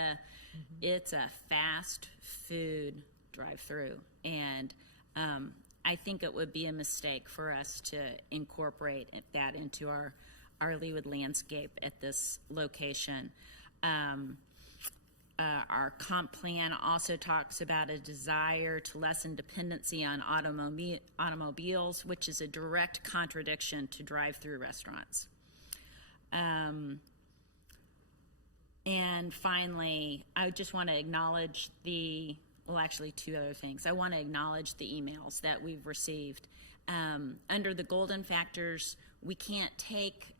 it's a fast food drive-through. And I think it would be a mistake for us to incorporate that into our Leawood landscape at this location. Our comp plan also talks about a desire to lessen dependency on automobiles, which is a direct contradiction to drive-through restaurants. And finally, I just want to acknowledge actually two other things. I want to acknowledge the emails that we've received. Under the golden factors, we can't take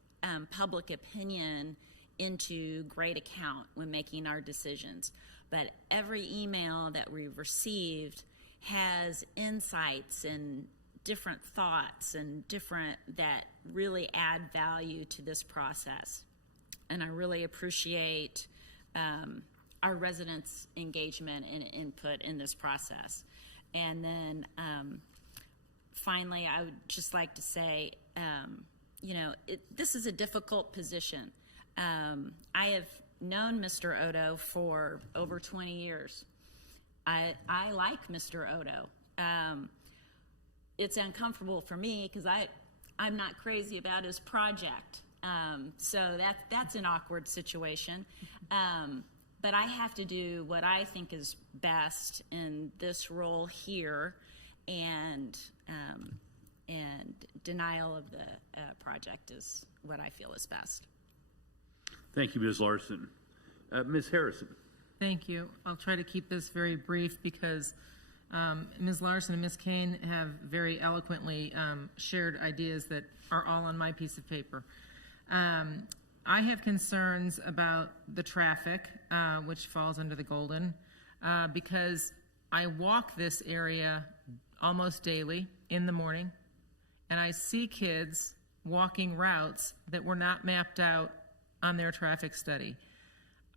public opinion into great account when making our decisions. But every email that we've received has insights and different thoughts and that really add value to this process. And I really appreciate our residents' engagement and input in this process. And then finally, I would just like to say, this is a difficult position. I have known Mr. Odo for over 20 years. I like Mr. Odo. It's uncomfortable for me because I'm not crazy about his project. So that's an awkward situation. But I have to do what I think is best in this role here, and denial of the project is what I feel is best. Thank you, Ms. Larson. Ms. Harrison. Thank you. I'll try to keep this very brief because Ms. Larson and Ms. Kane have very eloquently shared ideas that are all on my piece of paper. I have concerns about the traffic, which falls under the golden, because I walk this area almost daily in the morning, and I see kids walking routes that were not mapped out on their traffic study.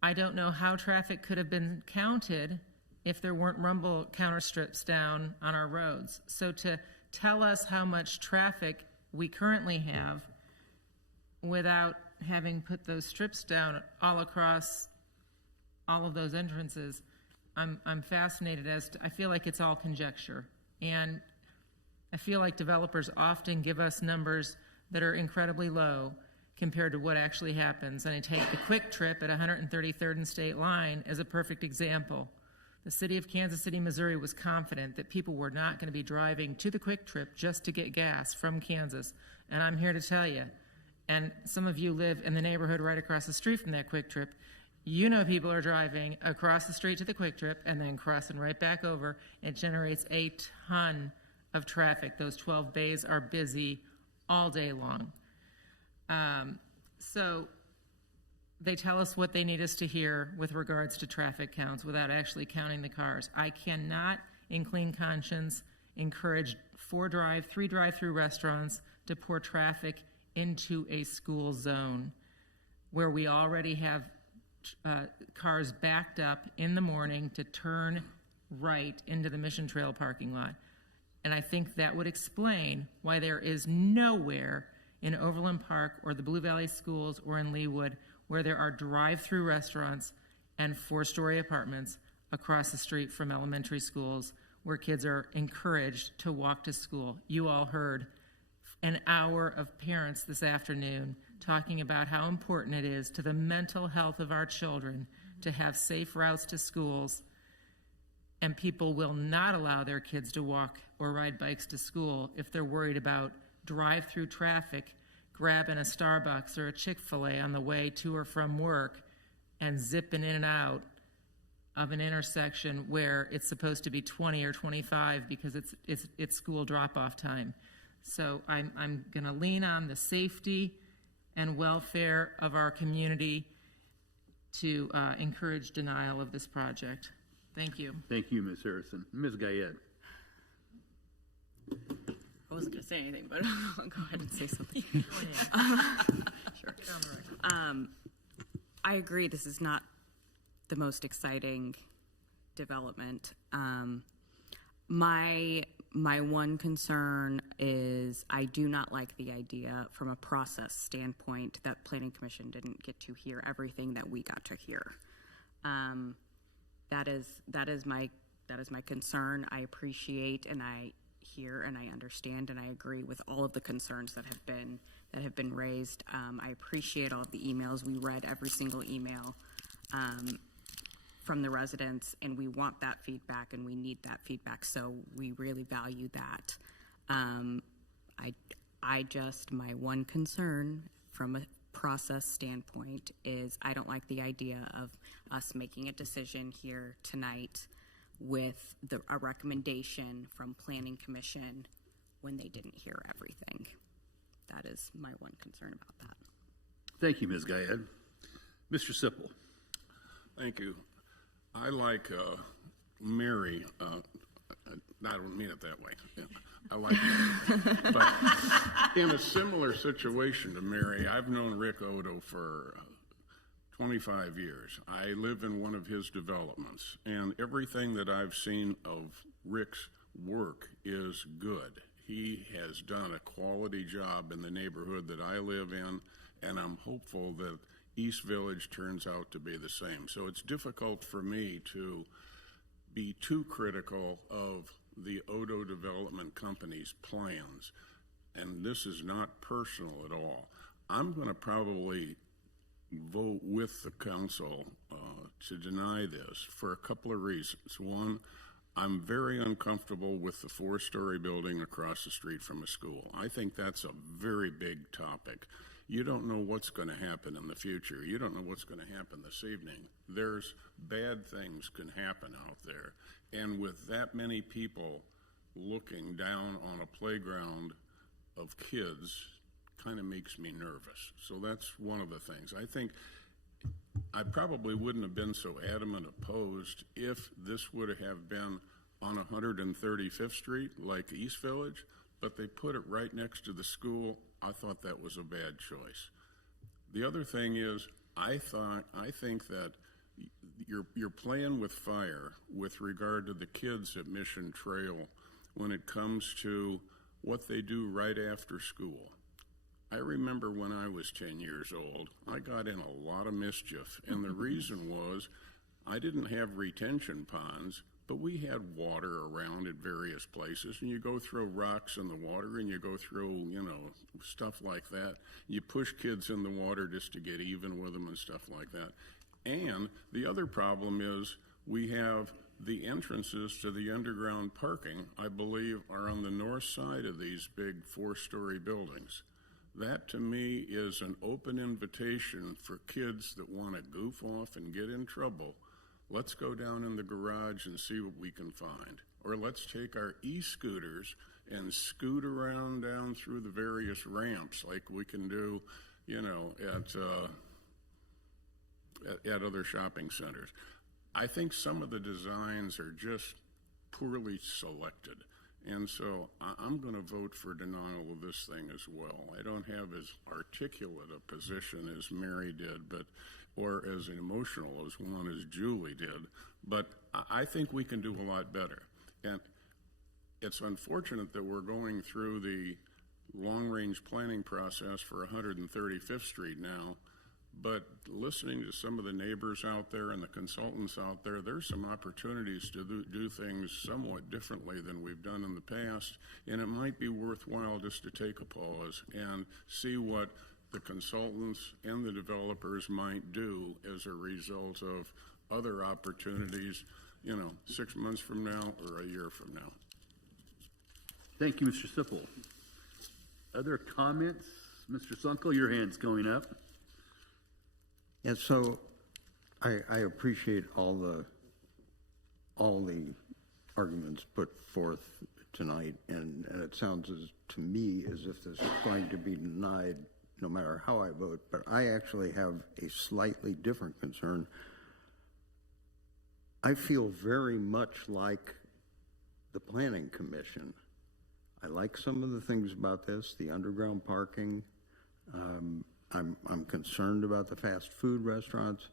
I don't know how traffic could have been counted if there weren't rumble counter strips down on our roads. So to tell us how much traffic we currently have without having put those strips down all across all of those entrances, I'm fascinated I feel like it's all conjecture. And I feel like developers often give us numbers that are incredibly low compared to what actually happens. And I take the quick trip at 133rd and State Line as a perfect example. The city of Kansas City, Missouri was confident that people were not going to be driving to the quick trip just to get gas from Kansas. And I'm here to tell you, and some of you live in the neighborhood right across the street from that quick trip, you know people are driving across the street to the quick trip and then crossing right back over. It generates a ton of traffic. Those 12 bays are busy all day long. So they tell us what they need us to hear with regards to traffic counts without actually counting the cars. I cannot, in clean conscience, encourage 3 drive-through restaurants to pour traffic into a school zone where we already have cars backed up in the morning to turn right into the Mission Trail parking lot. And I think that would explain why there is nowhere in Overland Park or the Blue Valley Schools or in Leawood where there are drive-through restaurants and 4-story apartments across the street from elementary schools where kids are encouraged to walk to school. You all heard an hour of parents this afternoon talking about how important it is to the mental health of our children to have safe routes to schools, and people will not allow their kids to walk or ride bikes to school if they're worried about drive-through traffic, grabbing a Starbucks or a Chick-fil-A on the way to or from work and zipping in and out of an intersection where it's supposed to be 20 or 25 because it's school drop-off time. So I'm going to lean on the safety and welfare of our community to encourage denial of this project. Thank you. Thank you, Ms. Harrison. Ms. Gayed. I wasn't going to say anything, but I'll go ahead and say something. Sure. I agree this is not the most exciting development. My one concern is I do not like the idea from a process standpoint that Planning Commission didn't get to hear everything that we got to hear. That is my concern. I appreciate and I hear and I understand and I agree with all of the concerns that have been raised. I appreciate all of the emails. We read every single email from the residents, and we want that feedback and we need that feedback, so we really value that. My one concern from a process standpoint is I don't like the idea of us making a decision here tonight with a recommendation from Planning Commission when they didn't hear everything. That is my one concern about that. Thank you, Ms. Gayed. Mr. Sipple. Thank you. I like Mary. I don't mean it that way. I like Mary. But in a similar situation to Mary, I've known Rick Odo for 25 years. I live in one of his developments, and everything that I've seen of Rick's work is good. He has done a quality job in the neighborhood that I live in, and I'm hopeful that East Village turns out to be the same. So it's difficult for me to be too critical of the Odo Development Company's plans, and this is not personal at all. I'm going to probably vote with the council to deny this for a couple of reasons. One, I'm very uncomfortable with the 4-story building across the street from a school. I think that's a very big topic. You don't know what's going to happen in the future. You don't know what's going to happen this evening. There's bad things can happen out there. And with that many people looking down on a playground of kids kind of makes me nervous. So that's one of the things. I think I probably wouldn't have been so adamant opposed if this would have been on 135th Street like East Village, but they put it right next to the school. I thought that was a bad choice. The other thing is, I think that you're playing with fire with regard to the kids at Mission Trail when it comes to what they do right after school. I remember when I was 10 years old, I got in a lot of mischief, and the reason was I didn't have retention ponds, but we had water around at various places, and you go throw rocks in the water, and you go throw, stuff like that. You push kids in the water just to get even with them and stuff like that. And the other problem is we have the entrances to the underground parking, I believe, are on the north side of these big 4-story buildings. That, to me, is an open invitation for kids that want to goof off and get in trouble. Let's go down in the garage and see what we can find. Or let's take our e-scooters and scoot around down through the various ramps like we can do, at other shopping centers. I think some of the designs are just poorly selected. And so I'm going to vote for denial of this thing as well. I don't have as articulate a position as Mary did, or as emotional as one as Julie did, but I think we can do a lot better. And it's unfortunate that we're going through the long-range planning process for 135th Street now, but listening to some of the neighbors out there and the consultants out there, there's some opportunities to do things somewhat differently than we've done in the past, and it might be worthwhile just to take a pause and see what the consultants and the developers might do as a result of other opportunities, 6 months from now or a year from now. Thank you, Mr. Sipple. Other comments? Mr. Sunkel, your hand's going up. And so I appreciate all the arguments put forth tonight, and it sounds to me as if this is going to be denied no matter how I vote, but I actually have a slightly different concern. I feel very much like the Planning Commission. I like some of the things about this, the underground parking. I'm concerned about the fast food restaurants,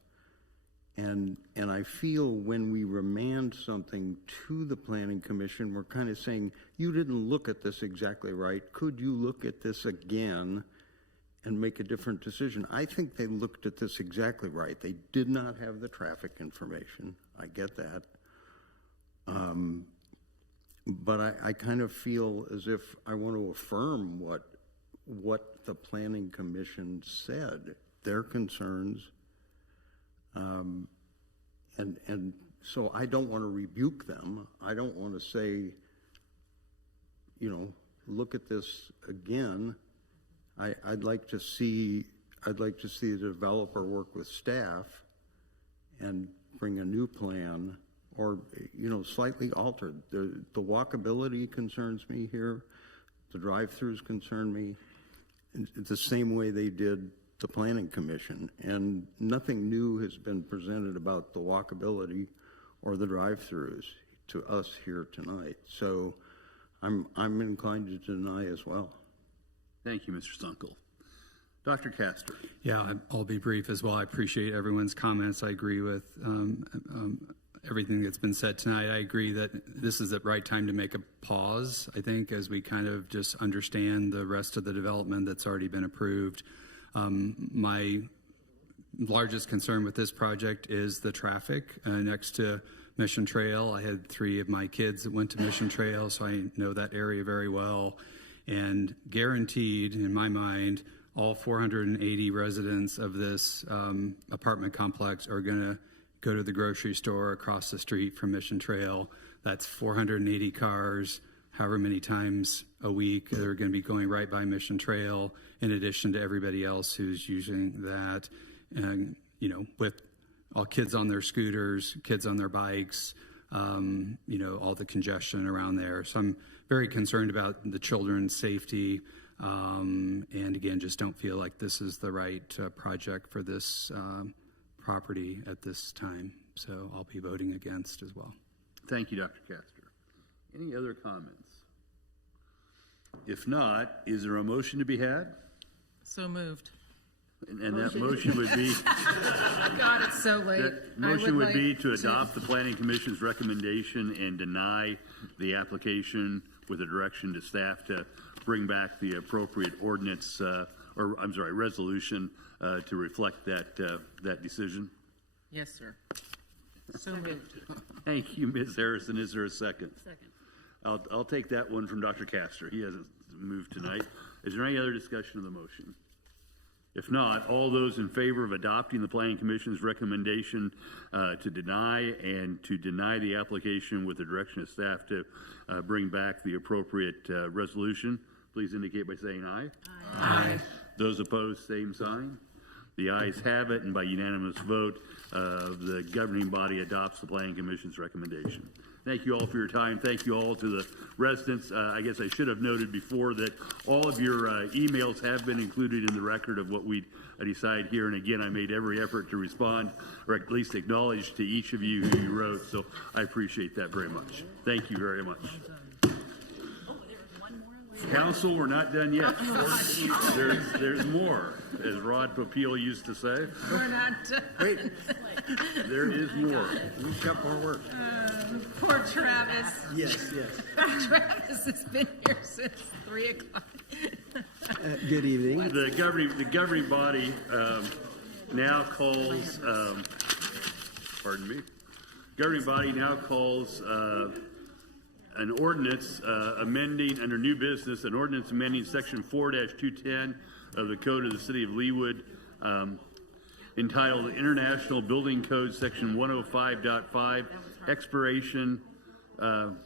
and I feel when we remand something to the Planning Commission, we're kind of saying, you didn't look at this exactly right. Could you look at this again and make a different decision? I think they looked at this exactly right. They did not have the traffic information. I get that. But I kind of feel as if I want to affirm what the Planning Commission said, their concerns, and so I don't want to rebuke them. I don't want to say, look at this again. I'd like to see the developer work with staff and bring a new plan, or slightly altered. The walkability concerns me here. The drive-throughs concern me. The same way they did the Planning Commission, and nothing new has been presented about the walkability or the drive-throughs to us here tonight. So I'm inclined to deny as well. Thank you, Mr. Sunkel. Dr. Castor. Yeah, I'll be brief as well. I appreciate everyone's comments. I agree with everything that's been said tonight. I agree that this is the right time to make a pause, I think, as we kind of just understand the rest of the development that's already been approved. My largest concern with this project is the traffic next to Mission Trail. I had 3 of my kids that went to Mission Trail, so I know that area very well. And guaranteed, in my mind, all 480 residents of this apartment complex are going to go to the grocery store across the street from Mission Trail. That's 480 cars, however many times a week they're going to be going right by Mission Trail, in addition to everybody else who's using that. And, with all kids on their scooters, kids on their bikes, all the congestion around there. So I'm very concerned about the children's safety. And again, just don't feel like this is the right project for this property at this time. So I'll be voting against as well. Thank you, Dr. Castor. Any other comments? If not, is there a motion to be had? So moved. And that motion would be... God, it's so late. That motion would be to adopt the Planning Commission's recommendation and deny the application with a direction to staff to bring back the appropriate ordinance, resolution to reflect that decision. Yes, sir. So moved. Thank you, Ms. Harrison. Is there a second? Second. I'll take that one from Dr. Castor. He hasn't moved tonight. Is there any other discussion of the motion? If not, all those in favor of adopting the Planning Commission's recommendation to deny the application with the direction of staff to bring back the appropriate resolution, please indicate by saying aye. Aye. Those opposed, same sign. The ayes have it, and by unanimous vote, the governing body adopts the Planning Commission's recommendation. Thank you all for your time. Thank you all to the residents. I guess I should have noted before that all of your emails have been included in the record of what we decide here. And again, I made every effort to respond, or at least acknowledge to each of you who you wrote. So I appreciate that very much. Thank you very much. Council, we're not done yet. There's more, as Rod Popeil used to say. We're not done. Wait, There is more. we've got more work. Poor Travis. Yes. Travis has been here since 3 o'clock. Good evening. The governing body now calls, pardon me, governing body now calls an ordinance amending, under new business, an ordinance amending section 4-210 of the Code of the City of Leawood, entitled International Building Code section 105.5, expiration, can't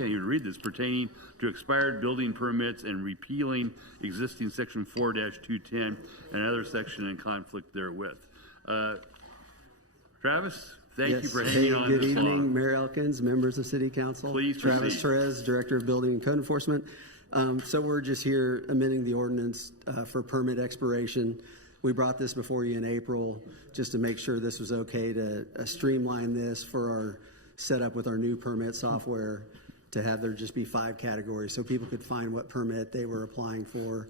even read this, pertaining to expired building permits and repealing existing section 4-210 and other section in conflict therewith. Travis, thank you for hanging on Good this evening, long. Mayor Elkins, members of City Council. Please Travis proceed. Torres, Director of Building and Code Enforcement. So we're just here amending the ordinance for permit expiration. We brought this before you in April just to make sure this was okay to streamline this for our setup with our new permit software, to have there just be 5 categories so people could find what permit they were applying for.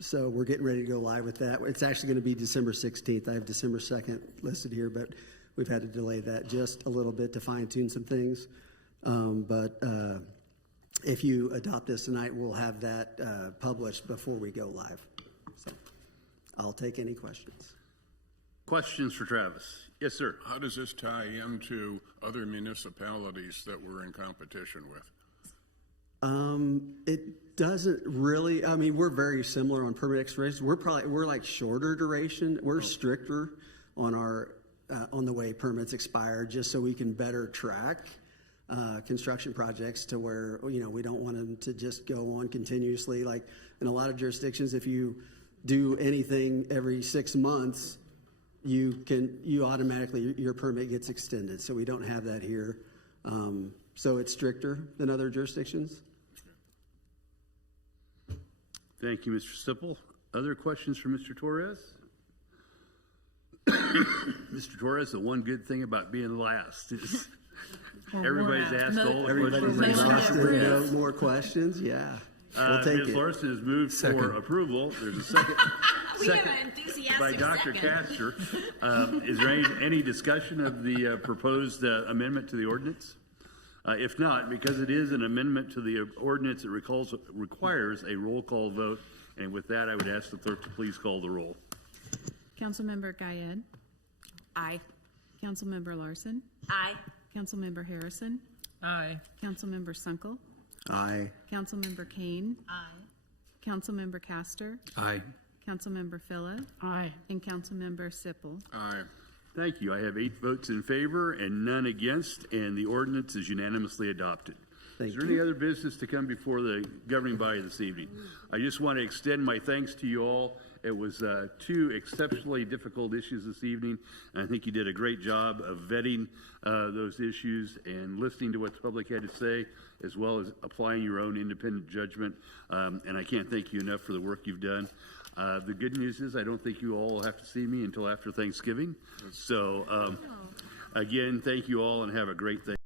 So we're getting ready to go live with that. It's actually going to be December 16th. I have December 2nd listed here, but we've had to delay that just a little bit to fine tune some things. But if you adopt this tonight, we'll have that published before we go live. So I'll take any questions. Questions for Travis? Yes, sir. How does this tie into other municipalities that we're in competition with? It doesn't really. I mean, we're very similar on permit expiration. We're like shorter duration. We're stricter on our on the way permits expire, just so we can better track construction projects to where, you know, we don't want them to just go on continuously. Like in a lot of jurisdictions, if you do anything every 6 months, you automatically, your permit gets extended. So we don't have that here. So it's stricter than other jurisdictions. Thank you, Mr. Sipple. Other questions for Mr. Torres? Mr. Torres, the one good thing about being last is everybody's asked all the Everybody's questions. exhausted. No more questions. Yeah. We'll take Ms. it. Larson has moved for approval. There's a second. We have an enthusiastic by Dr. second. Castor. Is there any discussion of the proposed amendment to the ordinance? If not, because it is an amendment to the ordinance, it requires a roll call vote. And with that, I would ask the clerk to please call the roll. Councilmember Guyed. Aye. Councilmember Larson. Aye. Councilmember Harrison. Aye. Councilmember Sunkel. Aye. Councilmember Kane. Aye. Councilmember Castor. Aye. Councilmember Phillip. Aye. And Councilmember Sipple. Aye. Thank you. I have 8 votes in favor and none against, and the ordinance is unanimously adopted. Is there any other business to come before the governing body this evening? I just want to extend my thanks to you all. It was 2 exceptionally difficult issues this evening, and I think you did a great job of vetting those issues and listening to what the public had to say, as well as applying your own independent judgment. And I can't thank you enough for the work you've done. The good news is I don't think you all will have to see me until after Thanksgiving. So, again, thank you all and have a great day.